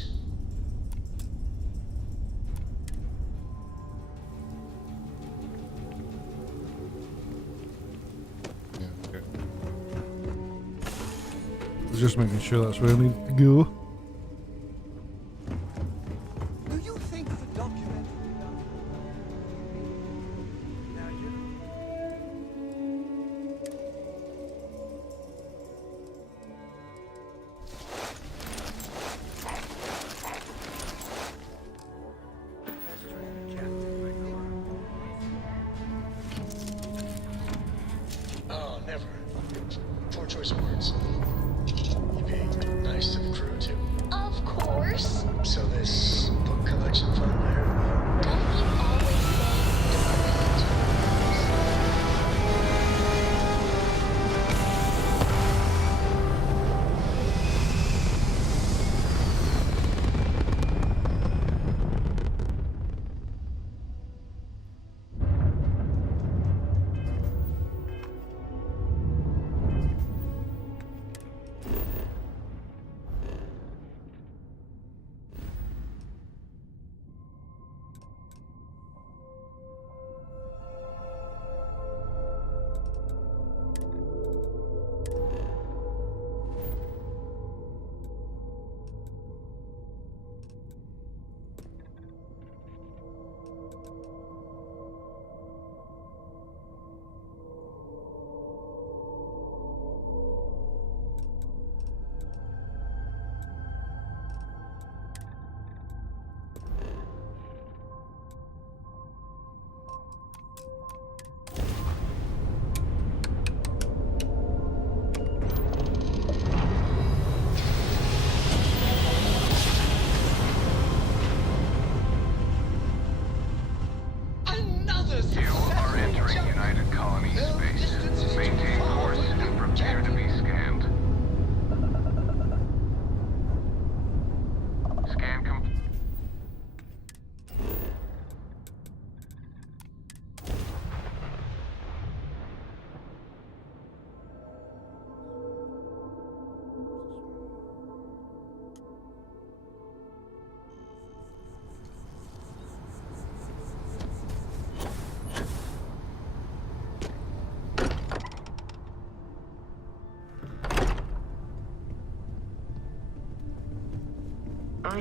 Yeah, okay. I was just making sure that's where I need to go. Do you think the documentary... Now you... Oh, never. Poor choice of words. You being nice to the crew, too. Of course. So this book collection fund there... Don't you always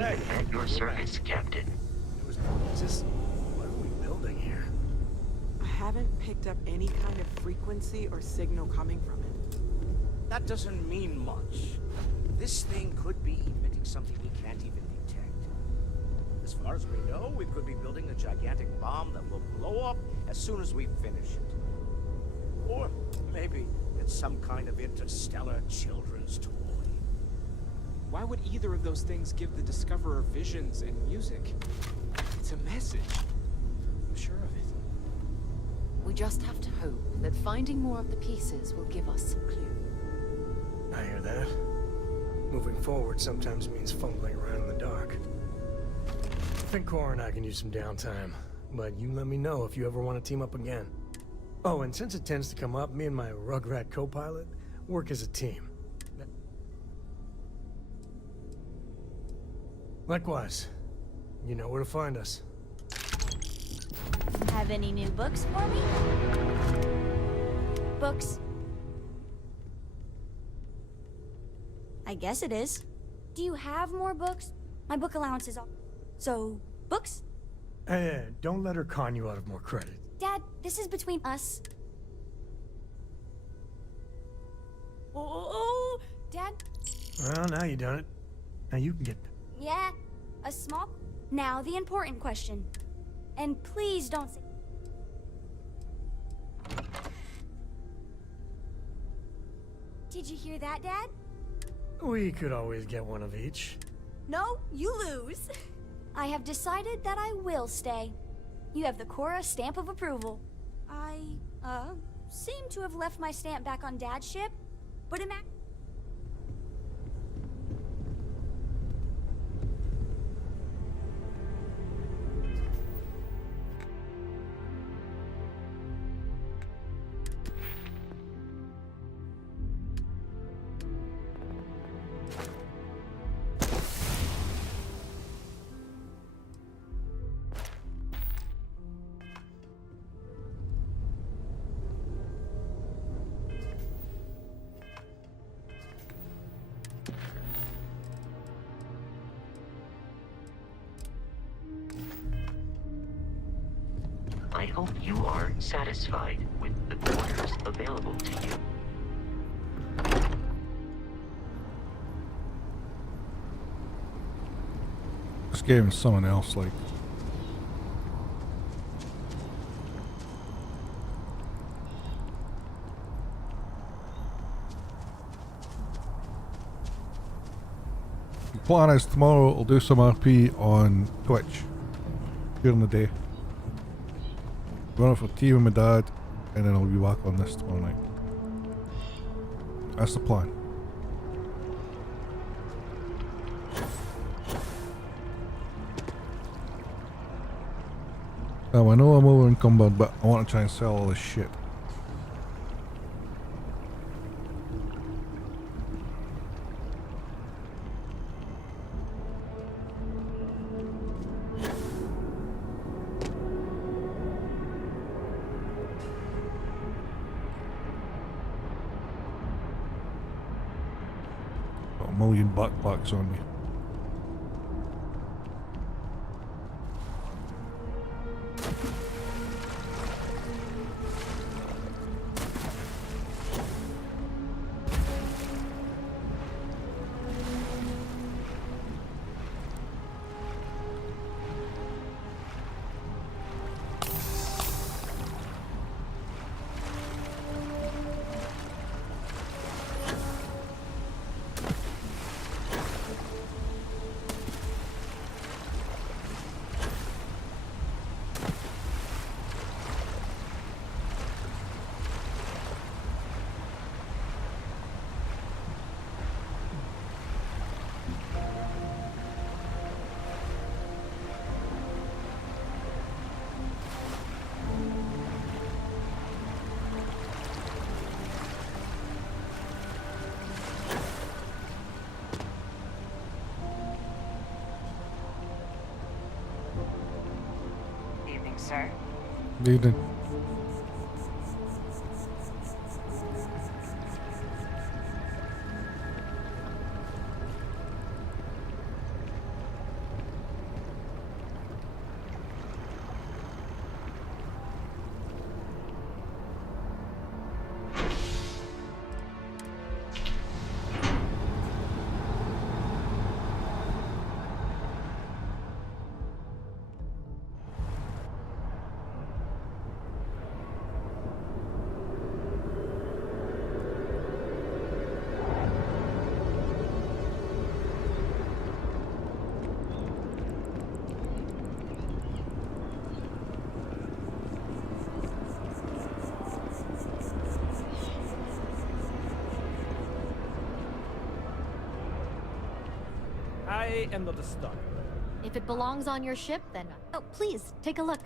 Hey. At your service, Captain. It was just... What are we building here? I haven't picked up any kind of frequency or signal coming from it. That doesn't mean much. This thing could be emitting something we can't even detect. As far as we know, we could be building a gigantic bomb that will blow up as soon as we finish it. Or maybe it's some kind of interstellar children's toy. Why would either of those things give the Discoverer visions and music? It's a message. I'm sure of it. We just have to hope that finding more of the pieces will give us some clue. I hear that. Moving forward sometimes means fumbling around in the dark. I think Cora and I can use some downtime, but you let me know if you ever want to team up again. Oh, and since it tends to come up, me and my Rugrat co-pilot work as a team. Likewise, you know where to find us. Have any new books for me? Books? I guess it is. Do you have more books? My book allowance is all. So, books? Hey, don't let her con you out of more credit. Dad, this is between us. Oh, Dad? Well, now you done it. Now you can get... Yeah, a small... Now, the important question. And please don't say... Did you hear that, Dad? We could always get one of each. No, you lose. I have decided that I will stay. You have the Cora stamp of approval. I, seem to have left my stamp back on Dad's ship, but I hope you are satisfied with the quarters available to you. This game is someone else, like. The plan is tomorrow I'll do some RP on Twitch during the day. Run it for tea with my dad, and then I'll be back on this tomorrow night. That's the plan. Now I know I'm over encumbered, but I want to try and sell all this shit. Got a million backpacks on me. Sir. Good evening. I am not a stalker. If it belongs on your ship, then... Oh, please, take a look.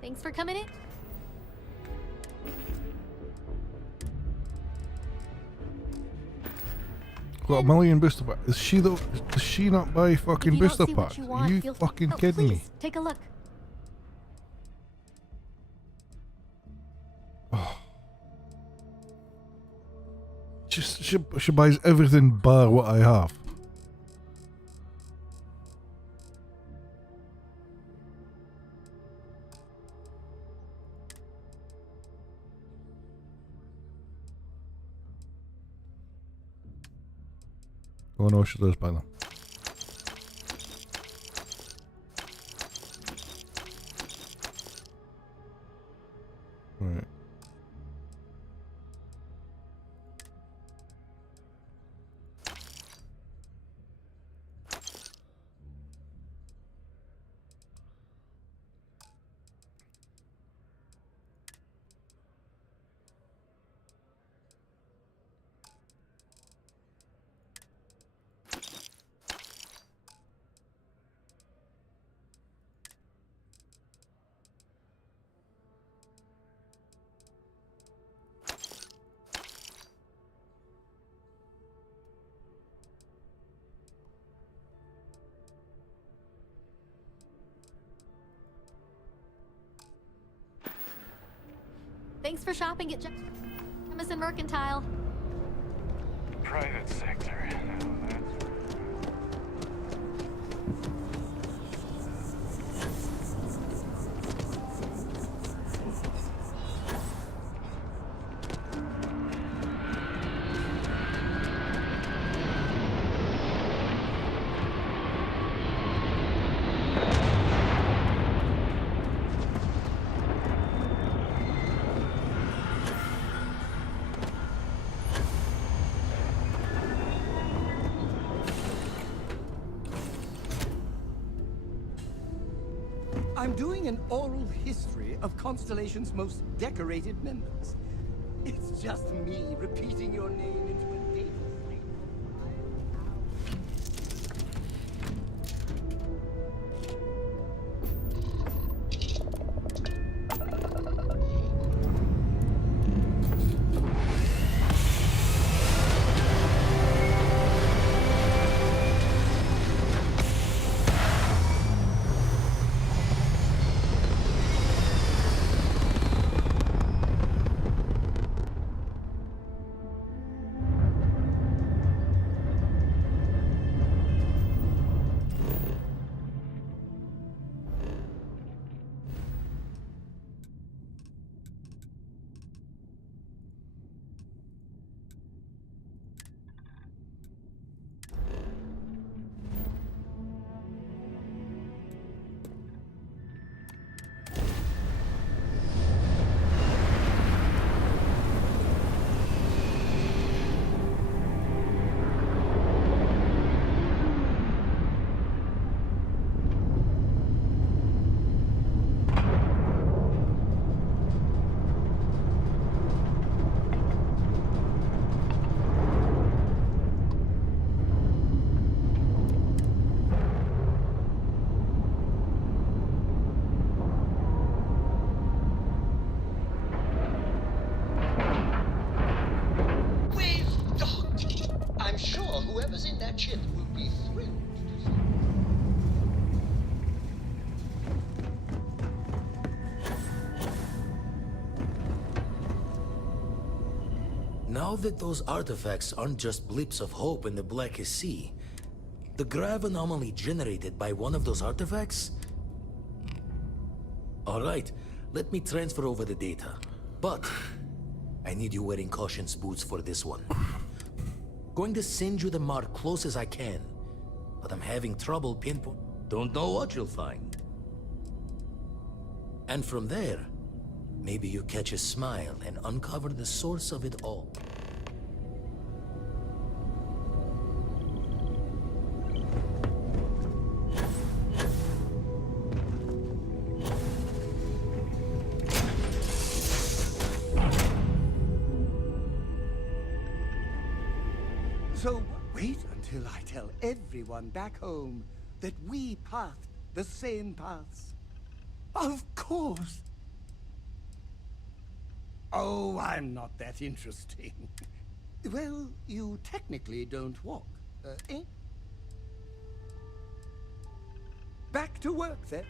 Thanks for coming in. Got a million booster packs. Is she though? Does she not buy fucking booster packs? Are you fucking kidding me? Take a look. Oh. She buys everything bar what I have. Oh no, she does buy them. Right. Thanks for shopping at Jameson Mercantile. Private sector. Now that's... I'm doing an oral history of Constellation's most decorated members. It's just me repeating your name into a data stream. I'm sure whoever's in that ship will be thrilled to see. Now that those artifacts aren't just blips of hope in the blackest sea, the grav anomaly generated by one of those artifacts? Alright, let me transfer over the data. But I need you wearing caution's boots for this one. Going to send you the mark close as I can, but I'm having trouble pinpoint. Don't know what you'll find. And from there, maybe you catch a smile and uncover the source of it all. So wait until I tell everyone back home that we paths the same paths. Of course. Oh, I'm not that interesting. Well, you technically don't walk, eh? Back to work, then.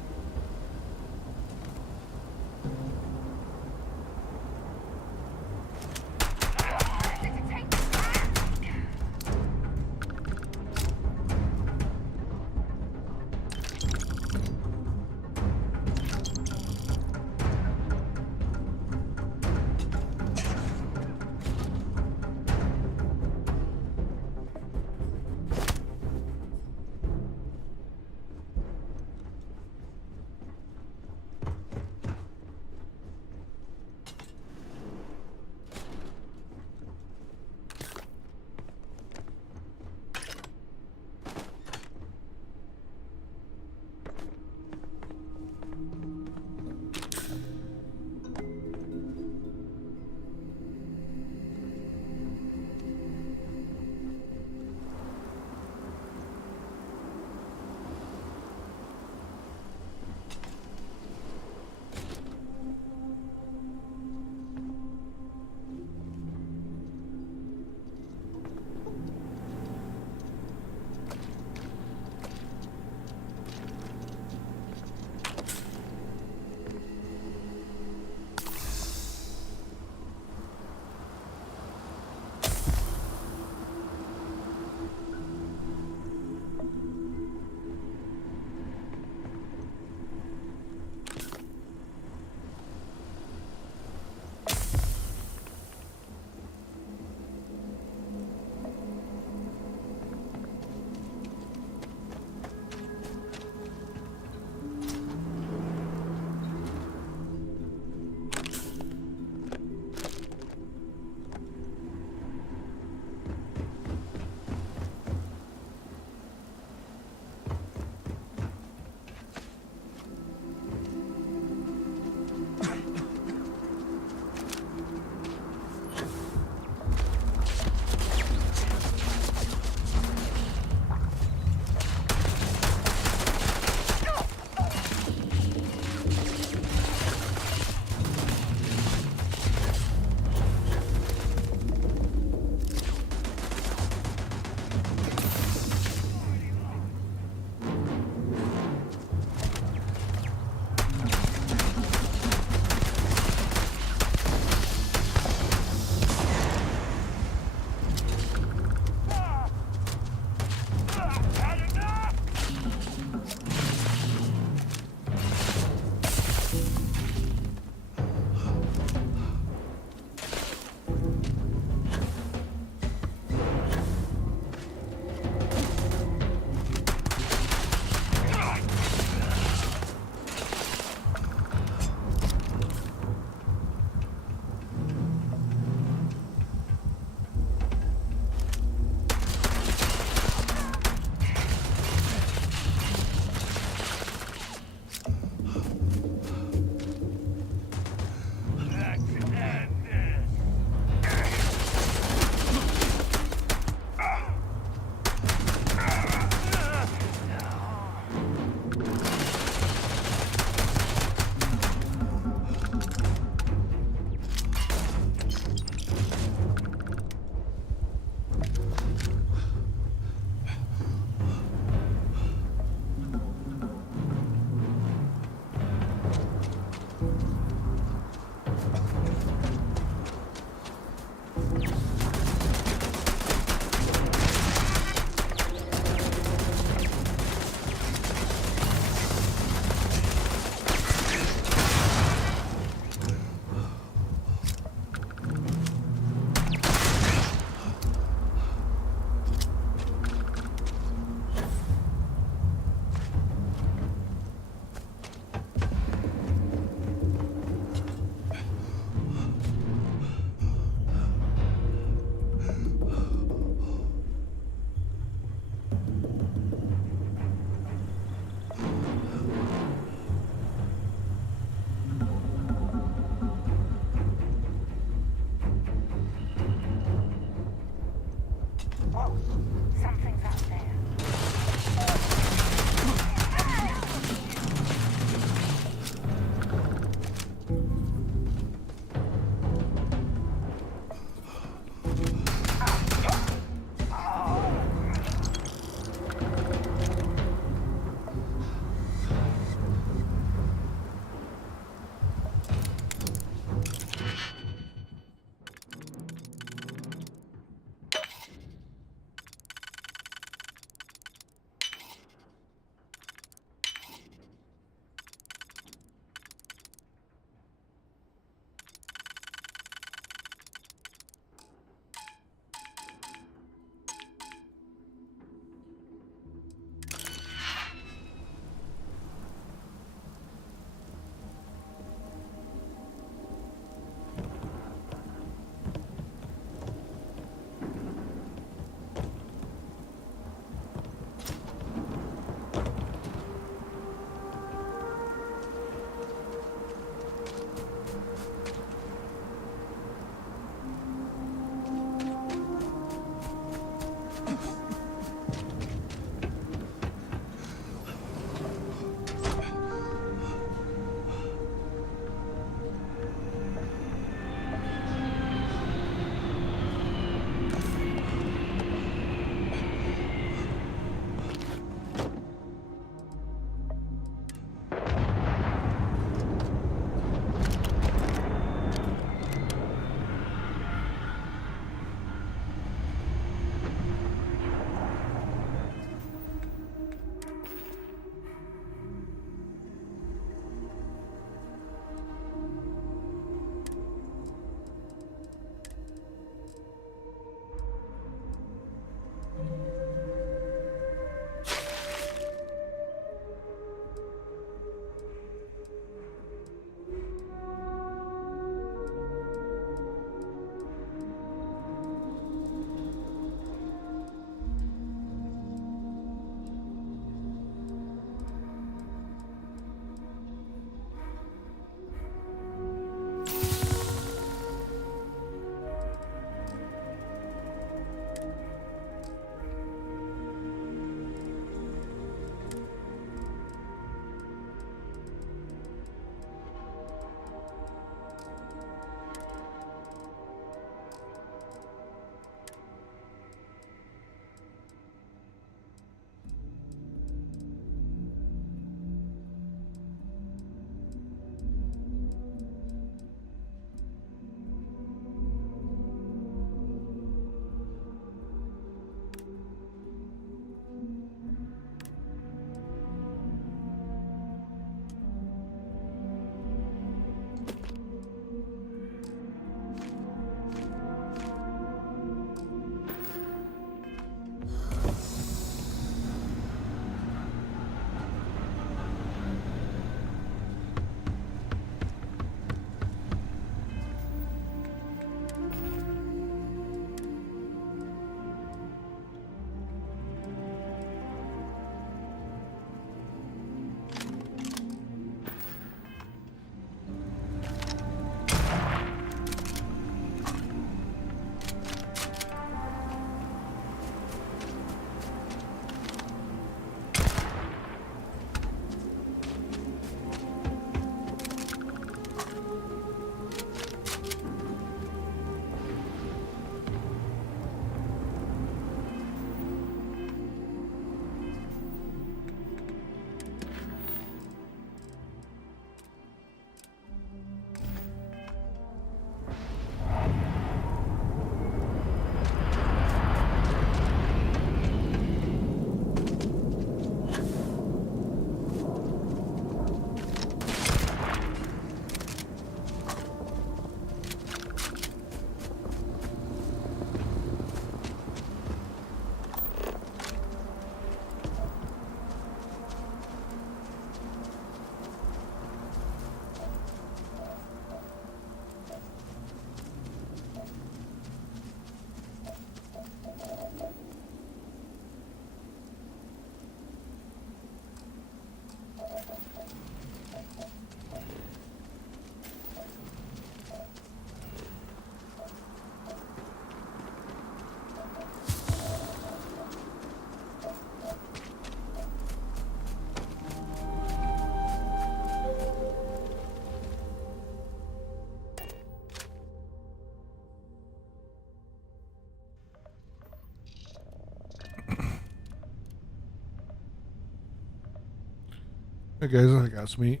Hey guys, I think that's me.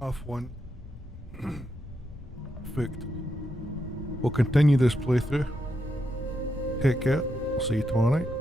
Half one. Fucked. We'll continue this playthrough. Take care. I'll see you tomorrow night.